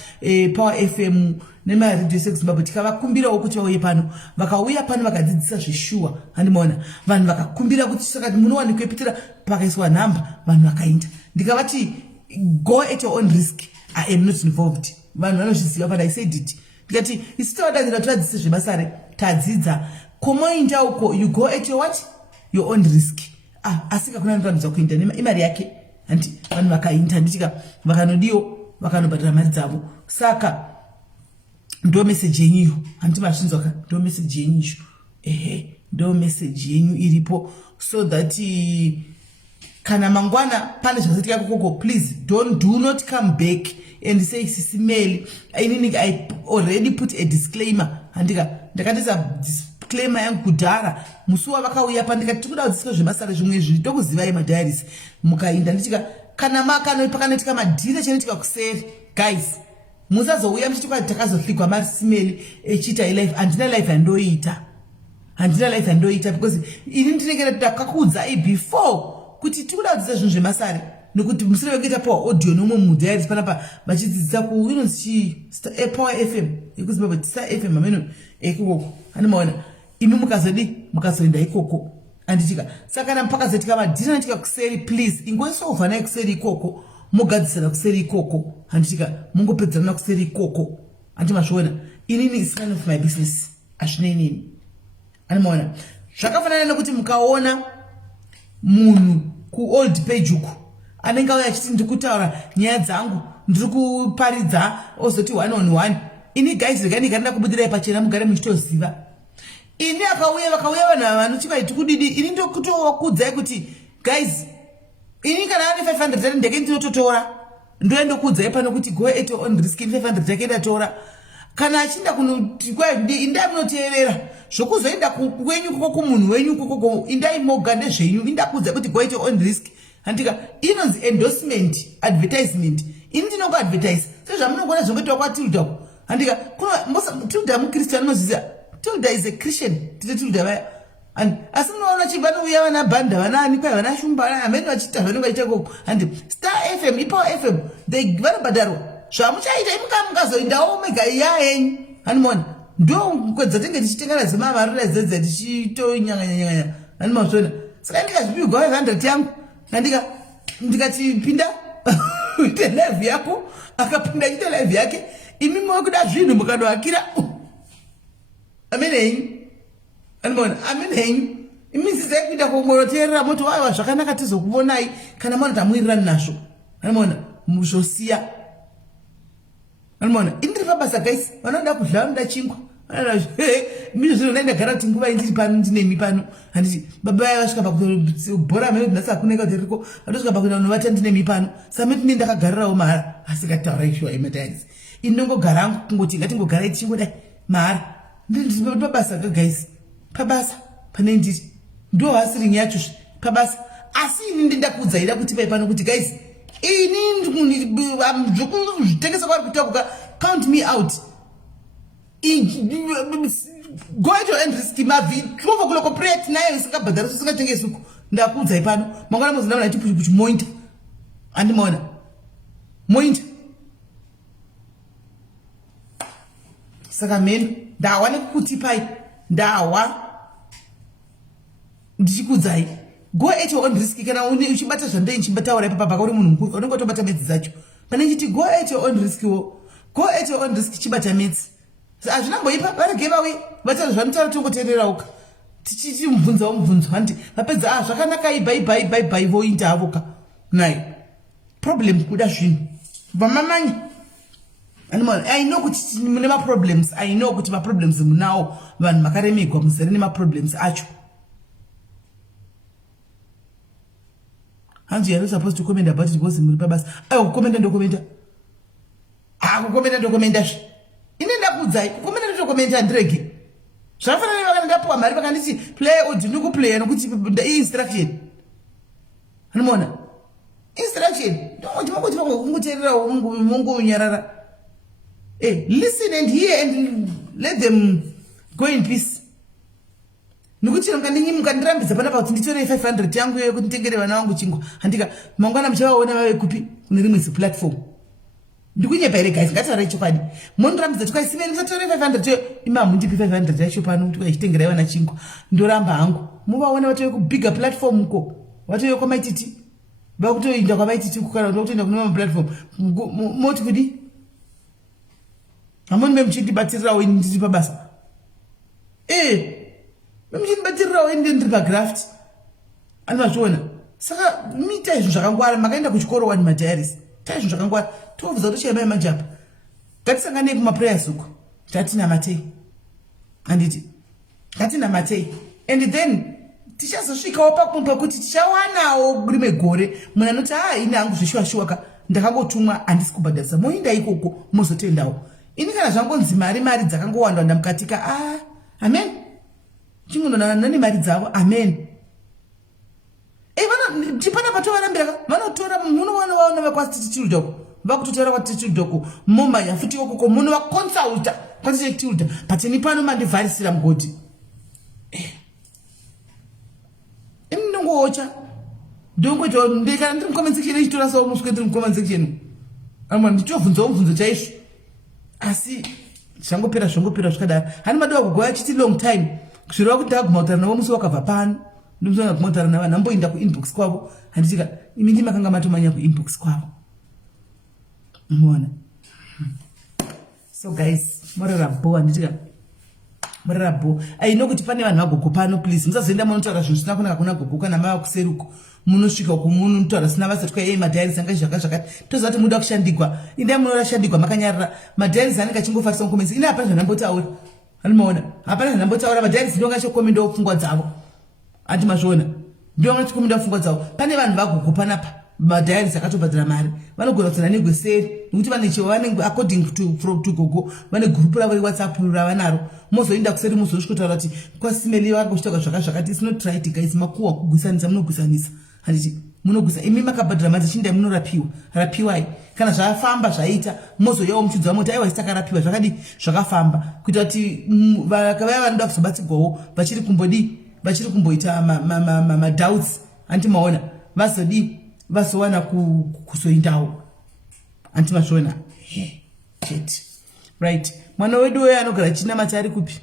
Power FM nemaredhiyo sekuzimbabwe tikavakumbirawo kuti vauye pano vakauya pano vakadzidzisa zveshuwa handimaona vanhu vakakumbira kuti saka munowanikwa epitira pakaiswa nhamba vanhu vakaenda ndikavati go at your own risk. I am not involved. But I said it. It's still that the decision tadzidza komoinda uko, you go at your what? Your own risk. Asika kuna ntu za kuinda imari yake anti vanhu vakainda nditika vakanodio vakanobhadhara mari dzavo. Saka ndo message yenyu anti mashinzoka ndo message yenyu ndo message yenyu iripo, so that kana mangwana pane zvazoitika koko, please do not come back and say SIS MELLY. I already put a disclaimer. Andika ndakatisa disclaimer yangu kudhara musuwa vakauya pandikati tikuda kudzidziswa zvemasara zvimwe zvitokuzivai madiaries mukainda nditika kana pakanoitika madhira chanoitika kuseri, guys musazouya mchiti takazofligwa mari SIS MELLY echiita life. Handina life andoita because ini ndinenge ndakakuudzai before kuti tikuda kudzidzisa zvinhu zvemasare, nokuti musire wekuita power audio nomwe mudiaries panapa vachidzidzisa ku inonzi Power FM ekuzimbabwe, Star FM ameno ekoko animaona imi mukazoenda ikoko anditika. Saka kana mpakazoitika madhira anditika kuseri, please ingoisovha naye kuseri ikoko, mogadzisana kuseri ikoko anditika, mungopedzana kuseri ikoko andimazviona. Inini is none of my business, ashina inini animaona. Zvakafanana nekuti mukaona munhu ku old page uku anenge auya achiti ndikutaura nyaya dzangu ndiri kuparidza ozoti 1 on 1, ini guys rekandikarenda kubudirai pachena mugare muchitoziva. Ini vakauya vanhu vanochivaiti kudidi, ini ndokutokudzai kuti guys, ini kana ane 500 ndeke ndinototora ndoendokudzai pano kuti go at your own risk. 500 yake ndatora. Kana achinda kunuti indai munoteerera zvokuzoenda kwenyu koko kumunhu wenyu koko, indai moga nezvenyu, indakuudza kuti go at your own risk. Handika inonzi endorsement, advertisement. Ini ndinongo advertise sezvamunongona zvongoitwa kwaTilda. Handika Tilda muKristian moziza. Tilda is a Christian. Tilda vaya. And asi munoona chivanouya vana bhanda vanani kwai vana shumba amene vachita vanenge vaita koko. And Star FM, Power FM, they vanobhadharwa. Zvamuchaita mukazoindawo mega iya yenyu. Hanimona ndo kwedza tenge tichitengana zemamarira dzedze tichitonyanganya. Hanimazvona. Saka ndikazvipigwa 500 yangu. Ndikati pinda uite live yako, akapinda ite live yake, imi mwakuda zvinhu mukanoakira. Amenei. Animona, amenei. Imi sizai kuita kongoroterera moto wawa zvakanaka tizokuvonai kana mwana tamwirira nazvo. Animona, muzosiya. Animona, indiri pabasa guys, vanoda kudla vanoda chingwa. Mimi zvino naenda gara kuti nguva indiri pano ndinemi pano. Handiti baba vaya vasvika pakubhora mene nhasi akuneka kuti riko atosvika pakuenda kunovata ndinemi pano. Sameti ndini ndakagarirawo mahara asikataura ishuwa imataisi. Inongogara angu kungoti ngatingogarai tichingodai mahara. Ndiri pabasa guys. Pabasa pane ndiri. Ndo hasiringi yacho pabasa. Asi ini ndindakuudzaira kuti pano kuti guys, ini zvekutengesa kwari kutakuka, count me out. Go at your own risk. Mavi chova kulo cooperate nayo isikabhadhara isingatengesi uko. Ndakuudzai pano mangwana muzinaona chipuchi mointa andimona mointa. Saka meni ndawa nekukutipai ndawa ndichikudzai. Go at your own risk. Kana uchibata zvandei nchibataura ipa papa uri munhu mukuru unenge utobata medzi dzacho. Pane chiti go at your own risk wo. Go at your own risk chibata medzi. Azvinamboipa varegevawe vatari zvanotaura tongoteererauka tichiti mubvunzo handi vapedza zvakanaka bye voinda havoka nai problem kuda zvinhu vamamanyi. I know kuti mune maproblems, I know kuti maproblems munawo vanhu makaremegwa muzere nemaproblems acho. Hanzi you're not supposed to comment about it because muri pabasa. Kukomenda ndokomenda. Kukomenda ndokomenda. Ine ndakudzai kukomenda ndokomenda ndirege. Zvafanana nevakandapwa mari vakanditi play audio ndikuplay nokuti instruction. Unomona? Instruction. Ndoti kungoteerera mungu nyarara. Listen and hear and let them go in peace. Nokuti mukandirambidza panapa kuti nditore 500 yangu yoyo kuti nditengere vana vangu chingwa. Handika mangwana muchavaona vave kupi kune rimwe platform. Ndikunyepa here guys, ngatare chokwadi. Mondirambidza kuti SIS MELLY musatore 500 imamu ndipi 500 yacho pano kuti kwaichitengera vana chingwa. Ndoramba hangu. Muvaona watoyo ku bigger platform uko. Watoyo kwa maititi. vakutoinda kwavaiti tikukana kuti vakutoenda kune mamwe platform moti kudi hamoni memuchindibatirirawo ini ndiri pabasa memuchindibatirirawo ini ndiri pagraft anivazviona saka miita izvo zvakangwara makaenda kuchikoro wani madiaris ta izvo zvakangwara tobvudza kuti chemai majapa ngatisanganei kumaprayers uko tatinamatei handiti ngatinamatei and then tichazosvikawo pakumo pakuti tichawanawo rimwe gore munhu anoti ini hangu zvishuwa-shuwaka ndakangotumwa handisi kubhadharisa moinda ikoko mozotendawo ini kana zvangonzi mari dzakangowanda mukatika amen chingononane mari dzavo amen tipana patovarambiraka vanotora munowana vaona vakwatitichildoko vakutotaura kwatitichildoko momanya futi okoko muno vakonsulta kwatitichildha patini pano mandivharisira mugodi ndinongocha ndongoita ndikana ndiri mucomment section ichitora sawo muswe ndiri mucomment section ama ndichovhunzawo mubvunzo chaizvo asi zvangopera zvikadaro hani madova kugoya chiti long time zvirova kuti ndaguma kutaura navo musi wakabva pano ndimuzonga guma kutaura navo namboinda kuinbox kwavo handitika imi ndimakanga matomanya kuinbox kwavo muona so guys morarabo handitika morarabo aino kuti pane vanhu vagogo pano please musazoenda munotaura zvinhu zvisina kunaka kuna gogo kana mava kuseruko munosvika uko munotaura sina basa kuti madhayaris anga zvakati toziva kuti muda kushandigwa inde munorashandigwa makanyarara madhayaris anenge achingofarisa mukomenzi ine hapana zvanambotaura anomaona hapana zvanambotaura madhayaris ndonga chokomendawo pfungwa dzavo handi mazviona ndonga chikomendawo pfungwa dzavo pane vanhu vagogo panapa madhayaris akatobhadhara mari vanogona kutsana negweseri nekuti vane chivo vanenge according to gogo vane gurupu ravo rewhatsapp ravanaro mozoinda kuseri mozosvikotaura kuti kwasimeli vagoshitaura zvakati it's not right guys makuwa kugwisanisa munogwisanisa handiti munogwisa imi makabhadhara mari dzichinda rapiwai kana zvafamba zvaita mozoyawo muchudza moti aiwa istakarapiwa zvakadi zvakafamba kuita kuti vaya vanoda kuzobatsirwawo vachiri kumboita madoubts antimaona vazowana kuzoindawo antimazviona right mwana wedu weyo anogara chinamata ari kupi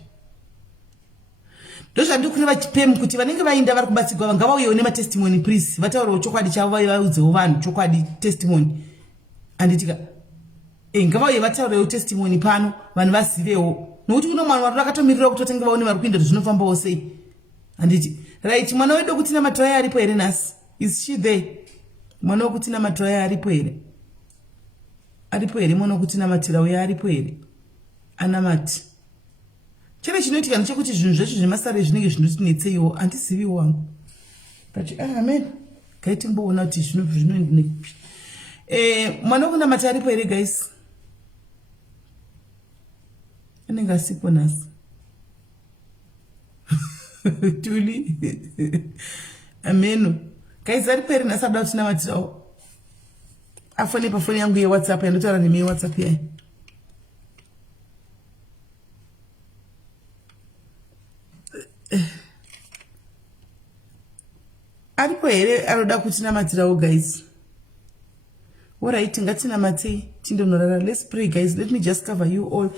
ndozvandiri kureva chipemu kuti vanenge vainda vari kubatsirwa ngavauyewo nematestimony please vataurewo chokwadi chavo vaudzewo vanhu chokwadi testimony anditika ngavauye vataurewo testimony pano vanhu vazivewo nokuti kuno mwana wari akatomirira kutotenge vaone vari kuinda zvinofambawo sei handiti right mwana wedu kutina matiraya aripo here nhasi is she there mwana wokutina matiraya aripo here mwana wokutina matira uya aripo here anamati chine chinoitika ndechekuti zvinhu zvecho zvemasare zvinenge zvinotinetseiwo handisiviwo wangu but amen gaitimboona kuti zvinoende nekupi mwana wokunamata aripo here guys anenge asipo nhasi tuli ameno guys aripo here nhasi ada kutinamatirawo afone pafoni yangu yewhatsapp yandotaura nemi yewhatsapp yayi aripo here anoda kutinamatirawo guys alright ngatinamatei tindonorara let's pray guys let me just cover you all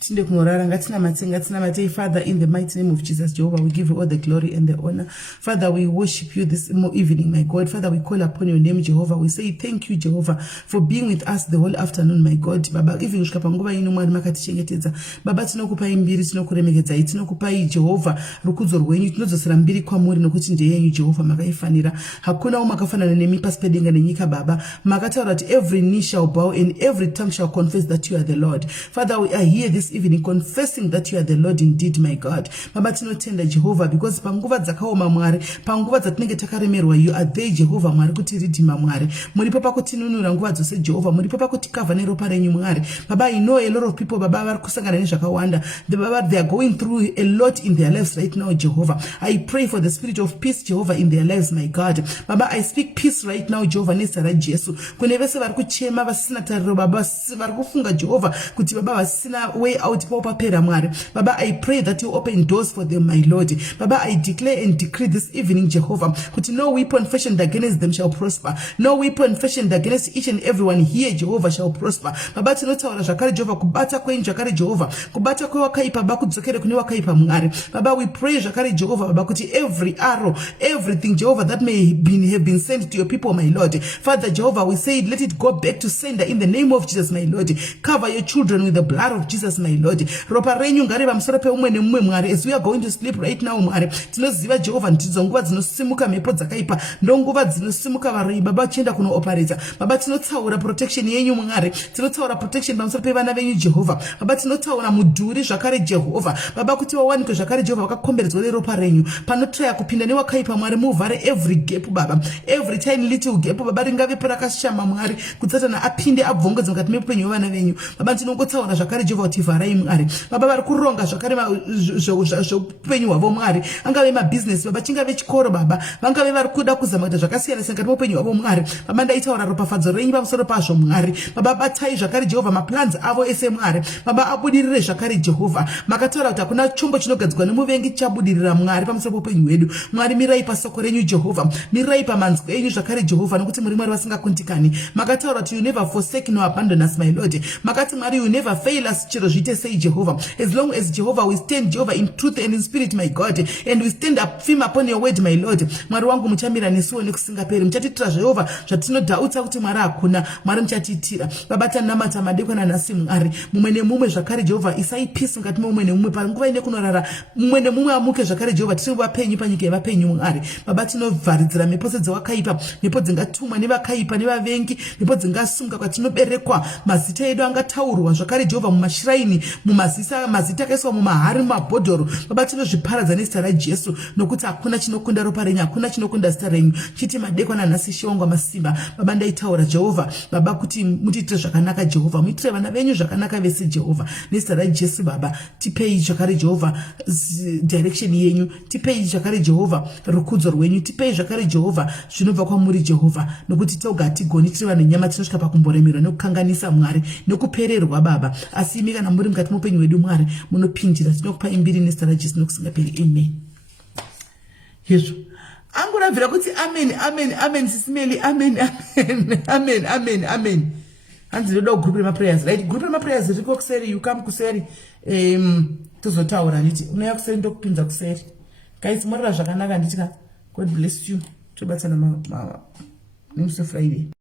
tinde kunorara ngatinamatei Father in the mighty name of Jesus Jehovah we give you all the glory and the honor Father we worship you this evening my God Father we call upon your name Jehovah we say thank you Jehovah for being with us the whole afternoon my God Baba even kusvika panguva ino Mwari makatichengetedza Baba tinokupai mbiri tinokuremekedzai tinokupai Jehovah rukudzo rwenyu tinodzosera mbiri kwamuri nokuti ndeyenyu Jehovah makaifanira hakuna makafanana nemi pasi pedenga nenyika Baba makataura kuti every knee shall bow and every tongue shall confess that you are the Lord Father we are here this evening confessing that you are the Lord indeed my God Baba tinotenda Jehovah because panguva dzakaoma Mwari panguva dzatinenge takaremerwa you are there Jehovah Mwari kuti ridhima Mwari muripo pakutinunura nguva dzose Jehovah muripo pakutikavha neropa renyu Mwari Baba I know a lot of people Baba vari kusangana nezvakawanda Baba they are going through a lot in their lives right now Jehovah I pray for the spirit of peace Jehovah in their lives my God Baba I speak peace right now Jehovah nezita raJesu kune vese vari kuchema vasina tariro baba vari kufunga Jehovah kuti baba vasina way out papapera Mwari. Baba, I pray that you open doors for them, my Lord. Baba, I declare and decree this evening, Jehovah, kuti no weapon fashioned against them shall prosper. No weapon fashioned against each and everyone here, Jehovah, shall prosper. Baba, tinotaura zvakare Jehovah, kubata kwenyu zvakare Jehovah, kubata kwewakaipa baba kudzokere kune wakaipa Mwari. Baba, we pray zvakare Jehovah, baba, kuti every arrow, everything Jehovah that may have been sent to your people, my Lord, Father Jehovah, we say let it go back to sender in the name of Jesus, my Lord. Cover your children with the blood of Jesus, my Lord. Ropa renyu ngare pamusoro peumwe nemumwe Mwari. As we are going to sleep right now, Mwari, tinoziva Jehovah ndidzo nguva dzinosimuka mhepo dzakaipa, ndonguva dzinosimuka varoi baba chienda kunooperator. Baba, tinotsaura protection yenyu Mwari, tinotsaura protection pamusoro pevana venyu Jehovah. Baba, tinotsaura mudhuri zvakare Jehovah, baba, kuti wawanike zvakare Jehovah vakakomberedzwa neropa renyu panotraya kupinda newakaipa Mwari. Muvhare every gap baba, every tiny little gap baba, ringave parakashama Mwari kuti Satana apinde abvongodze mukati meupenyu hwevana venyu. Baba, tinongotsaura zvakare Jehovah kuti vharai Mwari. Baba, vari kuronga zvakare zveupenyu hwavo Mwari, angave mabusiness baba, chingave chikoro baba, vangave vari kuda kuzama kuita zvakasiyana siyana mukati meupenyu hwavo Mwari. Baba, ndaitaura ropafadzo renyu pamusoro pazvo Mwari. Baba, batai zvakare Jehovah maplans avo ese Mwari. Baba, abudirire zvakare Jehovah. Makataura kuti hakuna chombo chinogadzirwa nemuvengi chichabudirira Mwari pamusoro peupenyu hwedu Mwari. Mirai pasoko renyu Jehovah, mirai pamanzwi enyu zvakare Jehovah, nokuti muri Mwari vasingakundikani. Makataura kuti you never forsake nor abandon us, my Lord. Makati Mwari you never fail us, chero zviite sei Jehovah. As long as Jehovah we stand Jehovah in truth and in spirit, my God, and we stand up firm upon your word, my Lord. Mwari wangu muchamira nesuwo nekusingaperi, muchatitira Jehovah zvatinodhautsa kuti Mwari hakuna. Mwari muchatitira baba, tanamata madekwana nhasi Mwari. Mumwe nemumwe zvakare Jehovah, isai peace mukati memumwe nemumwe panguva ine kunorara. Mumwe nemumwe amuke zvakare Jehovah, tiri vapenyu panyika yevapenyu Mwari. Baba, tinovharidzira mhepo dzewakaipa, mhepo dzingatumwa nevakaipa nevavengi, mhepo dzingasunga kwatinoberekwa. Mazita edu angataurwa zvakare Jehovah mumashiraini, mazita akaiswa mumahari, mumabhodhoro. Baba, tinozviparadza nezita raJesu, nokuti hakuna chinokunda ropa renyu, hakuna chinokunda zita renyu. Chiti madekwana nhasi shongwa masimba baba, ndaitaura Jehovah baba kuti mutiitire zvakanaka Jehovah, muitire vana venyu zvakanaka vese Jehovah, nezita raJesu baba. Tipei zvakare Jehovah direction yenyu, tipei zvakare Jehovah rukudzo rwenyu, tipei zvakare Jehovah zvinobva kwamuri Jehovah, nokuti toga hatigoni tiri vanhu nyama, tinosvika pakumboremerwa nekukanganisa Mwari, nekupererwa baba. Asi imi kana muri mukati meupenyu hwedu Mwari munopindira. Tinokupai mbiri nezita raJesu nokusingaperi, amen. Yezvo anguravhira kuti amen amen amen SIS MELLY, amen amen amen amen amen. Hanzi ndoda kugroup remaprayers, right? Group remaprayers riko kuseri, you come kuseri, tozotaura nditi unouya kuseri ndokupinza kuseri. Guys, morera zvakanaka nditika. God bless you. Tobatsana nemusi Friday.